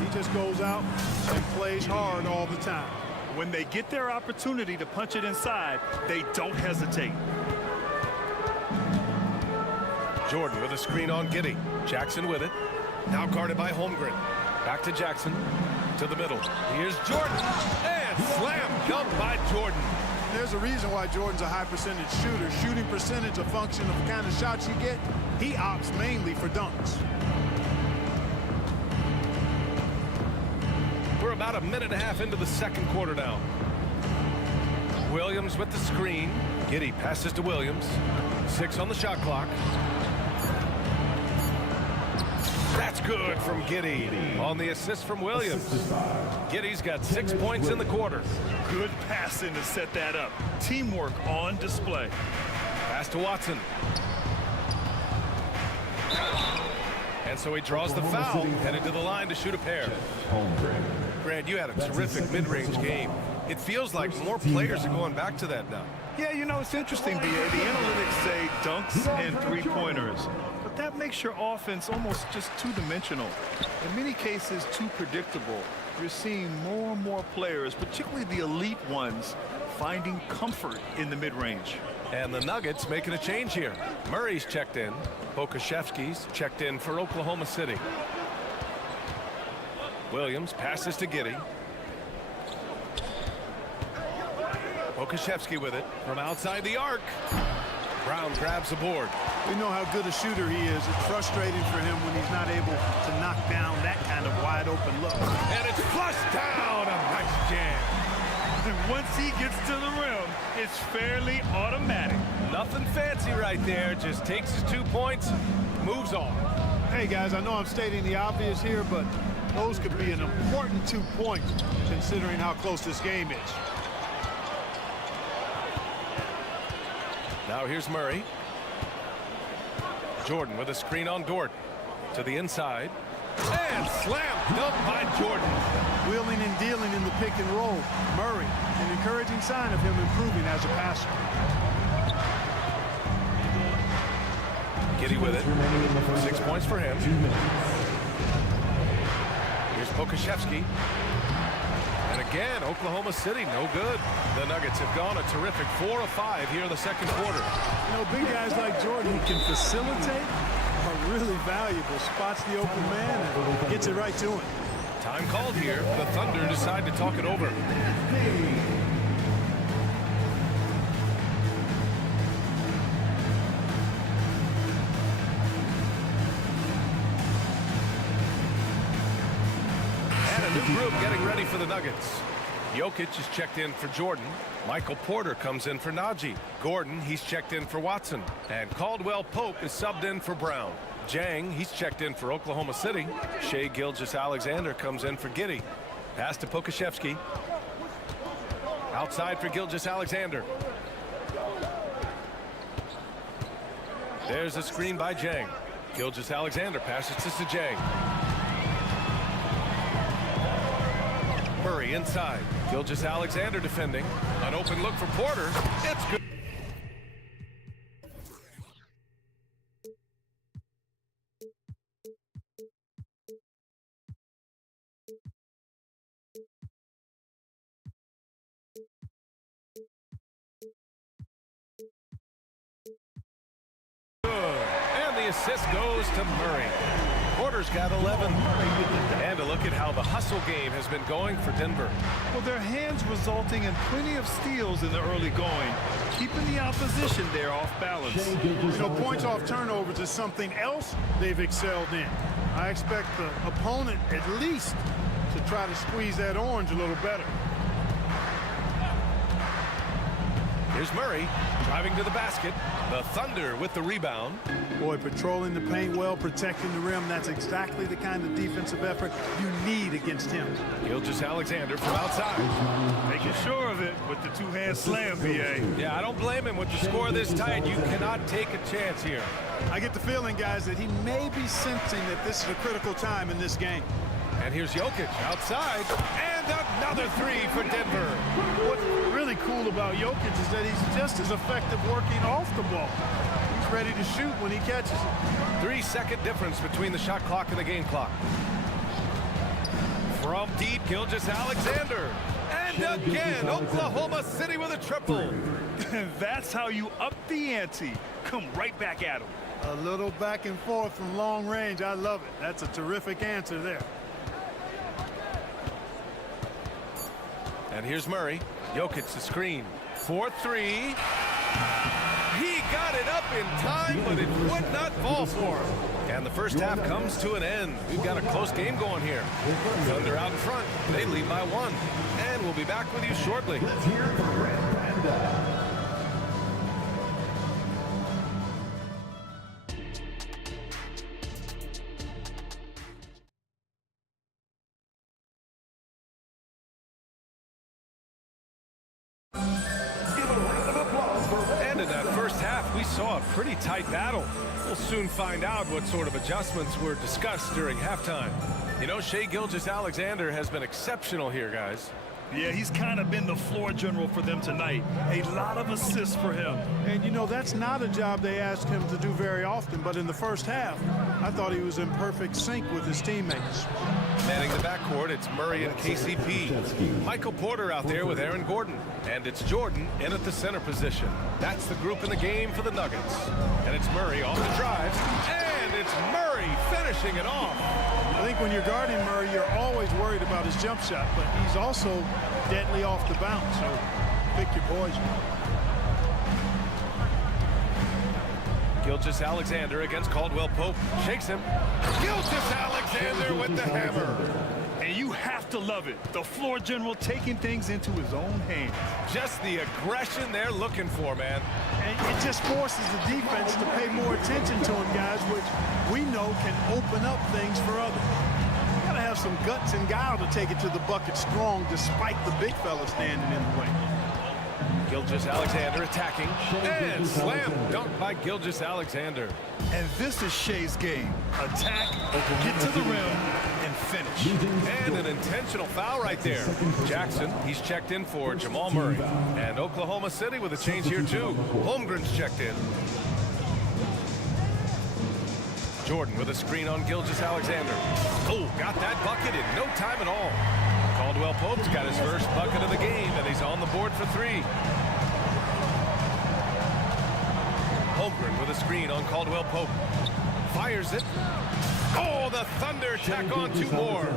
He just goes out and plays hard all the time. When they get their opportunity to punch it inside, they don't hesitate. Jordan with a screen on Giddey. Jackson with it. Now guarded by Holmgren. Back to Jackson. To the middle. Here's Jordan. And slam dunk by Jordan. There's a reason why Jordan's a high percentage shooter. Shooting percentage a function of the kind of shots you get. He opts mainly for dunks. We're about a minute and a half into the second quarter now. Williams with the screen. Giddey passes to Williams. 6 on the shot clock. That's good from Giddey on the assist from Williams. Giddey's got 6 points in the quarter. Good passing to set that up. Teamwork on display. Pass to Watson. And so he draws the foul, headed to the line to shoot a pair. Grant, you had a terrific mid-range game. It feels like more players are going back to that now. Yeah, you know, it's interesting, B.A. The analytics say dunks and three-pointers. But that makes your offense almost just two-dimensional. In many cases, too predictable. You're seeing more and more players, particularly the elite ones, finding comfort in the mid-range. And the Nuggets making a change here. Murray's checked in. Pokashevsky's checked in for Oklahoma City. Williams passes to Giddey. Pokashevsky with it from outside the arc. Brown grabs the board. We know how good a shooter he is. It's frustrating for him when he's not able to knock down that kind of wide open look. And it's flushed down. A nice jam. And once he gets to the rim, it's fairly automatic. Nothing fancy right there. Just takes his 2 points, moves on. Hey guys, I know I'm stating the obvious here, but those could be an important 2 points considering how close this game is. Now here's Murray. Jordan with a screen on Dort. To the inside. And slam dunk by Jordan. Wheeling and dealing in the pick and roll. Murray, an encouraging sign of him improving as a passer. Giddy with it. 6 points for him. Here's Pokashevsky. And again, Oklahoma City, no good. The Nuggets have gone a terrific 4 of 5 here in the second quarter. You know, big guys like Jordan who can facilitate are really valuable. Spots the open man and gets it right to him. Time called here. The Thunder decide to talk it over. Group getting ready for the Nuggets. Jokic is checked in for Jordan. Michael Porter comes in for Najee. Gordon, he's checked in for Watson. And Caldwell Pope is subbed in for Brown. Jang, he's checked in for Oklahoma City. Shai Gilgeous-Alexander comes in for Giddey. Pass to Pokashevsky. Outside for Gilgeous-Alexander. There's a screen by Jang. Gilgeous-Alexander passes to Jang. Murray inside. Gilgeous-Alexander defending. An open look for Porter. It's good. Good. And the assist goes to Murray. Porter's got 11. And a look at how the hustle game has been going for Denver. Well, their hands resulting in plenty of steals in the early going, keeping the opposition there off balance. You know, points off turnovers is something else they've excelled in. I expect the opponent at least to try to squeeze that orange a little better. Here's Murray driving to the basket. The Thunder with the rebound. Boy, patrolling the paint well, protecting the rim. That's exactly the kind of defensive effort you need against him. Gilgeous-Alexander from outside. Making sure of it with the two-hand slam, BA. Yeah, I don't blame him. With the score this tight, you cannot take a chance here. I get the feeling, guys, that he may be sensing that this is a critical time in this game. And here's Jokic outside. And another three for Denver. What's really cool about Jokic is that he's just as effective working off the ball. He's ready to shoot when he catches it. 3-second difference between the shot clock and the game clock. From deep, Gilgeous-Alexander. And again, Oklahoma City with a triple. That's how you up the ante. Come right back at him. A little back and forth from long range. I love it. That's a terrific answer there. And here's Murray. Jokic the screen. 4-3. He got it up in time, but it would not fall for him. And the first half comes to an end. We've got a close game going here. Thunder out in front. They lead by 1. And we'll be back with you shortly. Let's hear it for Red Panda. And in that first half, we saw a pretty tight battle. We'll soon find out what sort of adjustments were discussed during halftime. You know, Shai Gilgeous-Alexander has been exceptional here, guys. Yeah, he's kind of been the floor general for them tonight. A lot of assists for him. And, you know, that's not a job they ask him to do very often. But in the first half, I thought he was in perfect sync with his teammates. Manning the backcourt, it's Murray and KCP. Michael Porter out there with Aaron Gordon. And it's Jordan in at the center position. That's the group in the game for the Nuggets. And it's Murray off the drive. And it's Murray finishing it off. I think when you're guarding Murray, you're always worried about his jump shot, but he's also deadly off the bounce, so pick your poison. Gilgeous-Alexander against Caldwell Pope. Shakes him. Gilgeous-Alexander with the hammer. And you have to love it. The floor general taking things into his own hands. Just the aggression they're looking for, man. And it just forces the defense to pay more attention to him, guys, which we know can open up things for others. You gotta have some guts and guile to take it to the bucket strong despite the big fella standing in the way. Gilgeous-Alexander attacking. And slam dunk by Gilgeous-Alexander. And this is Shea's game. Attack, get to the rim, and finish. And an intentional foul right there. Jackson, he's checked in for Jamal Murray. And Oklahoma City with a change here too. Holmgren's checked in. Jordan with a screen on Gilgeous-Alexander. Oh, got that bucket in no time at all. Caldwell Pope's got his first bucket of the game, and he's on the board for three. Holmgren with a screen on Caldwell Pope. Fires it. Oh, the Thunder tack on two more.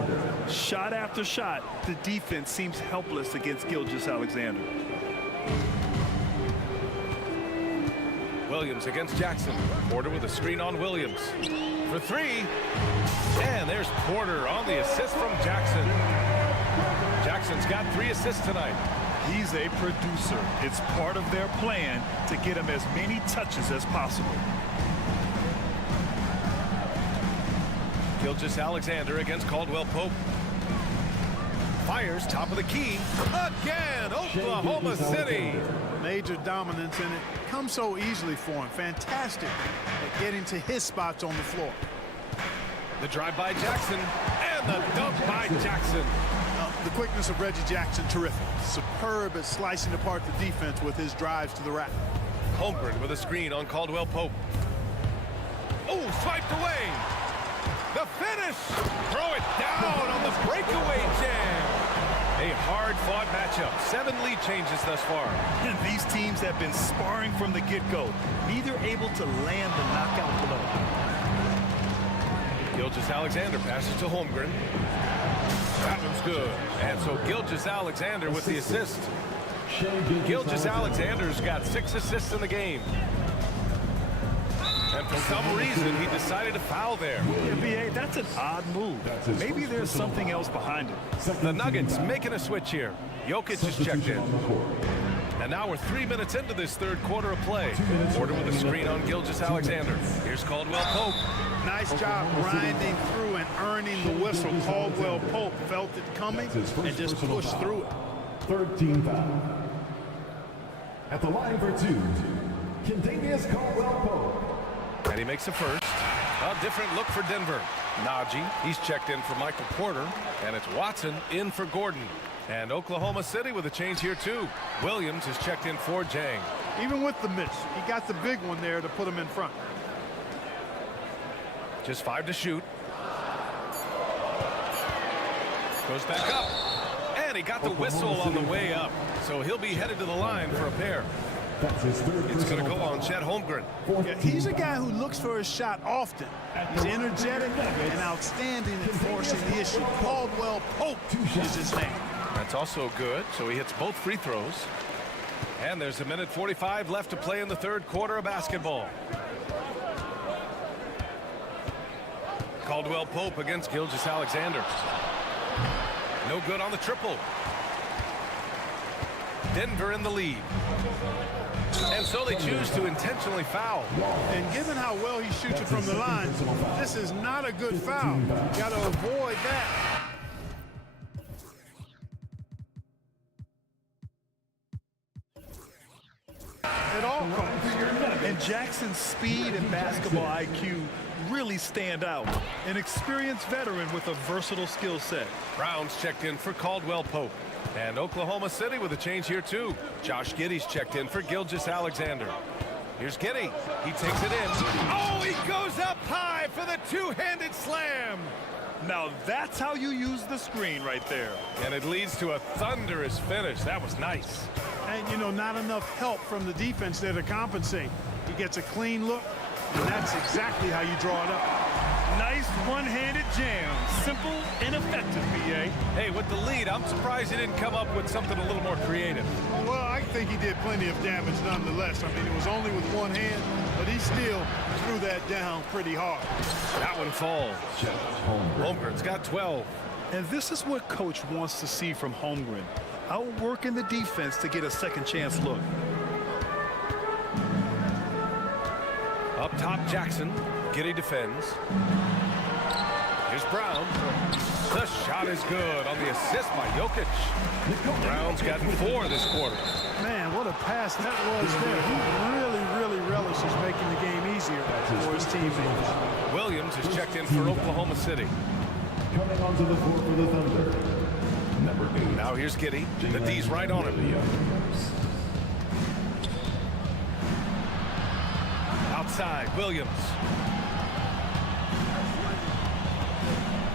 Shot after shot, the defense seems helpless against Gilgeous-Alexander. Williams against Jackson. Porter with a screen on Williams. For three. And there's Porter on the assist from Jackson. Jackson's got 3 assists tonight. He's a producer. It's part of their plan to get him as many touches as possible. Gilgeous-Alexander against Caldwell Pope. Fires top of the key. Again, Oklahoma City. Major dominance, and it comes so easily for him. Fantastic at getting to his spots on the floor. The drive by Jackson, and the dunk by Jackson. The quickness of Reggie Jackson, terrific. Superb at slicing apart the defense with his drives to the rack. Holmgren with a screen on Caldwell Pope. Oh, swiped away. The finish. Throw it down on the breakaway jam. A hard-fought matchup. 7 lead changes thus far. And these teams have been sparring from the get-go, neither able to land the knockout blow. Gilgeous-Alexander passes to Holmgren. That one's good. And so Gilgeous-Alexander with the assist. Gilgeous-Alexander's got 6 assists in the game. And for some reason, he decided to foul there. Yeah, B.A., that's an odd move. Maybe there's something else behind it. The Nuggets making a switch here. Jokic is checked in. And now we're 3 minutes into this third quarter of play. Porter with a screen on Gilgeous-Alexander. Here's Caldwell Pope. Nice job grinding through and earning the whistle. Caldwell Pope felt it coming and just pushed through it. 13 foul. At the line for 2, Kentavious Caldwell Pope. And he makes the first. A different look for Denver. Najee, he's checked in for Michael Porter. And it's Watson in for Gordon. And Oklahoma City with a change here too. Williams is checked in for Jang. Even with the miss, he got the big one there to put him in front. Just 5 to shoot. Goes back up. And he got the whistle on the way up. So he'll be headed to the line for a pair. It's going to go on Chet Holmgren. Yeah, he's a guy who looks for his shot often. He's energetic and outstanding at forcing the issue. Caldwell Pope is his name. That's also good. So he hits both free throws. And there's 1:45 left to play in the third quarter of basketball. Caldwell Pope against Gilgeous-Alexander. No good on the triple. Denver in the lead. And so they choose to intentionally foul. And given how well he shoots it from the line, this is not a good foul. Got to avoid that. At all costs. And Jackson's speed and basketball IQ really stand out. An experienced veteran with a versatile skill set. Brown's checked in for Caldwell Pope. And Oklahoma City with a change here too. Josh Giddey's checked in for Gilgeous-Alexander. Here's Giddey. He takes it in. Oh, he goes up high for the two-handed slam. Now that's how you use the screen right there. And it leads to a thunderous finish. That was nice. And, you know, not enough help from the defense there to compensate. He gets a clean look, and that's exactly how you draw it up. Nice one-handed jam. Simple and effective, B.A. Hey, with the lead, I'm surprised he didn't come up with something a little more creative. Well, I think he did plenty of damage nonetheless. I mean, it was only with one hand, but he still threw that down pretty hard. That one falls. Holmgren's got 12. And this is what Coach wants to see from Holmgren. Outworking the defense to get a second chance look. Up top, Jackson. Giddey defends. Here's Brown. The shot is good on the assist by Jokic. Brown's gotten 4 this quarter. Man, what a pass that was there. He really relishes making the game easier for his teammates. Williams is checked in for Oklahoma City. Coming onto the court for the Thunder, number 8. Now here's Giddey. The D's right on him. Outside, Williams.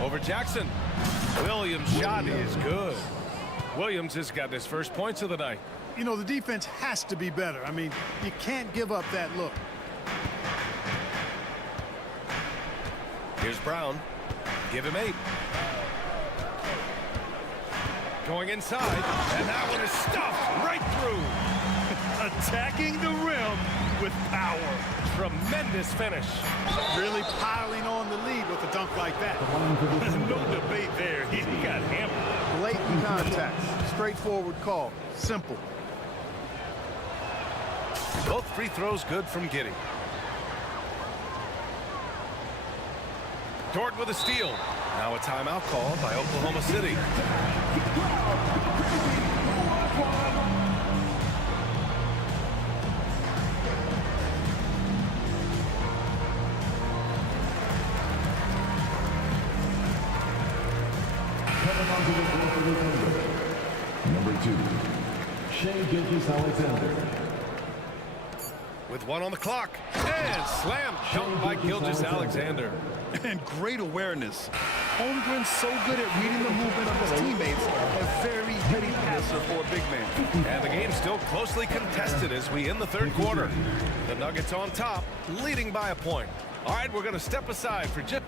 Over Jackson. Williams' shot is good. Williams has got his first points of the night. You know, the defense has to be better. I mean, you can't give up that look. Here's Brown. Give him 8. Going inside, and that one is stuffed right through. Attacking the rim with power. Tremendous finish. Really piling on the lead with a dunk like that. No debate there. He got hammered. Blatant contact. Straightforward call. Simple. Both free throws good from Giddey. Dort with a steal. Now a timeout called by Oklahoma City. Coming onto the court for the Thunder, number 2, Gilgeous-Alexander. With 1 on the clock. And slam dunk by Gilgeous-Alexander. And great awareness. Holmgren's so good at reading the movement of his teammates. A very heady passer for a big man. And the game's still closely contested as we end the third quarter. The Nuggets on top, leading by a point. All right, we're going to step aside for just...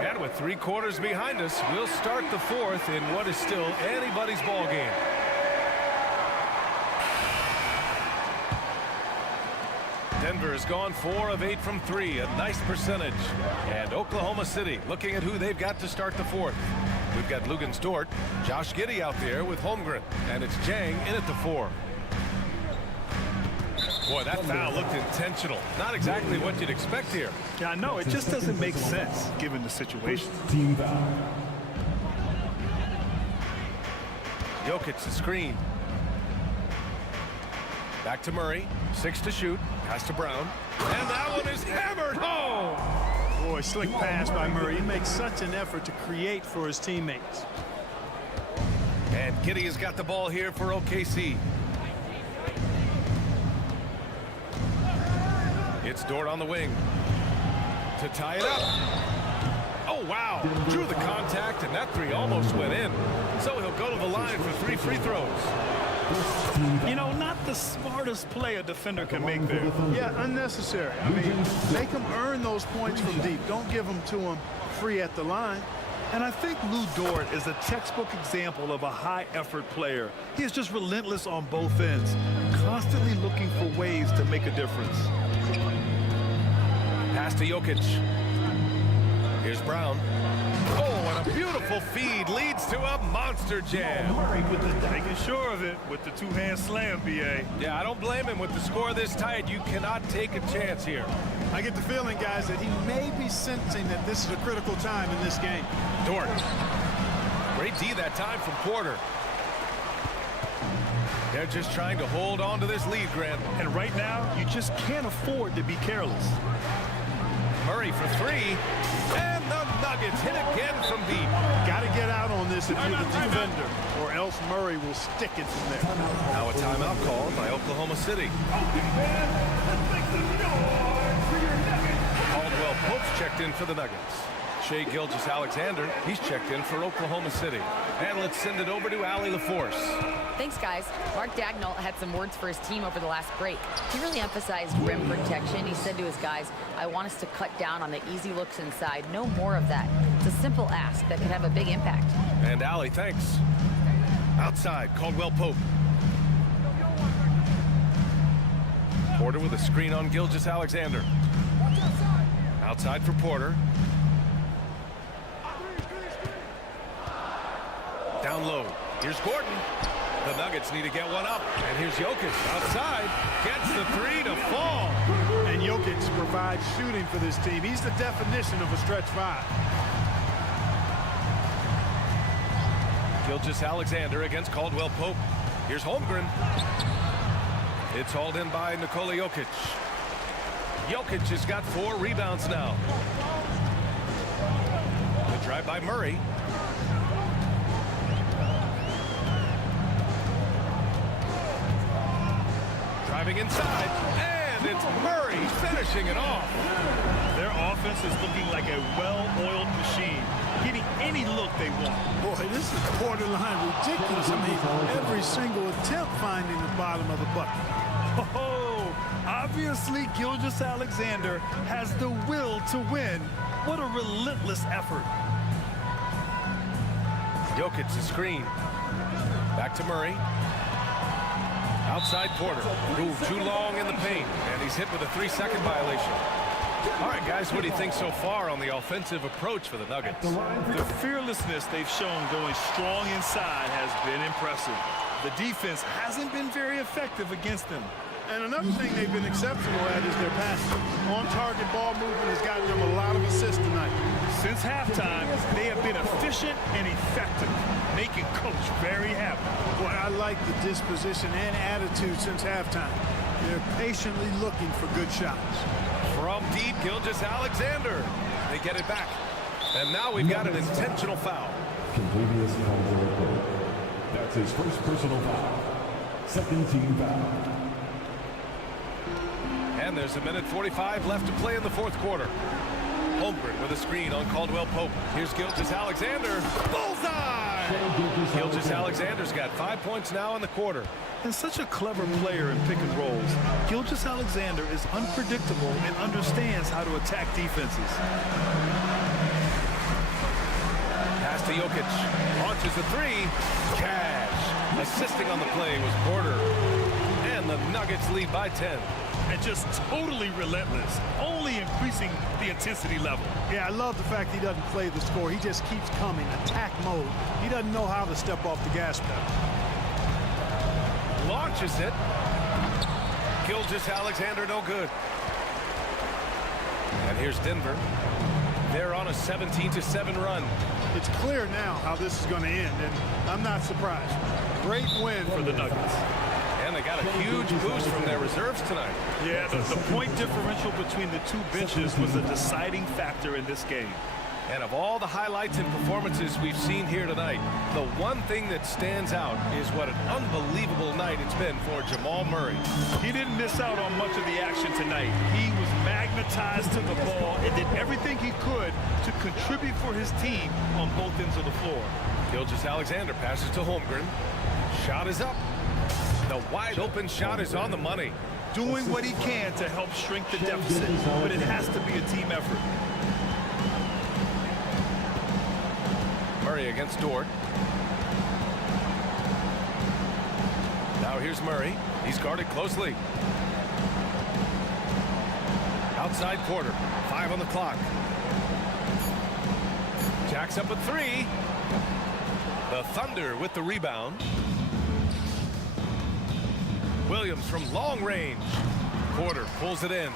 And with 3 quarters behind us, we'll start the fourth in what is still anybody's ball game. Denver has gone 4 of 8 from 3, a nice percentage. And Oklahoma City looking at who they've got to start the fourth. We've got Luguentz Dort, Josh Giddey out there with Holmgren, and it's Jang in at the 4. Boy, that foul looked intentional. Not exactly what you'd expect here. Yeah, I know. It just doesn't make sense given the situation. Team foul. Jokic the screen. Back to Murray. 6 to shoot. Pass to Brown. And that one is hammered home. Boy, slick pass by Murray. He makes such an effort to create for his teammates. And Giddey has got the ball here for OKC. It's Dort on the wing to tie it up. Oh, wow. Drew the contact, and that 3 almost went in. So he'll go to the line for 3 free throws. You know, not the smartest play a defender can make there. Yeah, unnecessary. I mean, make him earn those points from deep. Don't give them to him free at the line. And I think Lou Dort is a textbook example of a high-effort player. He is just relentless on both ends, constantly looking for ways to make a difference. Pass to Jokic. Here's Brown. Oh, and a beautiful feed leads to a monster jam. Making sure of it with the 2-hand slam, B.A. Yeah, I don't blame him. With the score this tight, you cannot take a chance here. I get the feeling, guys, that he may be sensing that this is a critical time in this game. Dort. Great D that time from Porter. They're just trying to hold on to this lead, Grant. And right now, you just can't afford to be careless. Murray for 3. And the Nuggets hit again from deep. Got to get out on this if you're the defender, or else Murray will stick it from there. Now a timeout called by Oklahoma City. Caldwell Pope's checked in for the Nuggets. Shai Gilgeous-Alexander, he's checked in for Oklahoma City. And let's send it over to Allie LaForce. Thanks, guys. Mark Dagnall had some words for his team over the last break. He really emphasized rim protection. He said to his guys, I want us to cut down on the easy looks inside. No more of that. It's a simple ask that could have a big impact. And Allie, thanks. Outside, Caldwell Pope. Porter with a screen on Gilgeous-Alexander. Outside for Porter. Down low. Here's Gordon. The Nuggets need to get one up. And here's Jokic outside. Gets the 3 to fall. And Jokic provides shooting for this team. He's the definition of a stretch five. Gilgeous-Alexander against Caldwell Pope. Here's Holmgren. It's hauled in by Nikola Jokic. Jokic has got 4 rebounds now. The drive by Murray. Driving inside, and it's Murray finishing it off. Their offense is looking like a well-oiled machine, getting any look they want. Boy, this is borderline ridiculous. I mean, every single attempt finding the bottom of the bucket. Oh, obviously Gilgeous-Alexander has the will to win. What a relentless effort. Jokic the screen. Back to Murray. Outside Porter. Ooh, too long in the paint, and he's hit with a 3-second violation. All right, guys, what do you think so far on the offensive approach for the Nuggets? The fearlessness they've shown going strong inside has been impressive. The defense hasn't been very effective against them. And another thing they've been exceptional at is their passing. On-target ball movement has gotten them a lot of assists tonight. Since halftime, they have been efficient and effective, making Coach very happy. Boy, I like the disposition and attitude since halftime. They're patiently looking for good shots. From deep, Gilgeous-Alexander. They get it back. And now we've got an intentional foul. Contagious Caldwell Pope. That's his first personal foul. Second team foul. And there's 1:45 left to play in the fourth quarter. Holmgren with a screen on Caldwell Pope. Here's Gilgeous-Alexander. Bullseye! Gilgeous-Alexander's got 5 points now in the quarter. And such a clever player in pick and rolls. Gilgeous-Alexander is unpredictable and understands how to attack defenses. Pass to Jokic. Launches a 3. Cash. Assisting on the play was Porter. And the Nuggets lead by 10. And just totally relentless, only increasing the intensity level. Yeah, I love the fact he doesn't play the score. He just keeps coming, attack mode. He doesn't know how to step off the gas pedal. Launches it. Gilgeous-Alexander no good. And here's Denver. They're on a 17-7 run. It's clear now how this is going to end, and I'm not surprised. Great win for the Nuggets. And they got a huge boost from their reserves tonight. Yeah, the point differential between the two benches was a deciding factor in this game. And of all the highlights and performances we've seen here tonight, the one thing that stands out is what an unbelievable night it's been for Jamal Murray. He didn't miss out on much of the action tonight. He was magnetized to the ball and did everything he could to contribute for his team on both ends of the floor. Gilgeous-Alexander passes to Holmgren. Shot is up. The wide open shot is on the money. Doing what he can to help shrink the deficit, but it has to be a team effort. Murray against Dort. Now here's Murray. He's guarded closely. Outside Porter. 5 on the clock. Jacks up a 3. The Thunder with the rebound. Williams from long range. Porter pulls it in.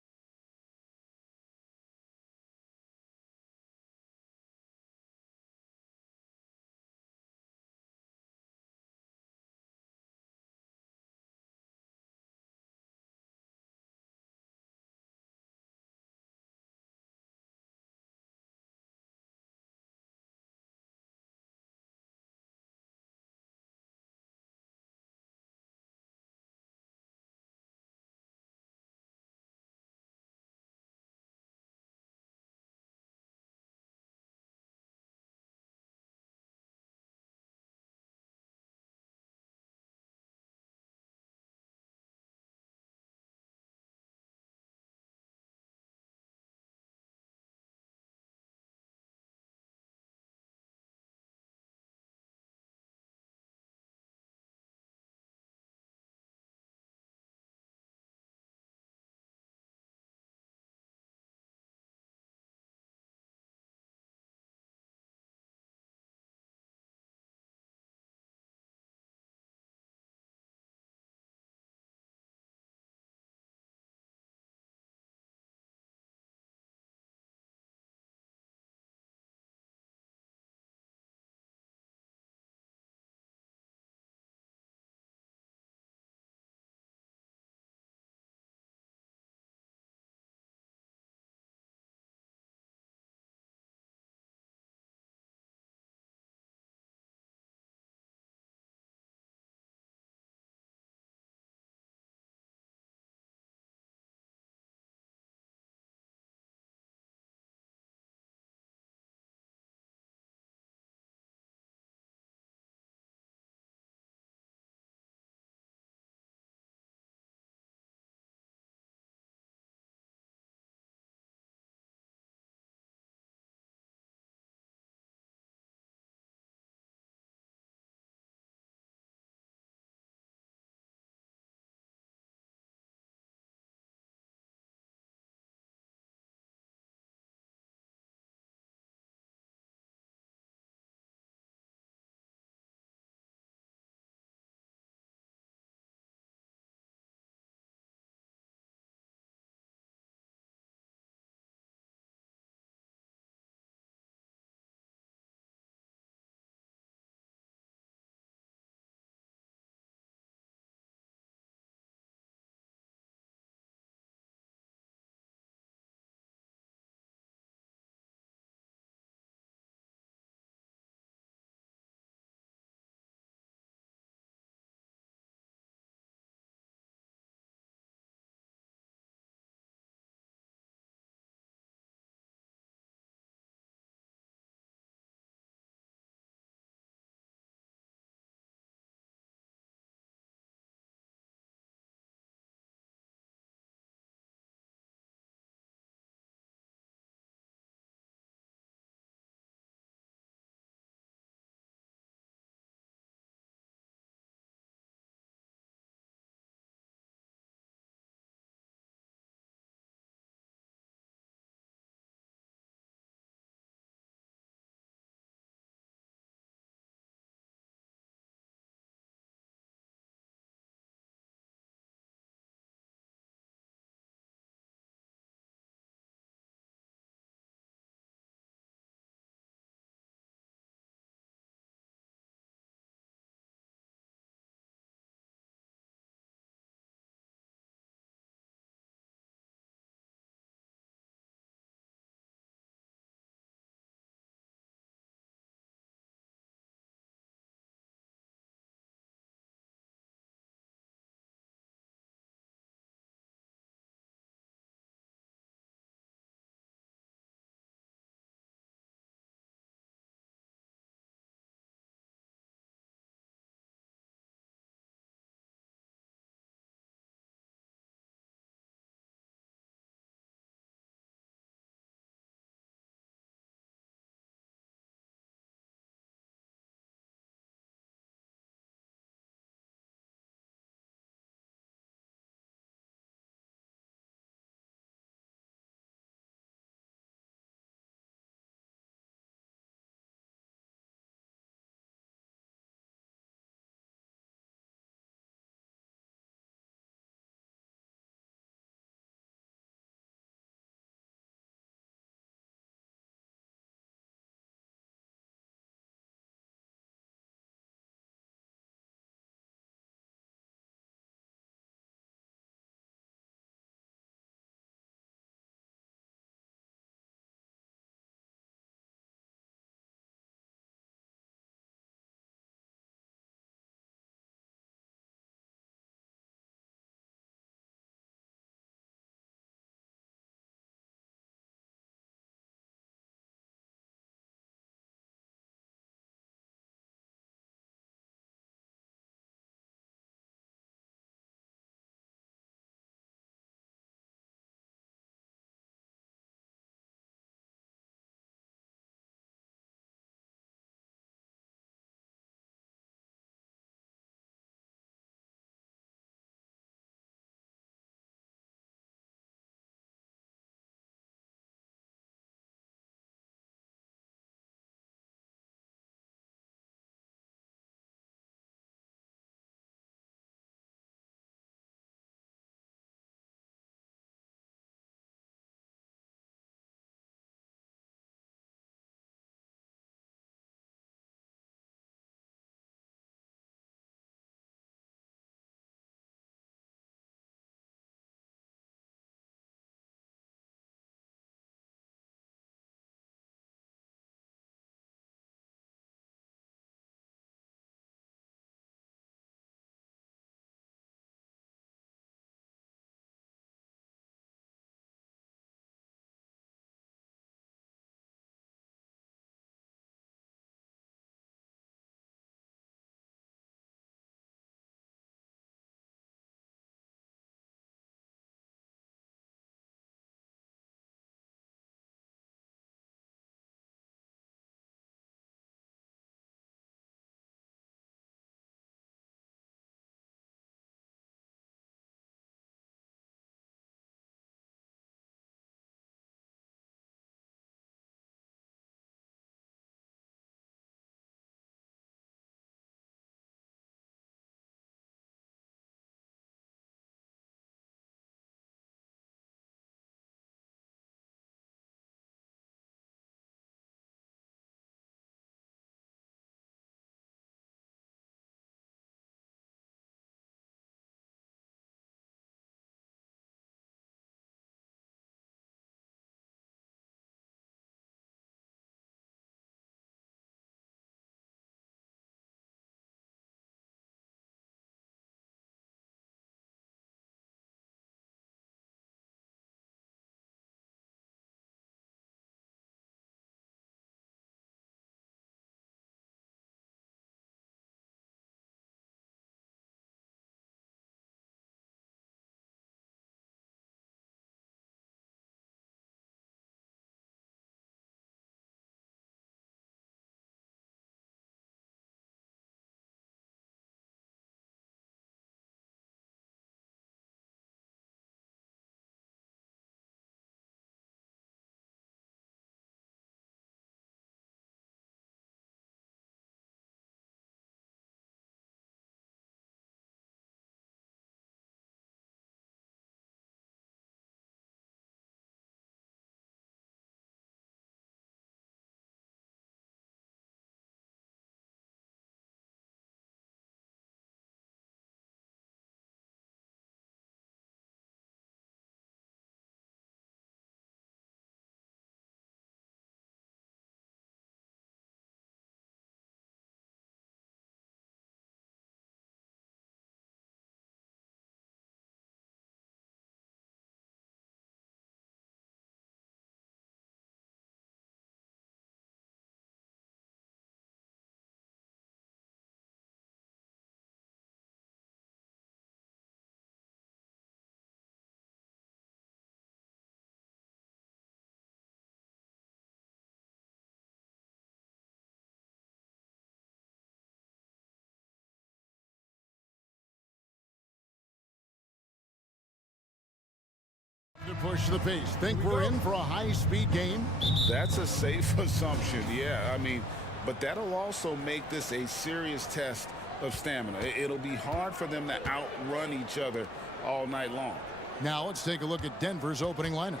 To push the pace. Think we're in for a high-speed game? That's a safe assumption, yeah. I mean, but that'll also make this a serious test of stamina. It'll be hard for them to outrun each other all night long. Now let's take a look at Denver's opening lineup.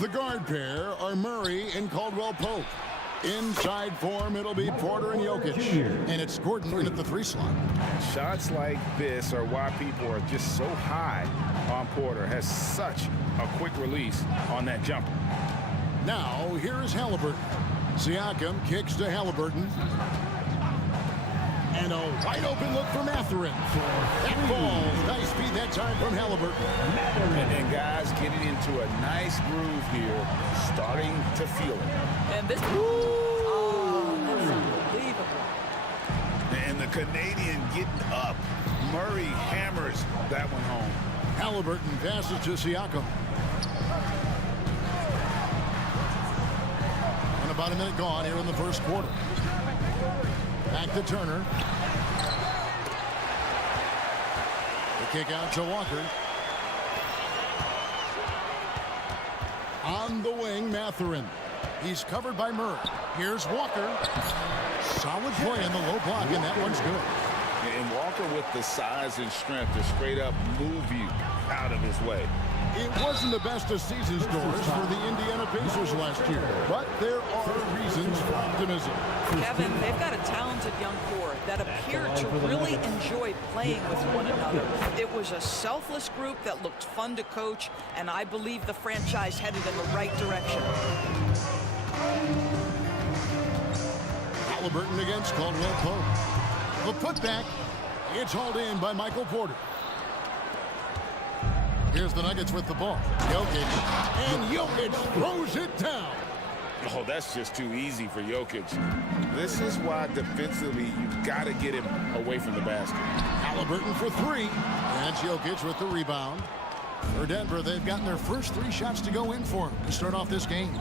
The guard pair are Murray and Caldwell-Pope. Inside form, it'll be Porter and Jokic. And it's Gordon in at the 3 slot. Shots like this are why people are just so high on Porter. Has such a quick release on that jumper. Now, here is Halliburton. Siakam kicks to Halliburton. And a wide open look for Mathurin. That ball, nice speed that time from Halliburton. And guys getting into a nice groove here, starting to feel it. And this, oh, that's unbelievable. And the Canadian getting up. Murray hammers that one home. Halliburton passes to Siakam. And about a minute gone here in the first quarter. Back to Turner. The kick out to Walker. On the wing, Mathurin. He's covered by Murray. Here's Walker. Solid play in the low block, and that one's good. And Walker with the size and strength to straight up move you out of his way. It wasn't the best of season stories for the Indiana Pacers last year, but there are reasons for optimism. Kevin, they've got a talented young core that appeared to really enjoy playing with one another. It was a selfless group that looked fun to coach, and I believe the franchise headed in the right direction. Halliburton against Caldwell-Pope. The putback. It's hauled in by Michael Porter. Here's the Nuggets with the ball. Jokic. And Jokic throws it down. Oh, that's just too easy for Jokic. This is why defensively you've got to get him away from the basket. Halliburton for 3. And Jokic with the rebound. For Denver, they've gotten their first 3 shots to go in for them to start off this game.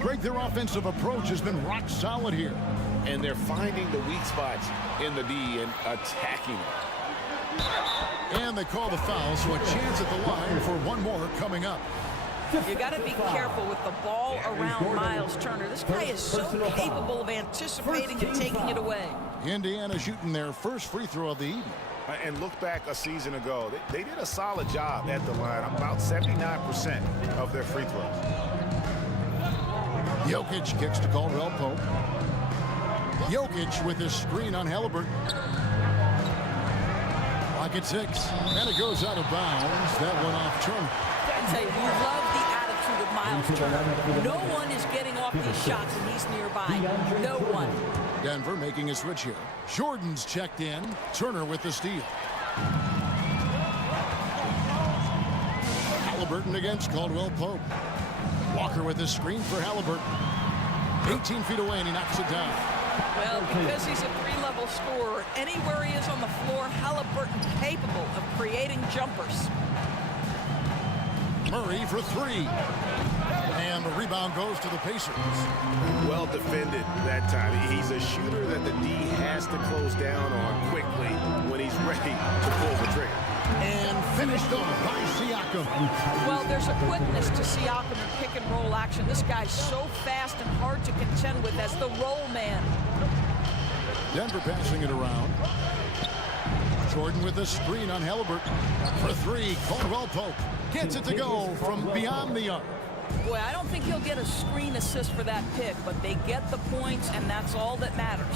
Greg, their offensive approach has been rock solid here. And they're finding the weak spots in the D and attacking it. And they call the foul, so a chance at the line for one more coming up. You got to be careful with the ball around Miles Turner. This guy is so capable of anticipating and taking it away. Indiana shooting their first free throw of the evening. And look back a season ago. They did a solid job at the line. About 79% of their free throws. Jokic kicks to Caldwell-Pope. Jokic with his screen on Halliburton. Clock at 6. And it goes out of bounds. That one off Turner. I'd say you love the attitude of Miles Turner. No one is getting off these shots when he's nearby. No one. Denver making a switch here. Jordan's checked in. Turner with the steal. Halliburton against Caldwell-Pope. Walker with his screen for Halliburton. 18 feet away, and he knocks it down. Well, because he's a 3-level scorer, anywhere he is on the floor, Halliburton capable of creating jumpers. Murray for 3. And the rebound goes to the Pacers. Well defended that time. He's a shooter that the D has to close down on quickly when he's ready to pull the trigger. And finished off by Siakam. Well, there's a quickness to Siakam in pick-and-roll action. This guy's so fast and hard to contend with as the roll man. Denver passing it around. Jordan with a screen on Halliburton. For 3, Caldwell-Pope gets it to go from beyond the arc. Boy, I don't think he'll get a screen assist for that pick, but they get the points, and that's all that matters.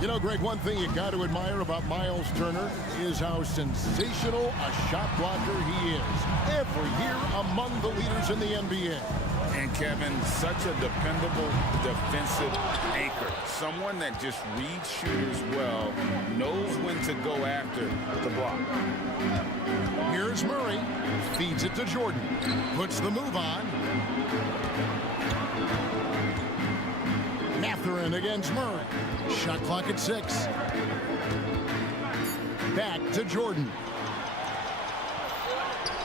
You know, Greg, one thing you got to admire about Miles Turner is how sensational a shot blocker he is. Every year among the leaders in the NBA. And Kevin, such a dependable defensive anchor. Someone that just reads shooters well, knows when to go after the block. Here's Murray. Feeds it to Jordan. Puts the move on. Mathurin against Murray. Shot clock at 6. Back to Jordan.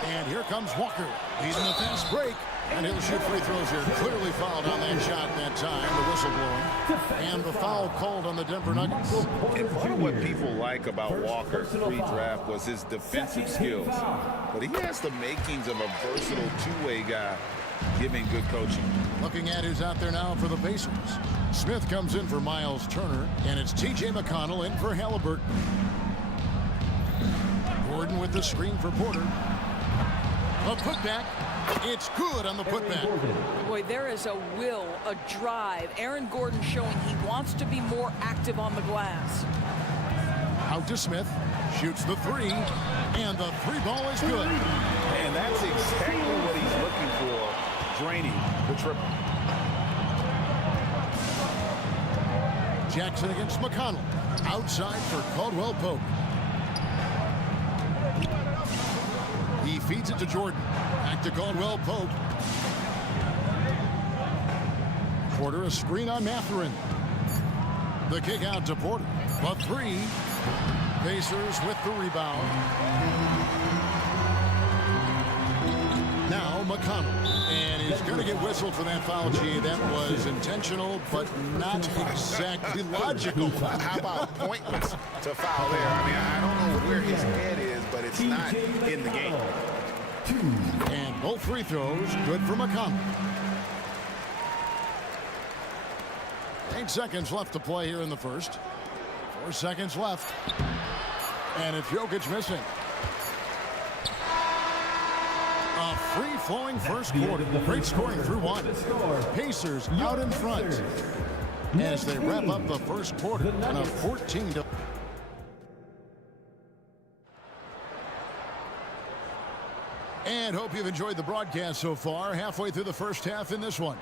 And here comes Walker, leading the fast break. And he'll shoot free throws here. Clearly fouled on that shot that time. The whistle blowing. And the foul called on the Denver Nuggets. And part of what people like about Walker pre-draft was his defensive skills. But he has the makings of a versatile two-way guy, giving good coaching. Looking at who's out there now for the Pacers. Smith comes in for Miles Turner. And it's T.J. McConnell in for Halliburton. Gordon with the screen for Porter. A putback. It's good on the putback. Boy, there is a will, a drive. Aaron Gordon showing he wants to be more active on the glass. Out to Smith. Shoots the three. And the three ball is good. And that's exactly what he's looking for. Draining the triple. Jackson against McConnell. Outside for Caldwell Pope. He feeds it to Jordan. Back to Caldwell Pope. Porter a screen on Mathurin. The kick out to Porter. A three. Pacers with the rebound. Now McConnell. And he's going to get whistled for that foul, G. That was intentional, but not exactly logical. How about pointless to foul there? I mean, I don't know where his head is, but it's not in the game. And both free throws good for McConnell. 8 seconds left to play here in the first. 4 seconds left. And it's Jokic missing. A free-flowing first quarter. Great scoring through one. Pacers out in front as they wrap up the first quarter on a 14-. And hope you've enjoyed the broadcast so far. Halfway through the first half in this one.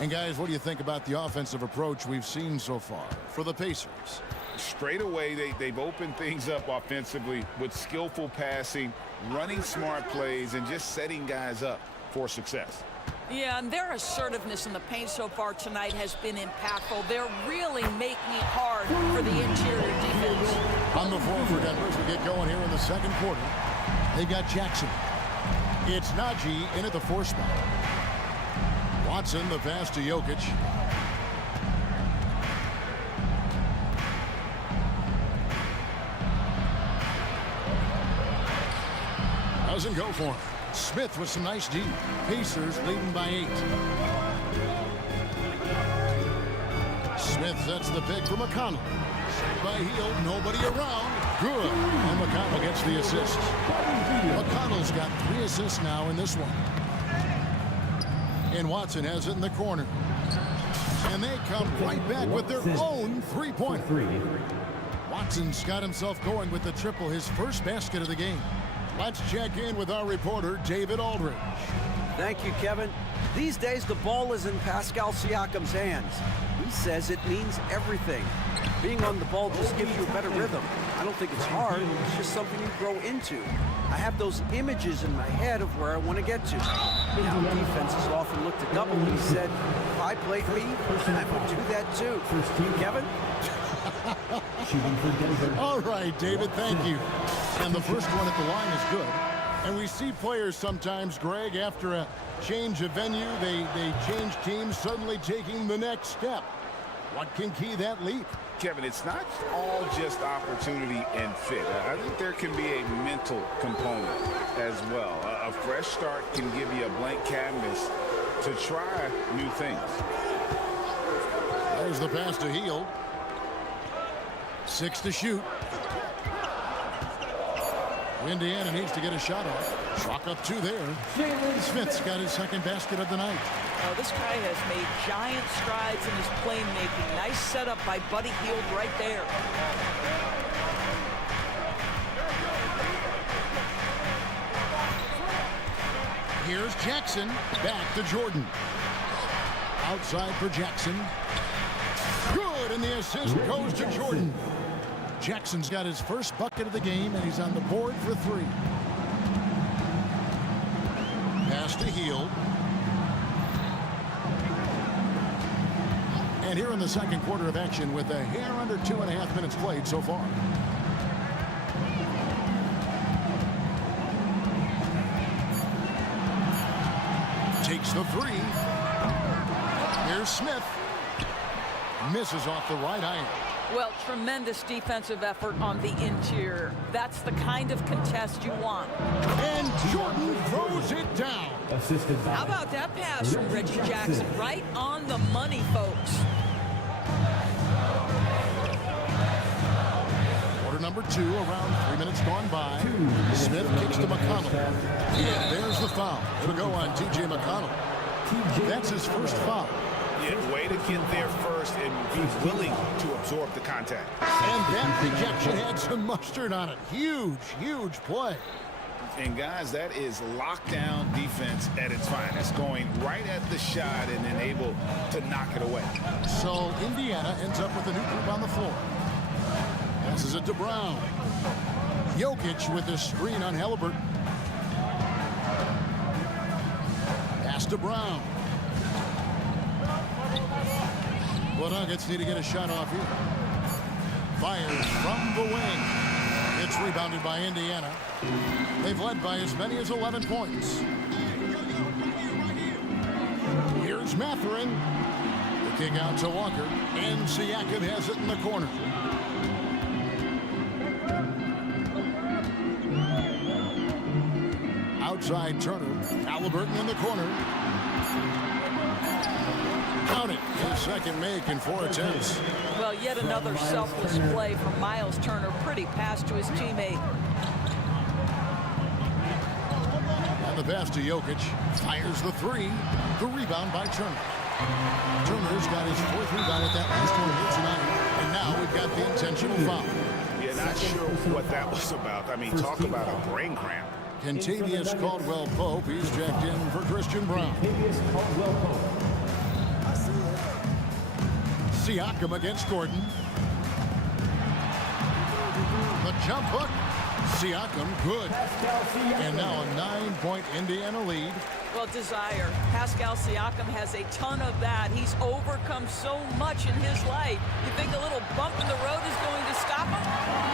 And guys, what do you think about the offensive approach we've seen so far for the Pacers? Straight away, they've opened things up offensively with skillful passing, running smart plays, and just setting guys up for success. Yeah, and their assertiveness in the paint so far tonight has been impactful. They're really making it hard for the interior defense. On the floor for Denver as we get going here in the second quarter. They've got Jackson. It's Najee in at the 4 spot. Watson, the pass to Jokic. Doesn't go for him. Smith with some nice D. Pacers leading by 8. Smith sets the pick for McConnell. Saved by Hield, nobody around. Good. And McConnell gets the assist. McConnell's got 3 assists now in this one. And Watson has it in the corner. And they come right back with their own three-pointer. Watson's got himself going with the triple, his first basket of the game. Let's check in with our reporter, David Aldridge. Thank you, Kevin. These days, the ball is in Pascal Siakam's hands. He says it means everything. Being on the ball just gives you a better rhythm. I don't think it's hard. It's just something you grow into. I have those images in my head of where I want to get to. Now, defenses often look to double. He said, if I played me, I would do that too. Kevin? All right, David, thank you. And the first one at the line is good. And we see players sometimes, Greg, after a change of venue, they change teams, suddenly taking the next step. What can key that leap? Kevin, it's not all just opportunity and fit. I think there can be a mental component as well. A fresh start can give you a blank canvas to try new things. There's the pass to Hield. 6 to shoot. Indiana needs to get a shot off. Chalk up 2 there. Smith's got his second basket of the night. This guy has made giant strides in his playmaking. Nice setup by Buddy Hield right there. Here's Jackson. Back to Jordan. Outside for Jackson. Good, and the assist goes to Jordan. Jackson's got his first bucket of the game, and he's on the board for 3. Pass to Hield. And here in the second quarter of action with a hair under 2.5 minutes played so far. Takes the three. Here's Smith. Misses off the right iron. Well, tremendous defensive effort on the interior. That's the kind of contest you want. And Jordan throws it down. How about that pass from Reggie Jackson? Right on the money, folks. Quarter number 2, around 3 minutes gone by. Smith kicks to McConnell. And there's the foul. It'll go on T.J. McConnell. That's his first foul. Yeah, way to get there first and be willing to absorb the contact. And that rejection had some mustard on it. Huge, huge play. And guys, that is lockdown defense at its finest, going right at the shot and then able to knock it away. So Indiana ends up with a new group on the floor. Passes it to Brown. Jokic with a screen on Halliburton. Pass to Brown. Well, Nuggets need to get a shot off here. Fires from the wing. It's rebounded by Indiana. They've led by as many as 11 points. Here's Mathurin. The kick out to Walker. And Siakam has it in the corner. Outside Turner. Halliburton in the corner. Count it. His second make in 4 attempts. Well, yet another selfless play from Miles Turner. Pretty pass to his teammate. And the pass to Jokic. Fires the three. The rebound by Turner. Turner's got his 4th rebound at that last one here tonight. And now we've got the intentional foul. Yeah, not sure what that was about. I mean, talk about a brain cramp. Kentavious Caldwell-Pope. He's checked in for Christian Brown. Siakam against Gordon. The jump hook. Siakam, good. And now a 9-point Indiana lead. Well, desire. Pascal Siakam has a ton of that. He's overcome so much in his life. You think a little bump in the road is going to stop him?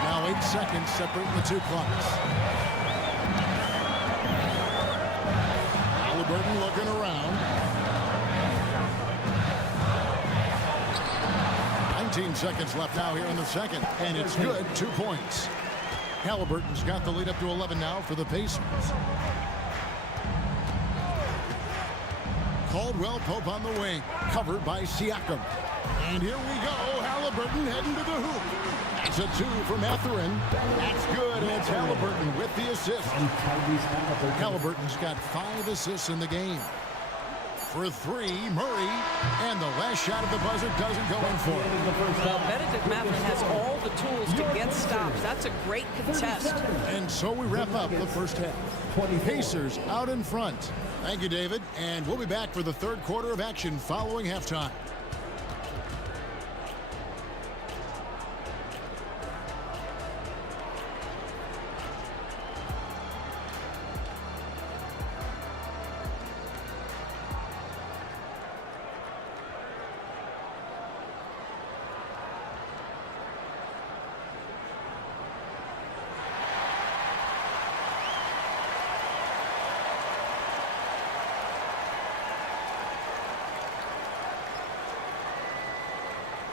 Now 8 seconds separating the two clocks. Halliburton looking around. 19 seconds left now here in the second, and it's good. 2 points. Halliburton's got the lead up to 11 now for the Pacers. Caldwell-Pope on the wing, covered by Siakam. And here we go, Halliburton heading to the hoop. It's a 2 for Mathurin. That's good, and it's Halliburton with the assist. Halliburton's got 5 assists in the game. For 3, Murray, and the last shot of the buzzer doesn't go in for it. Well, Benedict Mathurin has all the tools to get stops. That's a great contest. And so we wrap up the first half. Pacers out in front. Thank you, David, and we'll be back for the third quarter of action following halftime.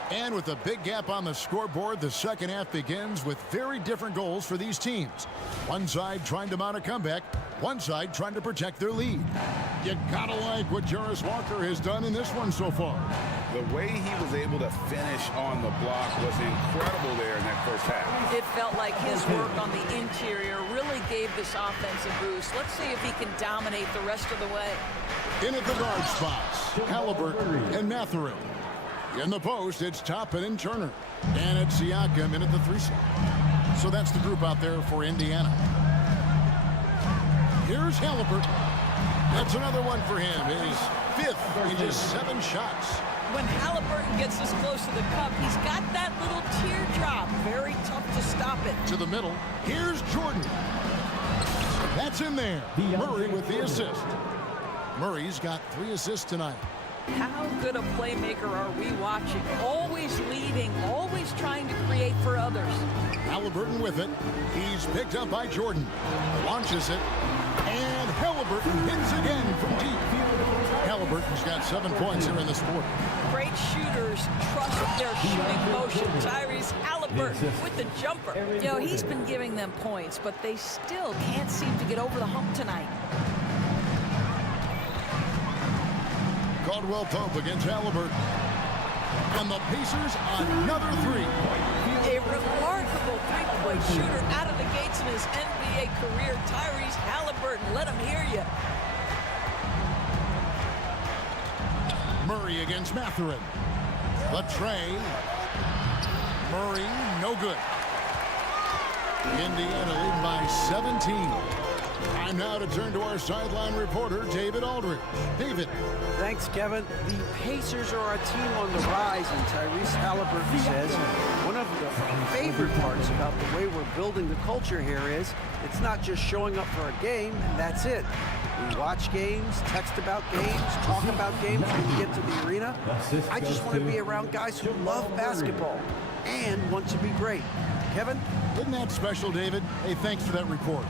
And with a big gap on the scoreboard, the second half begins with very different goals for these teams. One side trying to mount a comeback, one side trying to protect their lead. You gotta like what Jarris Walker has done in this one so far. The way he was able to finish on the block was incredible there in that first half. It felt like his work on the interior really gave this offense a boost. Let's see if he can dominate the rest of the way. In at the guard spots, Halliburton and Mathurin. In the post, it's Toppin and Turner. And it's Siakam in at the 3 slot. So that's the group out there for Indiana. Here's Halliburton. That's another one for him. His 5th in just 7 shots. When Halliburton gets this close to the cup, he's got that little teardrop. Very tough to stop it. To the middle. Here's Jordan. That's in there. Murray with the assist. Murray's got 3 assists tonight. How good a playmaker are we watching? Always leading, always trying to create for others. Halliburton with it. He's picked up by Jordan. Launches it. And Halliburton hits again from deep. got 7 points here in this quarter. Great shooters trust their shooting motion. Tyrese Halliburton with the jumper. You know, he's been giving them points, but they still can't seem to get over the hump tonight. Caldwell Pope against Halliburton. And the Pacers, another three. A remarkable three-point shooter out of the gates in his NBA career. Tyrese Halliburton, let him hear you. Murray against Mathurin. The tray. Murray, no good. Indiana leading by 17. Time now to turn to our sideline reporter, David Aldridge. David. Thanks, Kevin. The Pacers are a team on the rise, and Tyrese Halliburton says one of the favorite parts about the way we're building the culture here is it's not just showing up for a game, and that's it. We watch games, text about games, talk about games when we get to the arena. I just want to be around guys who love basketball and want to be great. Kevin? Isn't that special, David? Hey, thanks for that report.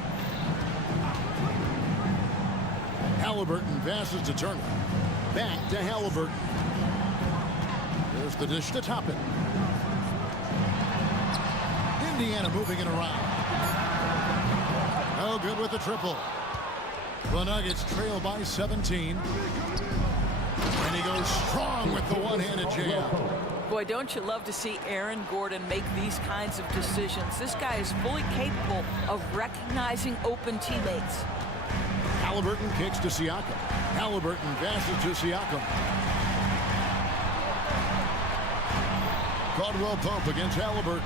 Halliburton passes to Turner. Back to Halliburton. There's the dish to Toppin. Indiana moving it around. No good with the triple. The Nuggets trail by 17. And he goes strong with the one-handed jam. Boy, don't you love to see Aaron Gordon make these kinds of decisions. This guy is fully capable of recognizing open teammates. Halliburton kicks to Siakam. Halliburton passes to Siakam. Caldwell Pope against Halliburton.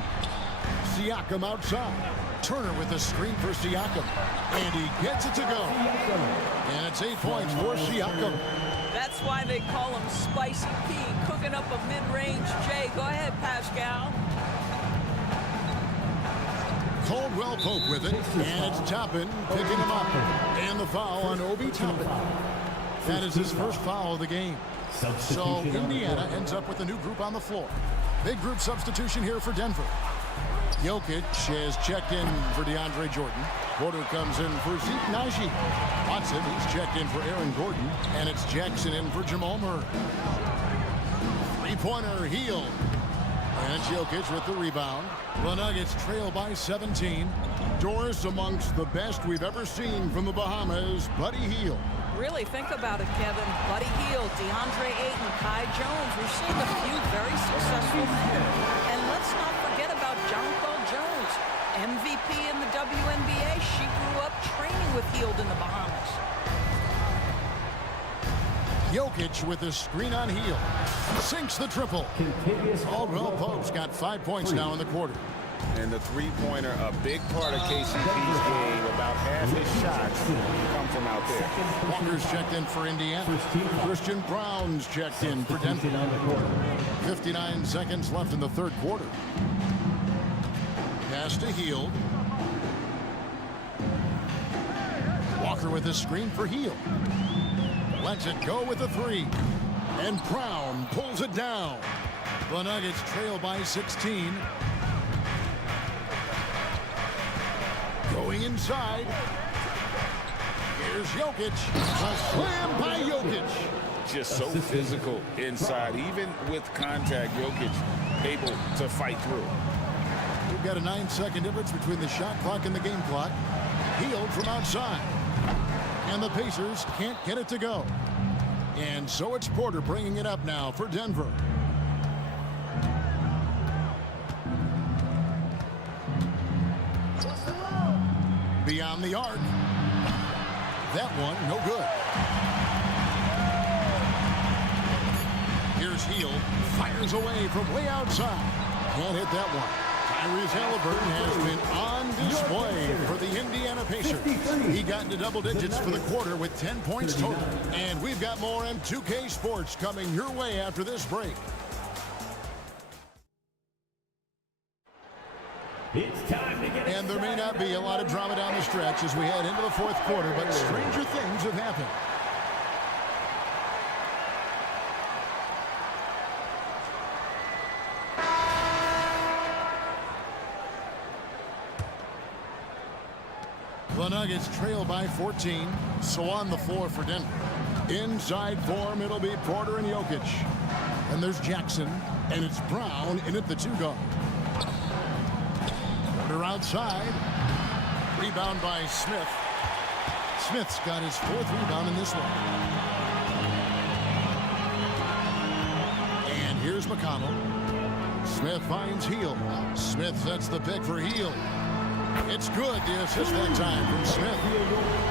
Siakam outside. Turner with a screen for Siakam. And he gets it to go. And it's 8 points for Siakam. That's why they call him Spicy P, cooking up a mid-range J. Go ahead, Pascal. Caldwell Pope with it, and it's Toppin picking him up. And the foul on Obi Toppin. That is his first foul of the game. So Indiana ends up with a new group on the floor. Big group substitution here for Denver. Jokic has checked in for DeAndre Jordan. Porter comes in for Zeke Naji. Watson, he's checked in for Aaron Gordon. And it's Jackson in for Jamal Murray. Three-pointer, Hield. And it's Jokic with the rebound. The Nuggets trail by 17. Doris amongst the best we've ever seen from the Bahamas, Buddy Hield. Really think about it, Kevin. Buddy Hield, DeAndre Ayton, Kai Jones. We're seeing a few very successful men. And let's not forget about Jonquel Jones, MVP in the WNBA. She grew up training with Hield in the Bahamas. Jokic with a screen on Hield. Sinks the triple. Caldwell Pope's got 5 points now in the quarter. And the three-pointer, a big part of KCP's game. About half his shots come from out there. Walker's checked in for Indiana. Christian Brown's checked in for Denver. 59 seconds left in the third quarter. Pass to Hield. Walker with a screen for Hield. Lets it go with a three. And Brown pulls it down. The Nuggets trail by 16. Going inside. Here's Jokic. A slam by Jokic. Just so physical inside. Even with contact, Jokic able to fight through. We've got a 9-second difference between the shot clock and the game clock. Hield from outside. And the Pacers can't get it to go. And so it's Porter bringing it up now for Denver. Beyond the arc. That one, no good. Here's Hield. Fires away from way outside. Can't hit that one. Tyrese Halliburton has been on display for the Indiana Pacers. He got into double digits for the quarter with 10 points total. And we've got more M2K Sports coming your way after this break. And there may not be a lot of drama down the stretch as we head into the fourth quarter, but stranger things have happened. The Nuggets trail by 14, so on the floor for Denver. Inside form, it'll be Porter and Jokic. And there's Jackson, and it's Brown in at the 2-guard. Porter outside. Rebound by Smith. Smith's got his 4th rebound in this one. And here's McConnell. Smith finds Heel. Smith sets the pick for Heel. It's good, the assist that time from Smith.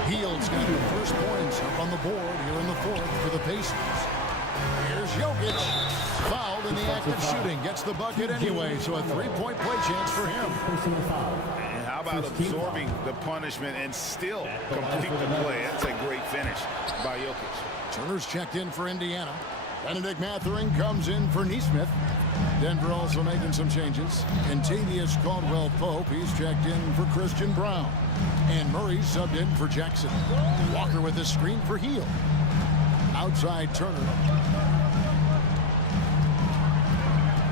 Heel's got the first points up on the board here in the 4th for the Pacers. Here's Jokic. Fouled in the act of shooting. Gets the bucket anyway, so a 3-point play chance for him. And how about absorbing the punishment and still complete the play? That's a great finish by Jokic. Turner's checked in for Indiana. Benedict Mathurin comes in for Neesmith. Denver also making some changes. Contavious Caldwell-Pope, he's checked in for Christian Brown. And Murray subbed in for Jackson. Walker with a screen for Heel. Outside Turner.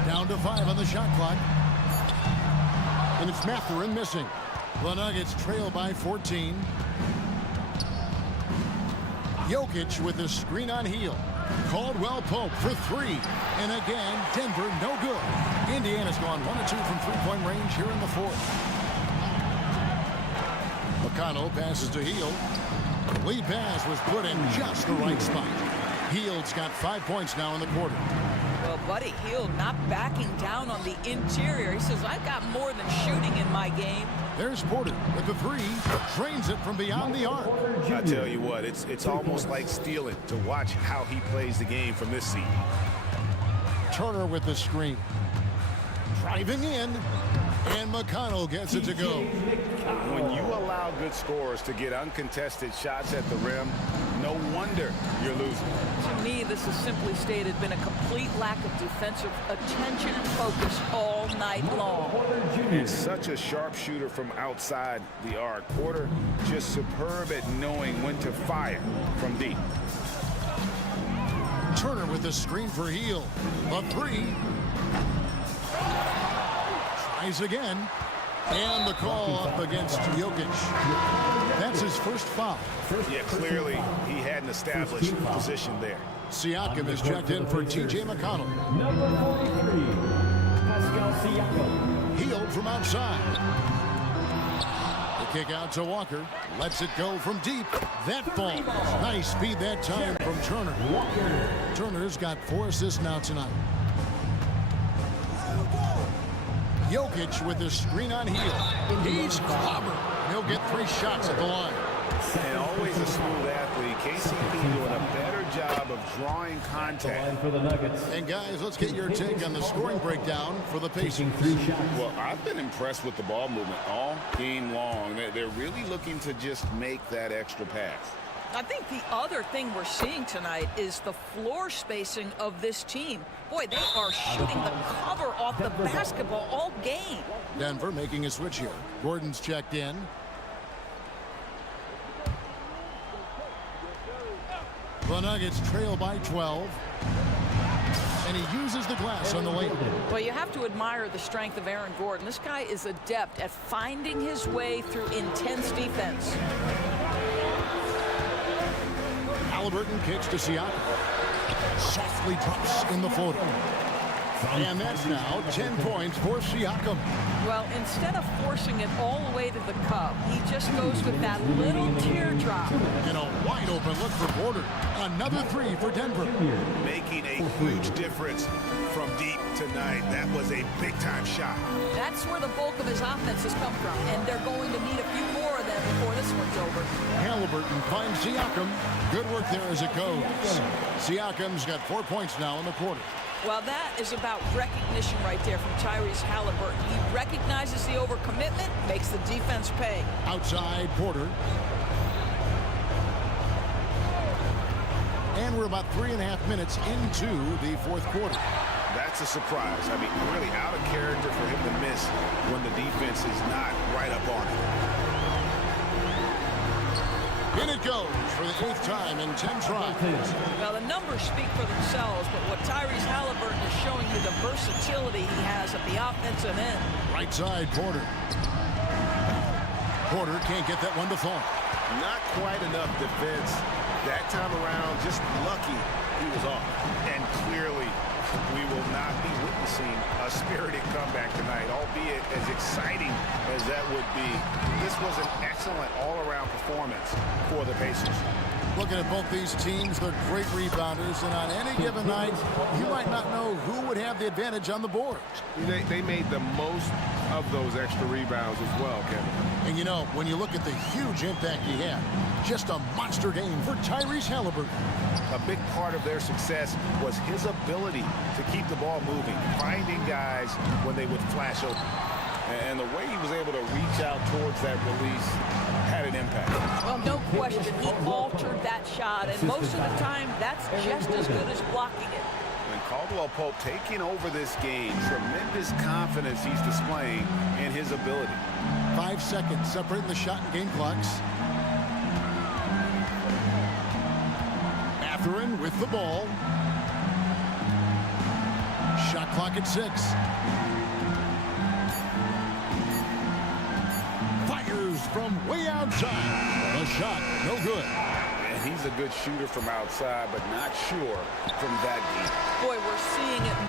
Down to 5 on the shot clock. And it's Mathurin missing. The Nuggets trail by 14. Jokic with a screen on Heel. Caldwell-Pope for 3. And again, Denver no good. Indiana's gone 1 of 2 from 3-point range here in the 4th. McConnell passes to Heel. The lead pass was put in just the right spot. Heel's got 5 points now in the quarter. Well, Buddy Hield not backing down on the interior. He says, I've got more than shooting in my game. There's Porter with the 3. Drains it from beyond the arc. I tell you what, it's almost like stealing to watch how he plays the game from this seat. Turner with the screen. Driving in. And McConnell gets it to go. When you allow good scorers to get uncontested shots at the rim, no wonder you're losing. To me, this is simply stated been a complete lack of defensive attention and focus all night long. And such a sharp shooter from outside the arc. Porter just superb at knowing when to fire from deep. Turner with the screen for Heel. A 3. Tries again. And the call up against Jokic. That's his first foul. Yeah, clearly he hadn't established position there. Siakam is checked in for T.J. McConnell. Number 43, Pascal Siakam. Heel from outside. The kick out to Walker. Lets it go from deep. That falls. Nice speed that time from Turner. Turner's got 4 assists now tonight. Jokic with the screen on Heel. He's clobbered. He'll get 3 shots at the line. And always a smooth athlete. KCP doing a better job of drawing contact. For the Nuggets. And guys, let's get your take on the scoring breakdown for the Pacers. Well, I've been impressed with the ball movement all game long. They're really looking to just make that extra pass. I think the other thing we're seeing tonight is the floor spacing of this team. Boy, they are shooting the cover off the basketball all game. Denver making a switch here. Gordon's checked in. The Nuggets trail by 12. And he uses the glass on the layup. Well, you have to admire the strength of Aaron Gordon. This guy is adept at finding his way through intense defense. Halliburton kicks to Siakam. Softly drops in the floater. And that's now 10 points for Siakam. Well, instead of forcing it all the way to the cup, he just goes with that little teardrop. And a wide open look for Porter. Another 3 for Denver. Making a huge difference from deep tonight. That was a big-time shot. That's where the bulk of his offense has come from, and they're going to need a few more of them before this one's over. Halliburton finds Siakam. Good work there as it goes. Siakam's got 4 points now in the quarter. Well, that is about recognition right there from Tyrese Halliburton. He recognizes the overcommitment, makes the defense pay. Outside Porter. And we're about 3.5 minutes into the 4th quarter. That's a surprise. I mean, really out of character for him to miss when the defense is not right up on him. In it goes for the 8th time in 10 tries. Well, the numbers speak for themselves, but what Tyrese Halliburton is showing you the versatility he has at the offensive end. Right side, Porter. Porter can't get that one to fall. Not quite enough defense That time around, just lucky he was off. And clearly, we will not be witnessing a spirited comeback tonight, albeit as exciting as that would be. This was an excellent all-around performance for the Pacers. Looking at both these teams, they're great rebounders, and on any given night, you might not know who would have the advantage on the board. They made the most of those extra rebounds as well, Kevin. And you know, when you look at the huge impact he had, just a monster game for Tyrese Halliburton. A big part of their success was his ability to keep the ball moving, finding guys when they would flash open. And the way he was able to reach out towards that release had an impact. Well, no question, he altered that shot, and most of the time, that's just as good as blocking it. And Caldwell Pope taking over this game, tremendous confidence he's displaying in his ability. 5 seconds separating the shot and game clocks. Mathurin with the ball. Shot clock at 6. Fires from way outside. The shot, no good. And he's a good shooter from outside, but not sure from that deep. Boy, we're seeing it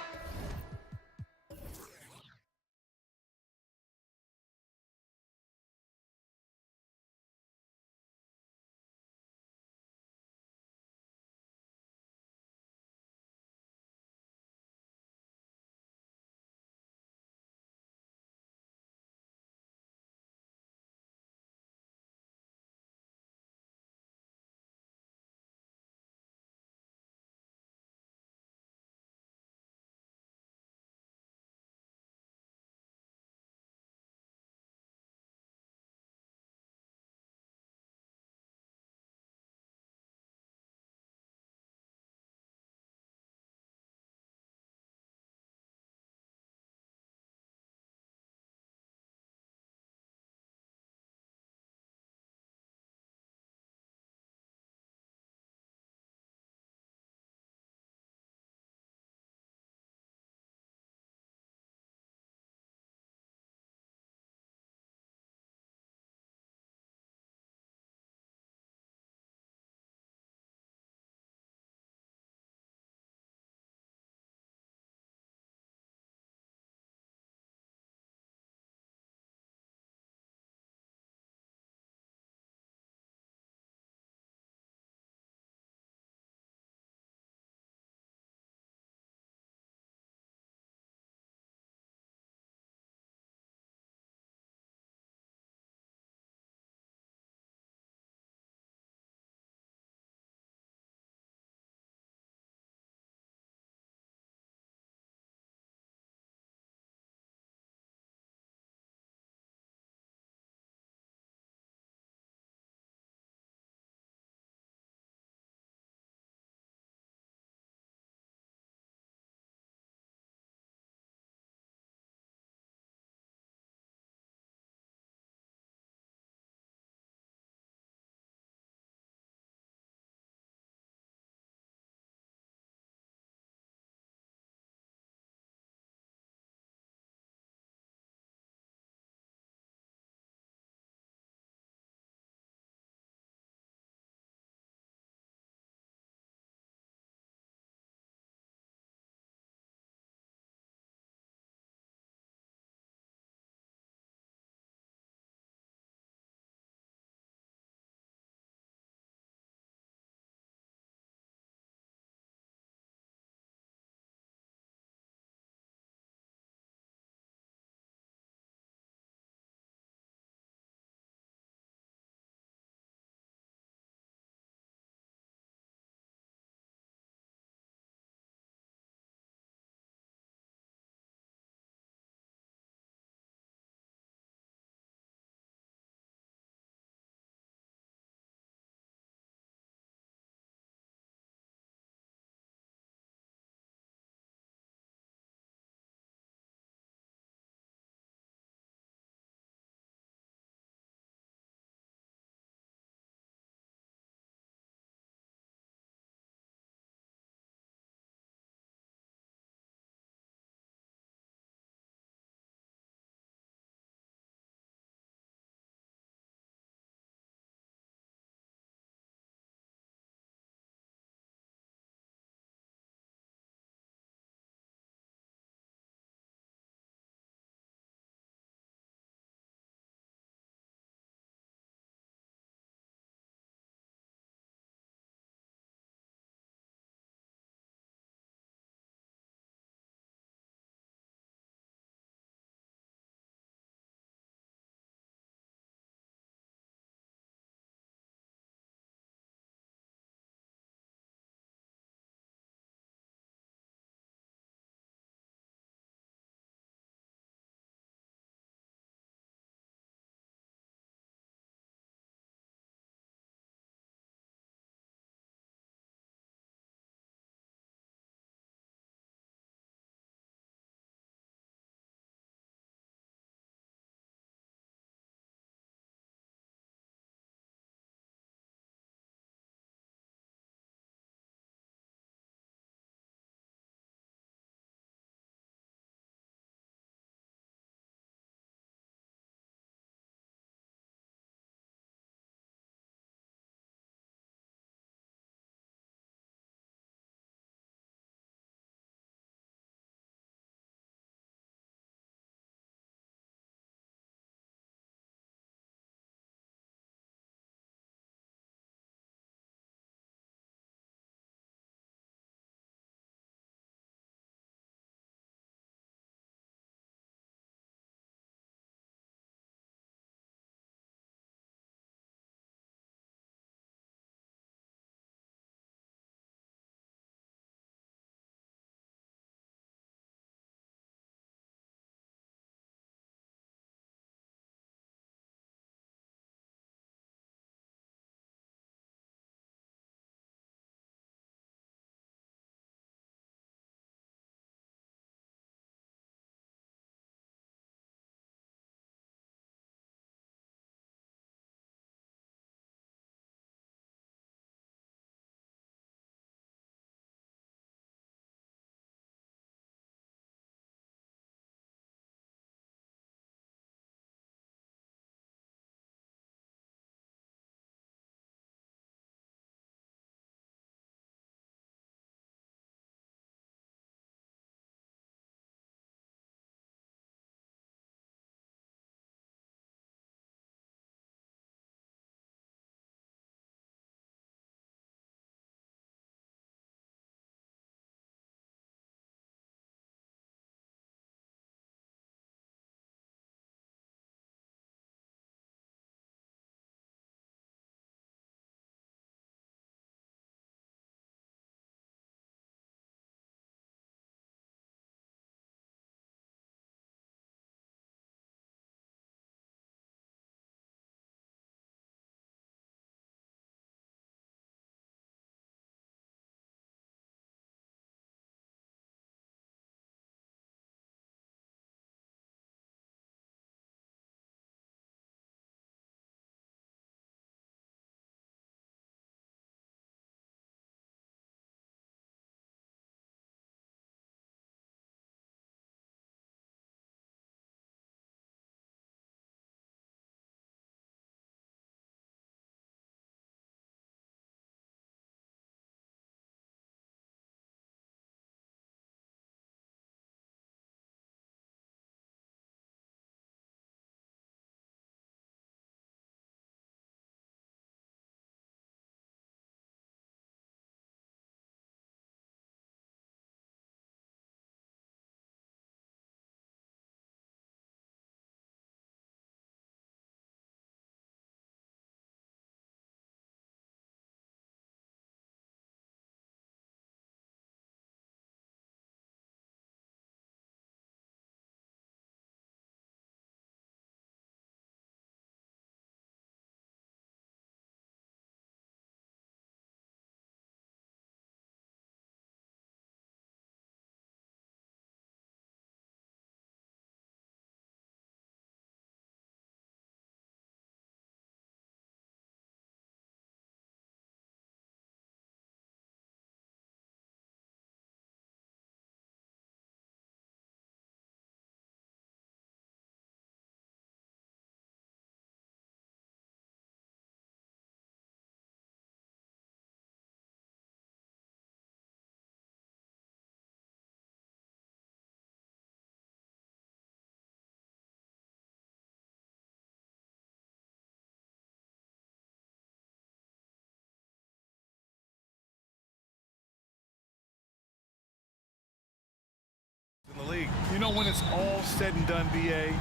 know, when it's all said and done, BA,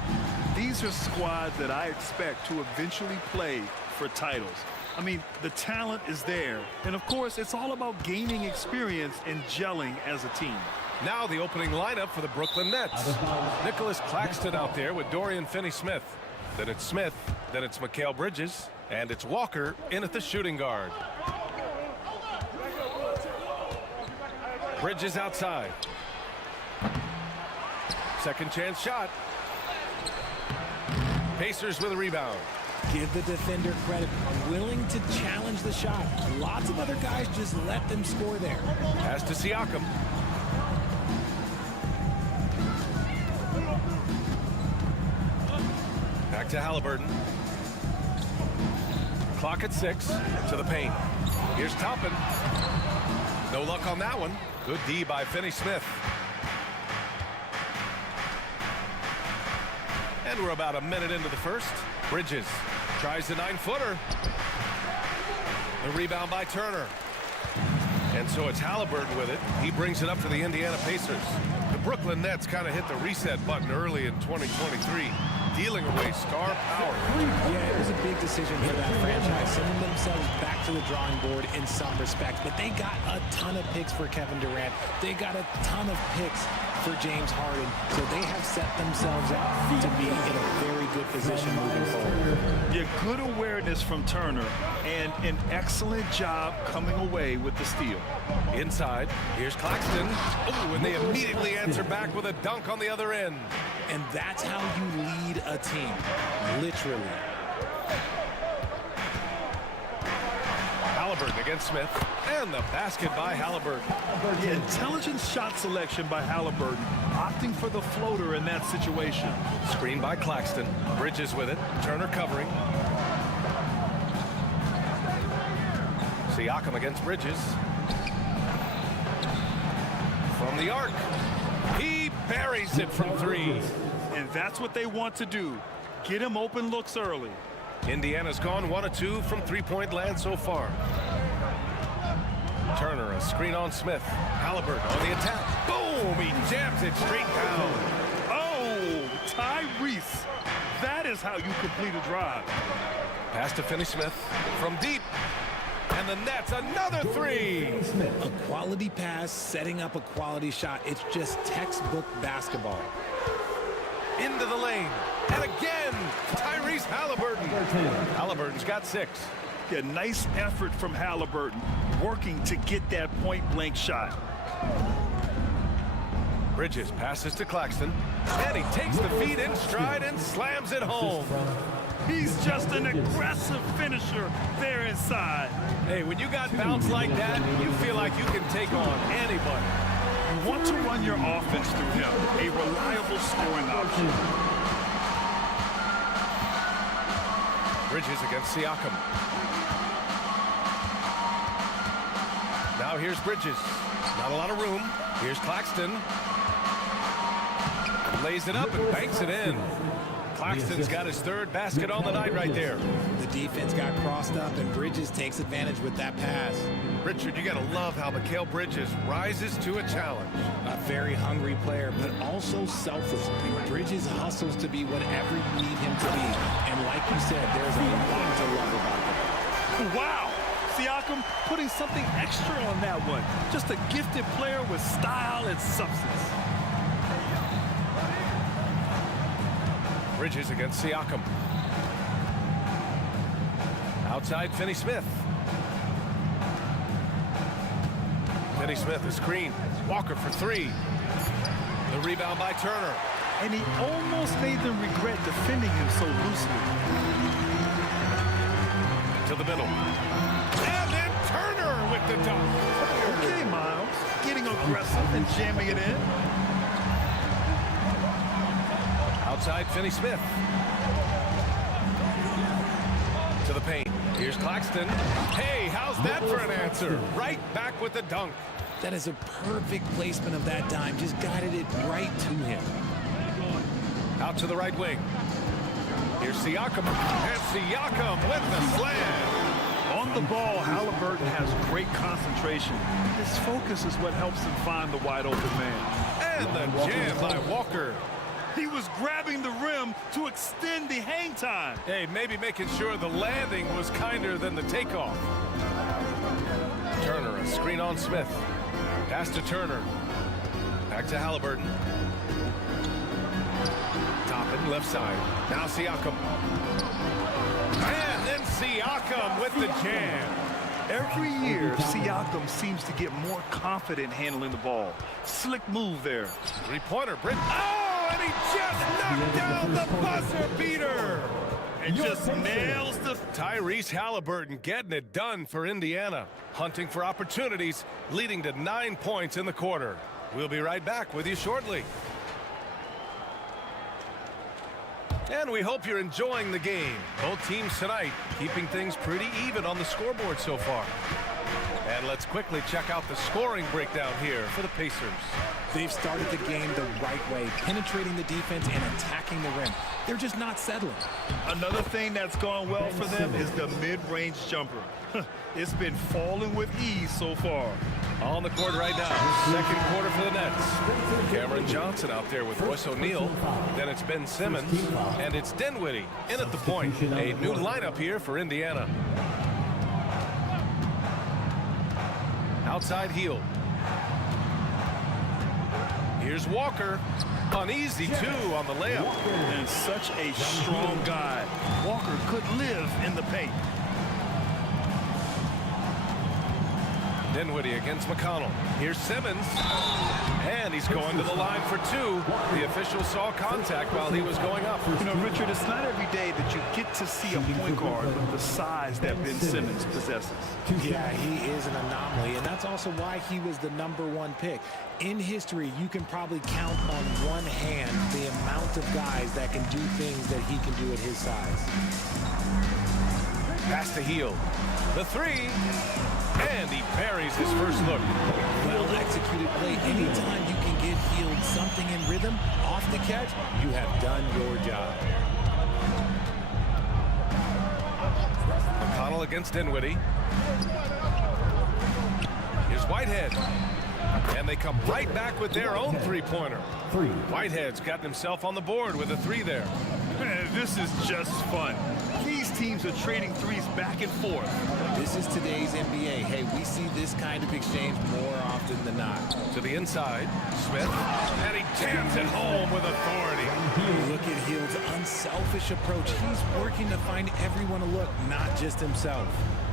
these are squads that I expect to eventually play for titles. I mean, the talent is there. And, of course, it's all about gaining experience and gelling as a team. Now the opening lineup for the Brooklyn Nets. Nicholas Claxton out there with Dorian Finney-Smith. Then it's Smith, then it's Mikal Bridges, and it's Walker in at the shooting guard. Bridges outside. Second chance shot. Pacers with a rebound. Give the defender credit. Willing to challenge the shot. Lots of other guys just let them score there. Pass to Siakam. Back to Halliburton. Clock at 6. To the paint. Here's Toppin. No luck on that one. Good D by Finney-Smith. And we're about a minute into the first. Bridges tries the 9-footer. The rebound by Turner. And so it's Halliburton with it. He brings it up to the Indiana Pacers. The Brooklyn Nets kind of hit the reset button early in 2023, dealing away star power. Yeah, it was a big decision for that franchise, sending themselves back to the drawing board in some respects. But they got a ton of picks for Kevin Durant. They got a ton of picks for James Harden. So they have set themselves up to be in a very good position moving forward. Yeah, good awareness from Turner and an excellent job coming away with the steal. Inside, here's Claxton. Oh, and they immediately answer back with a dunk on the other end. And that's how you lead a team, literally. Halliburton against Smith, and the basket by Halliburton. Yeah, intelligent shot selection by Halliburton, opting for the floater in that situation. Screen by Claxton. Bridges with it. Turner covering. Siakam against Bridges. From the arc. He buries it from 3. And that's what they want to do. Get him open looks early. Indiana's gone 1 of 2 from three-point land so far. Turner, a screen on Smith. Halliburton on the attack. Boom! He jams it straight down. Oh, Tyrese. That is how you complete a drive. Pass to Finney-Smith from deep. And the Nets, another 3. A quality pass, setting up a quality shot. It's just textbook basketball. Into the lane. And again, Tyrese Halliburton. Halliburton's got 6. Yeah, nice effort from Halliburton, working to get that point-blank shot. Bridges passes to Claxton. And he takes the feed in stride and slams it home. He's just an aggressive finisher there inside. Hey, when you got bounce like that, you feel like you can take on anybody. You want to run your offense through him, a reliable scoring option. Bridges against Siakam. Now here's Bridges. Not a lot of room. Here's Claxton. Lays it up and banks it in. Claxton's got his 3rd basket on the night right there. The defense got crossed up, and Bridges takes advantage with that pass. Richard, you got to love how Mikal Bridges rises to a challenge. A very hungry player, but also selfless. Bridges hustles to be whatever you need him to be. And like you said, there's a lot to love about that. Wow! Siakam putting something extra on that one. Just a gifted player with style and substance. Bridges against Siakam. Outside, Finney-Smith. Finney-Smith, a screen. Walker for 3. The rebound by Turner. And he almost made them regret defending him so loosely. To the middle. And then Turner with the dunk. Okay, Miles. Getting aggressive and jamming it in. Outside, Finney-Smith. To the paint. Here's Claxton. Hey, how's that for an answer? Right back with the dunk. That is a perfect placement of that dime. Just guided it right to him. Out to the right wing. Here's Siakam. And Siakam with the slam. On the ball, Halliburton has great concentration. His focus is what helps him find the wide open man. And the jam by Walker. He was grabbing the rim to extend the hang time. Hey, maybe making sure the landing was kinder than the takeoff. Turner, a screen on Smith. Pass to Turner. Back to Halliburton. Toppin, left side. Now Siakam. And then Siakam with the jam. Every year, Siakam seems to get more confident handling the ball. Slick move there. Three-pointer, Britt. Oh, and he just knocked down the buzzer beater. And just nails the... Tyrese Halliburton getting it done for Indiana. Hunting for opportunities, leading to 9 points in the quarter. We'll be right back with you shortly. And we hope you're enjoying the game. Both teams tonight keeping things pretty even on the scoreboard so far. And let's quickly check out the scoring breakdown here for the Pacers. They've started the game the right way, penetrating the defense and attacking the rim. They're just not settling. Another thing that's gone well for them is the mid-range jumper. It's been falling with ease so far. On the court right now, second quarter for the Nets. Cameron Johnson out there with Royce O'Neal. Then it's Ben Simmons, and it's Dinwiddie in at the point. A new lineup here for Indiana. Outside heel. Here's Walker. Uneasy, too, on the layup. And such a strong guy. Walker could live in the paint. Dinwiddie against McConnell. Here's Simmons. And he's going to the line for two. The official saw contact while he was going up. You know, Richard, it's not every day that you get to see a point guard with the size that Ben Simmons possesses. Yeah, he is an anomaly, and that's also why he was the #1 pick. In history, you can probably count on one hand the amount of guys that can do things that he can do at his size. Pass to Heel. The three. And he parries his first look. Well-executed play. Anytime you can get Healed something in rhythm off the catch, you have done your job. McConnell against Dinwiddie. Here's Whitehead. And they come right back with their own three-pointer. Whitehead's gotten himself on the board with a three there. Man, this is just fun. These teams are trading threes back and forth. This is today's NBA. Hey, we see this kind of exchange more often than not. To the inside, Smith, and he jams it home with authority. Look at Hield's unselfish approach. He's working to find everyone a look, not just himself.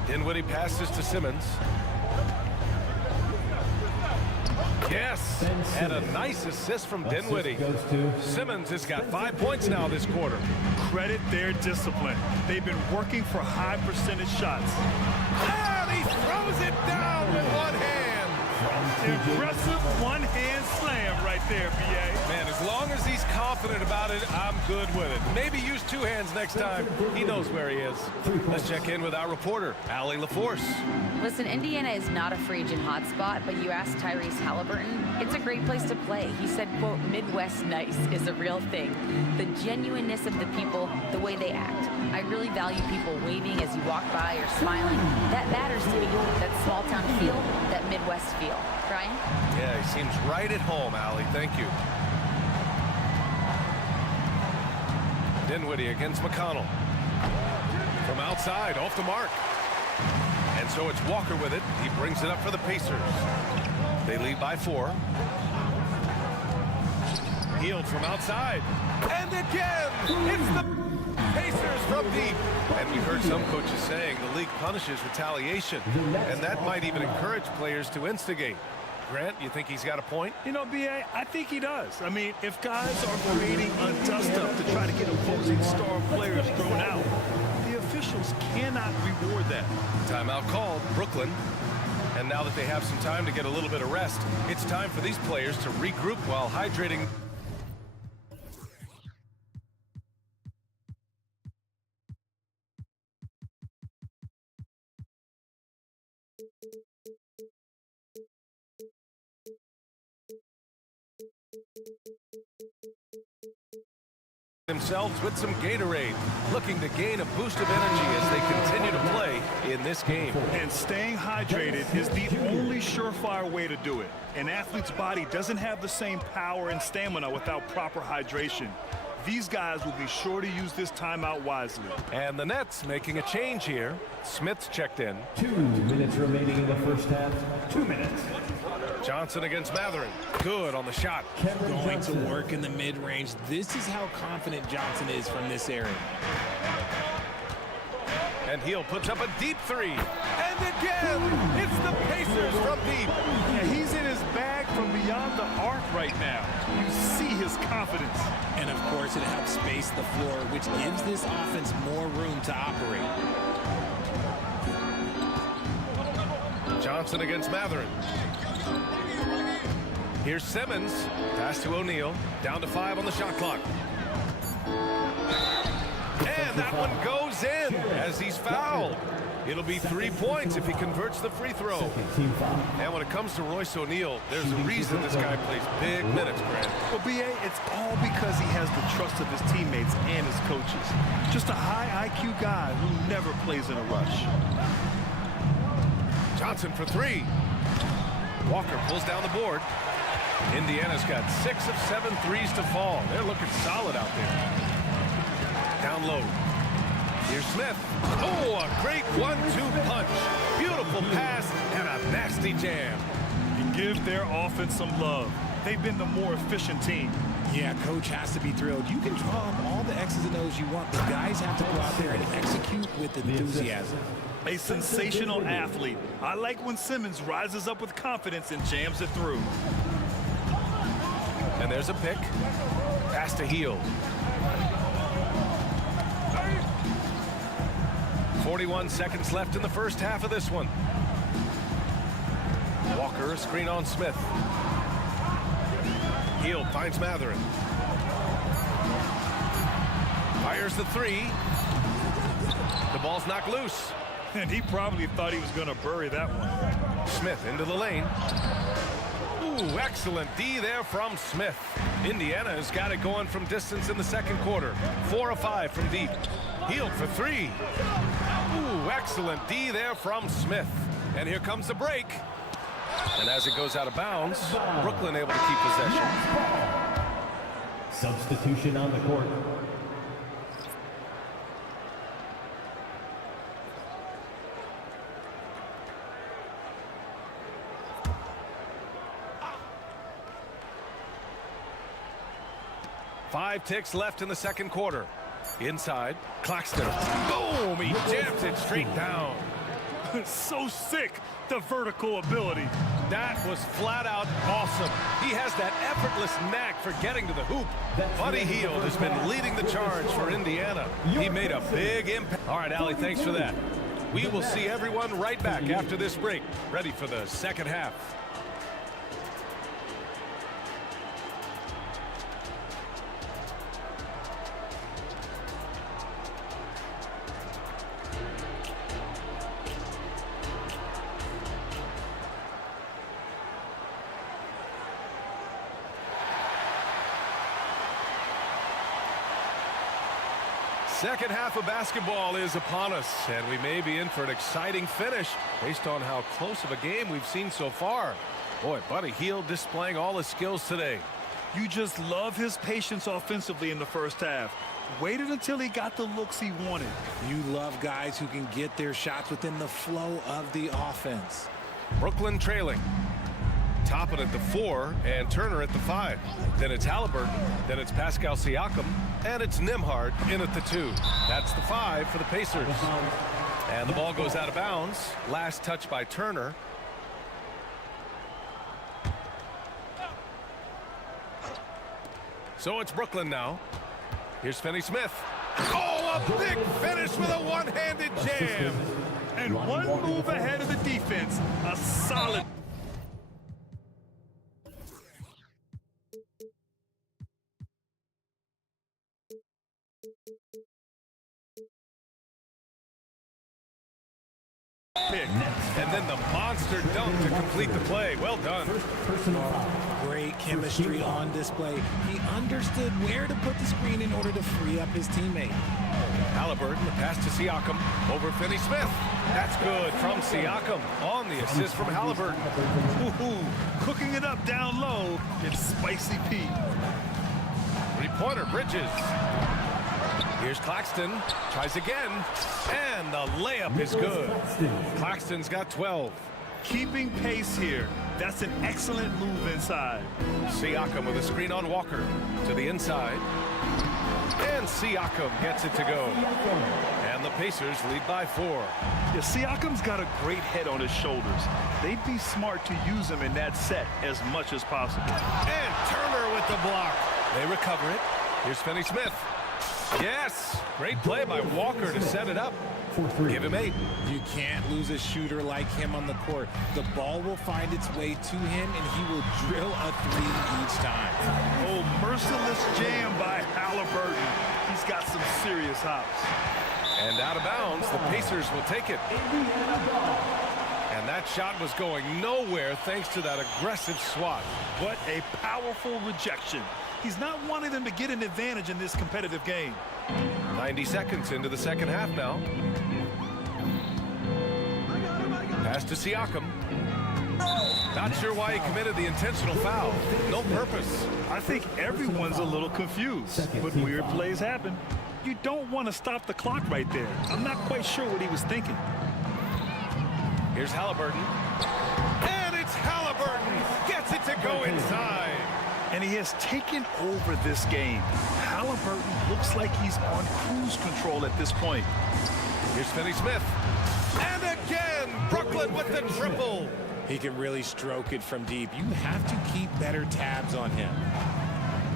Dinwiddie passes to Simmons. Yes, and a nice assist from Dinwiddie. Simmons has got 5 points now this quarter. Credit their discipline. They've been working for high percentage shots. And he throws it down with one hand. Impressive one-hand slam right there, B.A. Man, as long as he's confident about it, I'm good with it. Maybe use two hands next time. He knows where he is. Let's check in with our reporter, Allie LaForce. Listen, Indiana is not a free agent hotspot, but you asked Tyrese Halliburton, it's a great place to play. He said, quote, Midwest nice is a real thing. The genuineness of the people, the way they act. I really value people waving as you walk by or smiling. That matters to me. That small town feel, that Midwest feel. Brian? Yeah, he seems right at home, Allie. Thank you. Dinwiddie against McConnell. From outside, off the mark. And so it's Walker with it. He brings it up for the Pacers. They lead by 4. Healed from outside. And again, it's the Pacers from deep. And we heard some coaches saying the league punishes retaliation. And that might even encourage players to instigate. Grant, you think he's got a point? You know, B.A., I think he does. I mean, if guys are creating a dust-up to try to get opposing star players thrown out, the officials cannot reward that. Timeout called, Brooklyn. And now that they have some time to get a little bit of rest, it's time for these players to regroup while hydrating. themselves with some Gatorade, looking to gain a boost of energy as they continue to play in this game. And staying hydrated is the only surefire way to do it. An athlete's body doesn't have the same power and stamina without proper hydration. These guys will be sure to use this timeout wisely. And the Nets making a change here. Smith's checked in. 2 minutes remaining in the first half. 2 minutes. Johnson against Matherin. Good on the shot. Going to work in the mid-range. This is how confident Johnson is from this area. And Heel puts up a deep three. And again, it's the Pacers from deep. Yeah, he's in his bag from beyond the arc right now. You see his confidence. And of course, it helps space the floor, which gives this offense more room to operate. Johnson against Matherin. Here's Simmons. Pass to O'Neal. Down to 5 on the shot clock. And that one goes in as he's fouled. It'll be 3 points if he converts the free throw. And when it comes to Royce O'Neal, there's a reason this guy plays big minutes, Grant. Well, B.A., it's all because he has the trust of his teammates and his coaches. Just a high IQ guy who never plays in a rush. Johnson for 3. Walker pulls down the board. Indiana's got 6 of 7 threes to fall. They're looking solid out there. Down low. Here's Smith. Oh, a great 1-2 punch. Beautiful pass and a nasty jam. You give their offense some love. They've been the more efficient team. Yeah, coach has to be thrilled. You can draw up all the X's and O's you want, but guys have to go out there and execute with enthusiasm. A sensational athlete. I like when Simmons rises up with confidence and jams it through. And there's a pick. Pass to Heel. 41 seconds left in the first half of this one. Walker, a screen on Smith. Heel finds Matherin. Fires the 3. The ball's knocked loose. And he probably thought he was going to bury that one. Smith into the lane. Ooh, excellent D there from Smith. Indiana has got it going from distance in the second quarter. 4 of 5 from deep. Heel for 3. Ooh, excellent D there from Smith. And here comes the break. And as it goes out of bounds, Brooklyn able to keep possession. Substitution on the court. Five ticks left in the second quarter. Inside, Claxton. Boom! He jams it straight down. So sick, the vertical ability. That was flat out awesome. He has that effortless knack for getting to the hoop. Buddy Hield has been leading the charge for Indiana. He made a big impact. All right, Allie, thanks for that. We will see everyone right back after this break, ready for the second half. Second half of basketball is upon us, and we may be in for an exciting finish based on how close of a game we've seen so far. Boy, Buddy Hield displaying all his skills today. You just love his patience offensively in the first half. Waited until he got the looks he wanted. You love guys who can get their shots within the flow of the offense. Brooklyn trailing. Toppin at the 4 and Turner at the 5. Then it's Halliburton. Then it's Pascal Siakam. And it's Nembhard in at the 2. That's the 5 for the Pacers. And the ball goes out of bounds. Last touch by Turner. So it's Brooklyn now. Here's Finney-Smith. Oh, a big finish with a one-handed jam. And one move ahead of the defense. A solid. Pick. And then the monster dunk to complete complete the play. Well done. Great chemistry on display. He understood where to put the screen in order to free up his teammate. Halliburton, the pass to Siakam, over Finney-Smith. That's good from Siakam on the assist from Halliburton. Cooking it up down low, it's Spicy Pete. Three-pointer, Bridges. Here's Claxton, tries again, and the layup is good. Claxton's got 12. Keeping pace here. That's an excellent move inside. Siakam with a screen on Walker to the inside. And Siakam gets it to go. And the Pacers lead by 4. Yeah, Siakam's got a great head on his shoulders. They'd be smart to use him in that set as much as possible. And Turner with the block. They recover it. Here's Finney-Smith. Yes, great play by Walker to set it up. Give him 8. You can't lose a shooter like him on the court. The ball will find its way to him, and he will drill a 3 each time. Oh, merciless jam by Halliburton. He's got some serious hops. And out of bounds, the Pacers will take it. And that shot was going nowhere thanks to that aggressive swat. What a powerful rejection. He's not wanting them to get an advantage in this competitive game. 90 seconds into the second half now. Pass to Siakam. Not sure why he committed the intentional foul. No purpose. I think everyone's a little confused, but weird plays happen. You don't want to stop the clock right there. I'm not quite sure what he was thinking. Here's Halliburton. And it's Halliburton. Gets it to go inside. And he has taken over this game. Halliburton looks like he's on cruise control at this point. Here's Finney-Smith. And again, Brooklyn with the triple. He can really stroke it from deep. You have to keep better tabs on him.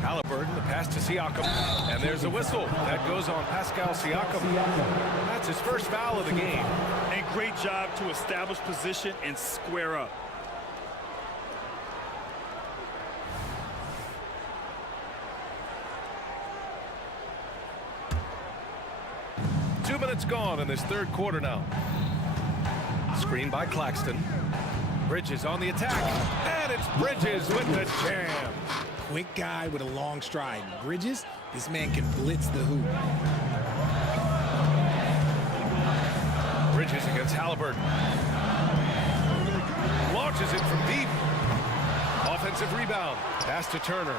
Halliburton, the pass to Siakam. And there's a whistle. That goes on Pascal Siakam. That's his first foul of the game. And great job to establish position and square up. Minutes gone in this third quarter now. Screen by Claxton. Bridges on the attack. And it's Bridges with the jam. Quick guy with a long stride. Bridges, this man can blitz the hoop. Bridges against Halliburton. Launches it from deep. Offensive rebound. Pass to Turner.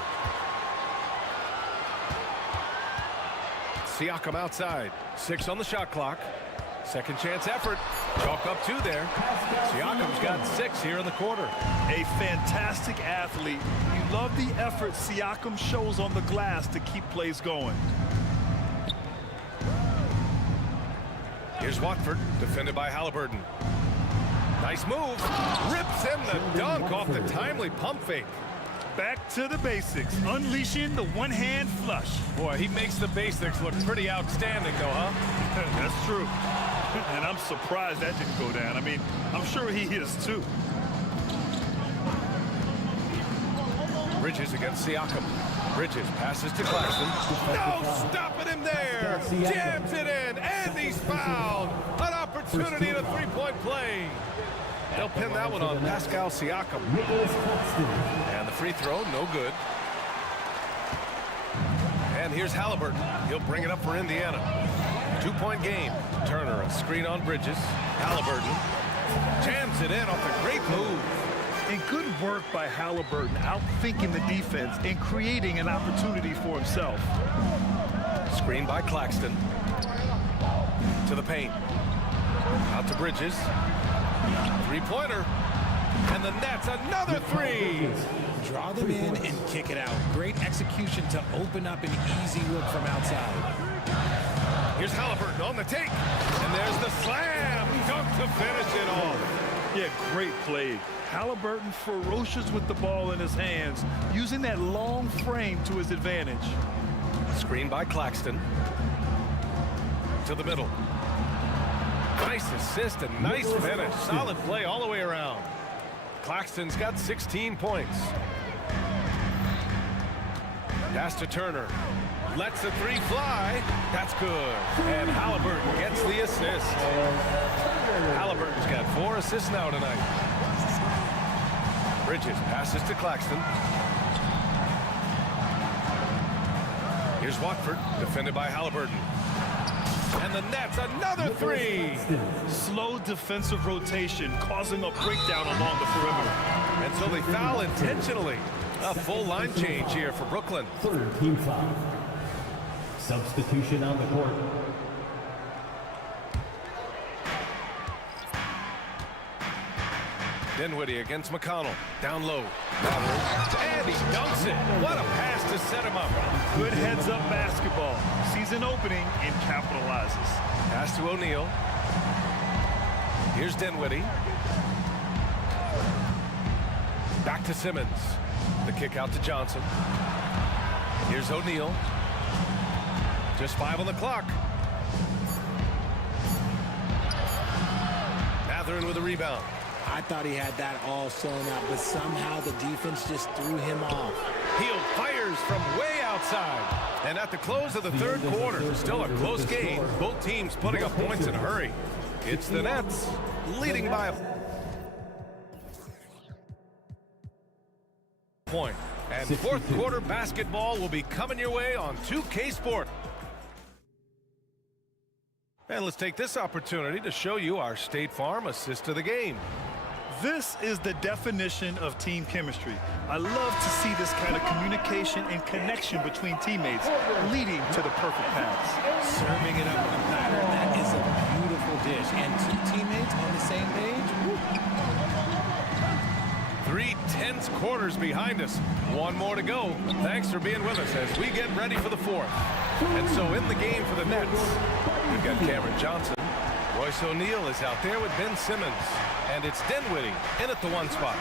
Siakam outside. 6 on the shot clock. Second chance effort. Chalk up 2 there. Siakam's got 6 here in the quarter. A fantastic athlete. You love the effort Siakam shows on the glass to keep plays going. Here's Watford, defended by Halliburton. Nice move. Rips in the dunk off the timely pump fake. Back to the basics, unleashing the one-hand flush. Boy, he makes the basics look pretty outstanding, though, huh? That's true. And I'm surprised that didn't go down. I mean, I'm sure he is, too. Bridges against Siakam. Bridges passes to Claxton. No, stopping him there. Jams it in, and he's fouled. An opportunity in a three-point play. They'll pin that one on Pascal Siakam. And the free throw, no good. And here's Halliburton. He'll bring it up for Indiana. 2-point game. Turner, a screen on Bridges. Halliburton jams it in off a great move. And good work by Halliburton, outthinking the defense and creating an opportunity for himself. Screen by Claxton. To the paint. Out to Bridges. Three-pointer. And the Nets, another 3. Draw them in and kick it out. Great execution to open up an easy look from outside. Here's Halliburton on the take. And there's the slam. Dunk to finish it off. Yeah, great play. Halliburton ferocious with the ball in his hands, using that long frame to his advantage. Screen by Claxton. To the middle. Nice assist and nice finish. Solid play all the way around. Claxton's got 16 points. Pass to Turner. Lets the 3 fly. That's good. And Halliburton gets the assist. Halliburton's got 4 assists now tonight. Bridges passes to Claxton. Here's Watford, defended by Halliburton. And the Nets, another three! Slow defensive rotation, causing a breakdown along the perimeter. And so they foul intentionally. A full line change here for Brooklyn. Third team foul. Substitution on the court. Dinwiddie against McConnell. Down low. And he dunks it. What a pass to set him up. Good heads-up basketball. Sees an opening and capitalizes. Pass to O'Neal. Here's Dinwiddie. Back to Simmons. The kick out to Johnson. Here's O'Neal. Just 5 on the clock. Mathurin with a rebound. I thought he had that all sewn up, but somehow the defense just threw him off. Hield fires from way outside. And at the close of the third quarter, still a close game. Both teams putting up points in a hurry. It's the Nets leading by a point. And fourth quarter basketball will be coming your way on 2K Sport. And let's take this opportunity to show you our State Farm assist of the game. This is the definition of team chemistry. I love to see this kind of communication and connection between teammates leading to the perfect pass. Serving it up on a platter, that is a beautiful dish. And two teammates on the same page. Woo. 3 tense quarters behind us. One more to go. Thanks for being with us as we get ready for the fourth. And so in the game for the Nets, we've got Cameron Johnson. Royce O'Neal is out there with Ben Simmons. And it's Dinwiddie in at the 1 spot.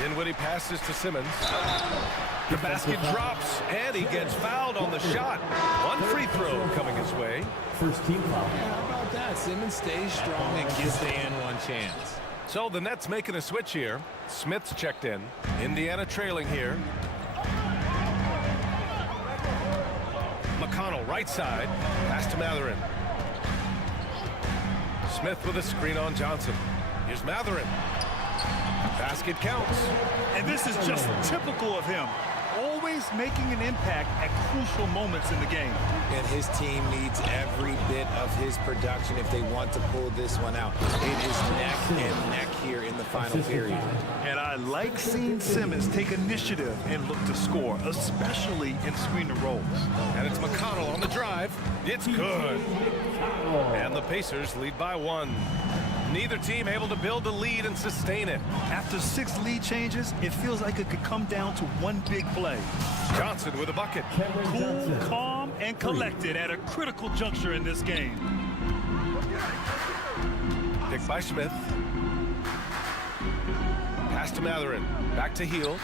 Dinwiddie passes to Simmons. The basket drops, and he gets fouled on the shot. One free throw coming his way. First team foul. How about that? Simmons stays strong and gives the end one chance. So the Nets making a switch here. Smith's checked in. Indiana trailing here. McConnell right side. Pass to Mathurin. Smith with a screen on Johnson. Here's Mathurin. Basket counts. And this is just typical of him. Always making an impact at crucial moments in the game. And his team needs every bit of his production if they want to pull this one out. It is neck and neck here in the final period. And I like seeing Simmons take initiative and look to score, especially in screen and rolls. And it's McConnell on the drive. It's good. And the Pacers lead by 1. Neither team able to build a lead and sustain it. After 6 lead changes, it feels like it could come down to one big play. Johnson with a bucket. Cool, calm, and collected at a critical juncture in this game. Picked by Smith. Pass to Mathurin. Back to Hield.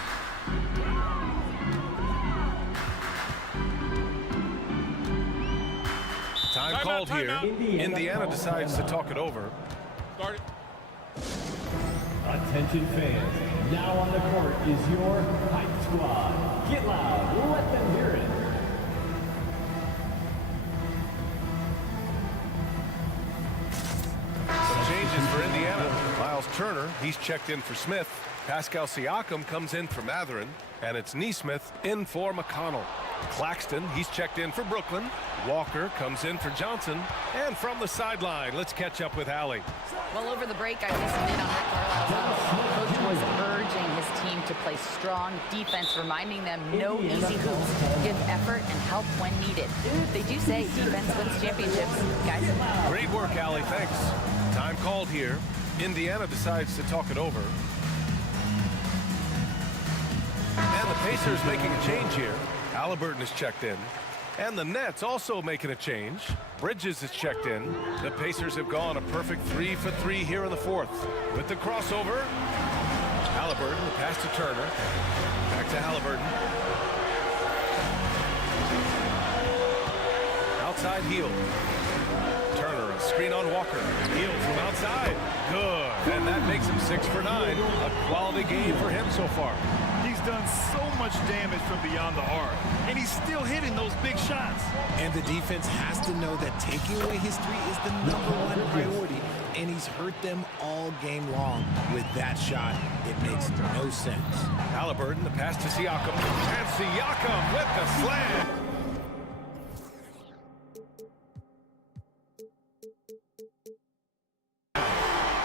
Time called here. Indiana decides to talk it over. Attention fans, now on the court is your hype squad. Get loud, let them hear it. Some changes for Indiana. Miles Turner, he's checked in for Smith. Pascal Siakam comes in for Mathurin. And it's Nesmith in for McConnell. Claxton, he's checked in for Brooklyn. Walker comes in for Johnson. And from the sideline, let's catch up with Allie. Well, over the break, I listened in on Rick Carlisle's coach was urging his team to play strong defense, reminding them no easy hoops, give effort, and help when needed. They do say defense wins championships, guys. Great work, Allie. Thanks. Time called here. Indiana decides to talk it over. And the Pacers making a change here. Halliburton is checked in. And the Nets also making a change. Bridges is checked in. The Pacers have gone a perfect 3 for 3 here in the fourth. With the crossover, Halliburton, the pass to Turner. Back to Halliburton. Outside Hield. Turner, a screen on Walker. Hield from outside. Good. And that makes him 6 for 9. A quality game for him so far. He's done so much damage from beyond the arc, and he's still hitting those big shots. And the defense has to know that taking away his 3 is the #1 priority. and he's hurt them all game long. With that shot, it makes no sense. Halliburton, the pass to Siakam. And Siakam with the slam.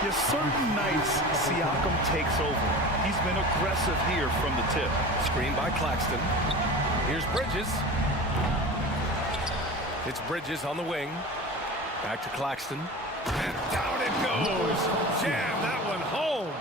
Yes, certain nights, Siakam takes over. He's been aggressive here from the tip. Screen by Claxton. Here's Bridges. It's Bridges on the wing. Back to Claxton. And down it goes. Jam that one home.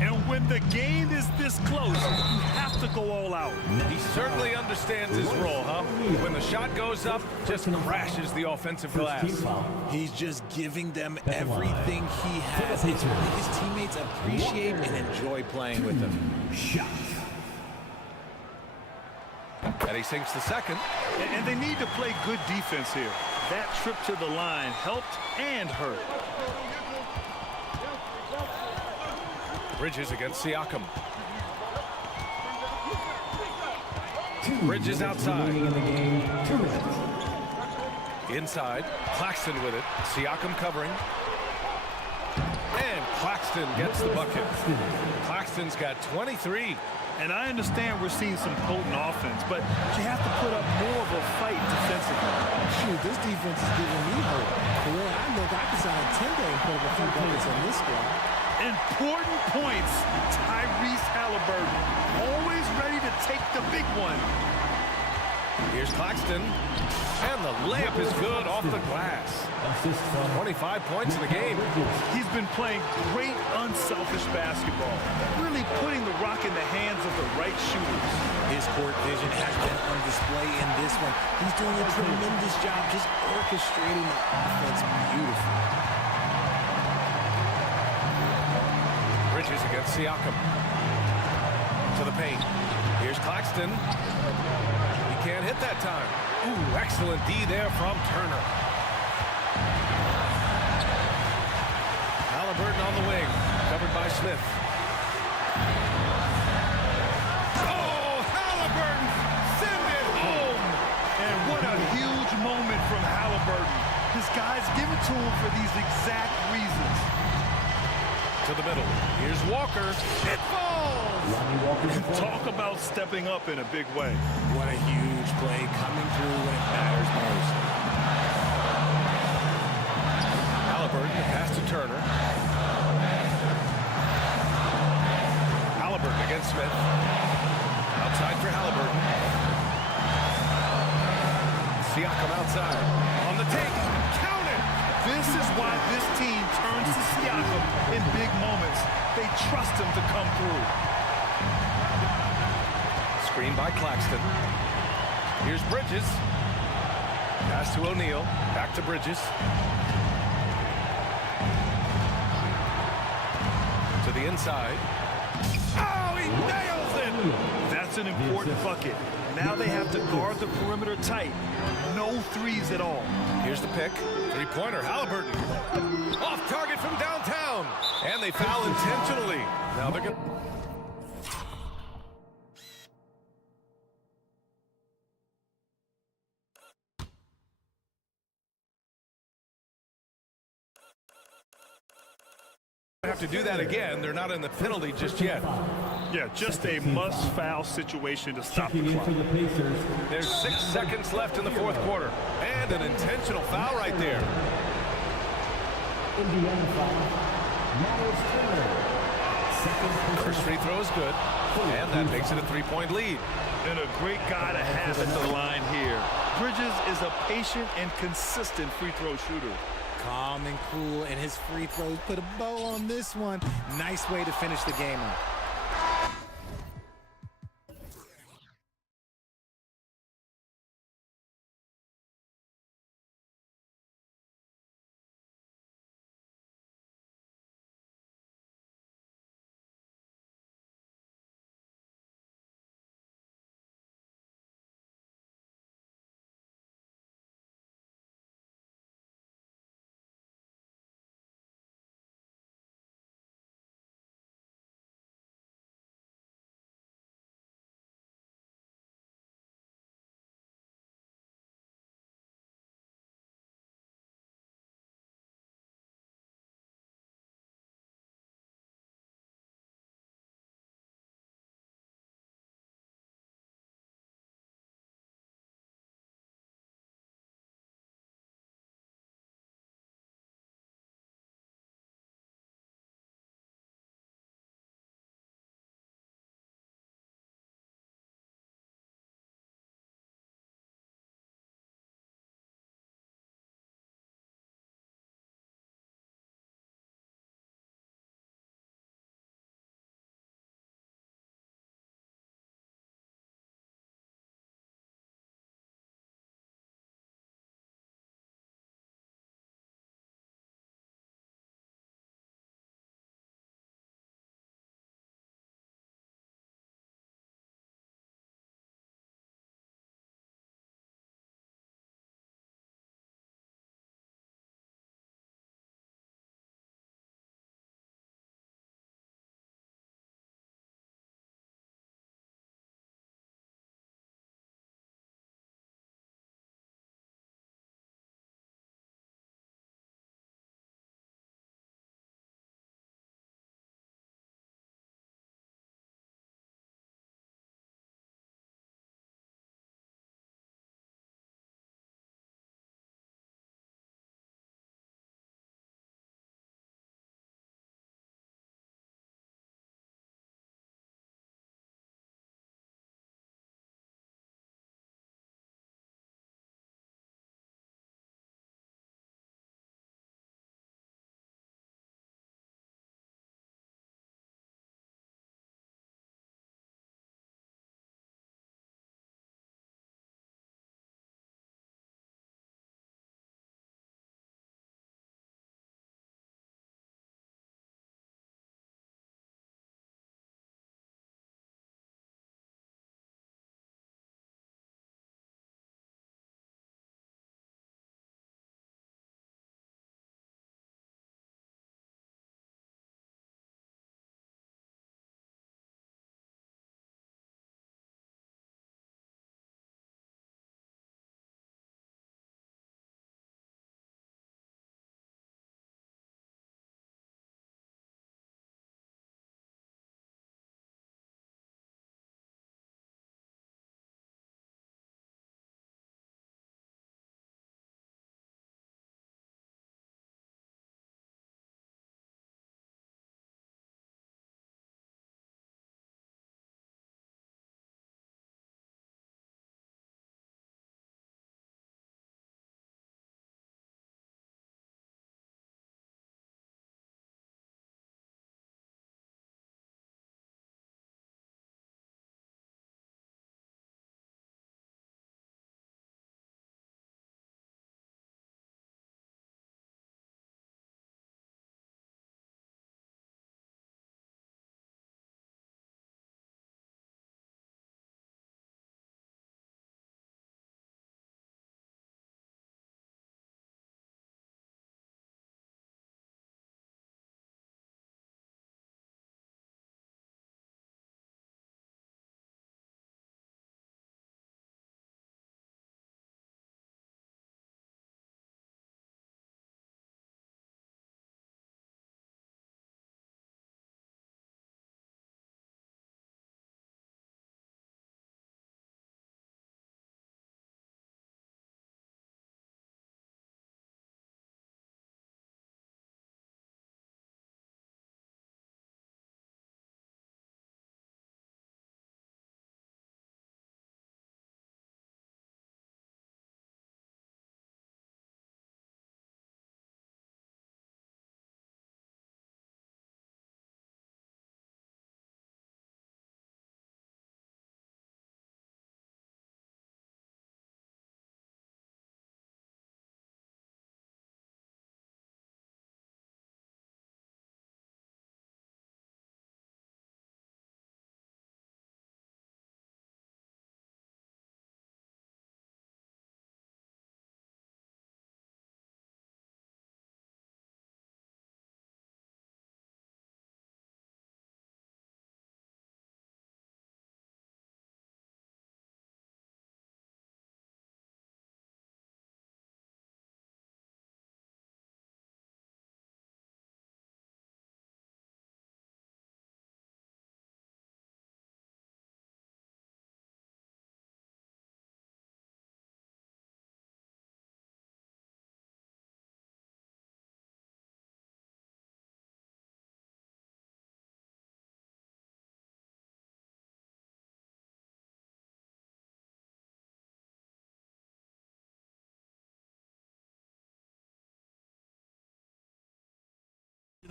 And when the game is this close, you have to go all out. He certainly understands his role, huh? When the shot goes up, just crashes the offensive glass. He's just giving them everything he has. It's what his teammates appreciate and enjoy playing with him. And he sinks the second. And they need to play good defense here. That trip to the line helped and hurt. Bridges against Siakam. Bridges outside. Inside. Claxton with it. Siakam covering. And Claxton gets the bucket. Claxton's got 23. And I understand we're seeing some potent offense, but you have to put up more of a fight defensively. Shoot, this defense is giving me hope. The way I look, I can sign a 10-game put up a few buckets on this squad. Important points. Tyrese Halliburton, always ready to take the big one. Here's Claxton. And the layup is good off the glass. 25 points in the game. He's been playing great, unselfish basketball. Really putting the rock in the hands of the right shooters. His court vision has been on display in this one. He's doing a tremendous job just orchestrating the offense beautifully. Bridges against Siakam. To the paint. Here's Claxton. He can't hit that time. Ooh, excellent D there from Turner. Halliburton on the wing. Covered by Smith. Oh, Halliburton! Send it home! And what a huge moment from Halliburton. His guys give it to him for these exact reasons. To the middle. Here's Walker. It falls! Talk about stepping up in a big way. What a huge play coming through when it matters most. Halliburton, the pass to Turner. Halliburton against Smith. Outside for Halliburton. Siakam outside. On the take. Count it! This is why this team turns to Siakam in big moments. They trust him to come through. Screen by Claxton. Here's Bridges. Pass to O'Neal. Back to Bridges. To the inside. Oh, he nails it! That's an important bucket. Now they have to guard the perimeter tight. No threes at all. Here's the pick. Three-pointer, Halliburton. Off target from downtown. And they foul intentionally. Now they're going to... have to do that again. They're not in the penalty just yet. Yeah, just a must-foul situation to stop the clock. There's 6 seconds left in the fourth quarter. And an intentional foul right there. First free throw is good. And that makes it a 3-point lead. And a great guy to have at the line here. Bridges is a patient and consistent free throw shooter. Calm and cool, and his free throws put a bow on this one. Nice way to finish the game up.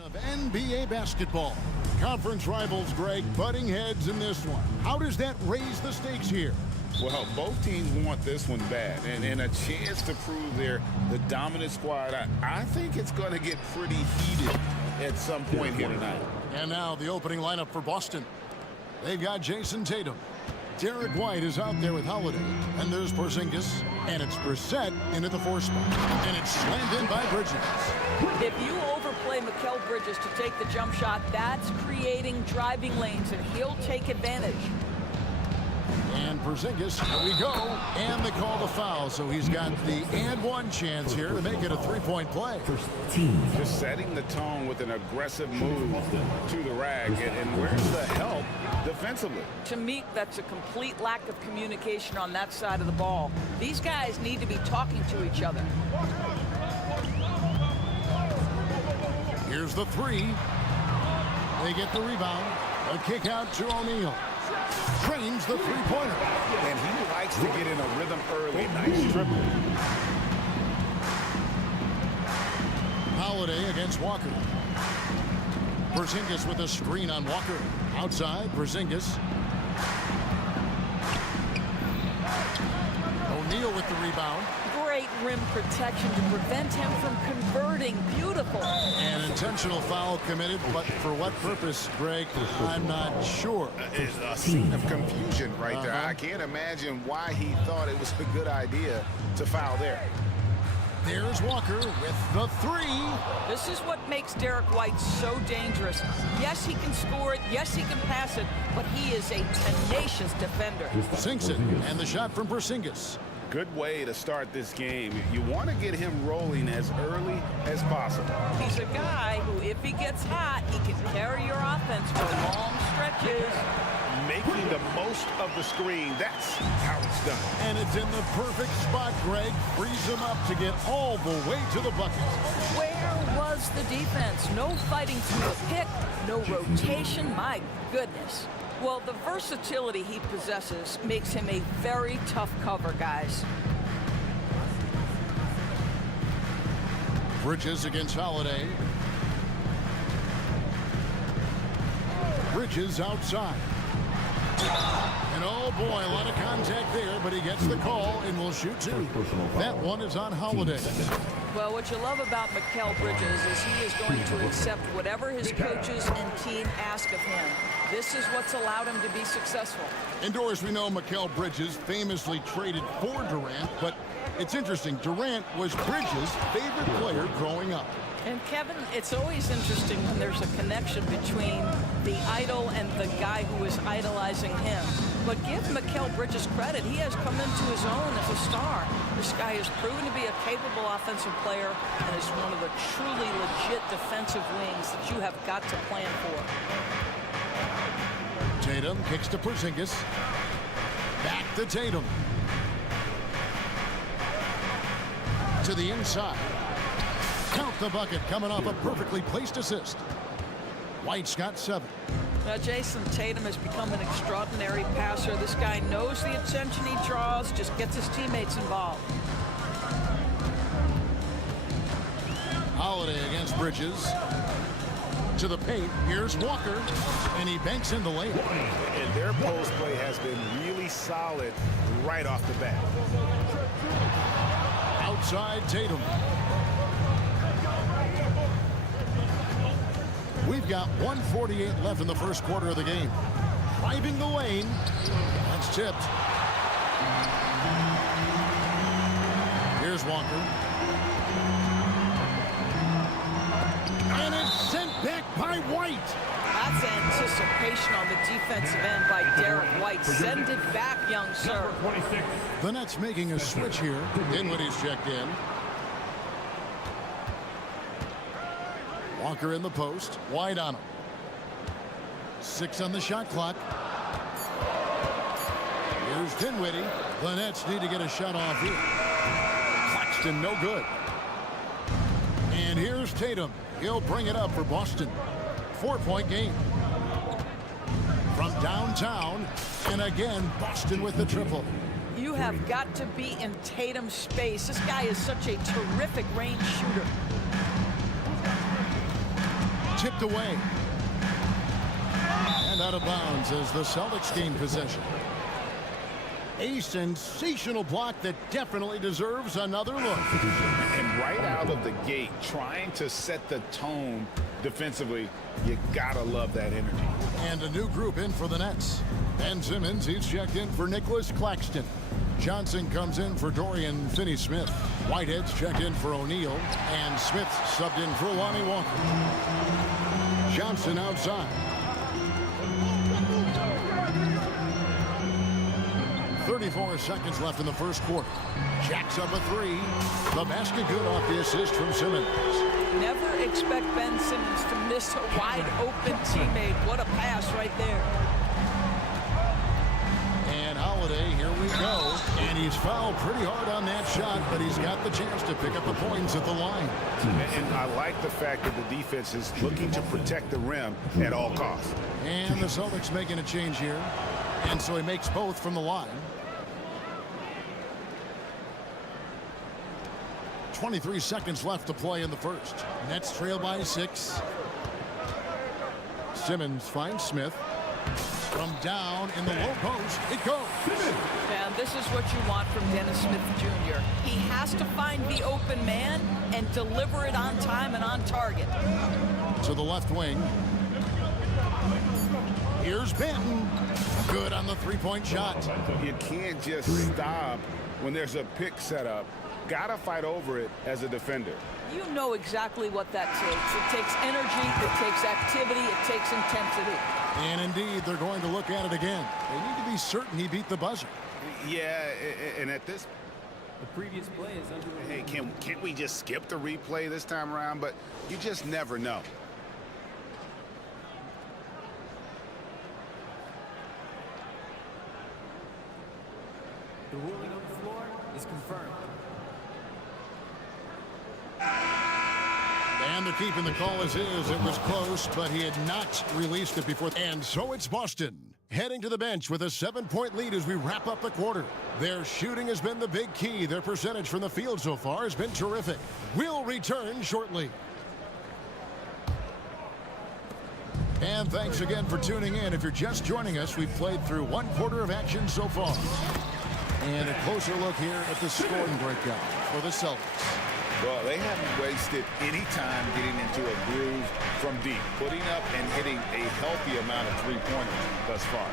Of NBA basketball. Conference rivals, Greg, butting heads in this one. How does that raise the stakes here? Well, both teams want this one bad, and a chance to prove they're the dominant squad. I think it's going to get pretty heated at some point here tonight. And now the opening lineup for Boston. They've got Jason Tatum. Derek White is out there with Holiday. And there's Porzingis. And it's Brissett into the 4 spot. And it's slammed in by Bridges. If you overplay Mikal Bridges to take the jump shot, that's creating driving lanes, and he'll take advantage. And Porzingis, here we go. And they call the foul, so he's got the and one chance here to make it a 3-point play. Just setting the tone with an aggressive move to the rack, and where's the help defensively? To me, that's a complete lack of communication on that side of the ball. These guys need to be talking to each other. Here's the 3. They get the rebound. A kick out to O'Neal. Trains the 3-pointer. And he likes to get in a rhythm early. Nice triple. Holiday against Walker. Porzingis with a screen on Walker. Outside, Porzingis. O'Neal with the rebound. Great rim protection to prevent him from converting. Beautiful. An intentional foul committed, but for what purpose, Greg? I'm not sure. It's a scene of confusion right there. I can't imagine why he thought it was a good idea to foul there. There's Walker with the 3. This is what makes Derek White so dangerous. Yes, he can score it. Yes, he can pass it. But he is a tenacious defender. Sinks it, and the shot from Porzingis. Good way to start this game. You want to get him rolling as early as possible. He's a guy who, if he gets hot, he can carry your offense for long stretches. Making the most of the screen. That's how it's done. And it's in the perfect spot, Greg. Frees him up to get all the way to the bucket. Where was the defense? No fighting through the pick, no rotation. My goodness. Well, the versatility he possesses makes him a very tough cover, guys. Bridges against Holiday. Bridges outside. And oh boy, a lot of contact there, but he gets the call and will shoot 2. That one is on Holiday. Well, what you love about Mikal Bridges is he is going to accept whatever his coaches and team ask of him. This is what's allowed him to be successful. Indoors, we know Mikal Bridges famously traded for Durant, but it's interesting. Durant was Bridges' favorite player growing up. And Kevin, it's always interesting when there's a connection between the idol and the guy who is idolizing him. But give Mikal Bridges credit. He has come into his own as a star. This guy has proven to be a capable offensive player and is one of the truly legit defensive wings that you have got to plan for. Tatum kicks to Porzingis. Back to Tatum. To the inside. Count the bucket, coming off a perfectly placed assist. White's got 7. Now, Jason Tatum has become an extraordinary passer. This guy knows the attention he draws, just gets his teammates involved. Holiday against Bridges. To the paint, here's Walker, and he banks in the lane. And their post play has been really solid right off the bat. Outside Tatum. We've got 1:48 left in the first quarter of the game. Driving the lane. That's tipped. Here's Walker. And it's sent back by White. That's anticipation on the defensive end by Derek White. Send it back, young sir. The Nets making a switch here. Dinwiddie's checked in. Walker in the post. White on him. 6 on the shot clock. Here's Dinwiddie. The Nets need to get a shot off here. Claxton, no good. And here's Tatum. He'll bring it up for Boston. 4-point game. From downtown. And again, Boston with the triple. You have got to be in Tatum's space. This guy is such a terrific range shooter. Tipped away. And out of bounds as the Celtics gain possession. A sensational block that definitely deserves another look. And right out of the gate, trying to set the tone defensively, you gotta love that energy. And a new group in for the Nets. Ben Simmons, he's checked in for Nicholas Claxton. Johnson comes in for Dorian Finney-Smith. Whitehead's checked in for O'Neal. And Smith subbed in for Lonnie Walker. Johnson outside. 34 seconds left in the first quarter. Jacks up a three. The basket good off the assist from Simmons. Never expect Ben Simmons to miss a wide open teammate. What a pass right there. And Holiday, here we go. And he's fouled pretty hard on that shot, but he's got the chance to pick up the points at the line. And I like the fact that the defense is looking to protect the rim at all costs. And the Celtics making a change here. And so he makes both from the line. 23 seconds left to play in the first. Nets trail by 6. Simmons finds Smith. From down in the low post, it goes. And this is what you want from Dennis Smith Jr. He has to find the open man and deliver it on time and on target. To the left wing. Here's Benton. Good on the three-point shot. You can't just stop when there's a pick set up. Gotta fight over it as a defender. You know exactly what that takes. It takes energy, it takes activity, it takes intensity. And indeed, they're going to look at it again. They need to be certain he beat the buzzer. Yeah, and at this... The previous play is under... Hey, can't we just skip the replay this time around? But you just never know. The ruling on the floor is confirmed. And they're keeping the call as is. It was close, but he had not released it before. And so it's Boston heading to the bench with a 7-point lead as we wrap up the quarter. Their shooting has been the big key. Their percentage from the field so far has been terrific. We'll return shortly. And thanks again for tuning in. If you're just joining us, we've played through one quarter of action so far. And a closer look here at the scoring breakdown for the Celtics. Well, they haven't wasted any time getting into a groove from deep, putting up and hitting a healthy amount of three-pointers thus far.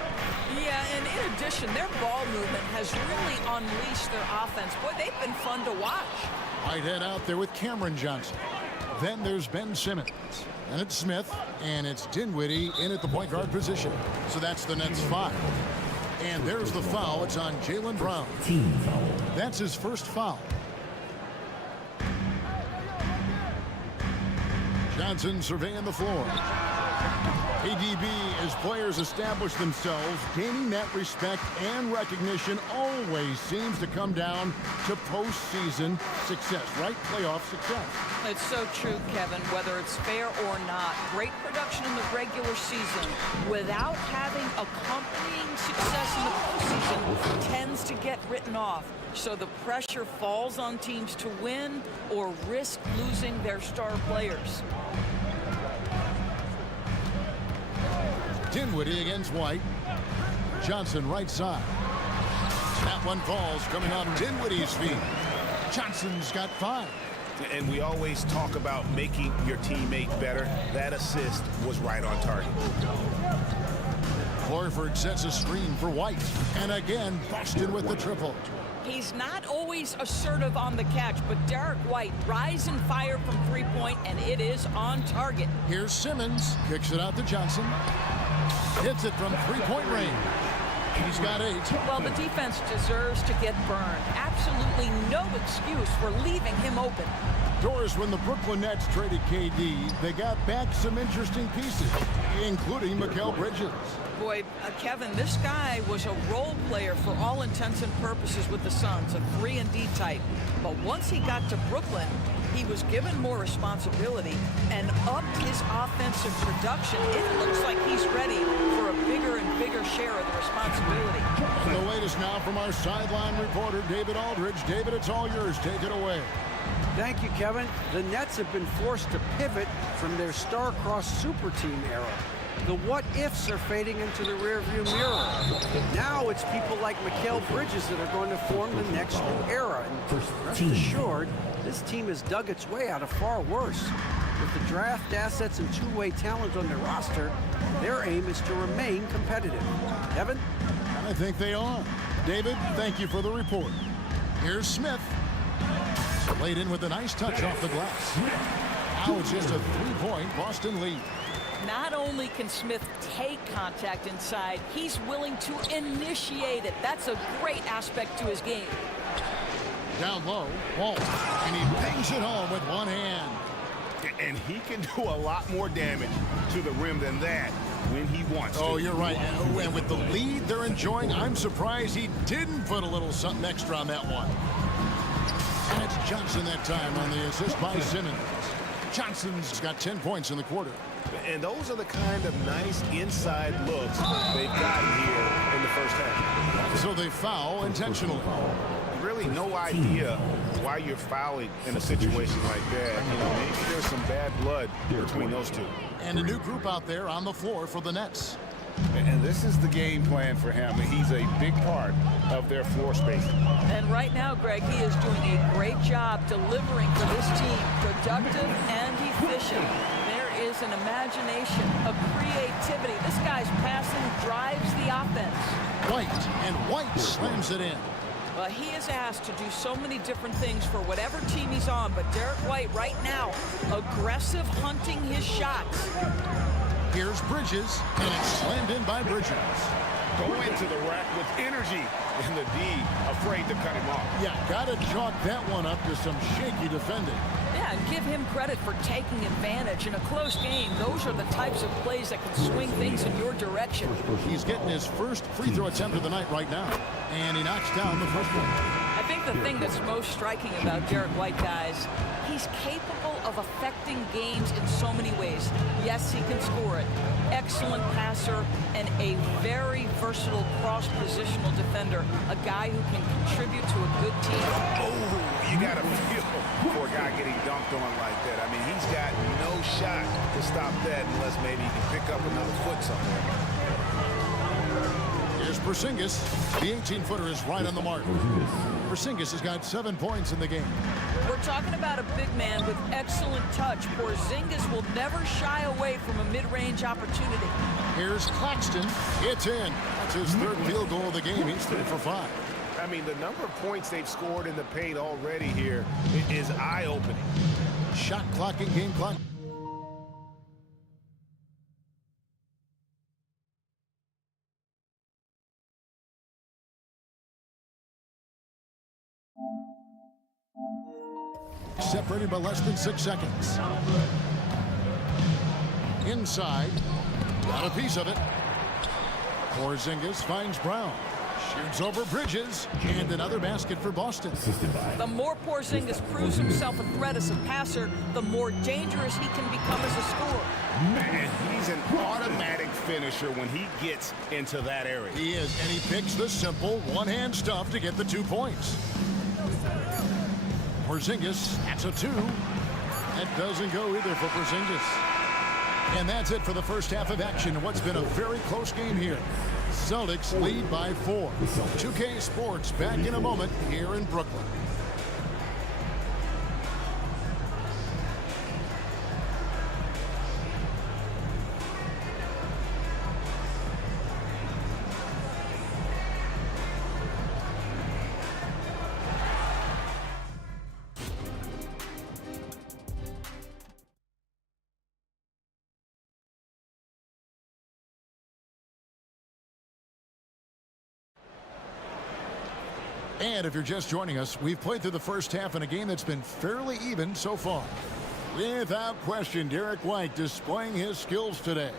Yeah, and in addition, their ball movement has really unleashed their offense. Boy, they've been fun to watch. Whitehead out there with Cameron Johnson. Then there's Ben Simmons. And it's Smith, and it's Dinwiddie in at the point guard position. So that's the Nets 5. And there's the foul. It's on Jaylen Brown. Team foul. That's his first foul. Johnson surveying the floor. ADB, as players establish themselves, gaining that respect and recognition always seems to come down to postseason success, right? Playoff success. It's so true, Kevin, whether it's fair or not. Great production in the regular season without having accompanying success in the postseason tends to get written off. So the pressure falls on teams to win or risk losing their star players. Dinwiddie against White. Johnson right side. That one falls coming on Dinwiddie's feet. Johnson's got 5. And we always talk about making your teammate better. That assist was right on target. Horford sets a screen for White. And again, Boston with the triple. He's not always assertive on the catch, but Derek White rise and fire from three-point, and it is on target. Here's Simmons. Kicks it out to Johnson. Hits it from three-point range. He's got 8. Well, the defense deserves to get burned. Absolutely no excuse for leaving him open. Doris, when the Brooklyn Nets traded KD, they got back some interesting pieces, including Mikal Bridges. Boy, Kevin, this guy was a role player for all intents and purposes with the Suns, a 3-and-D type. But once he got to Brooklyn, he was given more responsibility and upped his offensive production. It looks like he's ready for a bigger and bigger share of the responsibility. The latest now from our sideline reporter, David Aldridge. David, it's all yours. Take it away. Thank you, Kevin. The Nets have been forced to pivot from their star-crossed super team era. The what-ifs are fading into the rearview mirror. Now it's people like Mikal Bridges that are going to form the next new era. And rest assured, this team has dug its way out of far worse. With the draft assets and two-way talent on their roster, their aim is to remain competitive. Kevin? I think they are. David, thank you for the report. Here's Smith. Laid in with a nice touch off the glass. Now it's just a three-point Boston lead. Not only can Smith take contact inside, he's willing to initiate it. That's a great aspect to his game. Down low, Walt, and he bangs it home with one hand. And he can do a lot more damage to the rim than that when he wants to. Oh, you're right. And with the lead they're enjoying, I'm surprised he didn't put a little something extra on that one. And it's Johnson that time on the assist by Simmons. Johnson's got 10 points in the quarter. And those are the kind of nice inside looks they've gotten here in the first half. So they foul intentionally. Really no idea why you're fouling in a situation like that. You know, maybe there's some bad blood between those two. And a new group out there on the floor for the Nets. And this is the game plan for him. He's a big part of their floor spacing. And right now, Greg, he is doing a great job delivering for this team, productive and efficient. There is an imagination, a creativity. This guy's passing drives the offense. White slams it in. Well, he is asked to do so many different things for whatever team he's on, but Derek White right now, aggressive hunting his shots. Here's Bridges, and it's slammed in by Bridges. Go into the rack with energy, and the D afraid to cut him off. Yeah, gotta chalk that one up to some shaky defending. Yeah, and give him credit for taking advantage. In a close game, those are the types of plays that can swing things in your direction. He's getting his first free throw attempt of the night right now, and he knocks down the first one. I think the thing that's most striking about Derek White, guys, he's capable of affecting games in so many ways. Yes, he can score it. Excellent passer and a very versatile cross-positional defender. A guy who can contribute to a good team. Oh, you got to feel for a guy getting dunked on like that. I mean, he's got no shot to stop that unless maybe he can pick up another foot somewhere. Here's Porzingis. The 18-footer is right on the mark. Porzingis has got 7 points in the game. We're talking about a big man with excellent touch. Porzingis will never shy away from a mid-range opportunity. Here's Claxton. It's in. That's his third field goal of the game. He's 3 for 5. I mean, the number of points they've scored in the paint already here is eye-opening. Shot clock and game clock. Separated by less than 6 seconds. Inside. Got a piece of it. Porzingis finds Brown. Shoots over Bridges. And another basket for Boston. The more Porzingis proves himself a threat as a passer, the more dangerous he can become as a scorer. Man, he's an automatic finisher when he gets into that area. He is, and he picks the simple one-hand stuff to get the 2 points. Porzingis, that's a 2. That doesn't go either for Porzingis. And that's it for the first half of action in what's been a very close game here. Celtics lead by 4. 2K Sports back in a moment here in Brooklyn. And if you're just joining us, we've played through the first half in a game that's been fairly even so far. Without question, Derek White displaying his skills today.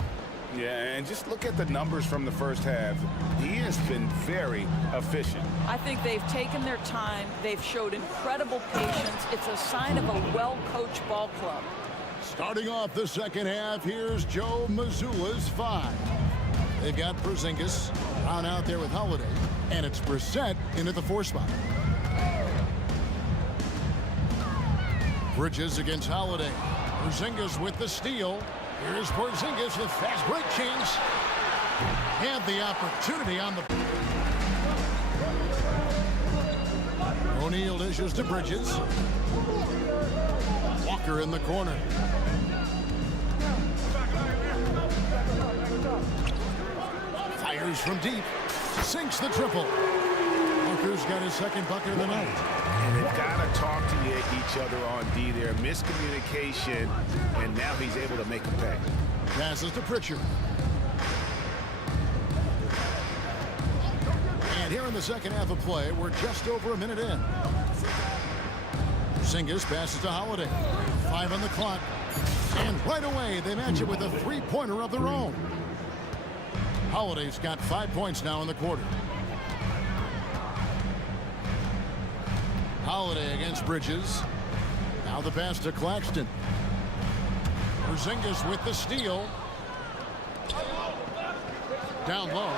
Yeah, and just look at the numbers from the first half. He has been very efficient. I think they've taken their time. They've showed incredible patience. It's a sign of a well-coached ball club. Starting off the second half, here's Joe Mazzulla's 5. They've got Porzingis on out there with Holiday, and it's Brissett in at the 4 spot. Bridges against Holiday. Porzingis with the steal. Here's Porzingis with fast break chance. Had the opportunity on the... O'Neal dishes to Bridges. Walker in the corner. Fires from deep. Sinks the triple. Walker's got his second bucket of the night. And they've got to talk to each other on D there. Miscommunication, and now he's able to make a pay. Passes to Pritchard. And here in the second half of play, we're just over a minute in. Porzingis passes to Holiday. 5 on the clock. And right away, they match it with a three-pointer of their own. Holiday's got 5 points now in the quarter. Holiday against Bridges. Now the pass to Claxton. Porzingis with the steal. Down low.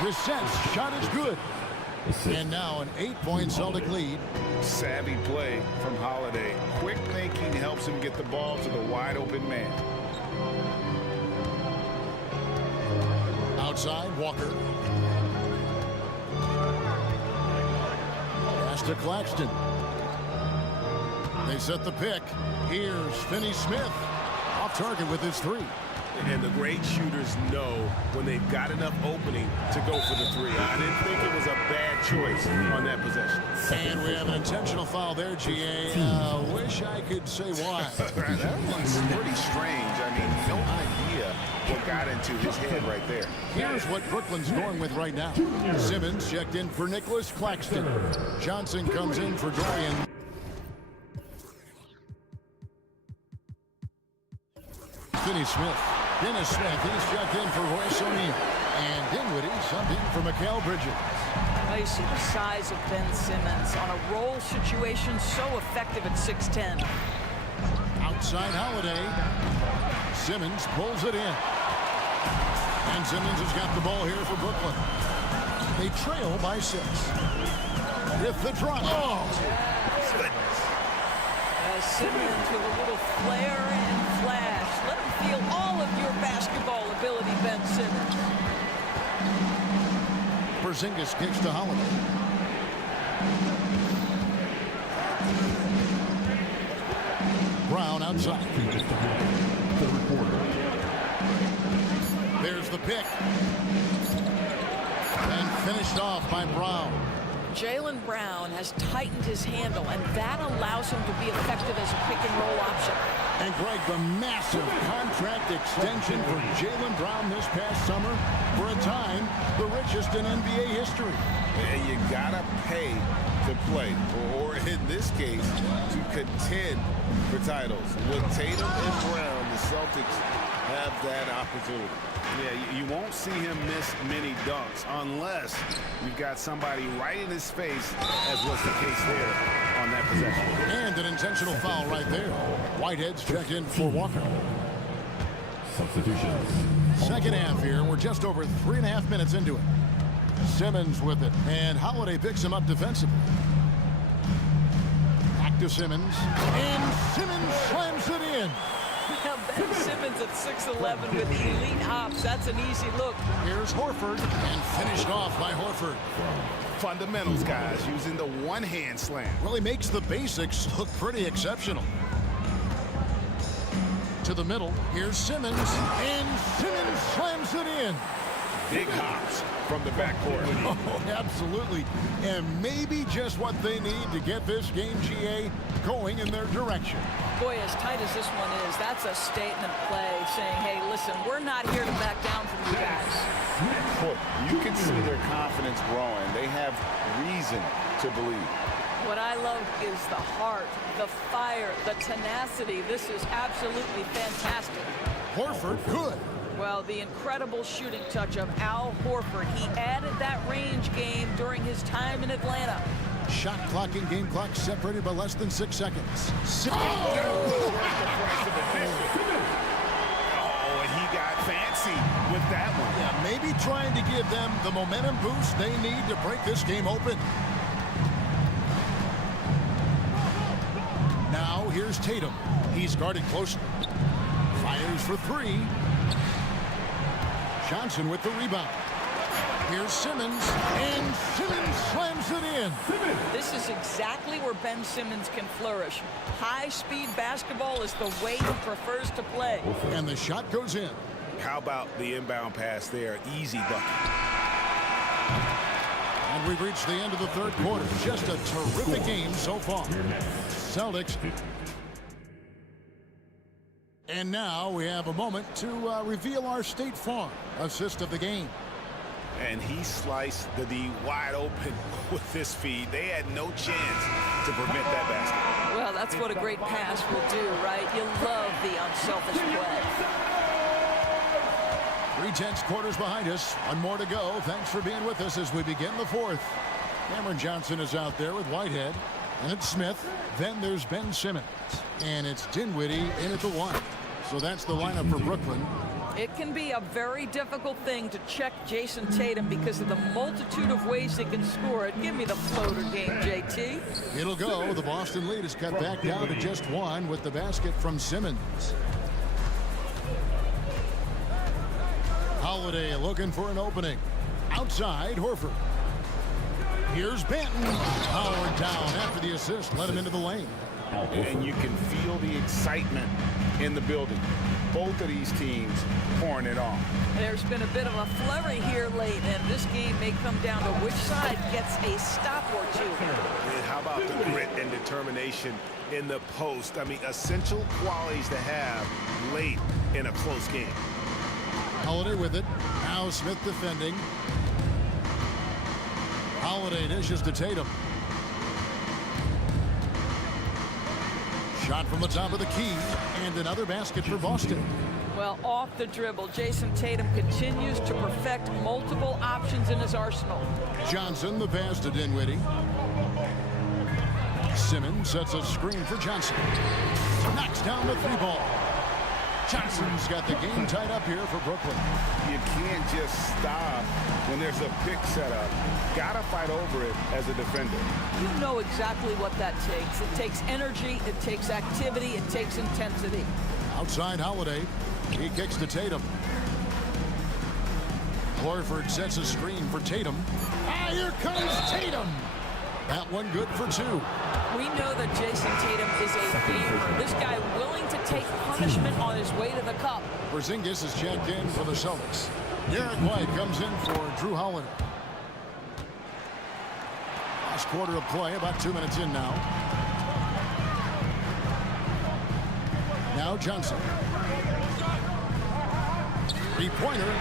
Resets. Shot is good. And now an 8-point Celtic lead. Savvy play from Holiday. Quick thinking helps him get the ball to the wide open man. Outside, Walker. Pass to Claxton. They set the pick. Here's Finney-Smith. Off target with his three. And the great shooters know when they've got enough opening to go for the three. I didn't think it was a bad choice on that possession. And we have an intentional foul there, GA. Wish I could say why. That one's pretty strange. I mean, no idea what got into his head right there. Here's what Brooklyn's going with right now. Simmons checked in for Nicholas Claxton. Johnson comes in for Dorian. Finney-Smith. Dennis Smith, he's checked in for Royce O'Neal. And Dinwiddie subbed in for Mikal Bridges. You see the size of Ben Simmons on a roll situation, so effective at 6'10". Outside Holiday. Simmons pulls it in. And Simmons has got the ball here for Brooklyn. They trail by 6. With the drop. Oh! Simmons with a little flair and flash. Let him feel all of your basketball ability, Ben Simmons. Porzingis kicks to Holiday. Brown outside. There's the pick. And finished off by Brown. Jaylen Brown has tightened his handle, and that allows him to be effective as a pick-and-roll option. And Greg, the massive contract extension for Jaylen Brown this past summer, for a time, the richest in NBA history. And you gotta pay to play, or in this case, to contend for titles. With Tatum and Brown, the Celtics have that opportunity. Yeah, you won't see him miss many dunks unless you've got somebody right in his face, as was the case there on that possession. And an intentional foul right there. Whitehead's checked in for Walker. Substitutions. Second half here. We're just over 3.5 minutes into it. Simmons with it. And Holiday picks him up defensively. Back to Simmons. And Simmons slams it in. Now Ben Simmons at 6'11" with elite hops. That's an easy look. Here's Horford. And finished off by Horford. Fundamentals, guys, using the one-hand slam. Really makes the basics look pretty exceptional. To the middle. Here's Simmons. And Simmons slams it in. Big hops from the backcourt. Oh, absolutely. And maybe just what they need to get this game, GA, going in their direction. Boy, as tight as this one is, that's a statement play saying, hey, listen, we're not here to back down from you guys. Well, you can see their confidence growing. They have reason to believe. What I love is the heart, the fire, the tenacity. This is absolutely fantastic. Horford, good. Well, the incredible shooting touch of Al Horford. He added that range game during his time in Atlanta. Shot clock and game clock separated by less than 6 seconds. Oh, and he got fancy with that one. Yeah, maybe trying to give them the momentum boost they need to break this game open. Now Here's Tatum. He's guarded closely. Fires for three. Johnson with the rebound. Here's Simmons, and Simmons slams it in. This is exactly where Ben Simmons can flourish. High-speed basketball is the way he prefers to play. And the shot goes in. How about the inbound pass there? Easy bucket. And we've reached the end of the third quarter. Just a terrific game so far. Celtics. And now we have a moment to reveal our State Farm assist of the game. And he sliced the D wide open with this feed. They had no chance to prevent that basket. Well, that's what a great pass will do, right? You love the unselfish play. 3/10 quarters behind us. One more to go. Thanks for being with us as we begin the fourth. Cameron Johnson is out there with Whitehead. And it's Smith. Then there's Ben Simmons. And it's Dinwiddie in at the one. So that's the lineup for Brooklyn. It can be a very difficult thing to check Jason Tatum because of the multitude of ways he can score it. Give me the floater game, JT. It'll go. The Boston lead is cut back down to just one with the basket from Simmons. Holiday looking for an opening. Outside, Horford. Here's Benton. Powered down after the assist. Let him into the lane. And you can feel the excitement in the building. Both of these teams pouring it on. There's been a bit of a flurry here late, and this game may come down to which side gets a stop or two. And how about the grit and determination in the post? I mean, essential qualities to have late in a close game. Holiday with it. Now Smith defending. Holiday dishes to Tatum. Shot from the top of the key, and another basket for Boston. Well, off the dribble, Jason Tatum continues to perfect multiple options in his arsenal. Johnson, the pass to Dinwiddie. Simmons sets a screen for Johnson. Knocks down the three ball. Johnson's got the game tied up here for Brooklyn. You can't just stop when there's a pick set up. Gotta fight over it as a defender. You know exactly what that takes. It takes energy, it takes activity, it takes intensity. Outside Holiday. He kicks to Tatum. Horford sets a screen for Tatum. Ah, here comes Tatum. That one good for two. We know that Jason Tatum is a gamer. This guy willing to take punishment on his way to the cup. Porzingis is checked in for the Celtics. Derek White comes in for Drew Holiday. Last quarter of play, about 2 minutes in now. Now Johnson. Three-pointer.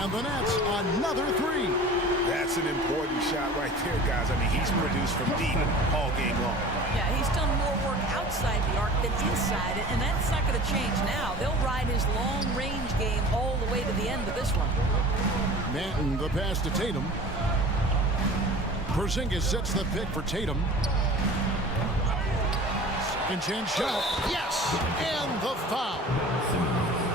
And the Nets, another three. That's an important shot right there, guys. I mean, he's produced from deep all game long. Yeah, he's done more work outside the arc than inside it, and that's not going to change now. They'll ride his long-range game all the way to the end of this one. Manton, the pass to Tatum. Porzingis sets the pick for Tatum. Second chance shot. Yes! And the foul.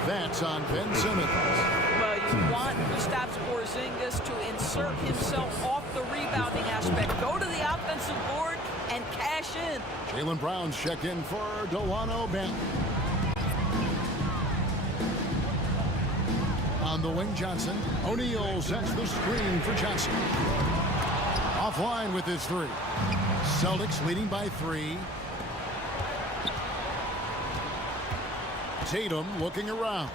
That's on Ben Simmons. Well, you want Kristaps Porzingis to insert himself off the rebounding aspect. Go to the offensive board and cash in. Jaylen Brown's checked in for Delano Banton. On the wing, Johnson. O'Neal sets the screen for Johnson. Offline with his three. Celtics leading by 3. Tatum looking around.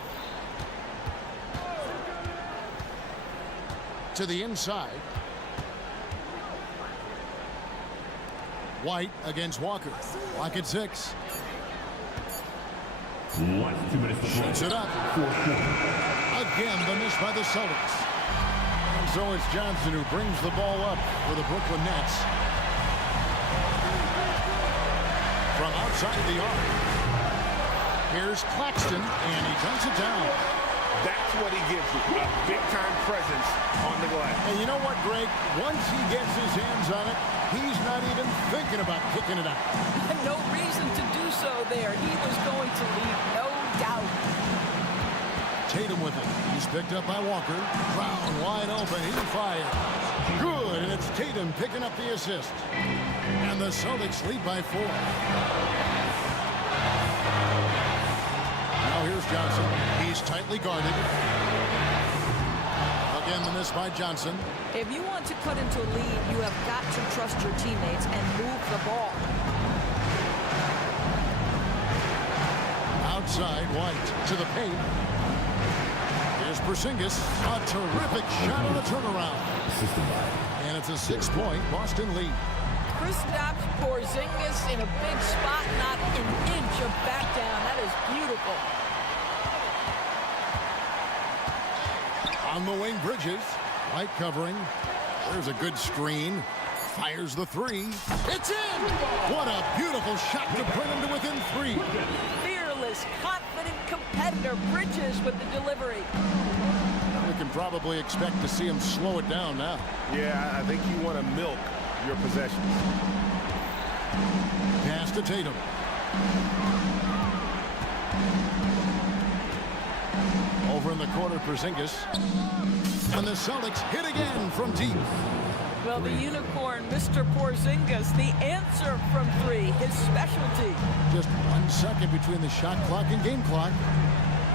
To the inside. White against Walker. Lock at 6. 2 minutes to play. Shoots it up. Again, the miss by the Celtics. And so it's Johnson who brings the ball up for the Brooklyn Nets. From outside the arc. Here's Claxton, and he dunks it down. That's what he gives you, a big-time presence on the glass. And you know what, Greg? Once he gets his hands on it, he's not even thinking about kicking it out. No reason to do so there. He was going to leave, no doubt. Tatum with it. He's picked up by Walker. Brown wide open. He fires. Good, and it's Tatum picking up the assist. And the Celtics lead by 4. Johnson. He's tightly guarded. Again, the miss by Johnson. If you want to cut into a lead, you have got to trust your teammates and move the ball. Outside, White to the paint. Here's Porzingis. A terrific shot on the turnaround. And it's a 6-point Boston lead. Kristaps Porzingis in a big spot, not an inch of back down. That is beautiful. On the wing, Bridges. White covering. There's a good screen. Fires the three. It's in! What a beautiful shot to bring him to within 3. Fearless, confident competitor. Bridges with the delivery. We can probably expect to see him slow it down now. Yeah, I think you want to milk your possessions. Pass to Tatum. Over in the corner, Porzingis. And the Celtics hit again from deep. Well, the unicorn, Mr. Porzingis, the answer from 3, his specialty. Just 1 second between the shot clock and game clock.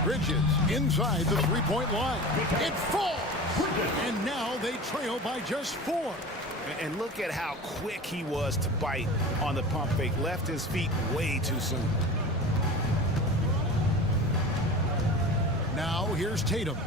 Bridges inside the 3-point line. It falls! And now they trail by just 4. And look at how quick he was to bite on the pump fake. Left his feet way too soon. Now here's Tatum.